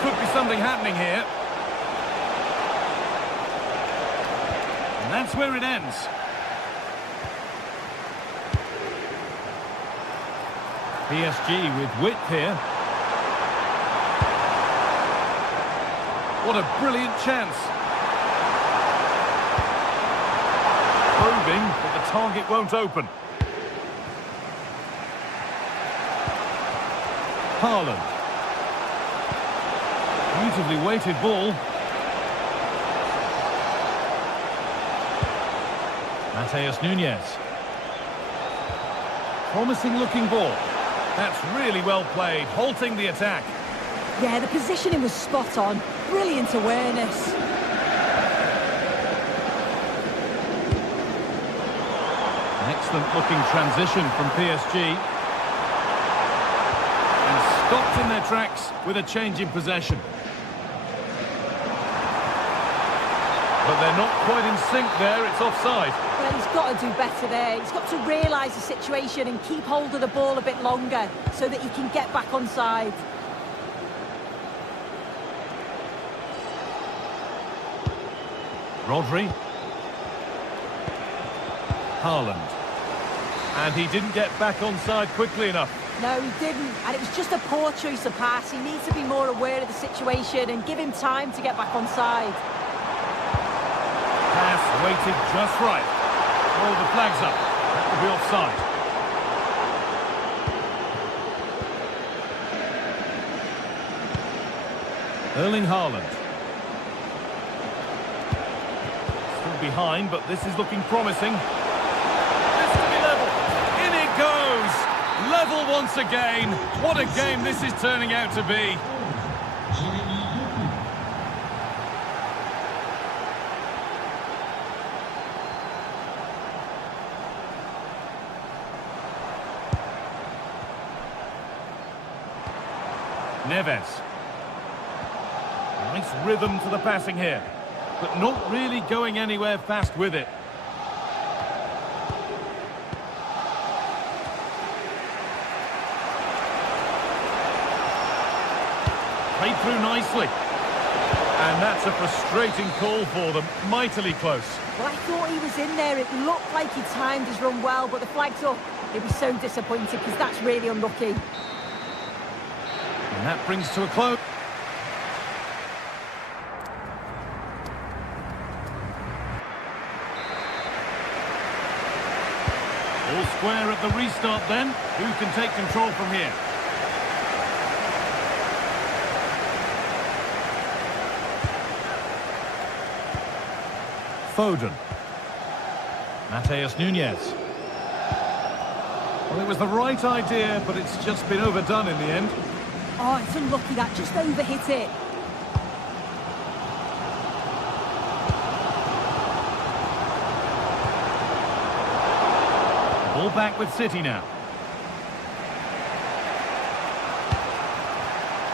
Could be something happening here. And that's where it ends. PSG with width here. What a brilliant chance. Proving that the target won't open. Haaland. Beautifully weighted ball. Matheus Nunes. Promising looking ball. That's really well played, halting the attack. Yeah, the positioning was spot on. Brilliant awareness. An excellent looking transition from PSG. And stopped in their tracks with a change in possession. But they're not quite in sync there, it's offside. Well, he's got to do better there. He's got to realise the situation and keep hold of the ball a bit longer so that he can get back onside. Rodri. Haaland. And he didn't get back onside quickly enough. No, he didn't. And it was just a poor choice of pass. He needs to be more aware of the situation and give him time to get back onside. Pass weighted just right. Oh, the flag's up. That will be offside. Erling Haaland. behind, but this is looking promising. This could be level. In it goes! Level once again. What a game this is turning out to be. Neves. Nice rhythm to the passing here, but not really going anywhere fast with it. Played through nicely. And that's a frustrating call for them. Mightily close. Well, I thought he was in there. It looked like he timed his run well, but the flag's up. He'll be so disappointed because that's really unlucky. And that brings to a close. All square at the restart then. Who can take control from here? Foden. Mateus Nunes. Well, it was the right idea, but it's just been overdone in the end. Oh, it's unlucky that just overhit it. Ball back with City now.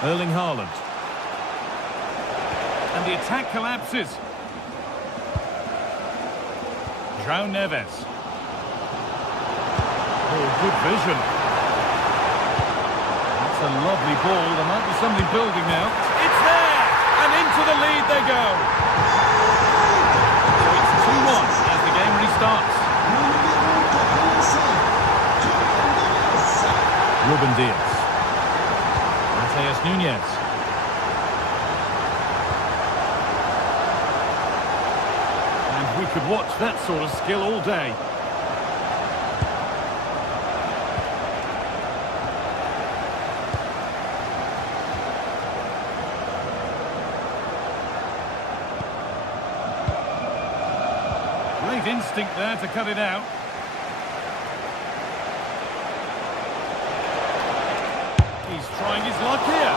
Erling Haaland. And the attack collapses. João Neves. Oh, good vision. That's a lovely ball. There might be something building now. It's there! And into the lead they go. So it's 2-1 as the game restarts. Ruben Dias. Mateus Nunes. And we could watch that sort of skill all day. Great instinct there to cut it out. He's trying his luck here,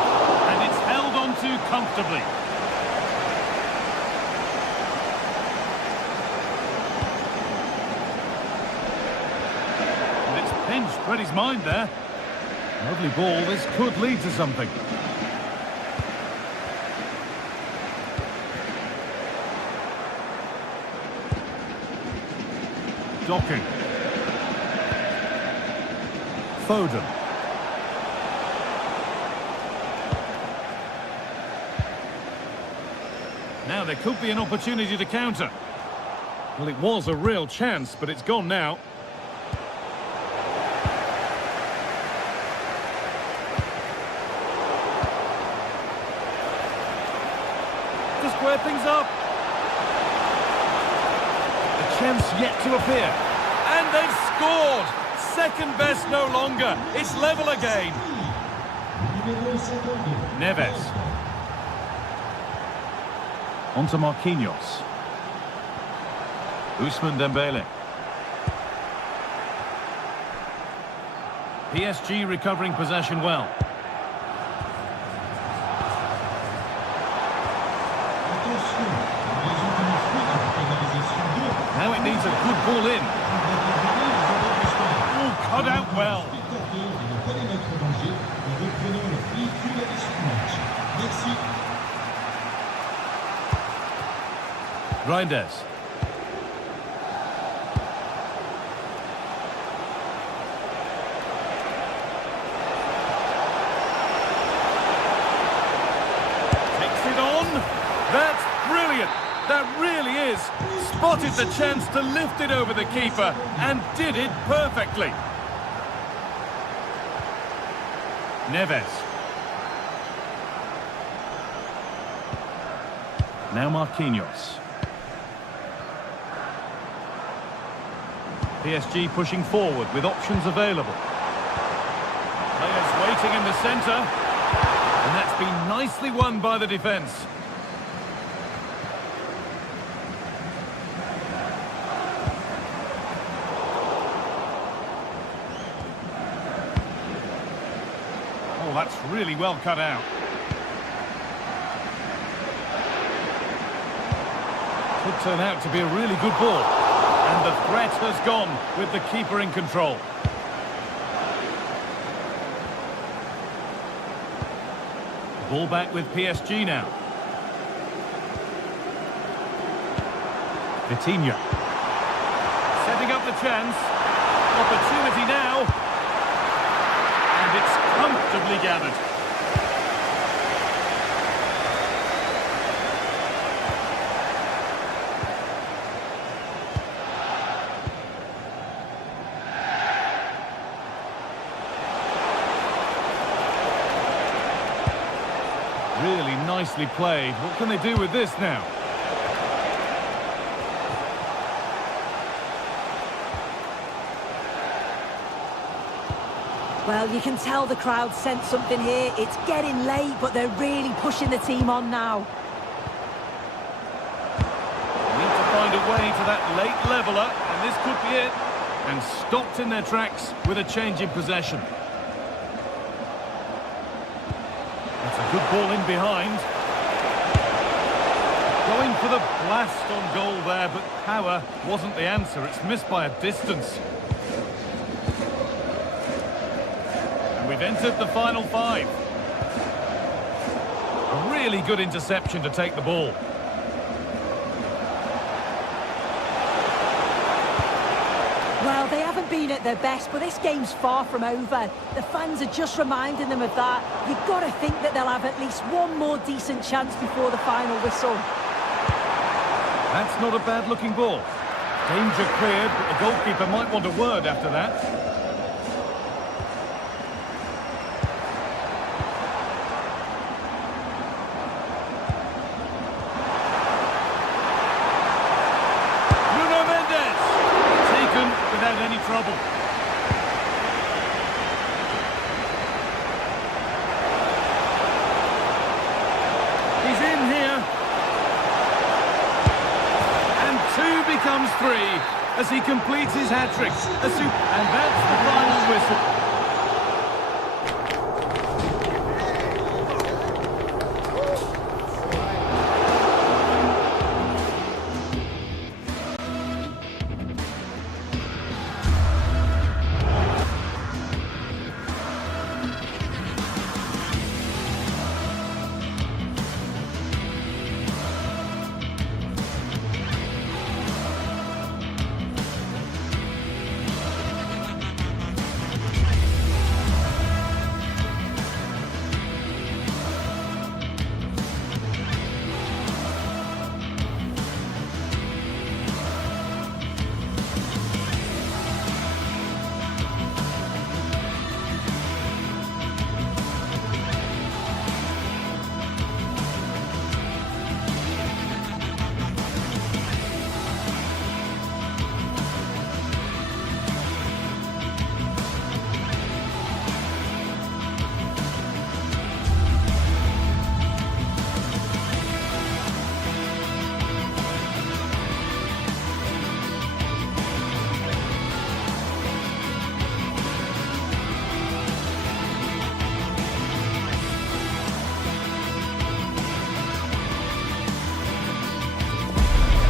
and it's held on to comfortably. And it's pinched, read his mind there. Lovely ball, this could lead to something. Docking. Foden. Now there could be an opportunity to counter. Well, it was a real chance, but it's gone now. To square things up. A chance yet to appear. And they've scored! Second best no longer. It's level again. Neves. On to Marquinhos. Ousmane Dembele. PSG recovering possession well. Now it needs a good ball in. Oh, cut out well. Reinders. Takes it on. That's brilliant. That really is. Spotted the chance to lift it over the keeper and did it perfectly. Neves. Now Marquinhos. PSG pushing forward with options available. Players waiting in the centre. And that's been nicely won by the defence. Well, that's really well cut out. Could turn out to be a really good ball. And the threat has gone with the keeper in control. Ball back with PSG now. Vitinha. Setting up the chance. Opportunity now. And it's comfortably gathered. Really nicely played. What can they do with this now? Well, you can tell the crowd sense something here. It's getting late, but they're really pushing the team on now. Need to find a way to that late leveller, and this could be it. And stopped in their tracks with a change in possession. That's a good ball in behind. Going for the blast on goal there, but power wasn't the answer. It's missed by a distance. And we've entered the final 5. A really good interception to take the ball. Well, they haven't been at their best, but this game's far from over. The fans are just reminding them of that. You've got to think that they'll have at least one more decent chance before the final whistle. That's not a bad-looking ball. Danger cleared, but the goalkeeper might want a word after that. Without any trouble. He's in here. And 2 becomes 3 as he completes his hat-trick. And that's the final whistle.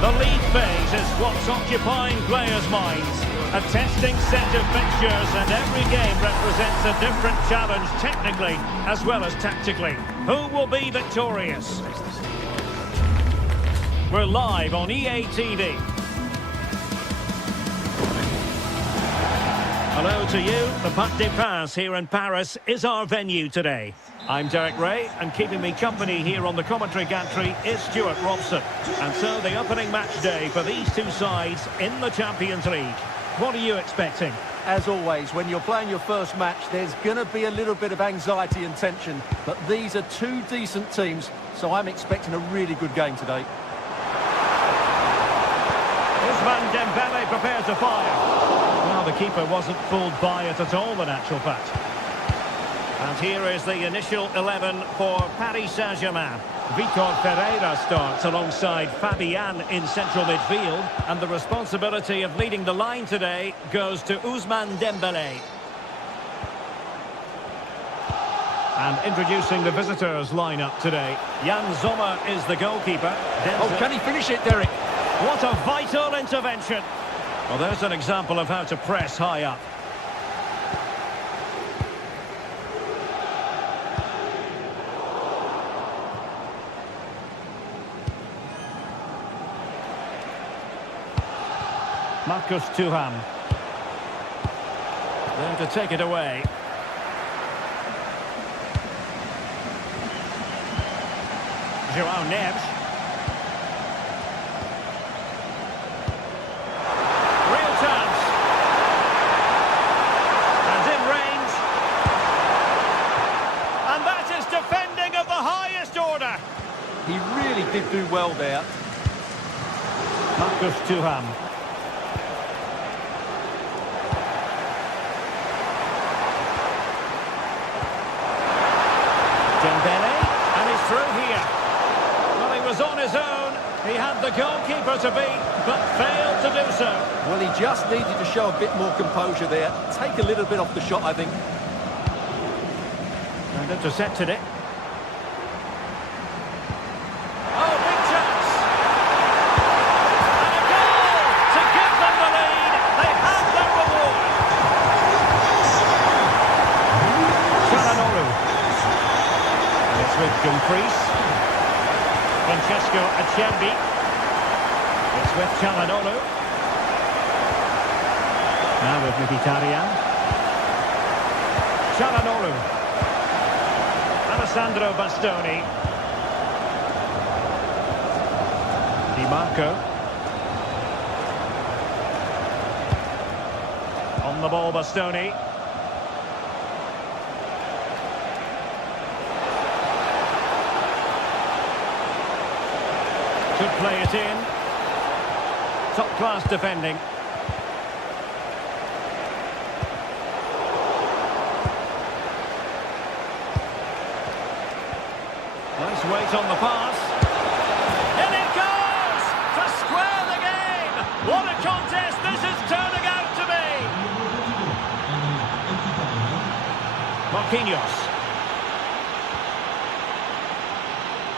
The league phase is what's occupying players' minds. A testing set of fixtures, and every game represents a different challenge technically as well as tactically. Who will be victorious? We're live on EA TV. Hello to you. The Parc des Princes here in Paris is our venue today. I'm Derek Ray, and keeping me company here on the commentary gantry is Stuart Robson. And so the opening match day for these two sides in the Champions League. What are you expecting? As always, when you're playing your first match, there's going to be a little bit of anxiety and tension. But these are 2 decent teams, so I'm expecting a really good game today. Ousmane Dembele prepares to fire. Well, the keeper wasn't fooled by it at all, in actual fact. And here is the initial 11 for Paris Saint-Germain. Vitor Ferreira starts alongside Fabian in central midfield. And the responsibility of leading the line today goes to Ousmane Dembele. And introducing the visitors lineup today. Jan Sommer is the goalkeeper. Oh, can he finish it, Derek? What a vital intervention. Well, there's an example of how to press high up. Marcus Thuram. There to take it away. João Neves. Real chance. And in range. And that is defending of the highest order. He really did do well there. Marcus Thuram. Dembele, and he's through here. Well, he was on his own. He had the goalkeeper to beat, but failed to do so. Well, he just needed to show a bit more composure there. Take a little bit off the shot, I think. And intercepted it. Oh, big chance! And a goal to give them the lead. They have their reward. Çalhanoğlu. It's with Dumfries. Francesco Acerbi. It's with Çalhanoğlu. Now with Mkhitaryan. Çalhanoğlu. Alessandro Bastoni. Di Marco. On the ball, Bastoni. Could play it in. Top-class defending. Nice weight on the pass. In it goes! To square the game! What a contest this is turning out to be! Marquinhos.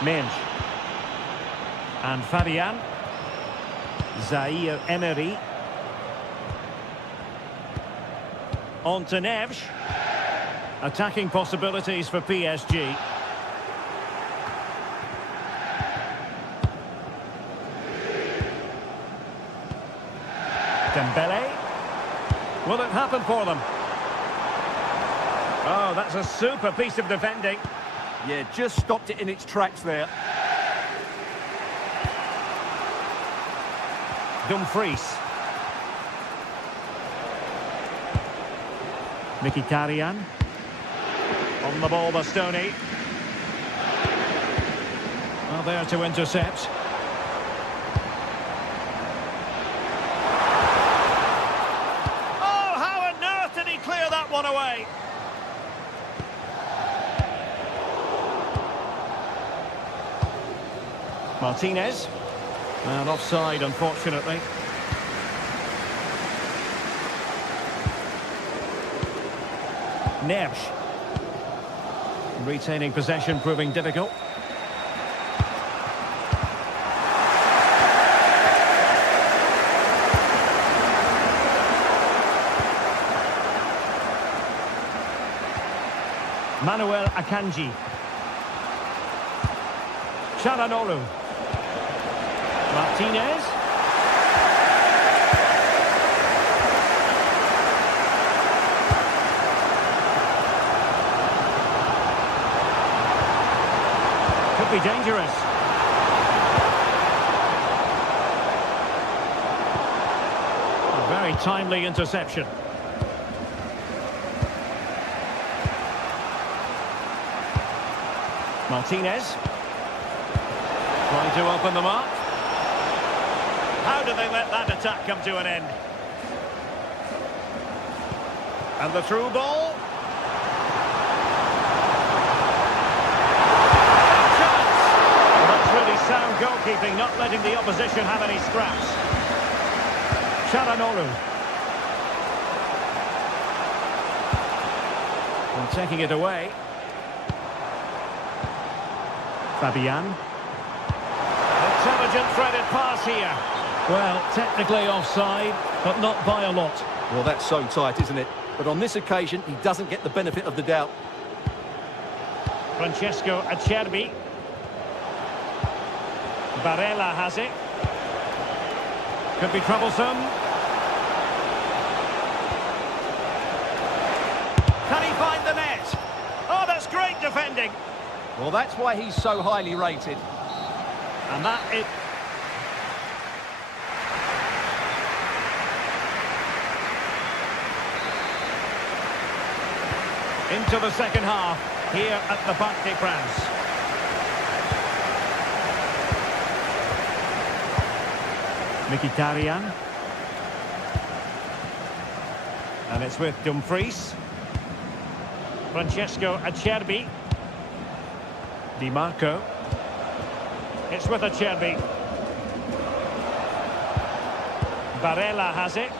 Mensch. And Fabian. Zaire Emery. On to Neves. Attacking possibilities for PSG. Dembele. Will it happen for them? Oh, that's a super piece of defending. Yeah, just stopped it in its tracks there. Dumfries. Mkhitaryan. On the ball, Bastoni. Well, there to intercept. Oh, how on earth did he clear that one away? Martinez. And offside, unfortunately. Neves. Retaining possession proving difficult. Manuel Akanji. Çalhanoğlu. Martinez. Could be dangerous. A very timely interception. Martinez. Trying to open them up. How do they let that attack come to an end? And the through ball. Chance! Well, that's really sound goalkeeping, not letting the opposition have any scraps. Çalhanoğlu. And taking it away. Fabian. Intelligent threaded pass here. Well, technically offside, but not by a lot. Well, that's so tight, isn't it? But on this occasion, he doesn't get the benefit of the doubt. Francesco Acerbi. Barella has it. Could be troublesome. Can he find the net? Oh, that's great defending. Well, that's why he's so highly rated. And that it. Into the second half here at the Parc des Princes. Mkhitaryan. And it's with Dumfries. Francesco Acerbi. Di Marco. It's with Acerbi. Barella has it.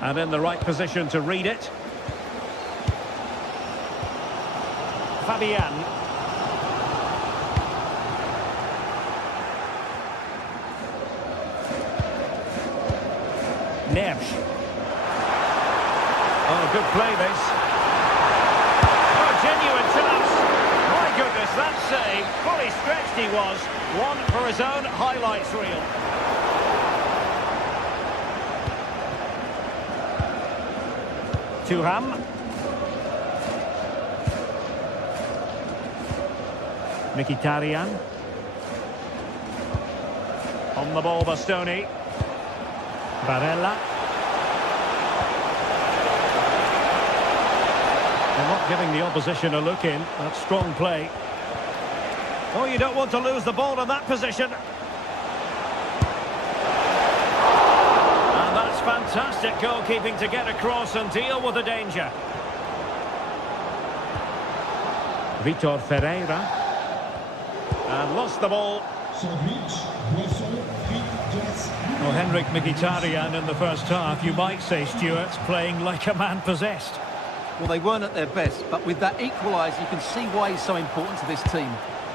And in the right position to read it. Fabian. Neves. Oh, good play this. Oh, genuine chance. My goodness, that save. Fully stretched he was. One for his own highlights reel. Thuram. Mkhitaryan. On the ball, Bastoni. Barella. They're not giving the opposition a look in. That's strong play. Oh, you don't want to lose the ball in that position. And that's fantastic goalkeeping to get across and deal with the danger. Vitor Ferreira. And lost the ball. Well, Henrik Mkhitaryan in the first half, you might say, Stuart, playing like a man possessed. Well, they weren't at their best, but with that equaliser, you can see why he's so important to this team.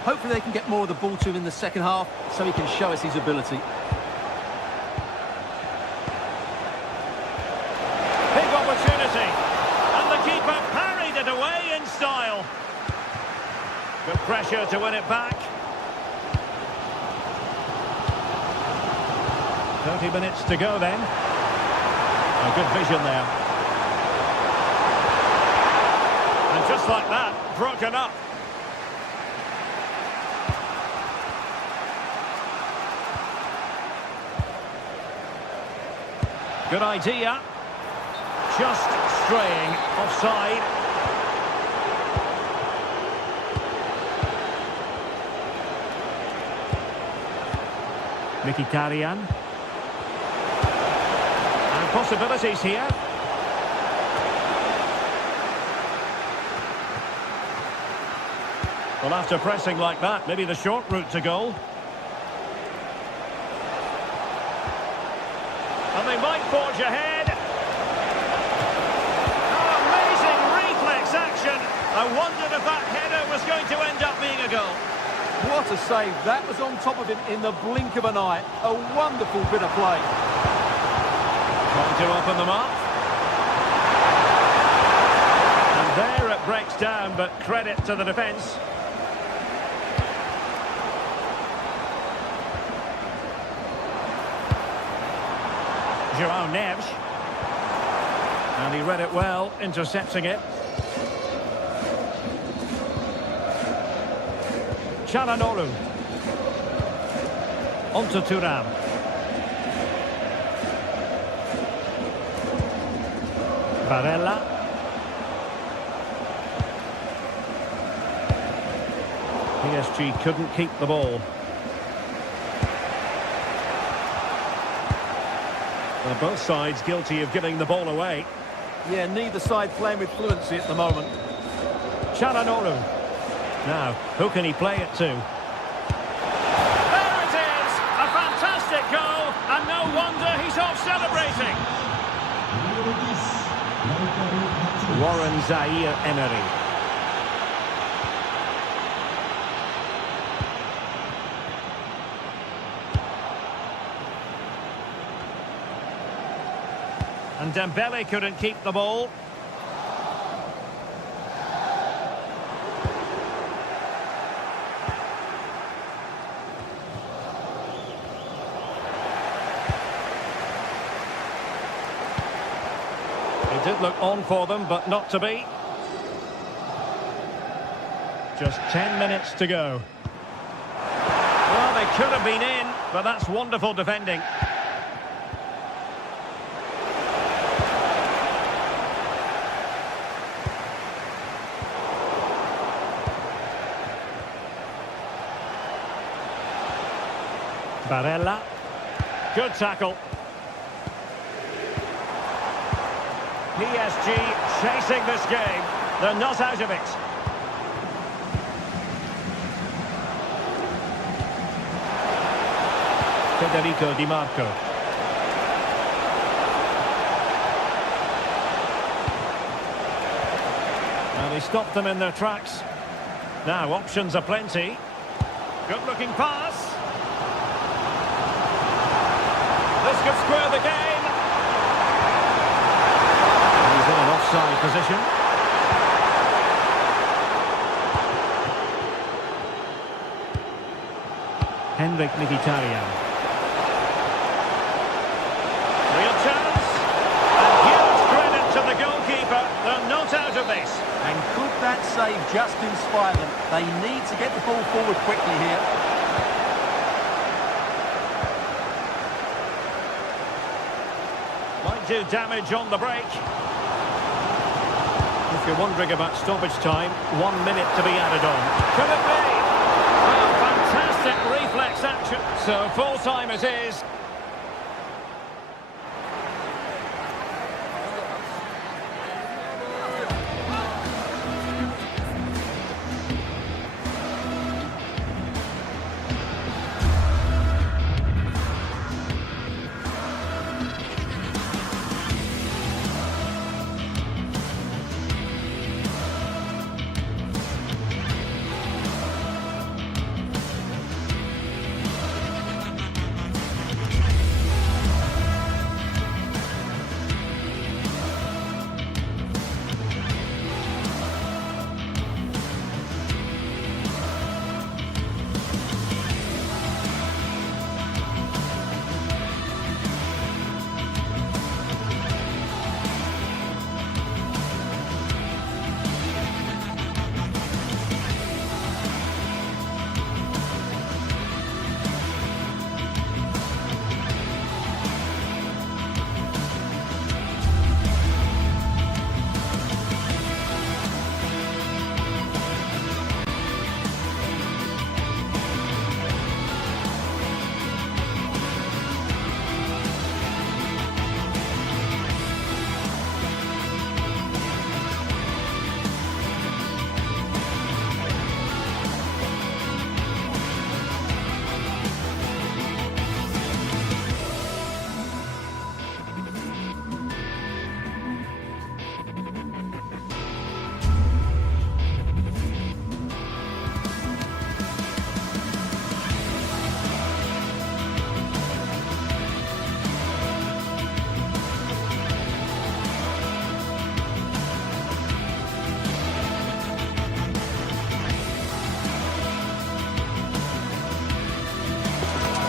Hopefully they can get more of the ball to him in the second half, so he can show us his ability. Big opportunity. And the keeper parried it away in style. Good pressure to win it back. 30 minutes to go then. A good vision there. And just like that, broken up. Good idea. Just straying offside. Mkhitaryan. And possibilities here. Well, after pressing like that, maybe the short route to goal. And they might forge ahead. Oh, amazing reflex action. I wondered if that header was going to end up being a goal. What a save. That was on top of him in the blink of an eye. A wonderful bit of play. Trying to open them up. And there it breaks down, but credit to the defence. João Neves. And he read it well, intercepting it. Çalhanoğlu. On to Thuram. Barella. PSG couldn't keep the ball. Well, both sides guilty of giving the ball away. Yeah, neither side playing with fluency at the moment. Çalhanoğlu. Now, who can he play it to? There it is! A fantastic goal, and no wonder he's off celebrating. Warren Zaire Emery. And Dembele couldn't keep the ball. It did look on for them, but not to be. Just 10 minutes to go. Well, they could have been in, but that's wonderful defending. Barella. Good tackle. PSG chasing this game. They're not out of it. Federico Di Marco. And he stopped them in their tracks. Now options are plenty. Good looking pass. This could square the game. He's in an offside position. Henrik Mkhitaryan. Real chance. And huge credit to the goalkeeper. They're not out of this. And could that save just inspire them? They need to get the ball forward quickly here. Might do damage on the break. If you're wondering about stoppage time, 1 minute to be added on. Could it be? Well, fantastic reflex action. So full time it is.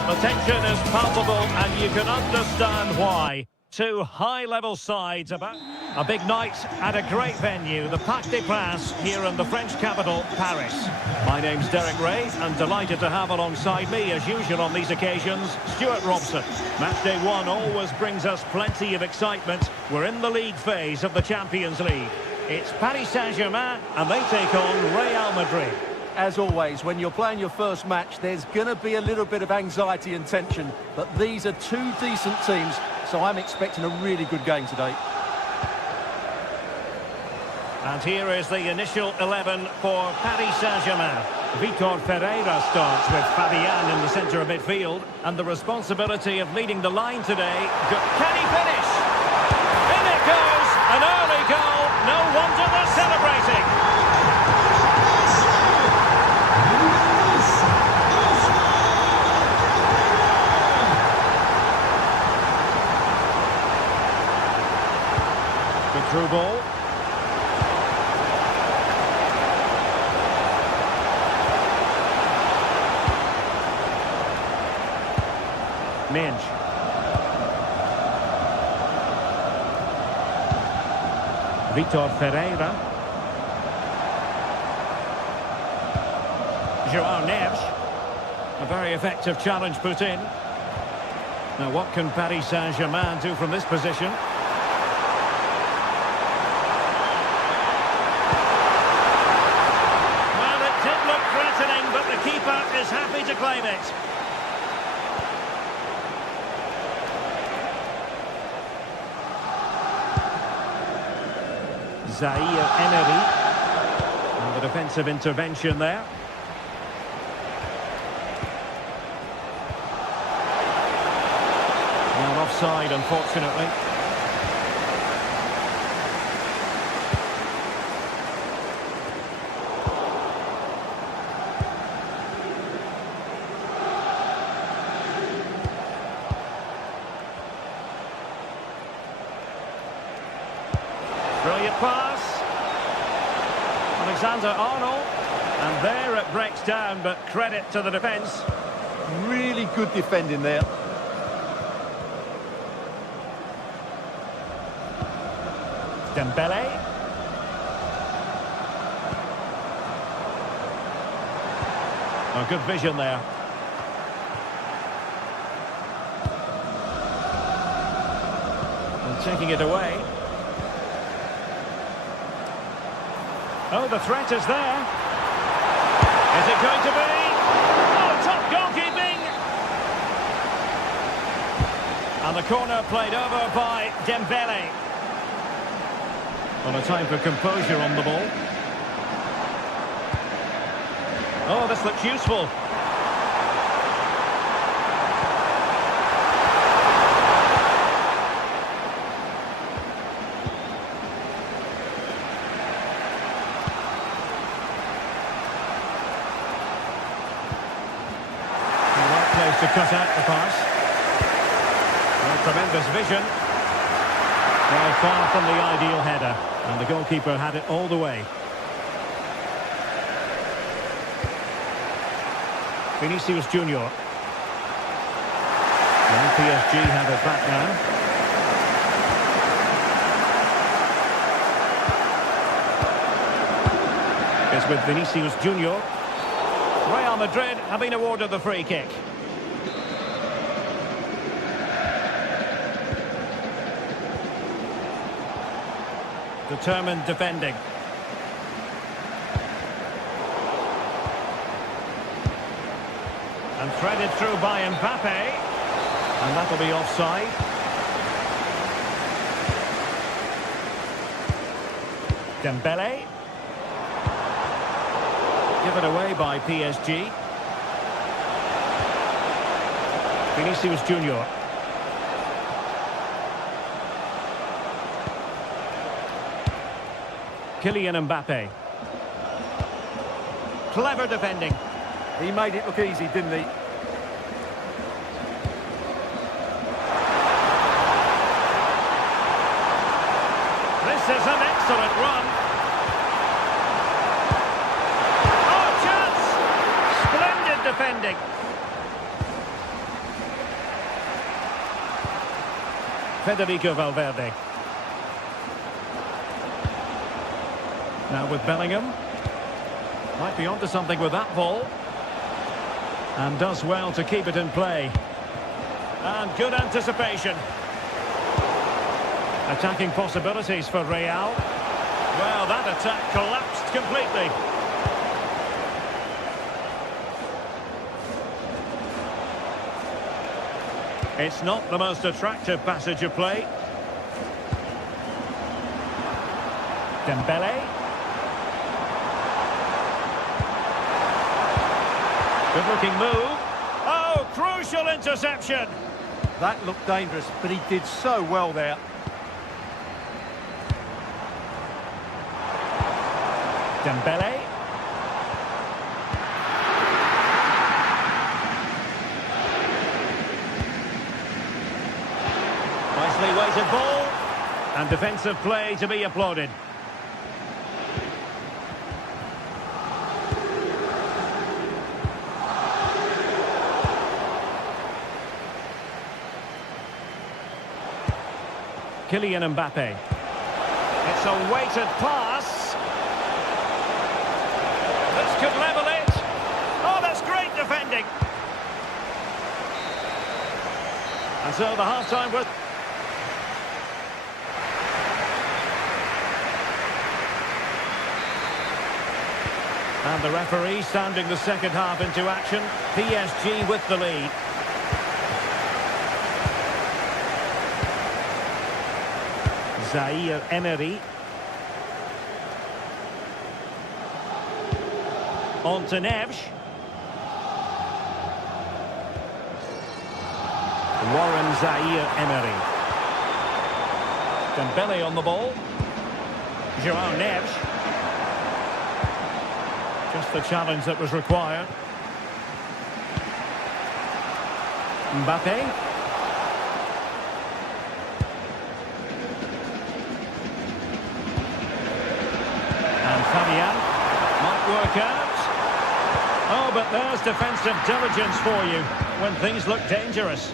The tension is palpable, and you can understand why. Two high-level sides about a big night at a great venue, the Parc des Princes, here in the French capital, Paris. My name's Derek Ray, and delighted to have alongside me, as usual on these occasions, Stuart Robson. Matchday 1 always brings us plenty of excitement. We're in the league phase of the Champions League. It's Paris Saint-Germain, and they take on Real Madrid. As always, when you're playing your first match, there's going to be a little bit of anxiety and tension. But these are two decent teams, so I'm expecting a really good game today. And here is the initial 11 for Paris Saint-Germain. Vitor Ferreira starts with Fabian in the centre of midfield. And the responsibility of leading the line today. Can he finish? In it goes! An early goal. No wonder they're celebrating. Minge. Vitor Ferreira. João Neves. A very effective challenge put in. Now what can Paris Saint-Germain do from this position? Well, it did look threatening, but the keeper is happy to claim it. Zaire Emery. And the defensive intervention there. Now offside, unfortunately. Brilliant pass. Alexander-Arnold. And there it breaks down, but credit to the defence. Really good defending there. Dembele. Oh, good vision there. And taking it away. Oh, the threat is there. Is it going to be? Oh, top goalkeeping! And the corner played over by Dembele. Well, a time for composure on the ball. Oh, this looks useful. To cut out the pass. Well, tremendous vision. Well, far from the ideal header. And the goalkeeper had it all the way. Vinicius Junior. Well, PSG have it back now. It's with Vinicius Junior. Real Madrid have been awarded the free kick. Determined defending. And threaded through by Mbappe. And that'll be offside. Dembele. Given away by PSG. Vinicius Junior. Kylian Mbappe. Clever defending. He made it look easy, didn't he? This is an excellent run. Oh, chance! Splendid defending. Federico Valverde. Now with Bellingham. Might be onto something with that ball. And does well to keep it in play. And good anticipation. Attacking possibilities for Real. Well, that attack collapsed completely. It's not the most attractive passage of play. Dembele. Good-looking move. Oh, crucial interception. That looked dangerous, but he did so well there. Dembele. Nicely weighted ball. And defensive play to be applauded. Kylian Mbappe. It's a weighted pass. This could level it. Oh, that's great defending. And so the half-time was... And the referee sounding the second half into action. PSG with the lead. Zaire Emery. On to Neves. Warren Zaire Emery. Dembele on the ball. João Neves. Just the challenge that was required. Mbappe. And Fabian might work out. Oh, but there's defensive diligence for you when things look dangerous.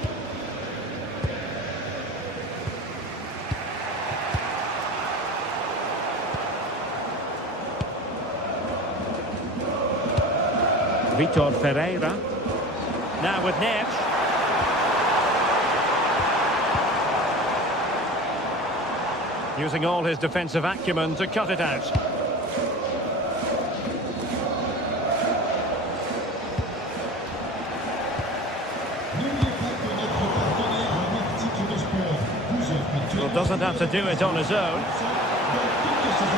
Vitor Ferreira. Now with Neves. Using all his defensive acumen to cut it out. Well, doesn't have to do it on his own.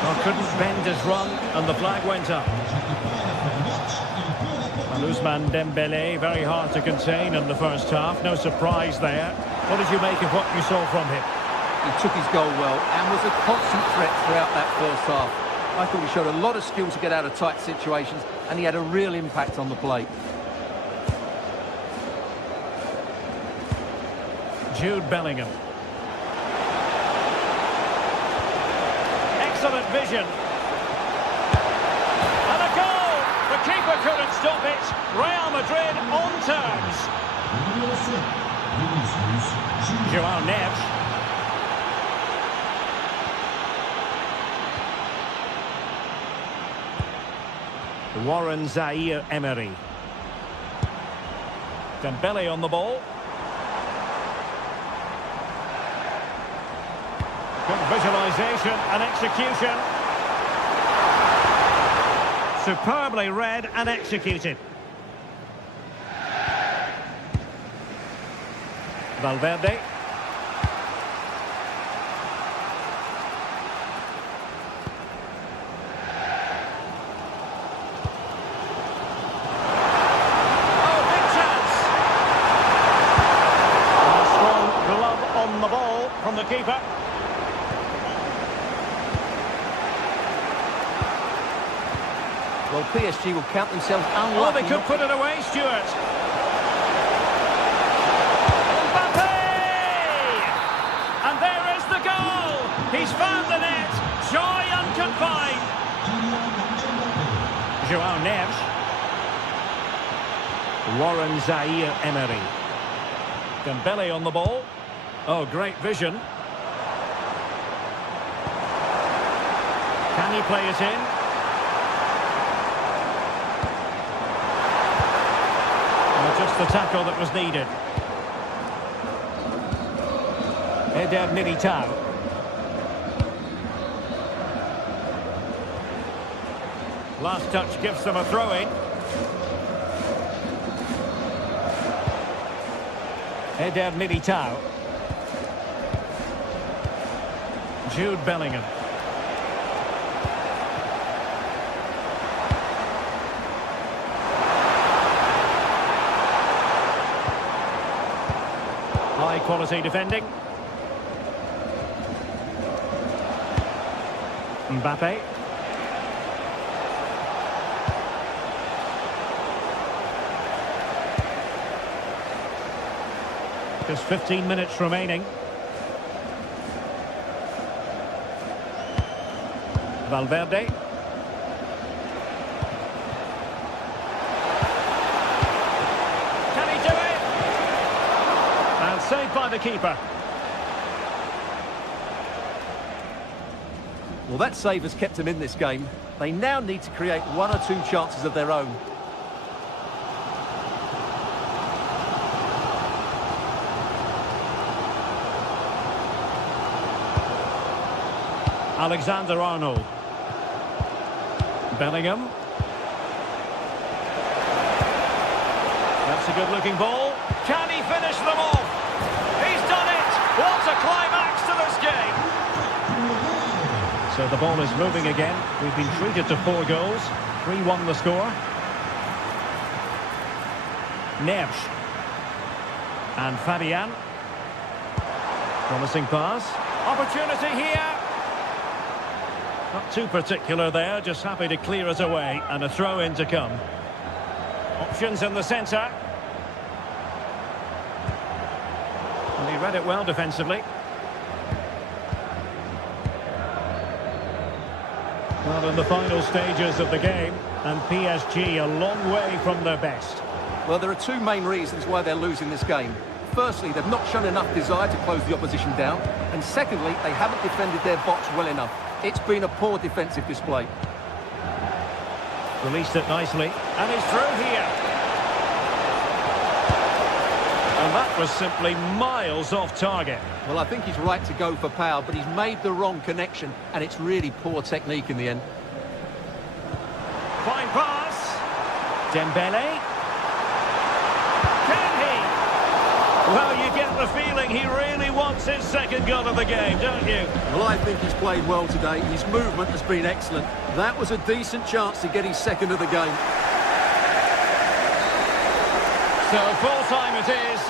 Well, couldn't bend his run and the flag went up. Ousmane Dembele, very hard to contain in the first half. No surprise there. What did you make of what you saw from him? He took his goal well and was a constant threat throughout that first half. I thought he showed a lot of skill to get out of tight situations, and he had a real impact on the plate. Jude Bellingham. Excellent vision. And a goal! The keeper couldn't stop it. Real Madrid on terms. João Neves. Warren Zaire Emery. Dembele on the ball. Good visualisation and execution. Superbly read and executed. Valverde. Oh, big chance. And a strong glove on the ball from the keeper. Well, PSG will count themselves unlucky. Oh, they could put it away, Stuart. Mbappe! And there is the goal. He's found the net. Joy unconfined. João Neves. Warren Zaire Emery. Dembele on the ball. Oh, great vision. Can he play it in? Just the tackle that was needed. Eder Militao. Last touch gives them a throw-in. Eder Militao. Jude Bellingham. High quality defending. Mbappe. Just 15 minutes remaining. Valverde. Saved by the keeper. Well, that save has kept them in this game. They now need to create one or two chances of their own. Alexander-Arnold. Bellingham. That's a good-looking ball. Can he finish them off? He's done it! What a climax to this game! So the ball is moving again. We've been treated to 4 goals. 3-1 the score. Neves. And Fabian. Promising pass. Opportunity here. Not too particular there, just happy to clear it away, and a throw-in to come. Options in the centre. And he read it well defensively. Well, in the final stages of the game, and PSG a long way from their best. Well, there are two main reasons why they're losing this game. Firstly, they've not shown enough desire to close the opposition down. And secondly, they haven't defended their box well enough. It's been a poor defensive display. Released it nicely, and he's through here. And that was simply miles off target. Well, I think he's right to go for power, but he's made the wrong connection, and it's really poor technique in the end. Fine pass. Dembele. Can he? Well, you get the feeling he really wants his second goal of the game, don't you? Well, I think he's played well today. His movement has been excellent. That was a decent chance to get his second of the game. So full time it is.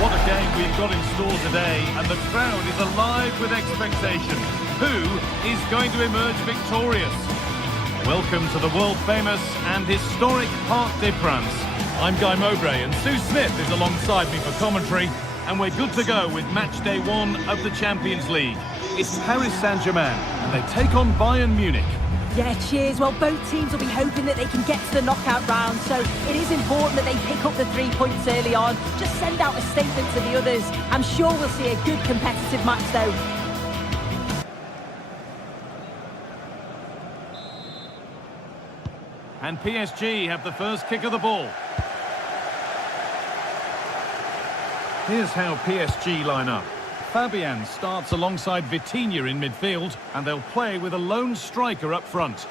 What a game we've got in store today, and the crowd is alive with expectation. Who is going to emerge victorious? Welcome to the world-famous and historic Parc des Princes. I'm Guy Mowbray, and Sue Smith is alongside me for commentary, and we're good to go with match day 1 of the Champions League. It's Paris Saint-Germain, and they take on Bayern Munich. Yeah, cheers. Well, both teams will be hoping that they can get to the knockout round, so it is important that they pick up the 3 points early on. Just send out a statement to the others. I'm sure we'll see a good competitive match, though. And PSG have the first kick of the ball. Here's how PSG line up. Fabian starts alongside Vitinha in midfield, and they'll play with a lone striker up front.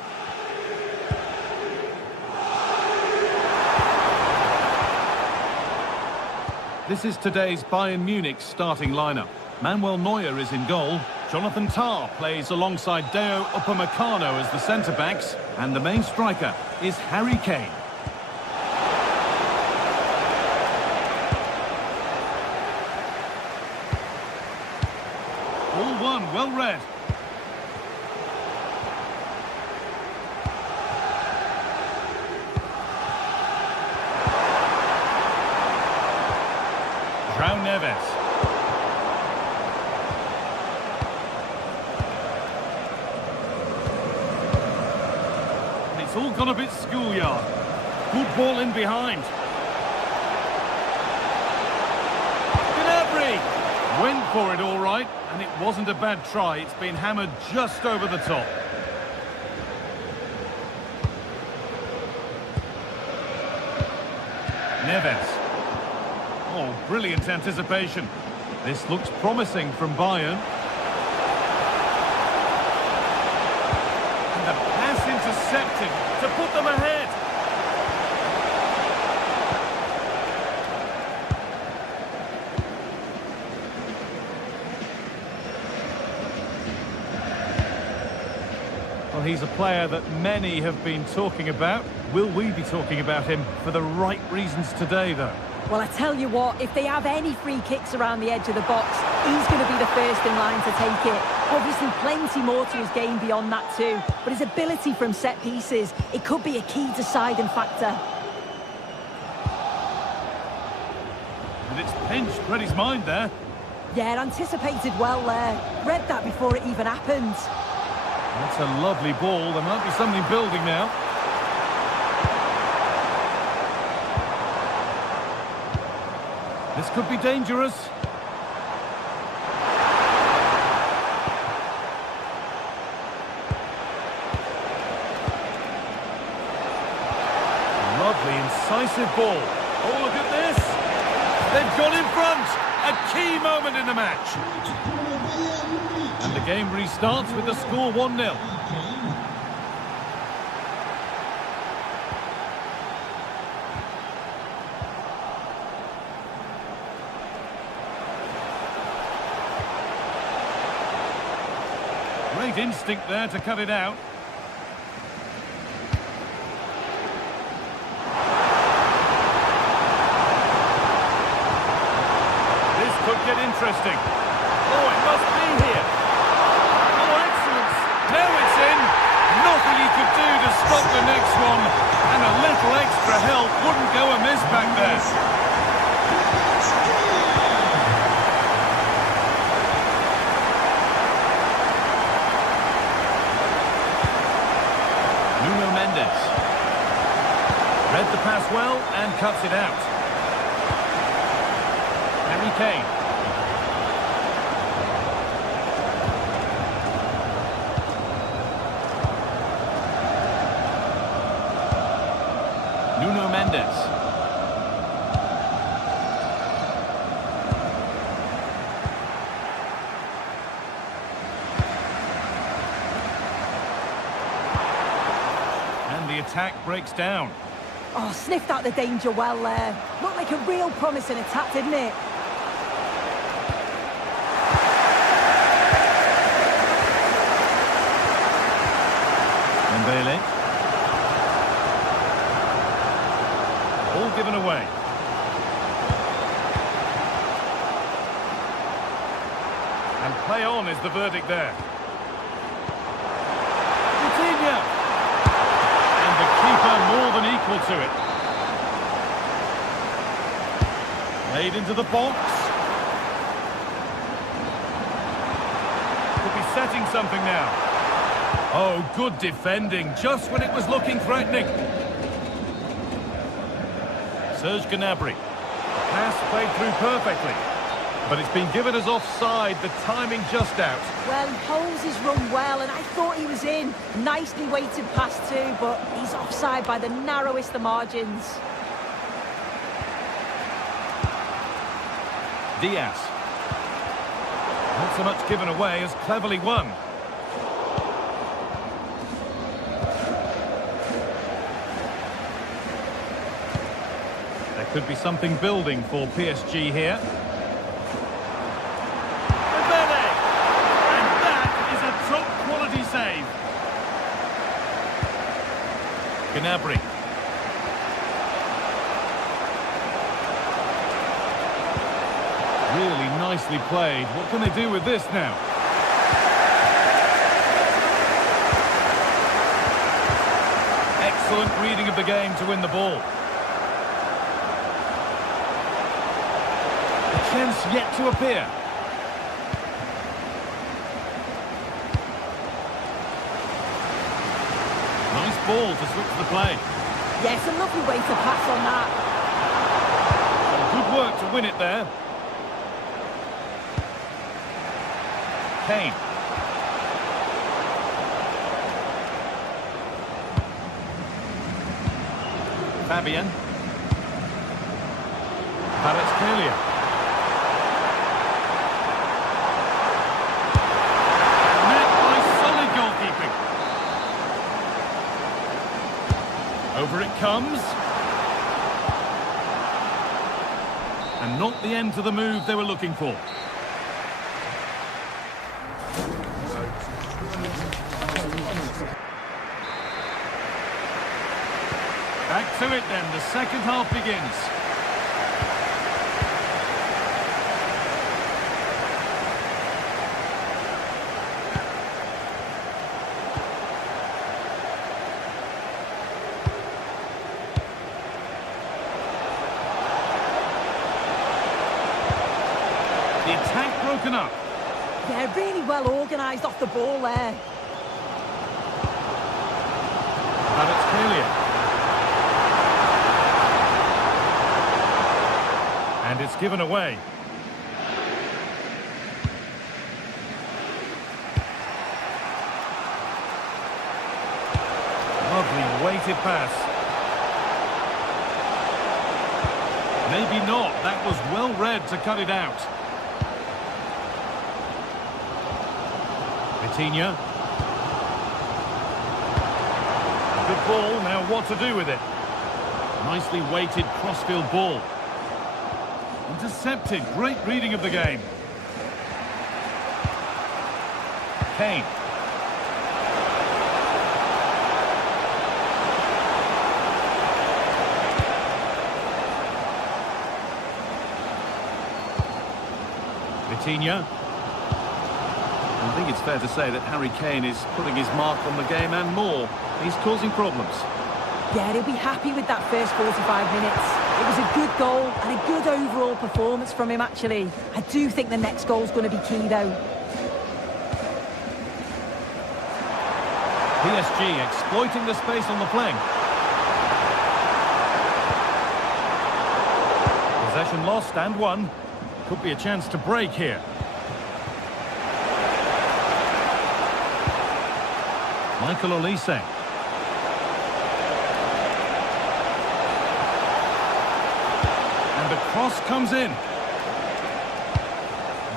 This is today's Bayern Munich starting lineup. Manuel Neuer is in goal. Jonathan Tah plays alongside Deo Upamecano as the centre-backs, and the main striker is Harry Kane. All one, well read. João Neves. It's all gone a bit schoolyard. Good ball in behind. Gnabry. Went for it all right, and it wasn't a bad try. It's been hammered just over the top. Neves. Oh, brilliant anticipation. This looks promising from Bayern. And the pass intercepted to put them ahead. Well, he's a player that many have been talking about. Will we be talking about him for the right reasons today, though? Well, I tell you what, if they have any free kicks around the edge of the box, he's going to be the first in line to take it. Obviously, plenty more to his game beyond that too, but his ability from set pieces, it could be a key deciding factor. And it's pinched Freddie's mind there. Yeah, anticipated well there. Read that before it even happened. That's a lovely ball. There might be something building now. This could be dangerous. Lovely, incisive ball. Oh, look at this. They've gone in front. A key moment in the match. And the game restarts with the score 1-0. Great instinct there to cut it out. This could get interesting. Oh, it must be here. Oh, excellent. Now it's in. Nothing he could do to stop the next one. And a little extra help wouldn't go amiss back there. Read the pass well and cuts it out. Harry Kane. Nuno Mendes. And the attack breaks down. Oh, sniffed out the danger well there. Looked like a real promising attack, didn't it? Dembele. All given away. And play on is the verdict there. Coutinho. The keeper more than equal to it. Played into the box. Could be setting something now. Oh, good defending, just when it was looking threatening. Serge Gnabry. Pass played through perfectly. But it's been given as offside, the timing just out. Well, he holds his run well, and I thought he was in. Nicely weighted pass too, but he's offside by the narrowest of margins. Diaz. Not so much given away as cleverly won. There could be something building for PSG here. Save. Gnabry. Really nicely played. What can they do with this now? Excellent reading of the game to win the ball. A chance yet to appear. Nice ball to switch the play. Yes, a lovely way to pass on that. Good work to win it there. Kane. Fabian. Kvaratskhelia. Met by solid goalkeeping. Over it comes. And not the end to the move they were looking for. Back to it then, the second half begins. The attack broken up. Yeah, really well organised off the ball there. Kvaratskhelia. And it's given away. Lovely weighted pass. Maybe not. That was well read to cut it out. Vitinha. Good ball. Now what to do with it? Nicely weighted crossfield ball. Intercepted. Great reading of the game. Kane. Vitinha. I think it's fair to say that Harry Kane is putting his mark on the game and more. He's causing problems. Yeah, he'll be happy with that first 45 minutes. It was a good goal and a good overall performance from him, actually. I do think the next goal's going to be key, though. PSG exploiting the space on the flank. Possession lost and won. Could be a chance to break here. Michael Olise. And the cross comes in.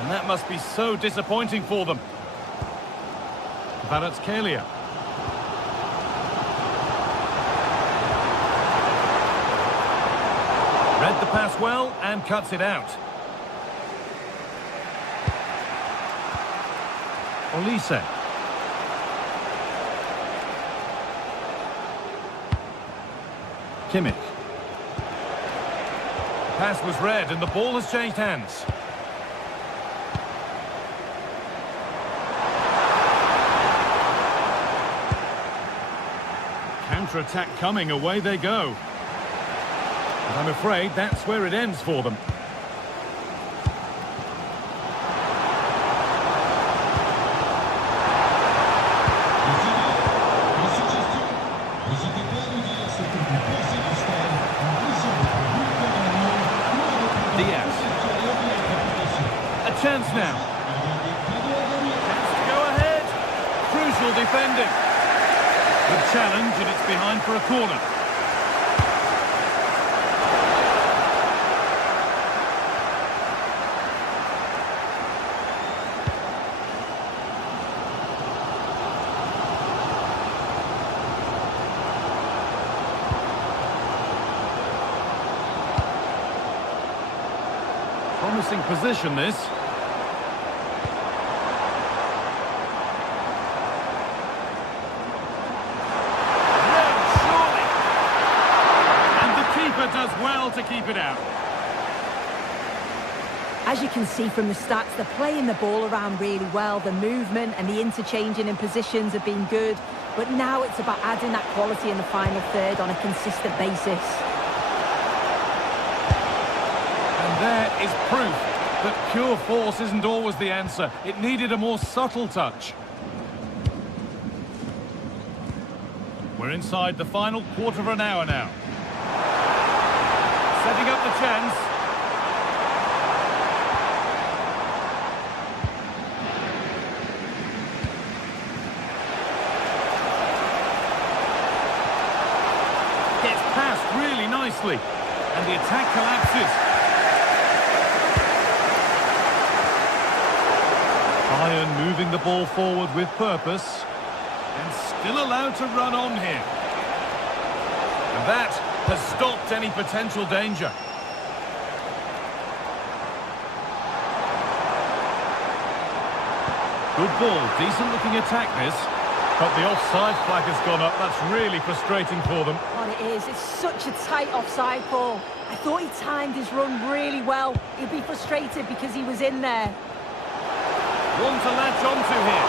And that must be so disappointing for them. Kvaratskhelia. Read the pass well and cuts it out. Olise. Kimmich. Pass was read and the ball has changed hands. Counter-attack coming, away they go. But I'm afraid that's where it ends for them. Chance now. Chance to go ahead. Crucial defending. Good challenge and it's behind for a corner. Promising position this. Does well to keep it out. As you can see from the stats, they're playing the ball around really well. The movement and the interchanging in positions have been good, but now it's about adding that quality in the final third on a consistent basis. And there is proof that pure force isn't always the answer. It needed a more subtle touch. We're inside the final quarter of an hour now. Setting up the chance. nicely. And the attack collapses. Bayern moving the ball forward with purpose. And still allowed to run on here. And that has stopped any potential danger. Good ball, decent looking attack this. But the offside flag has gone up. That's really frustrating for them. Well, it is. It's such a tight offside call. I thought he timed his run really well. He'd be frustrated because he was in there. One to latch onto here.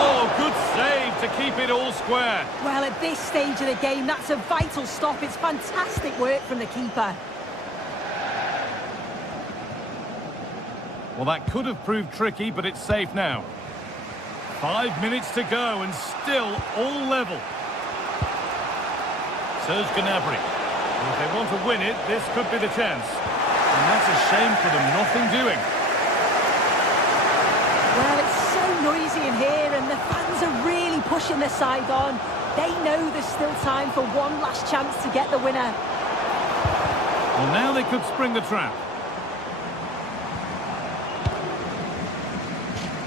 Oh, good save to keep it all square. Well, at this stage of the game, that's a vital stop. It's fantastic work from the keeper. Well, that could have proved tricky, but it's safe now. 5 minutes to go and still all level. Serge Gnabry. If they want to win it, this could be the chance. And that's a shame for them, nothing doing. Well, it's so noisy in here and the fans are really pushing their side on. They know there's still time for one last chance to get the winner. Well, now they could spring the trap.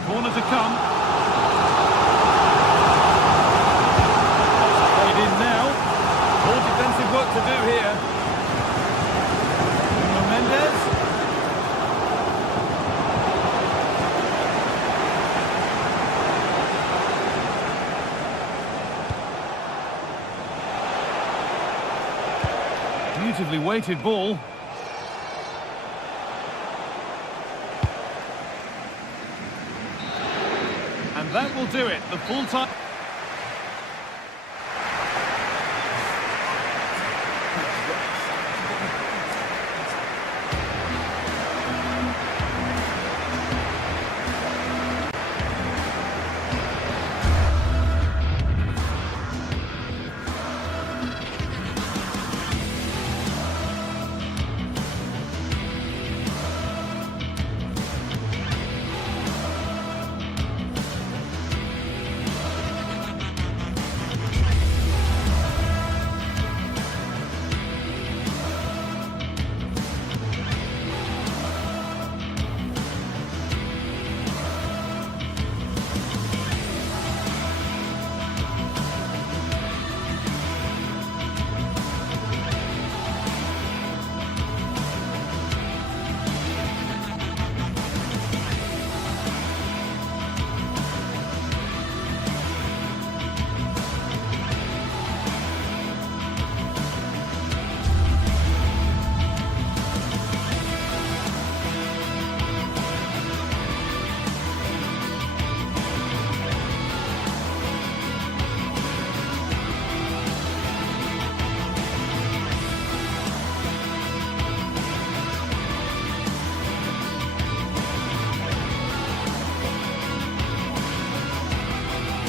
Corner to come. Played in now. More defensive work to do here. Mendes. Beautifully weighted ball. And that will do it. The full time.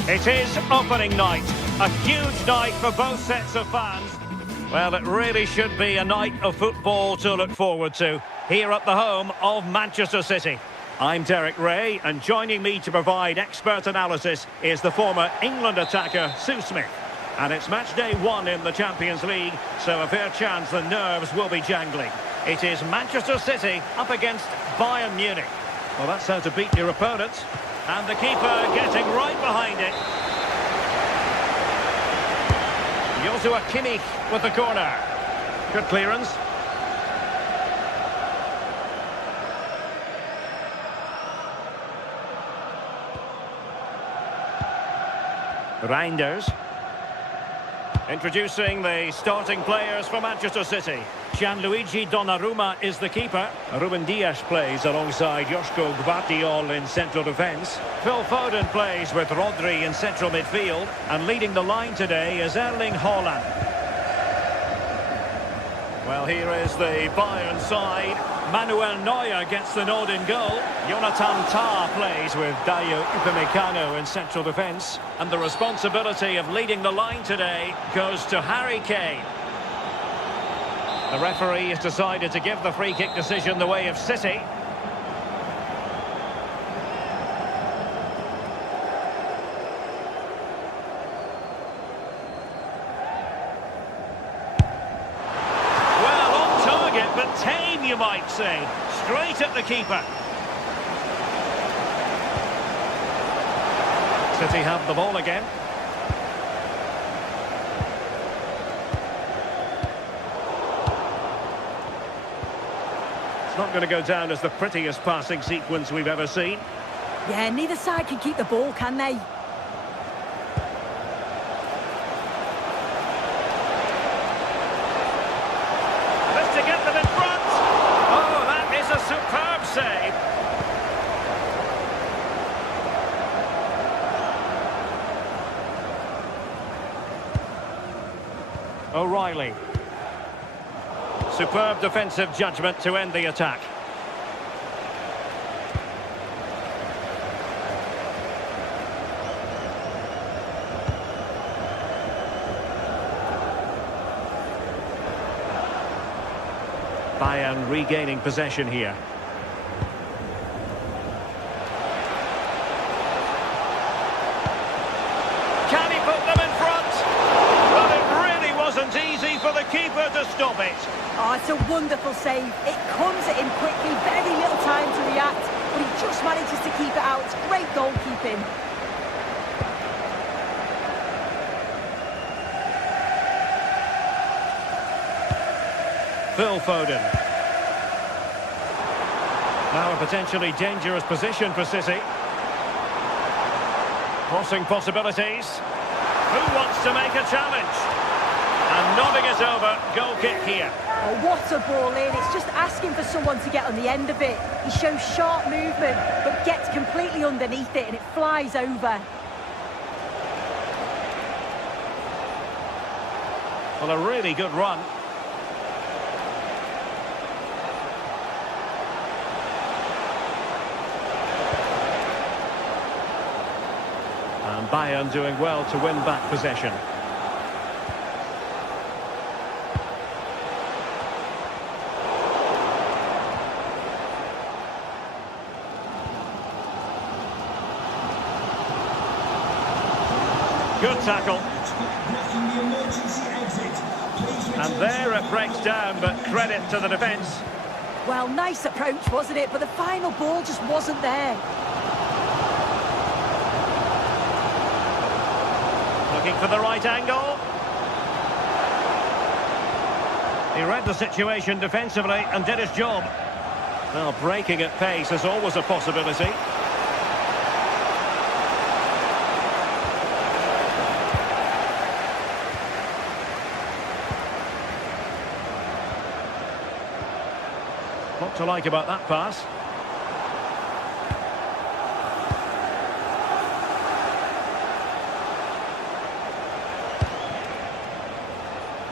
It is opening night, a huge night for both sets of fans. Well, it really should be a night of football to look forward to, here at the home of Manchester City. I'm Derek Ray, and joining me to provide expert analysis is the former England attacker, Sue Smith. And it's match day 1 in the Champions League, so a fair chance the nerves will be jangling. It is Manchester City up against Bayern Munich. Well, that's how to beat your opponent. And the keeper getting right behind it. Joshua Kimmich with the corner. Good clearance. Reinders. Introducing the starting players for Manchester City. Gianluigi Donnarumma is the keeper. Ruben Dias plays alongside Joško Gvardiol in central defence. Phil Foden plays with Rodri in central midfield. And leading the line today is Erling Haaland. Well, here is the Bayern side. Manuel Neuer gets the nod in goal. Jonathan Tah plays with Dayo Upamecano in central defence. And the responsibility of leading the line today goes to Harry Kane. The referee has decided to give the free kick decision the way of City. but tame, you might say. Straight at the keeper. City have the ball again. It's not going to go down as the prettiest passing sequence we've ever seen. Yeah, neither side can keep the ball, can they? This to get them in front. Oh, that is a superb save. O'Reilly. Superb defensive judgment to end the attack. Bayern regaining possession here. Can he put them in front? Well, it really wasn't easy for the keeper to stop it. Oh, it's a wonderful save. It comes at him quickly, very little time to react, but he just manages to keep it out. It's great goalkeeping. Phil Foden. Now a potentially dangerous position for City. Crossing possibilities. Who wants to make a challenge? And nodding it over, goal kick here. Oh, what a ball in. It's just asking for someone to get on the end of it. He shows sharp movement, but gets completely underneath it and it flies over. Well, a really good run. And Bayern doing well to win back possession. Good tackle. And there it breaks down, but credit to the defence. Well, nice approach, wasn't it? But the final ball just wasn't there. Looking for the right angle. He read the situation defensively and did his job. Well, breaking at pace is always a possibility. What to like about that pass?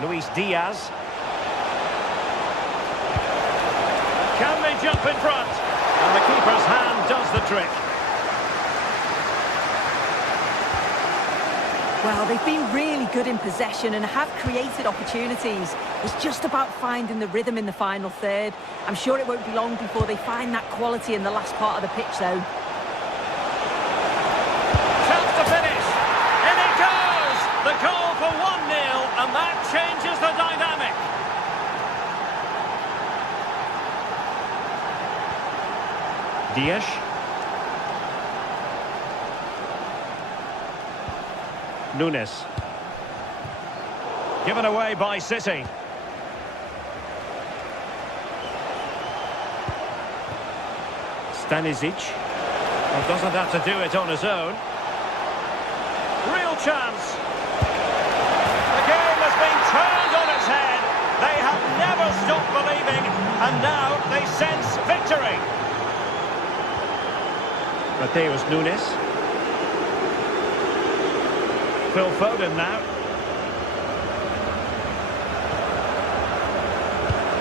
Luis Diaz. Can they jump in front? And the keeper's hand does the trick. Well, they've been really good in possession and have created opportunities. It's just about finding the rhythm in the final third. I'm sure it won't be long before they find that quality in the last part of the pitch, though. Chance to finish. In it goes! The goal for 1-0, and that changes the dynamic. Diaz. Nunes. Given away by City. Stanisic. He doesn't have to do it on his own. Real chance. The game has been turned on its head. They have never stopped believing, and now they sense victory. Mateus Nunes. Phil Foden now.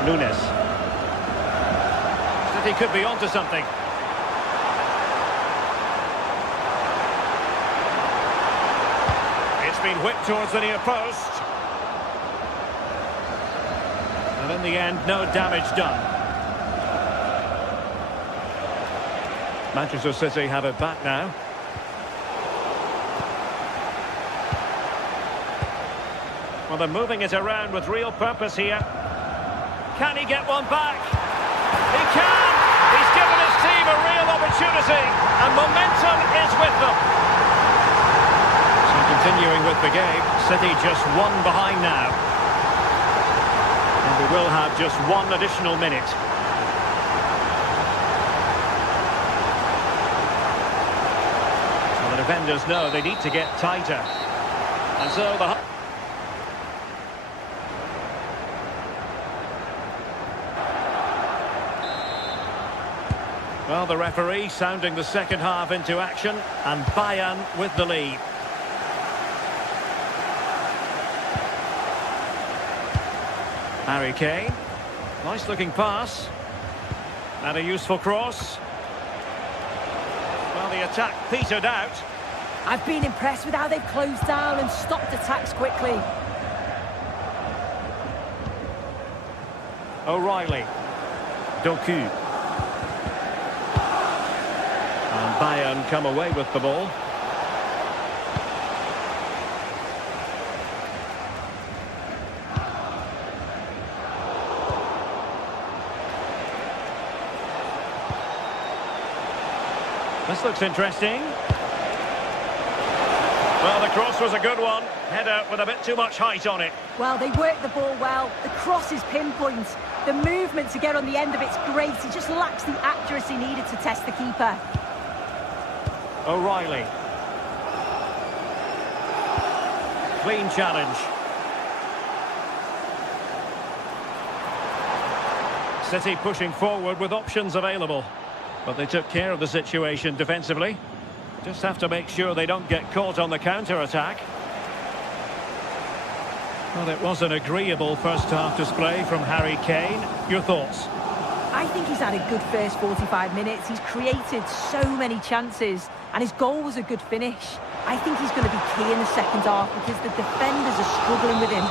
Nunes. City could be onto something. It's been whipped towards the near post. And in the end, no damage done. Manchester City have it back now. Well, they're moving it around with real purpose here. Can he get one back? He can! He's given his team a real opportunity, and momentum is with them. So continuing with the game, City just one behind now. And we will have just one additional minute. Well, the defenders know they need to get tighter. And so the... Well, the referee sounding the second half into action, and Bayern with the lead. Harry Kane. Nice looking pass. And a useful cross. Well, the attack petered out. I've been impressed with how they've closed down and stopped attacks quickly. O'Reilly. Doku. And Bayern come away with the ball. This looks interesting. Well, the cross was a good one. Header with a bit too much height on it. Well, they worked the ball well. The cross is pinpoint. The movement to get on the end of it's great. It just lacks the accuracy needed to test the keeper. O'Reilly. Clean challenge. City pushing forward with options available. But they took care of the situation defensively. Just have to make sure they don't get caught on the counter-attack. Well, it was an agreeable first-half display from Harry Kane. Your thoughts? I think he's had a good first 45 minutes. He's created so many chances, and his goal was a good finish. I think he's going to be key in the second half because the defenders are struggling with him.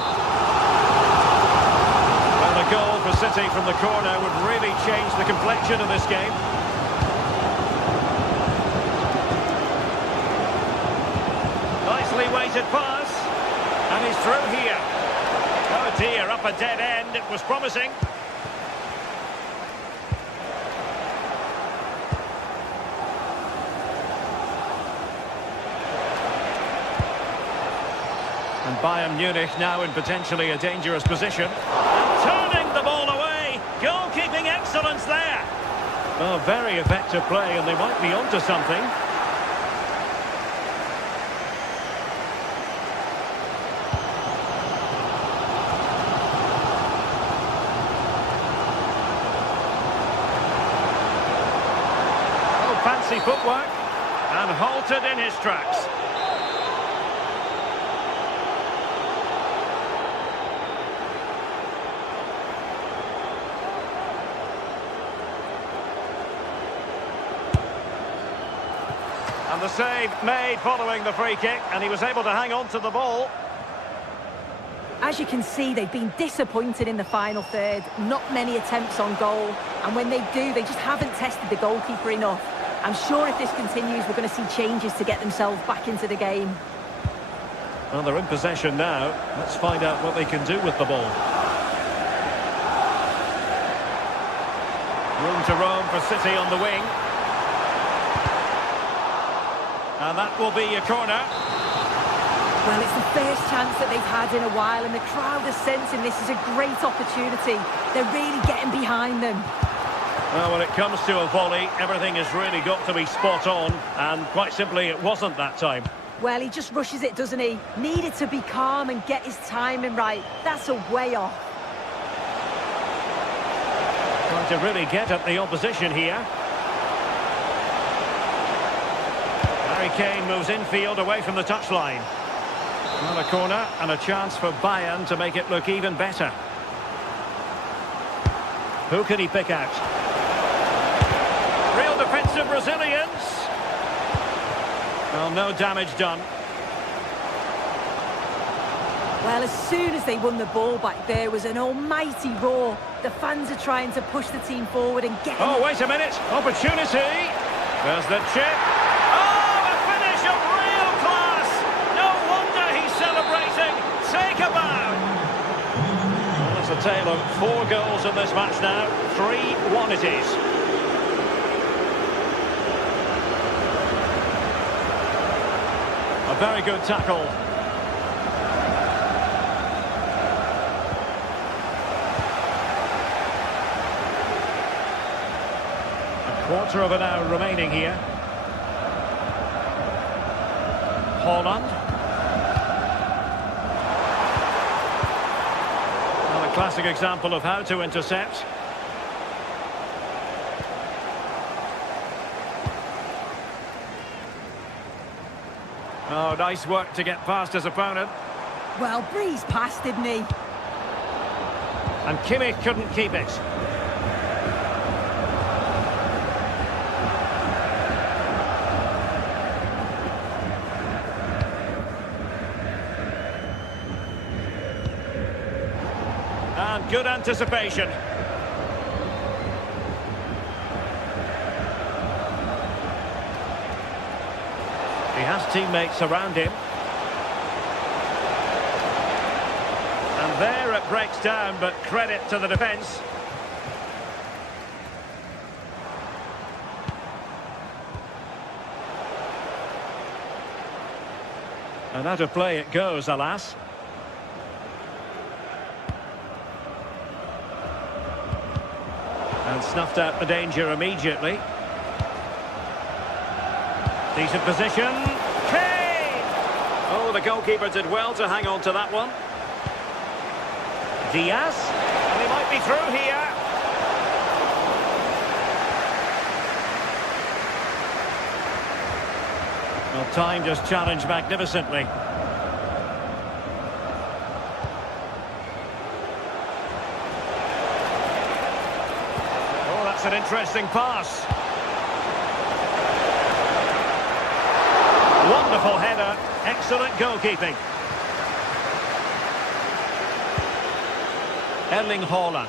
Well, the goal for City from the corner would really change the complexion of this game. Nicely weighted pass, and he's through here. Oh dear, up a dead end. It was promising. And Bayern Munich now in potentially a dangerous position. And turning the ball away. Goalkeeping excellence there. Oh, very effective play, and they might be onto something. Oh, fancy footwork. And halted in his tracks. And the save made following the free kick, and he was able to hang on to the ball. As you can see, they've been disappointed in the final third. Not many attempts on goal, and when they do, they just haven't tested the goalkeeper enough. I'm sure if this continues, we're going to see changes to get themselves back into the game. Well, they're in possession now. Let's find out what they can do with the ball. Room to roam for City on the wing. And that will be a corner. Well, it's the first chance that they've had in a while, and the crowd are sensing this is a great opportunity. They're really getting behind them. Well, when it comes to a volley, everything has really got to be spot on, and quite simply, it wasn't that time. Well, he just rushes it, doesn't he? Needed to be calm and get his timing right. That's a way off. Trying to really get at the opposition here. Harry Kane moves infield away from the touchline. Well, a corner and a chance for Bayern to make it look even better. Who can he pick out? Real defensive resilience. Well, no damage done. Well, as soon as they won the ball back, there was an almighty roar. The fans are trying to push the team forward and get... Oh, wait a minute. Opportunity. There's the chip. Oh, a finish of real class. No wonder he's celebrating. Take a bow. Well, that's a tale of 4 goals in this match now. 3-1 it is. A very good tackle. A quarter of an hour remaining here. Haaland. Well, a classic example of how to intercept. Oh, nice work to get past his opponent. Well, breezed past, didn't he? And Kimmich couldn't keep it. And good anticipation. He has teammates around him. And there it breaks down, but credit to the defence. And out of play it goes, alas. And snuffed out the danger immediately. Decent position. Kane! Oh, the goalkeeper did well to hang on to that one. Diaz. And he might be through here. Well, time just challenged magnificently. Oh, that's an interesting pass. Wonderful header, excellent goalkeeping. Erling Haaland.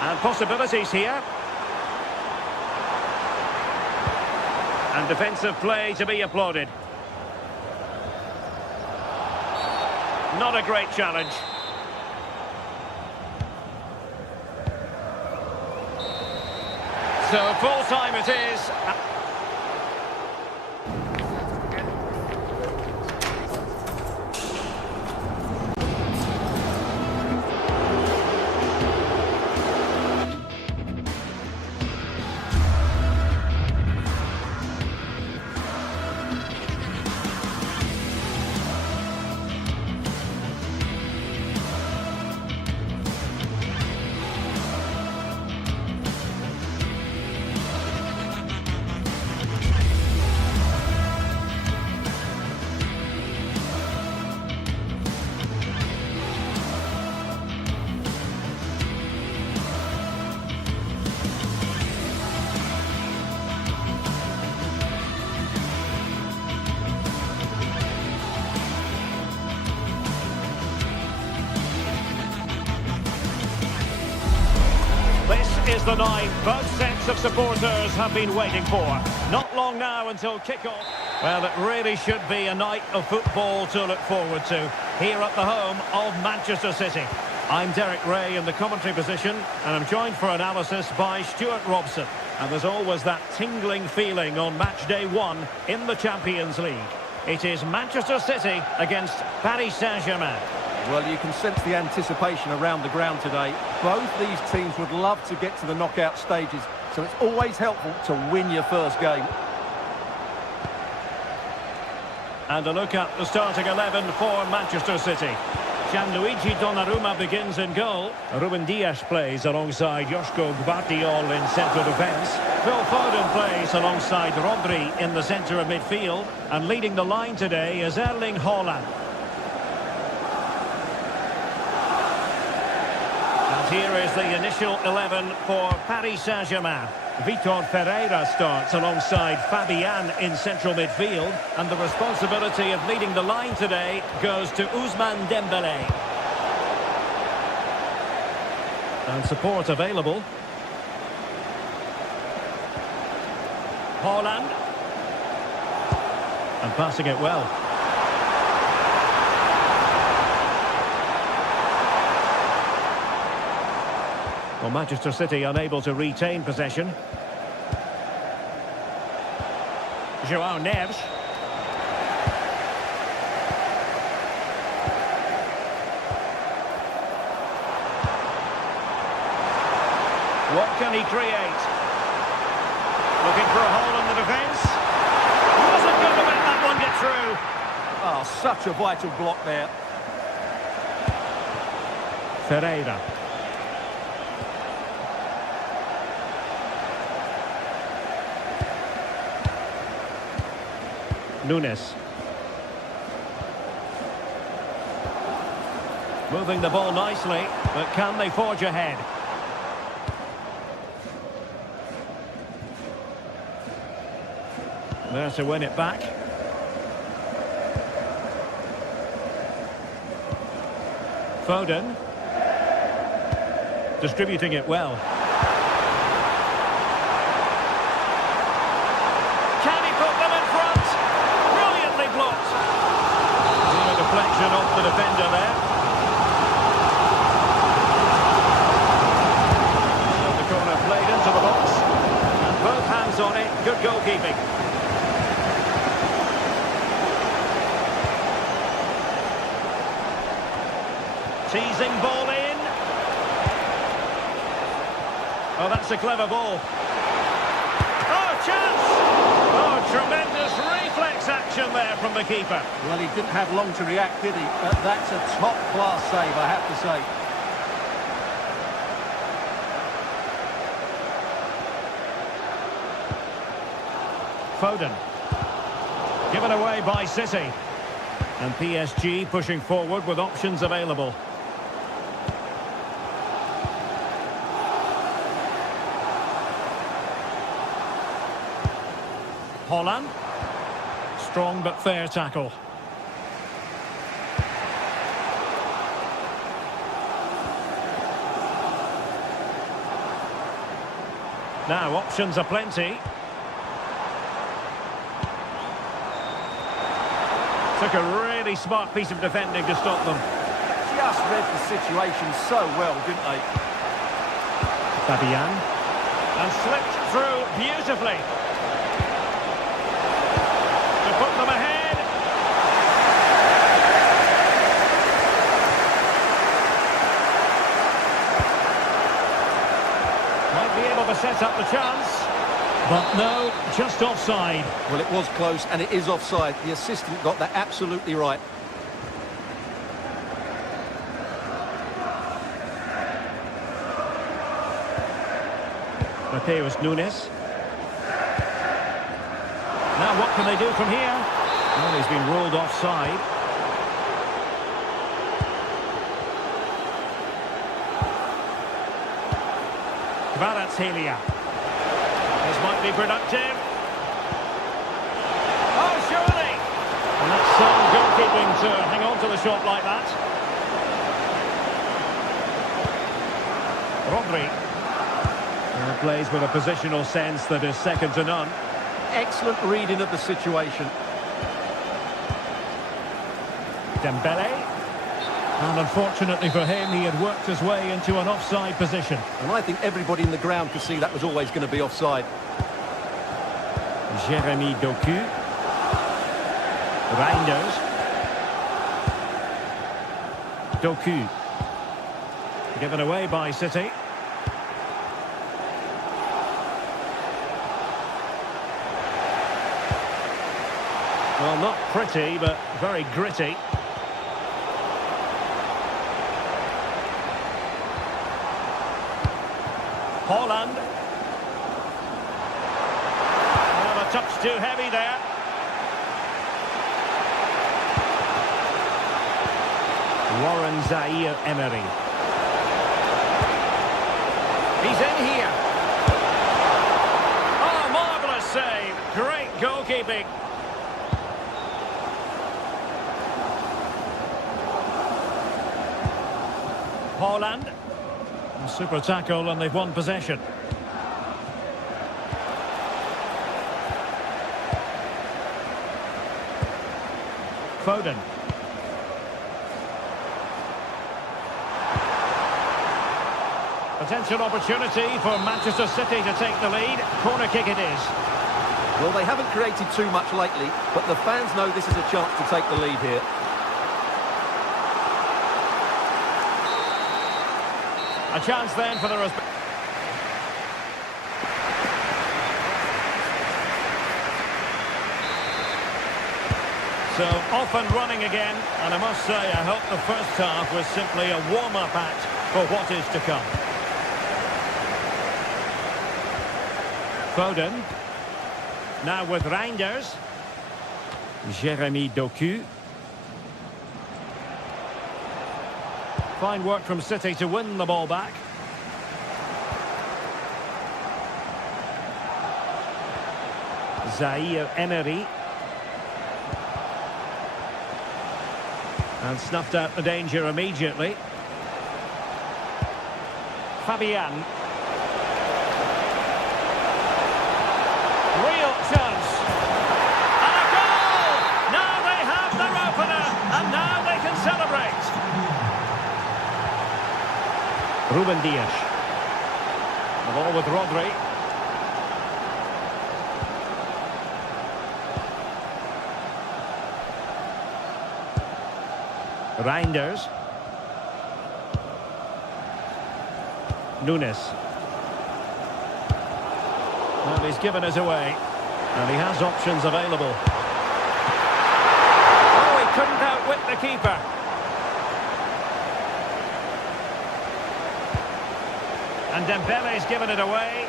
And possibilities here. And defensive play to be applauded. Not a great challenge. So full time it is. This is the night both sets of supporters have been waiting for. Not long now until kick-off. Well, it really should be a night of football to look forward to here at the home of Manchester City. I'm Derek Ray in the commentary position, and I'm joined for analysis by Stuart Robson. And there's always that tingling feeling on match day 1 in the Champions League. It is Manchester City against Paris Saint-Germain. Well, you can sense the anticipation around the ground today. Both these teams would love to get to the knockout stages, so it's always helpful to win your first game. And a look at the starting 11 for Manchester City. Gianluigi Donnarumma begins in goal. Ruben Dias plays alongside Joško Gvardiol in central defence. Phil Foden plays alongside Rodri in the centre of midfield. And leading the line today is Erling Haaland. Here is the initial 11 for Paris Saint-Germain. Vitor Ferreira starts alongside Fabian in central midfield. And the responsibility of leading the line today goes to Ousmane Dembélé. And support available. Haaland. And passing it well. Well, Manchester City unable to retain possession. João Neves. What can he create? Looking for a hole in the defence. Wasn't going to let that one get through. Oh, such a vital block there. Ferreira. Nunes. Moving the ball nicely, but can they forge ahead? There to win it back. Foden. Distributing it well. Can he put them in front? Brilliantly blocked. A deflection off the defender there. So the corner played into the box. And both hands on it. Good goalkeeping. Teasing ball in. Oh, that's a clever ball. Oh, chance! Oh, tremendous reflex action there from the keeper. Well, he didn't have long to react, did he? But that's a top-class save, I have to say. Foden. Given away by City. And PSG pushing forward with options available. Holland. Strong but fair tackle. Now options are plenty. Took a really smart piece of defending to stop them. Just read the situation so well, didn't they? Fabian. And slipped through beautifully. To put them ahead. Might be able to set up the chance. But no, just offside. Well, it was close, and it is offside. The assistant got that absolutely right. Mateus Nunes. Now what can they do from here? Well, he's been ruled offside. Kvaratskhelia. This might be productive. Oh, surely! And that's some goalkeeping to hang on to the shot like that. Rodri. Plays with a positional sense that is second to none. Excellent reading of the situation. Dembele. And unfortunately for him, he had worked his way into an offside position. And I think everybody in the ground could see that was always going to be offside. Jeremy Doku. Reinders. Doku. Given away by City. Well, not pretty, but very gritty. Holland. Well, a touch too heavy there. Warren Zaire-Emery. He's in here. Oh, marvellous save. Great goalkeeping. Holland. A super tackle and they've won possession. Foden. Potential opportunity for Manchester City to take the lead. Corner kick it is. Well, they haven't created too much lately, but the fans know this is a chance to take the lead here. A chance then for the respect. So off and running again, and I must say I hope the first half was simply a warm-up act for what is to come. Foden. Now with Reinders. Jeremy Doku. Fine work from City to win the ball back. Zaire Emery. And snuffed out the danger immediately. Fabian. Real chance. And a goal! Now they have their opener, and now they can celebrate. Ruben Dias. The ball with Rodri. Reinders. Nunes. Well, he's given us away. And he has options available. Oh, he couldn't outwit the keeper. And Dembele's given it away.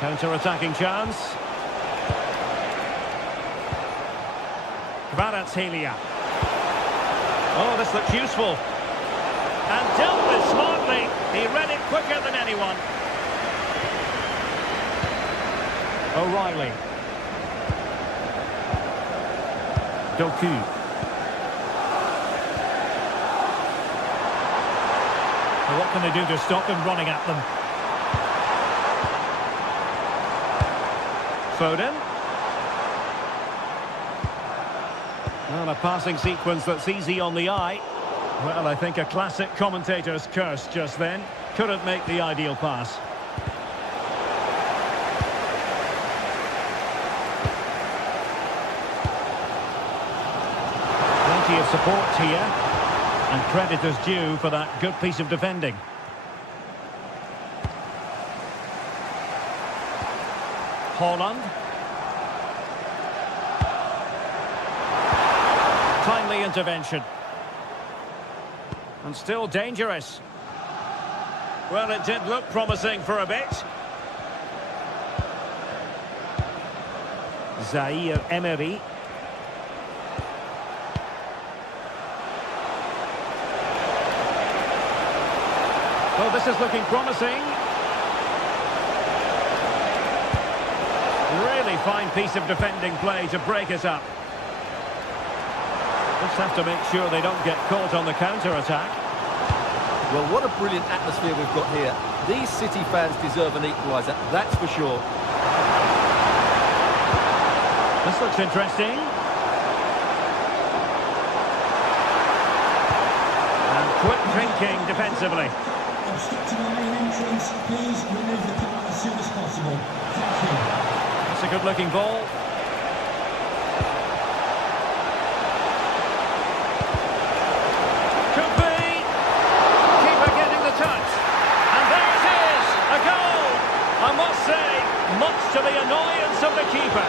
Counter-attacking chance. Kvaratskhelia. Oh, this looks useful. And dealt with smartly. He read it quicker than anyone. O'Reilly. Doku. Well, what can they do to stop him running at them? Foden. Well, a passing sequence that's easy on the eye. Well, I think a classic commentator's curse just then. Couldn't make the ideal pass. Plenty of support here. And credit is due for that good piece of defending. Haaland. Timely intervention. And still dangerous. Well, it did look promising for a bit. Zaire Emery. Well, this is looking promising. Really fine piece of defending play to break it up. Just have to make sure they don't get caught on the counter-attack. Well, what a brilliant atmosphere we've got here. These City fans deserve an equaliser, that's for sure. This looks interesting. And quick thinking defensively. Obstructing our main entrance, please remove the car as soon as possible. Thank you. That's a good-looking ball. Could be. Keeper getting the touch. And there it is, a goal. I must say, much to the annoyance of the keeper.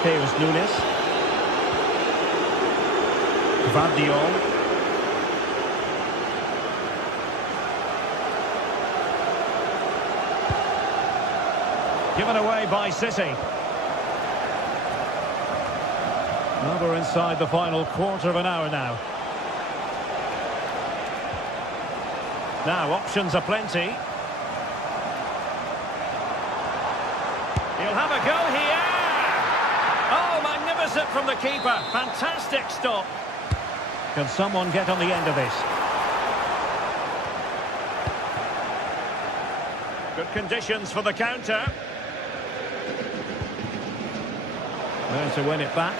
Okay, it was Nunes. Gvardiol. Given away by City. Well, we're inside the final quarter of an hour now. Now, options are plenty. He'll have a go here. Oh, magnificent from the keeper. Fantastic stop. Can someone get on the end of this? Good conditions for the counter. There to win it back.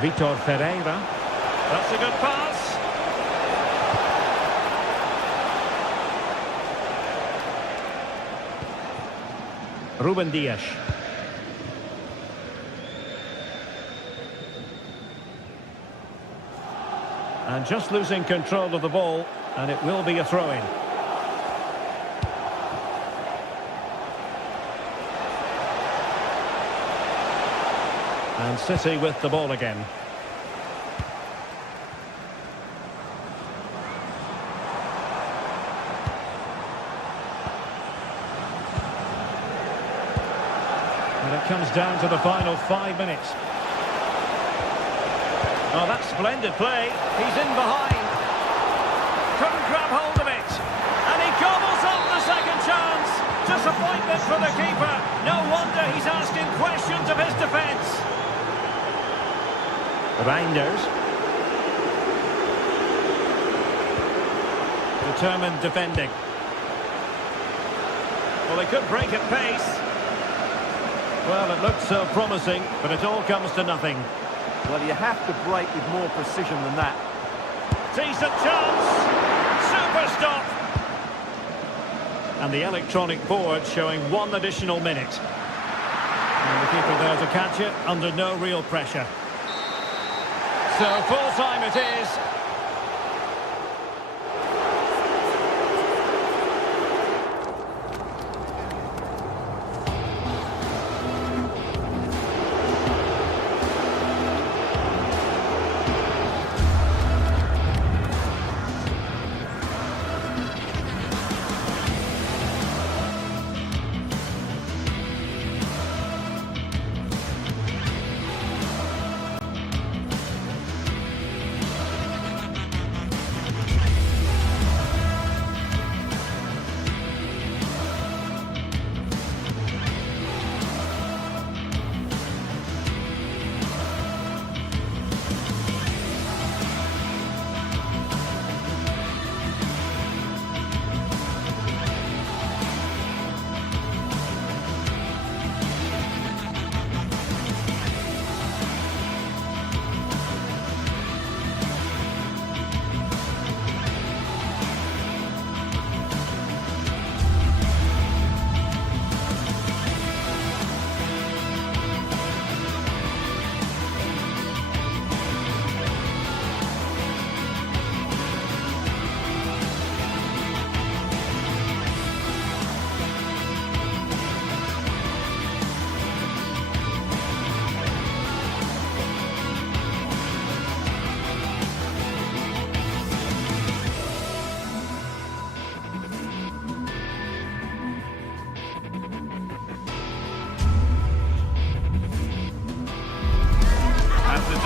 Vitor Ferreira. That's a good pass. Ruben Dias. And just losing control of the ball, and it will be a throw-in. And City with the ball again. And it comes down to the final 5 minutes. Oh, that's splendid play. He's in behind. Couldn't grab hold of it. And he gobbles up the second chance. Disappointment for the keeper. No wonder he's asking questions of his defence. Reinders. Determined defending. Well, they could break at pace. Well, it looked so promising, but it all comes to nothing. Well, you have to break with more precision than that. Decent chance. Super stop. And the electronic board showing 1 additional minute. And the keeper there to catch it under no real pressure. So full time it is.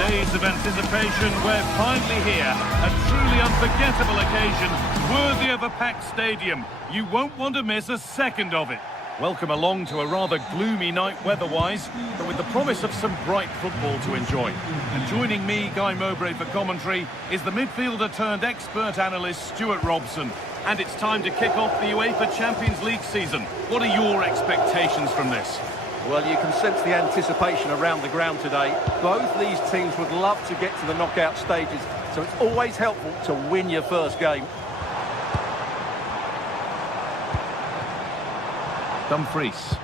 Days of anticipation, we're finally here. A truly unforgettable occasion, worthy of a packed stadium. You won't want to miss a second of it. Welcome along to a rather gloomy night weather-wise, but with the promise of some bright football to enjoy. And joining me, Guy Mowbray, for commentary, is the midfielder-turned-expert analyst Stuart Robson. And it's time to kick off the UEFA Champions League season. What are your expectations from this? Well, you can sense the anticipation around the ground today. Both these teams would love to get to the knockout stages, so it's always helpful to win your first game. Dumfries.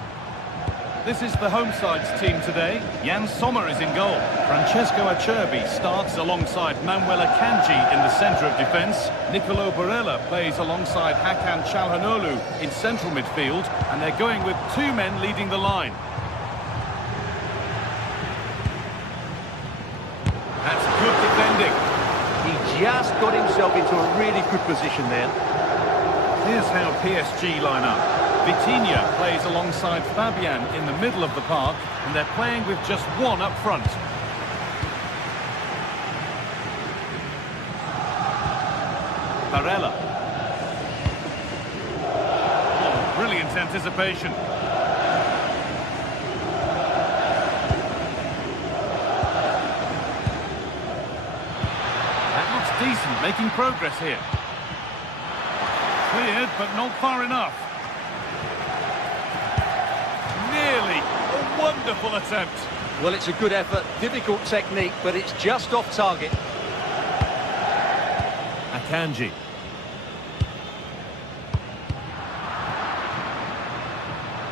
This is the home side's team today. Jan Sommer is in goal. Francesco Acerbi starts alongside Manuel Akanji in the centre of defence. Nicolo Barella plays alongside Hakan Çalhanoğlu in central midfield, and they're going with 2 men leading the line. That's good defending. He just got himself into a really good position there. Here's how PSG line up. Vitinha plays alongside Fabian in the middle of the park, and they're playing with just 1 up front. Barella. Oh, brilliant anticipation. Making progress here. Cleared, but not far enough. Nearly. A wonderful attempt. Well, it's a good effort, difficult technique, but it's just off target. Akanji.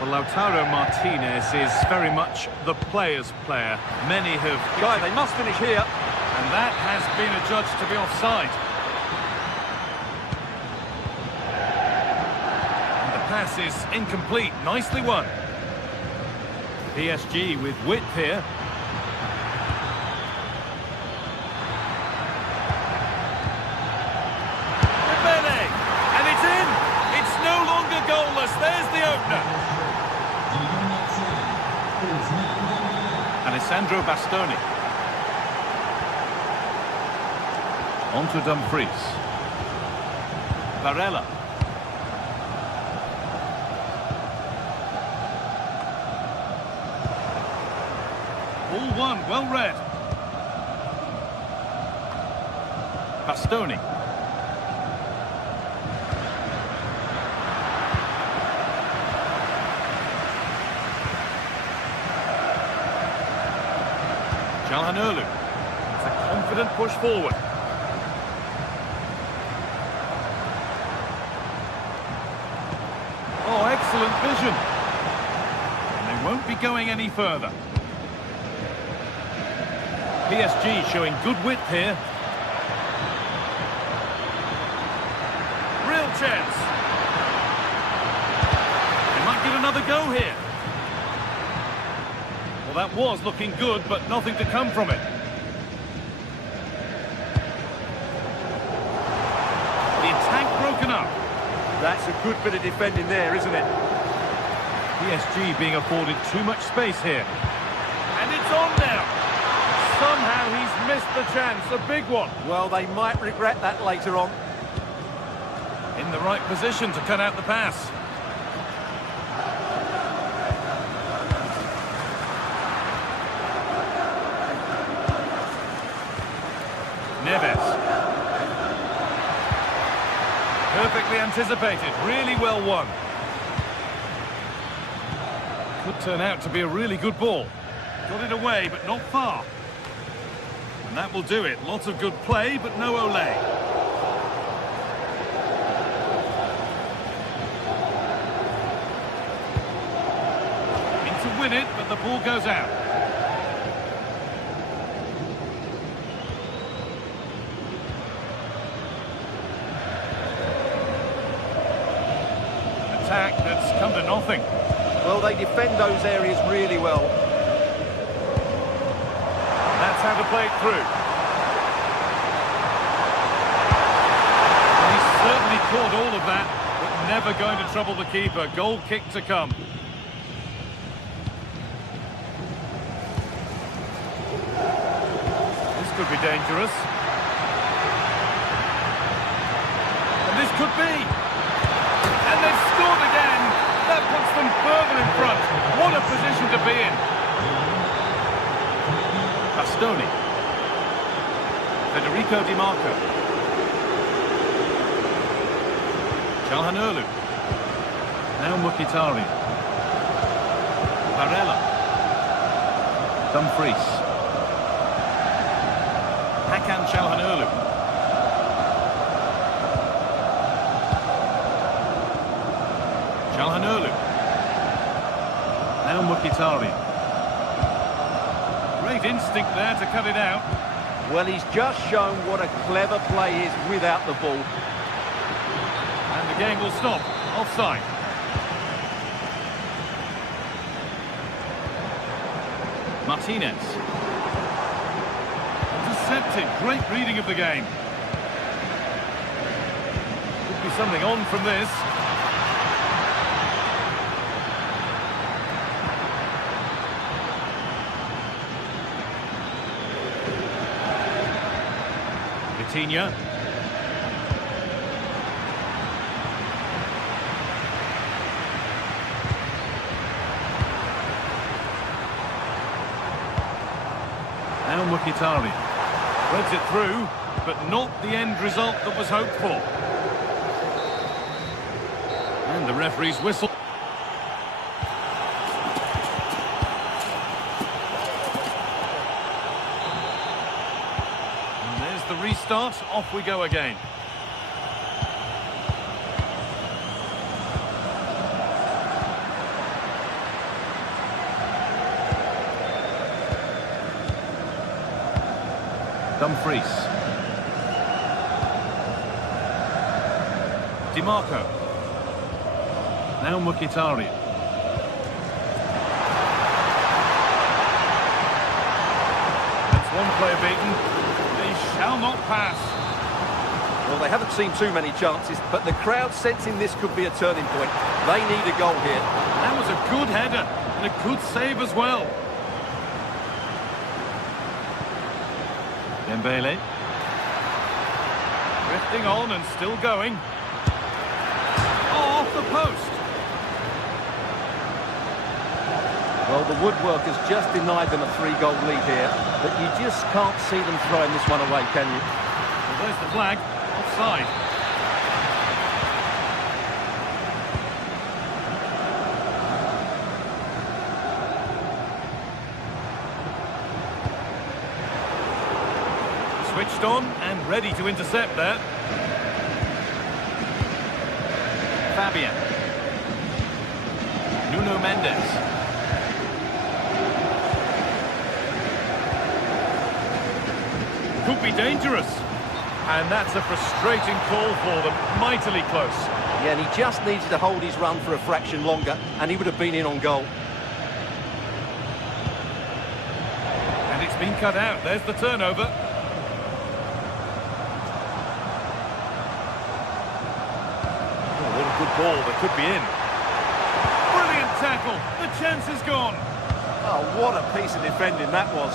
Well, Lautaro Martinez is very much the player's player. Many have... Guy, they must finish here. And that has been adjudged to be offside. And the pass is incomplete. Nicely won. PSG with width here. And it's in! It's no longer goalless. There's the opener. Alessandro Bastoni. On to Dumfries. Barella. Ball one, well read. Bastoni. Calhanoglu. It's a confident push forward. Oh, excellent vision. And they won't be going any further. PSG showing good width here. Real chance. They might get another go here. Well, that was looking good, but nothing to come from it. The attack broken up. That's a good bit of defending there, isn't it? PSG being afforded too much space here. And it's on now. Somehow he's missed the chance, a big one. Well, they might regret that later on. In the right position to cut out the pass. Neves. Perfectly anticipated, really well won. Could turn out to be a really good ball. Got it away, but not far. And that will do it. Lots of good play, but no Olé. In to win it, but the ball goes out. Attack that's come to nothing. Well, they defend those areas really well. That's how to play it through. He's certainly caught all of that, but never going to trouble the keeper. Goal kick to come. This could be dangerous. And this could be. And they've scored again. That puts them further in front. What a position to be in. Bastoni. Federico Di Marco. Calhanoglu. Now Mkhitaryan. Barella. Dumfries. Hakan Calhanoglu. Calhanoglu. Now Mkhitaryan. Great instinct there to cut it out. Well, he's just shown what a clever play is without the ball. And the game will stop. Offside. Martinez. Intercepted. Great reading of the game. Could be something on from this. Coutinho. Now Mkhitaryan. Threads it through. but not the end result that was hoped for. And the referee's whistle. And there's the restart. Off we go again. Dumfries. DiMarco. Now Mkhitaryan. That's one player beaten. They shall not pass. Well, they haven't seen too many chances, but the crowd sensing this could be a turning point. They need a goal here. That was a good header and a good save as well. Dembele. Drifting on and still going. Oh, off the post. Well, the woodwork has just denied them a 3-goal lead here, but you just can't see them throwing this one away, can you? Well, there's the flag. Offside. Switched on and ready to intercept there. Fabian. Nuno Mendes. Could be dangerous. And that's a frustrating call for them. Mightily close. Yeah, and he just needed to hold his run for a fraction longer, and he would have been in on goal. And it's been cut out. There's the turnover. Good ball that could be in. Brilliant tackle. The chance is gone. Oh, what a piece of defending that was.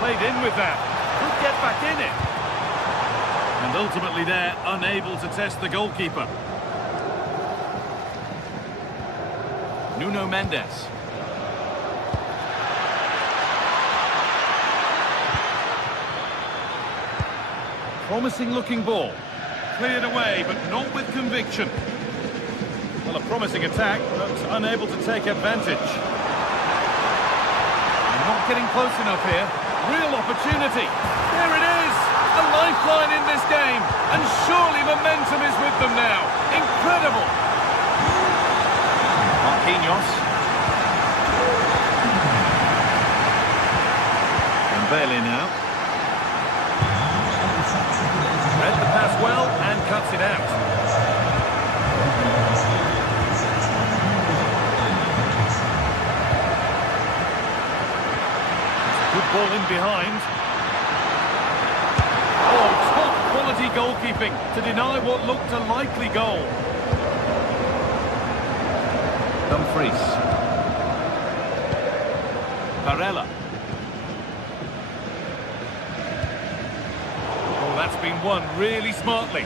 Played in with that. Could get back in it. And ultimately they're unable to test the goalkeeper. Nuno Mendes. Promising looking ball. Cleared away, but not with conviction. Well, a promising attack, but unable to take advantage. Not getting close enough here. Real opportunity. There it is! A lifeline in this game. And surely momentum is with them now. Incredible! Marquinhos. Dembele now. Read the pass well and cuts it out. Good ball in behind. Oh, top quality goalkeeping to deny what looked a likely goal. Dumfries. Barella. Oh, that's been won really smartly.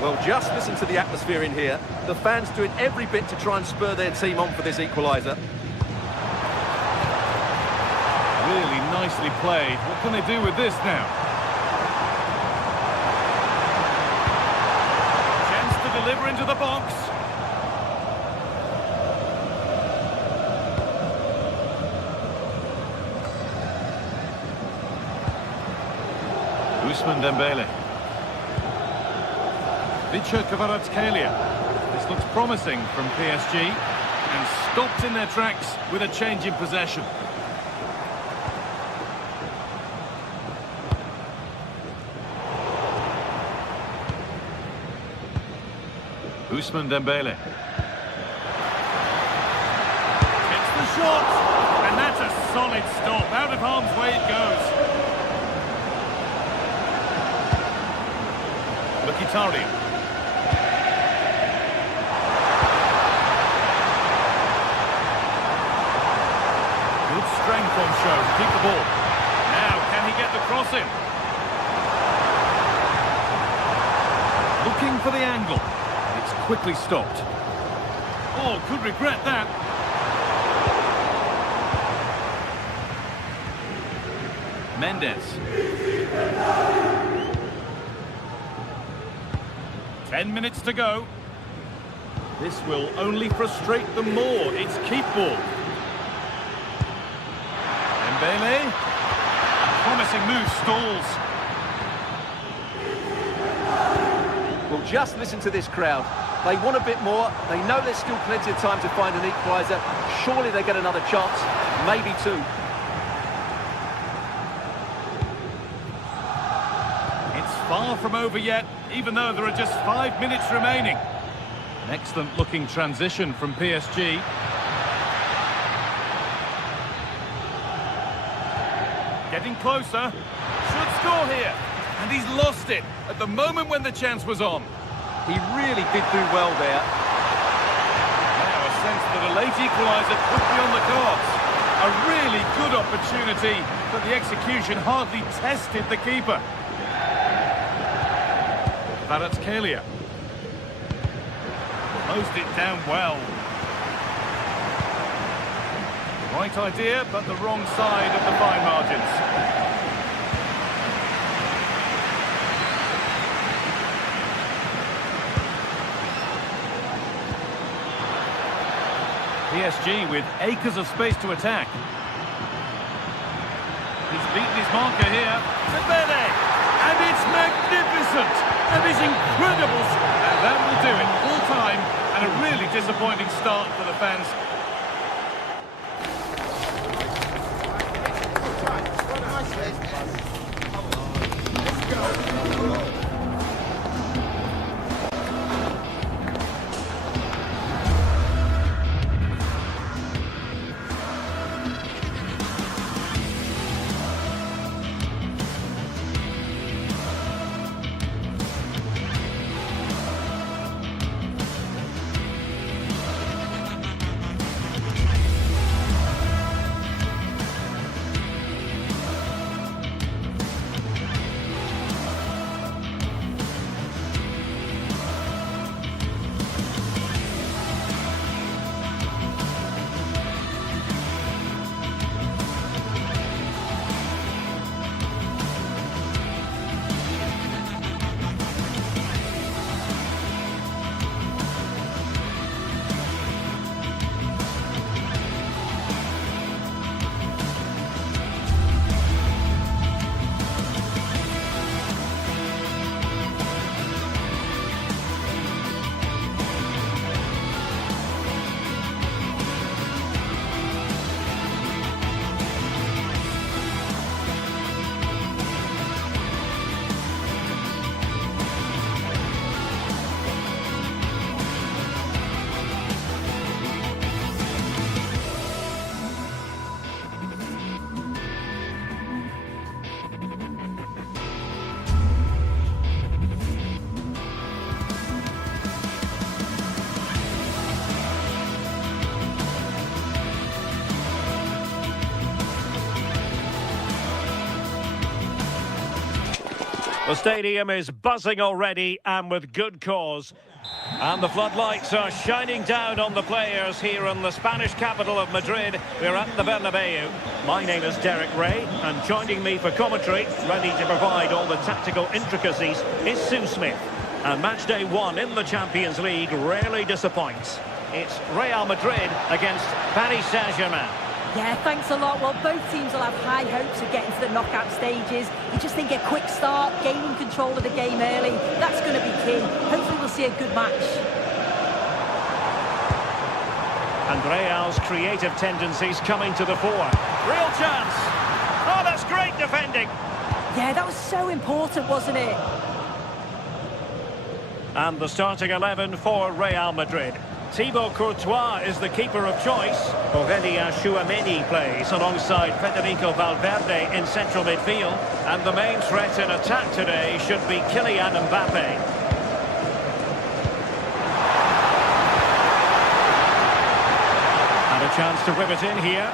Well, just listen to the atmosphere in here. The fans doing every bit to try and spur their team on for this equaliser. Really nicely played. What can they do with this now? Chance to deliver into the box. Ousmane Dembele. Kvaratskhelia. This looks promising from PSG and stopped in their tracks with a change in possession. Ousmane Dembele. Hits the shot, and that's a solid stop. Out of harm's way it goes. Mkhitaryan. Good strength on show to keep the ball. Now, can he get the cross in? Looking for the angle. It's quickly stopped. Oh, could regret that. Mendes. 10 minutes to go. This will only frustrate them more. It's keep ball. Dembele. Promising move stalls. Well, just listen to this crowd. They want a bit more. They know there's still plenty of time to find an equaliser. Surely they get another chance, maybe two. It's far from over yet, even though there are just 5 minutes remaining. An excellent looking transition from PSG. Getting closer. Should score here. And he's lost it at the moment when the chance was on. He really did do well there. Now a sense that a late equaliser could be on the cards. A really good opportunity, but the execution hardly tested the keeper. Kvaratskhelia. Closed it down well. Right idea, but the wrong side of the fine margins. PSG with acres of space to attack. He's beaten his marker here. Dembele! And it's magnificent! And it's incredible! And that will do it. Full time and a really disappointing start for the fans. The stadium is buzzing already, and with good cause. And the floodlights are shining down on the players here in the Spanish capital of Madrid. We're at the Bernabeu. My name is Derek Ray, and joining me for commentary, ready to provide all the tactical intricacies, is Sue Smith. And match day 1 in the Champions League rarely disappoints. It's Real Madrid against Paris Saint-Germain. Yeah, thanks a lot. Well, both teams will have high hopes of getting to the knockout stages. You just think a quick start, gaining control of the game early, that's going to be key. Hopefully we'll see a good match. And Real's creative tendencies coming to the fore. Real chance. Oh, that's great defending. Yeah, that was so important, wasn't it? And the starting 11 for Real Madrid. Thibaut Courtois is the keeper of choice. Aurélien Tchouameni plays alongside Federico Valverde in central midfield. And the main threat in attack today should be Kylian Mbappe. And a chance to whip it in here.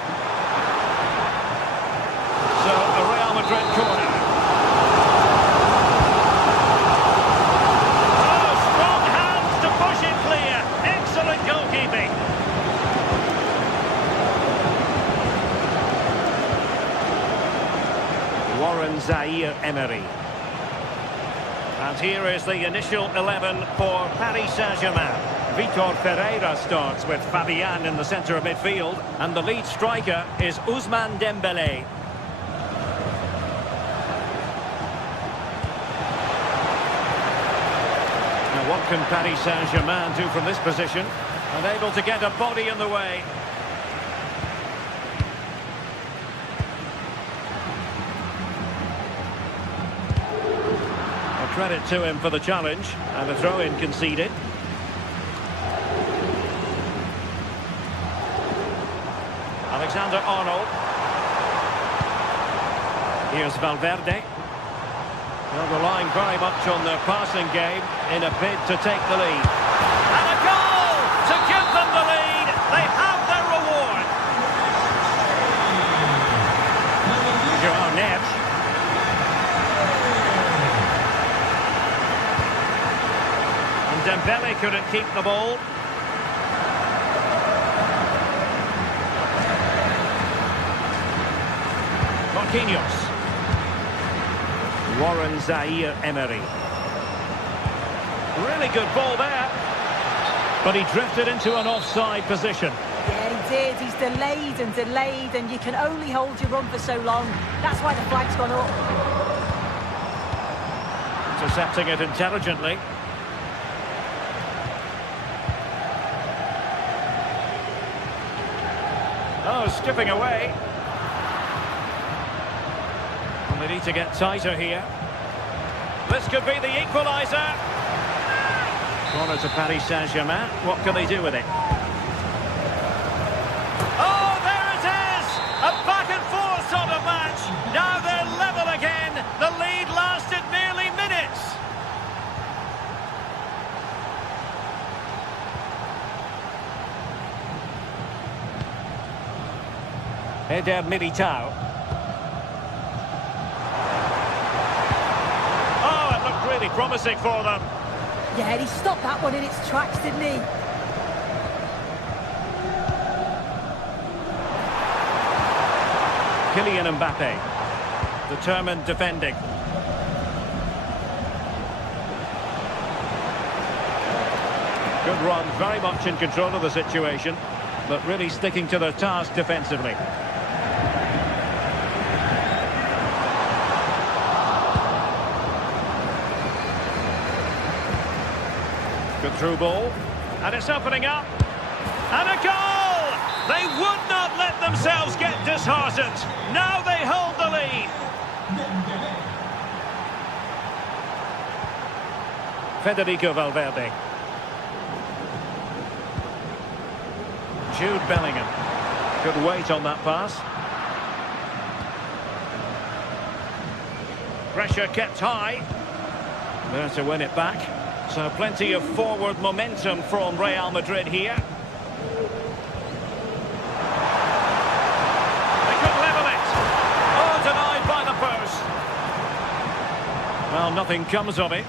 So, a Real Madrid corner. Oh, And here is the initial 11 for Paris Saint-Germain. Vitor Ferreira starts with Fabian in the centre of midfield. And the lead striker is Ousmane Dembélé. Now what can Paris Saint-Germain do from this position? Unable to get a body in the way. Credit to him for the challenge, and a throw-in conceded. Alexander-Arnold. Here's Valverde. They're relying very much on their passing game in a bid to take the lead. And a goal to give them the lead. They have their reward. Joao Neves. Dembele couldn't keep the ball. Marquinhos. Warren Zaïre-Emery. Really good ball there. But he drifted into an offside position. Yeah, he did. He's delayed, and you can only hold your run for so long. That's why the flag's gone up. Intercepting it intelligently. Oh, skipping away. And they need to get tighter here. This could be the equaliser. Corner to Paris Saint-Germain. What can they do with it? Oh, there it is! A back and forth sort of match. Now they're level again. The lead lasted merely minutes. Eder Militao. Oh, it looked really promising for them. Yeah, he stopped that one in its tracks, didn't he? Kylian Mbappe. Determined defending. Good run, very much in control of the situation, but really sticking to their task defensively. Good through ball, and it's opening up, and a goal! They would not let themselves get disheartened. Now they hold the lead. Federico Valverde. Jude Bellingham. Good weight on that pass. Pressure kept high. There to win it back. So plenty of forward momentum from Real Madrid here. They could level it. Oh, denied by the post. Well, nothing comes of it.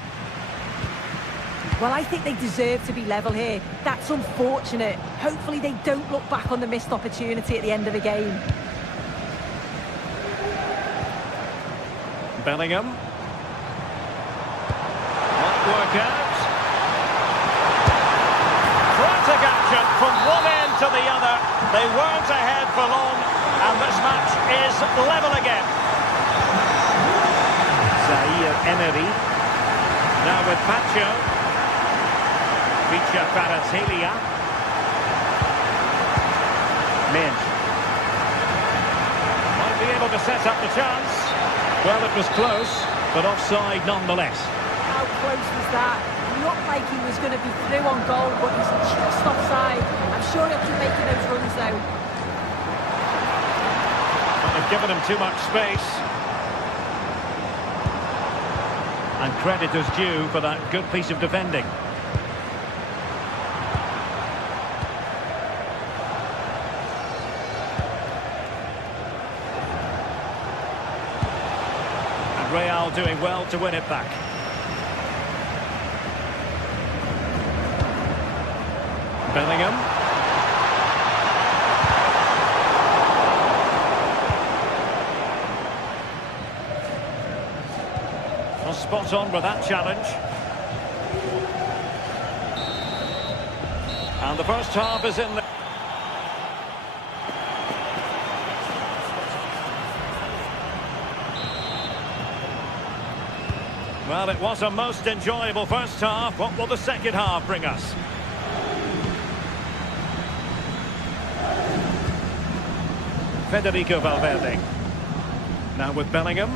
Well, I think they deserve to be level here. That's unfortunate. Hopefully they don't look back on the missed opportunity at the end of the game. Bellingham. Might work out. Frantic action from one end to the other. They weren't ahead for long, and this match is level again. Zaïre-Emery. Now with Pacho. Vicha Kvaratskhelia. Minge. Might be able to set up the chance. Well, it was close, but offside nonetheless. How close was that? Not like he was going to be through on goal, but he's just offside. I'm sure he'll keep making those runs, though. But they've given him too much space. And credit is due for that good piece of defending. Real doing well to win it back. Bellingham. spot on with that challenge. And the first half is in the... Well, it was a most enjoyable first half. What will the second half bring us? Federico Valverde. Now with Bellingham.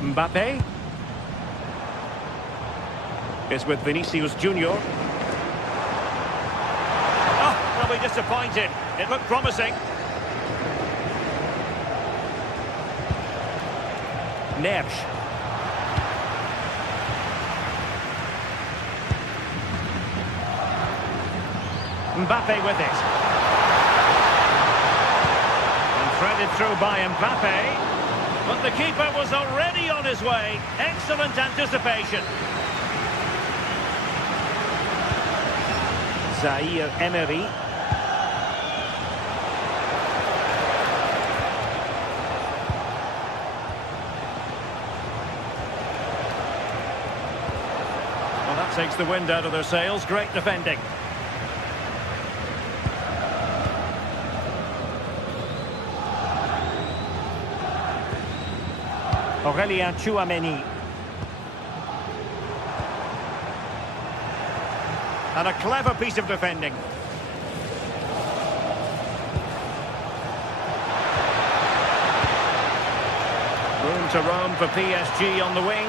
Mbappe. Is with Vinicius Junior. Oh, probably disappointed. It looked promising. Neves. Mbappe with it. And threaded through by Mbappe. But the keeper was already on his way. Excellent anticipation. Zaire Emery. Well, that takes the wind out of their sails. Great defending. Aurélien Tchouaméni. And a clever piece of defending. Room to roam for PSG on the wing.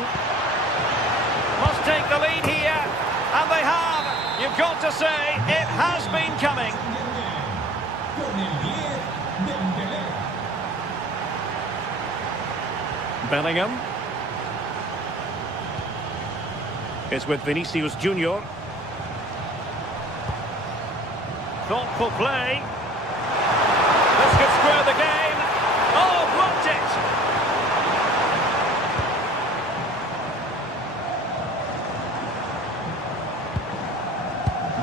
Must take the lead here. And they have. You've got to say, it has been coming. Bellingham. Is with Vinicius Junior. Thoughtful play. This could square the game. Oh, blocked it.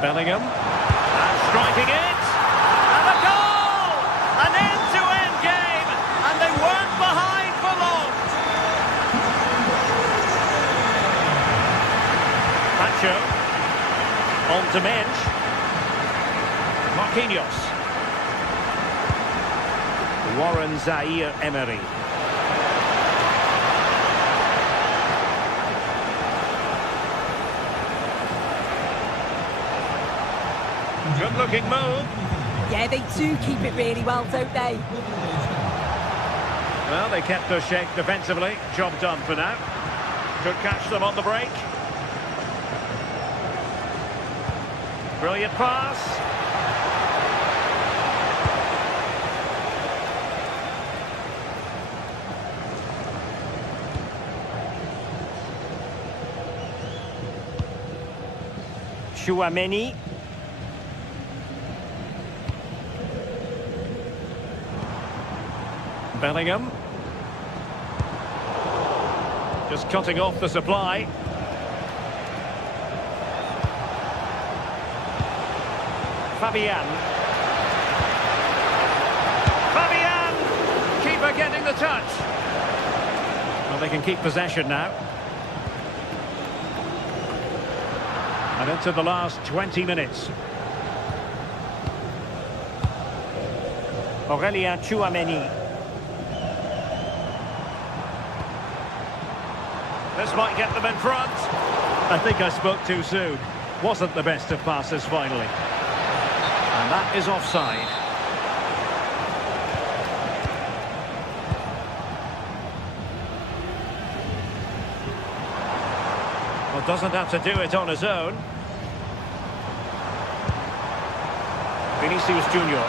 Bellingham. And striking it. And a goal! An end-to-end game. And they weren't behind for long. Pacho. On to Mensch. Marquinhos. Warren Zaire Emery. Good looking move. Yeah, they do keep it really well, don't they? Well, they kept their shape defensively. Job done for now. Could catch them on the break. Brilliant pass. Tchouaméni. Bellingham. Just cutting off the supply. Fabian. Keeper getting the touch. Well, they can keep possession now. And into the last 20 minutes. Aurélien Tchouaméni. This might get them in front. I think I spoke too soon. Wasn't the best of passes finally. And that is offside. Well, doesn't have to do it on his own. Vinicius Junior.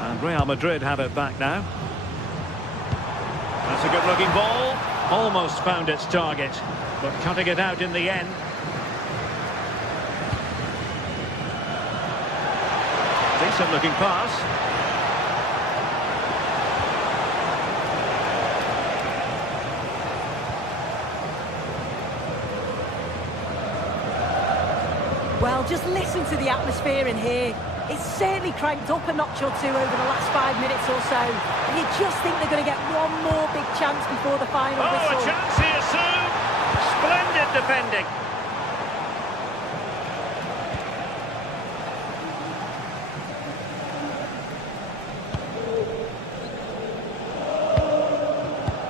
And Real Madrid have it back now. That's a good-looking ball. Almost found its target, but cutting it out in the end. Decent-looking pass. Well, just listen to the atmosphere in here. It's certainly cranked up a notch or two over the last 5 minutes or so. And you just think they're going to get one more big chance before the final whistle. Oh, a chance here soon. Splendid defending.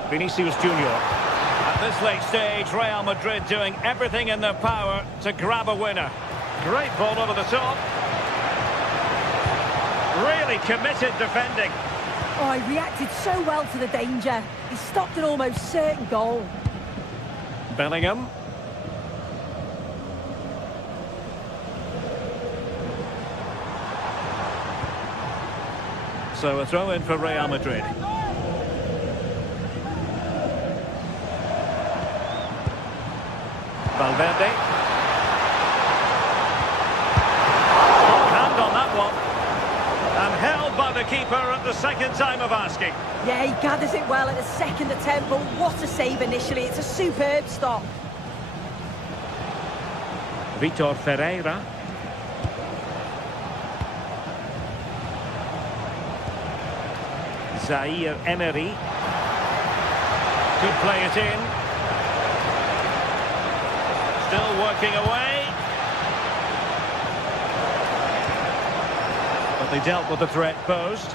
Vinicius Junior. At this late stage, Real Madrid doing everything in their power to grab a winner. Great ball over the top. Really committed defending. Oh, he reacted so well to the danger. He stopped an almost certain goal. Bellingham. So a throw in for Real Madrid. Valverde. Hand on that one. And held by the keeper at the second time of asking. Yeah, he gathers it well at the second attempt, but what a save initially. It's a superb stop. Vitor Ferreira. Zaire Emery. Could play it in. Still working away. But they dealt with the threat posed.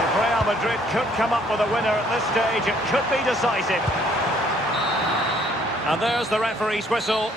If Real Madrid could come up with a winner at this stage, it could be decisive. And there's the referee's whistle.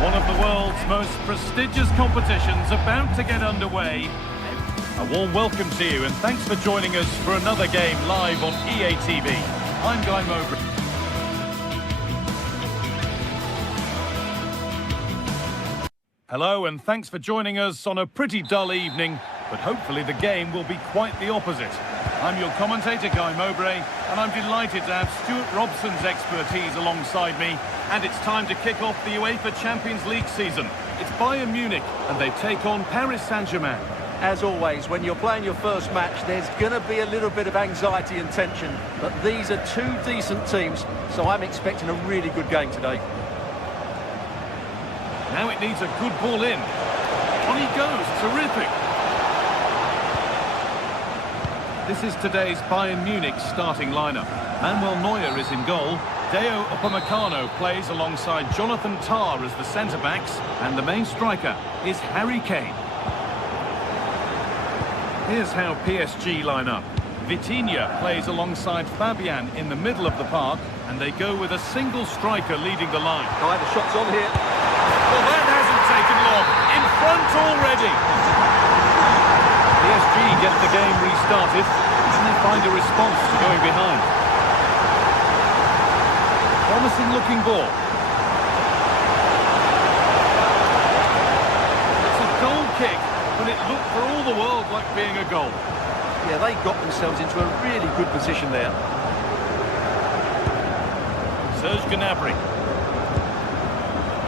One of the world's most prestigious competitions about to get underway. A warm welcome to you and thanks for joining us for another game live on EA TV. I'm Guy Mowbray. Hello and thanks for joining us on a pretty dull evening, but hopefully the game will be quite the opposite. I'm your commentator, Guy Mowbray, and I'm delighted to have Stuart Robson's expertise alongside me. And it's time to kick off the UEFA Champions League season. It's Bayern Munich, and they take on Paris Saint-Germain. As always, when you're playing your first match, there's going to be a little bit of anxiety and tension. But these are two decent teams, so I'm expecting a really good game today. Now it needs a good ball in. On he goes, terrific. This is today's Bayern Munich starting lineup. Manuel Neuer is in goal. Deo Upamecano plays alongside Jonathan Tah as the centre-backs, and the main striker is Harry Kane. Here's how PSG line up. Vitinha plays alongside Fabian in the middle of the park, and they go with a single striker leading the line. The shot's on here. Well, that hasn't taken long. In front already. PSG get the game restarted, and they find a response to going behind. Promising looking ball. It's a goal kick, but it looked for all the world like being a goal. Yeah, they got themselves into a really good position there. Serge Gnabry.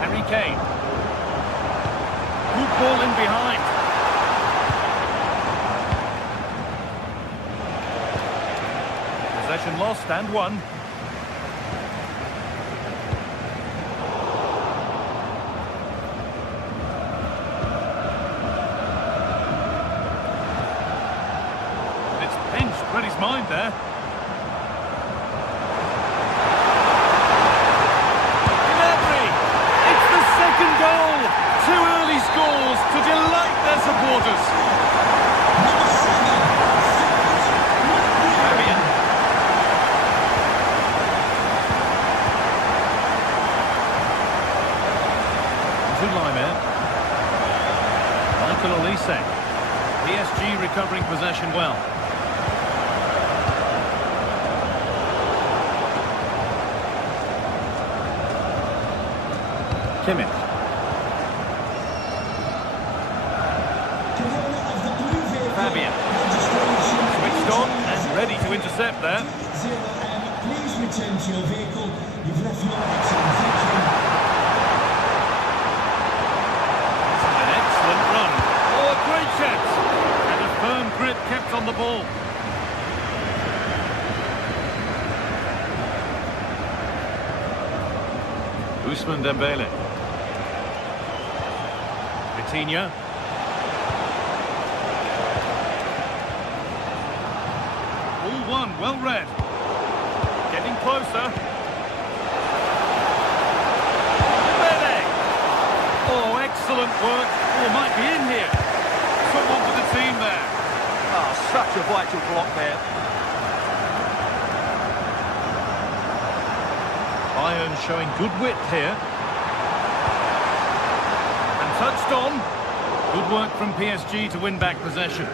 Harry Kane. Good ball in behind. Possession lost and won. It's pinched, read his mind there. Gnabry! It's the second goal! Two early scores to delight their supporters. Michael Olise. PSG recovering possession well. Kimmich. Fabian. Switched on and ready to intercept there. Please return to your vehicle. You've left your exit section. Great chance, and a firm grip kept on the ball. Ousmane Dembele. Vitinha. All one, well read. Getting closer. Dembele. Oh, excellent work. Oh, might be in here. Someone for the team there. Oh, such a vital block there. Bayern showing good width here. And touched on. Good work from PSG to win back possession.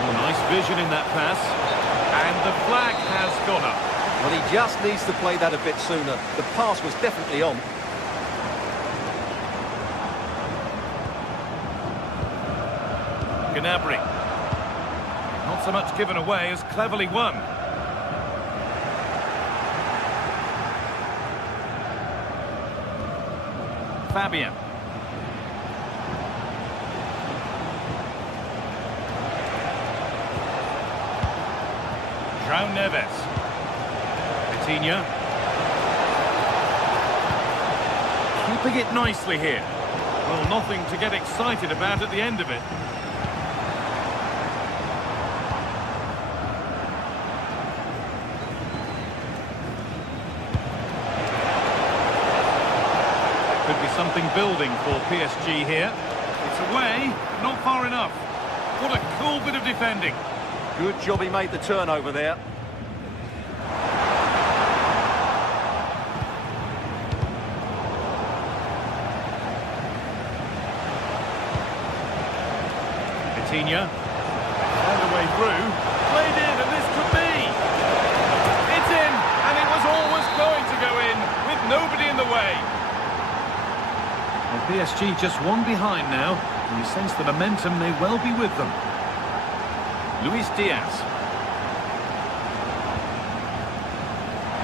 Oh, nice vision in that pass. And the flag has gone up. Well, he just needs to play that a bit sooner. The pass was definitely on. Gnabry. Not so much given away as cleverly won. Fabian. João Neves. Vitinha. Keeping it nicely here. Well, nothing to get excited about at the end of it. Could be something building for PSG here. It's away, but not far enough. What a cool bit of defending. Good job he made the turnover there. Vitinha. Found a way through. Played in, and this could be. It's in, and it was always going to go in, with nobody in the way. Well, PSG just one behind now, and you sense the momentum may well be with them. Luis Diaz.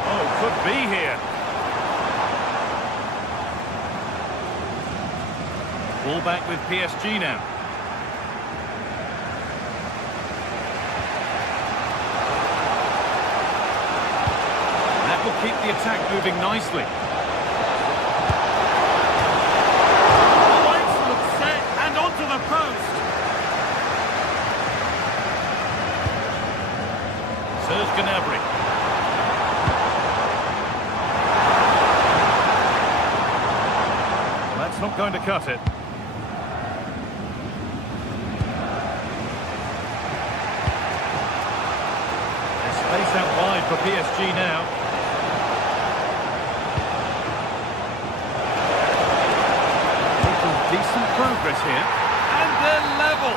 Oh, could be here. Ball back with PSG now. That will keep the attack moving nicely. Oh, excellent set, and onto the post. Serge Gnabry. Well, that's not going to cut it. There's space out wide for PSG now. Making decent progress here. And they're level.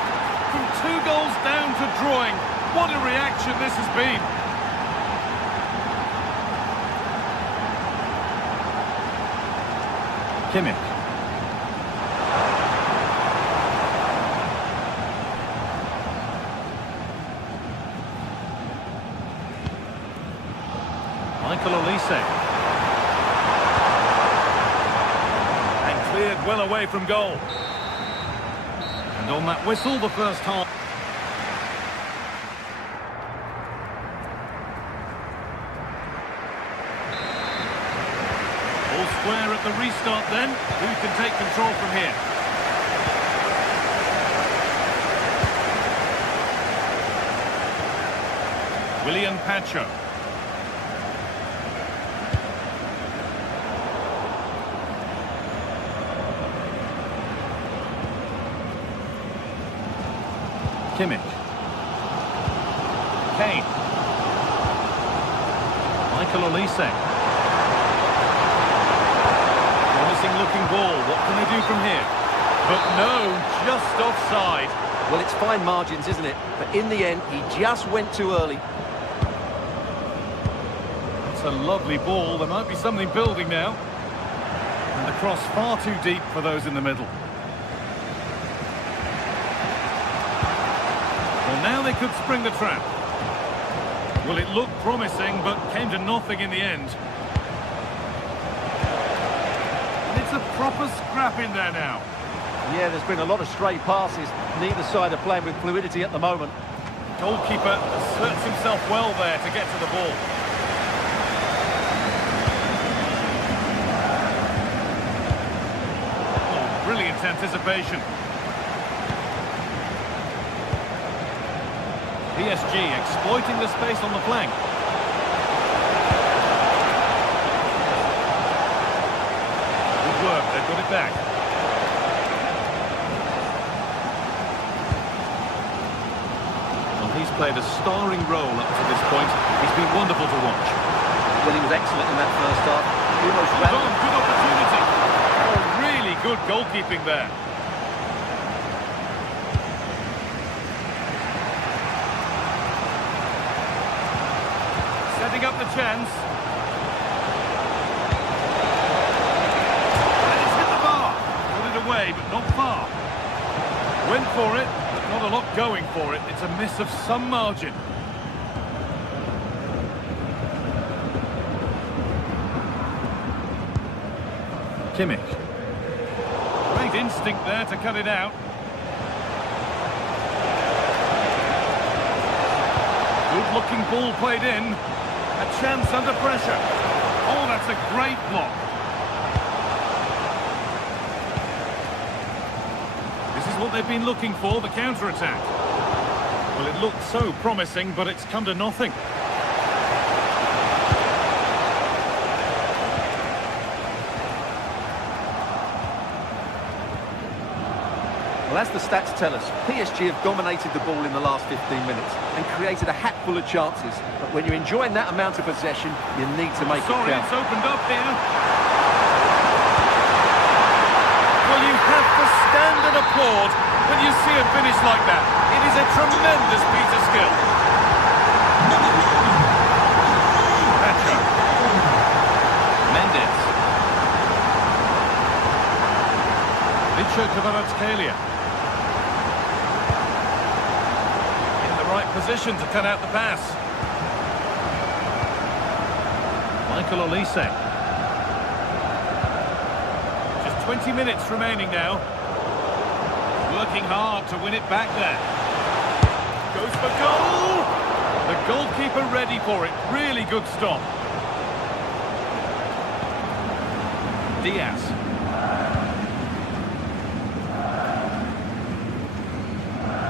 From 2 goals down to drawing. What a reaction this has been. Kimmich. Michael Olise. And cleared well away from goal. And on that whistle, the first half. All square at the restart then. Who can take control from here? William Pacho. Kimmich. Kane. Michael Olise. Promising looking ball. What can they do from here? But no, just offside. Well, it's fine margins, isn't it? But in the end, he just went too early. It's a lovely ball. There might be something building now. And the cross far too deep for those in the middle. Well, now they could spring the trap. Well, it looked promising, but came to nothing in the end. And it's a proper scrap in there now. Yeah, there's been a lot of stray passes. Neither side are playing with fluidity at the moment. Goalkeeper asserts himself well there to get to the ball. Oh, brilliant anticipation. PSG exploiting the space on the flank. Good work, they've got it back. Well, he's played a starring role up to this point. He's been wonderful to watch. Well, he was excellent in that first half. He almost ran. Good opportunity. Oh, really good goalkeeping there. Setting up the chance. And it's hit the bar. Got it away, but not far. Went for it, but not a lot going for it. It's a miss of some margin. Kimmich. Great instinct there to cut it out. Good-looking ball played in. A chance under pressure. Oh, that's a great block. This is what they've been looking for, the counter-attack. Well, it looked so promising, but it's come to nothing. Well, as the stats tell us, PSG have dominated the ball in the last 15 minutes and created a hatful of chances. But when you're enjoying that amount of possession, you need to make it count. It's opened up here. Well, you have to stand and applaud when you see a finish like that. It is a tremendous piece of skill. Pacho. Mendes. Vitor Kvaratskhelia. Right position to cut out the pass. Michael Olise. Just 20 minutes remaining now. Working hard to win it back there. Goes for goal! The goalkeeper ready for it. Really good stop. Diaz.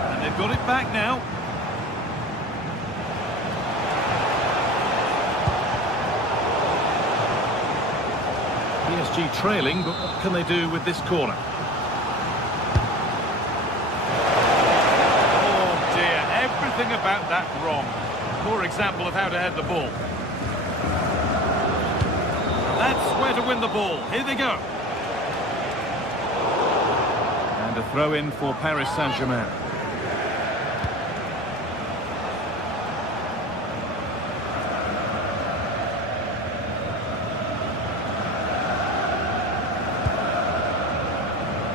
And they've got it back now. PSG trailing, but what can they do with this corner? Oh dear, everything about that wrong. Poor example of how to head the ball. That's where to win the ball. Here they go. And a throw in for Paris Saint-Germain.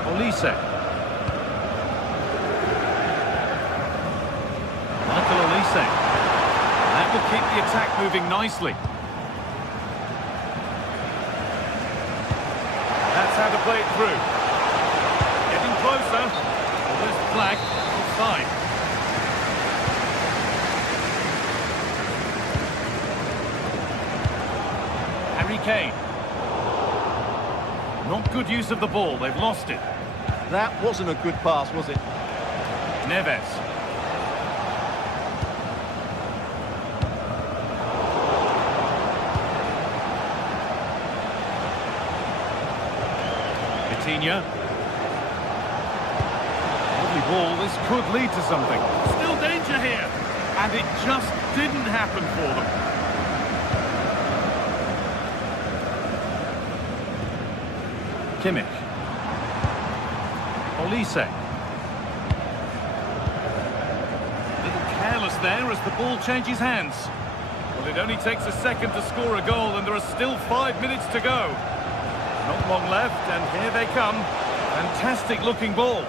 Olise. Michael Olise. That will keep the attack moving nicely. play it through. Getting closer. Well, this flag, offside. Harry Kane. Not good use of the ball, they've lost it. That wasn't a good pass, was it? Neves. Vitinha. Lovely ball, this could lead to something. Still danger here. And it just didn't happen for them. Kimmich. Olise. A little careless there as the ball changes hands. Well, it only takes a second to score a goal and there are still 5 minutes to go. Not long left and here they come. Fantastic looking ball.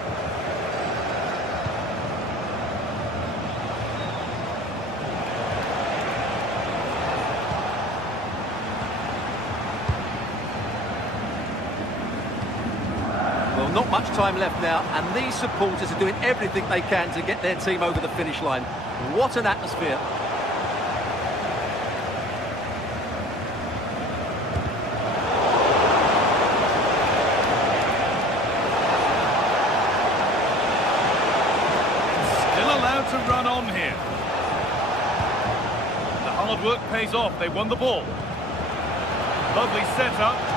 Well, not much time left now, and these supporters are doing everything they can to get their team over the finish line. What an atmosphere. Still allowed to run on here. The hard work pays off, they won the ball. Lovely setup.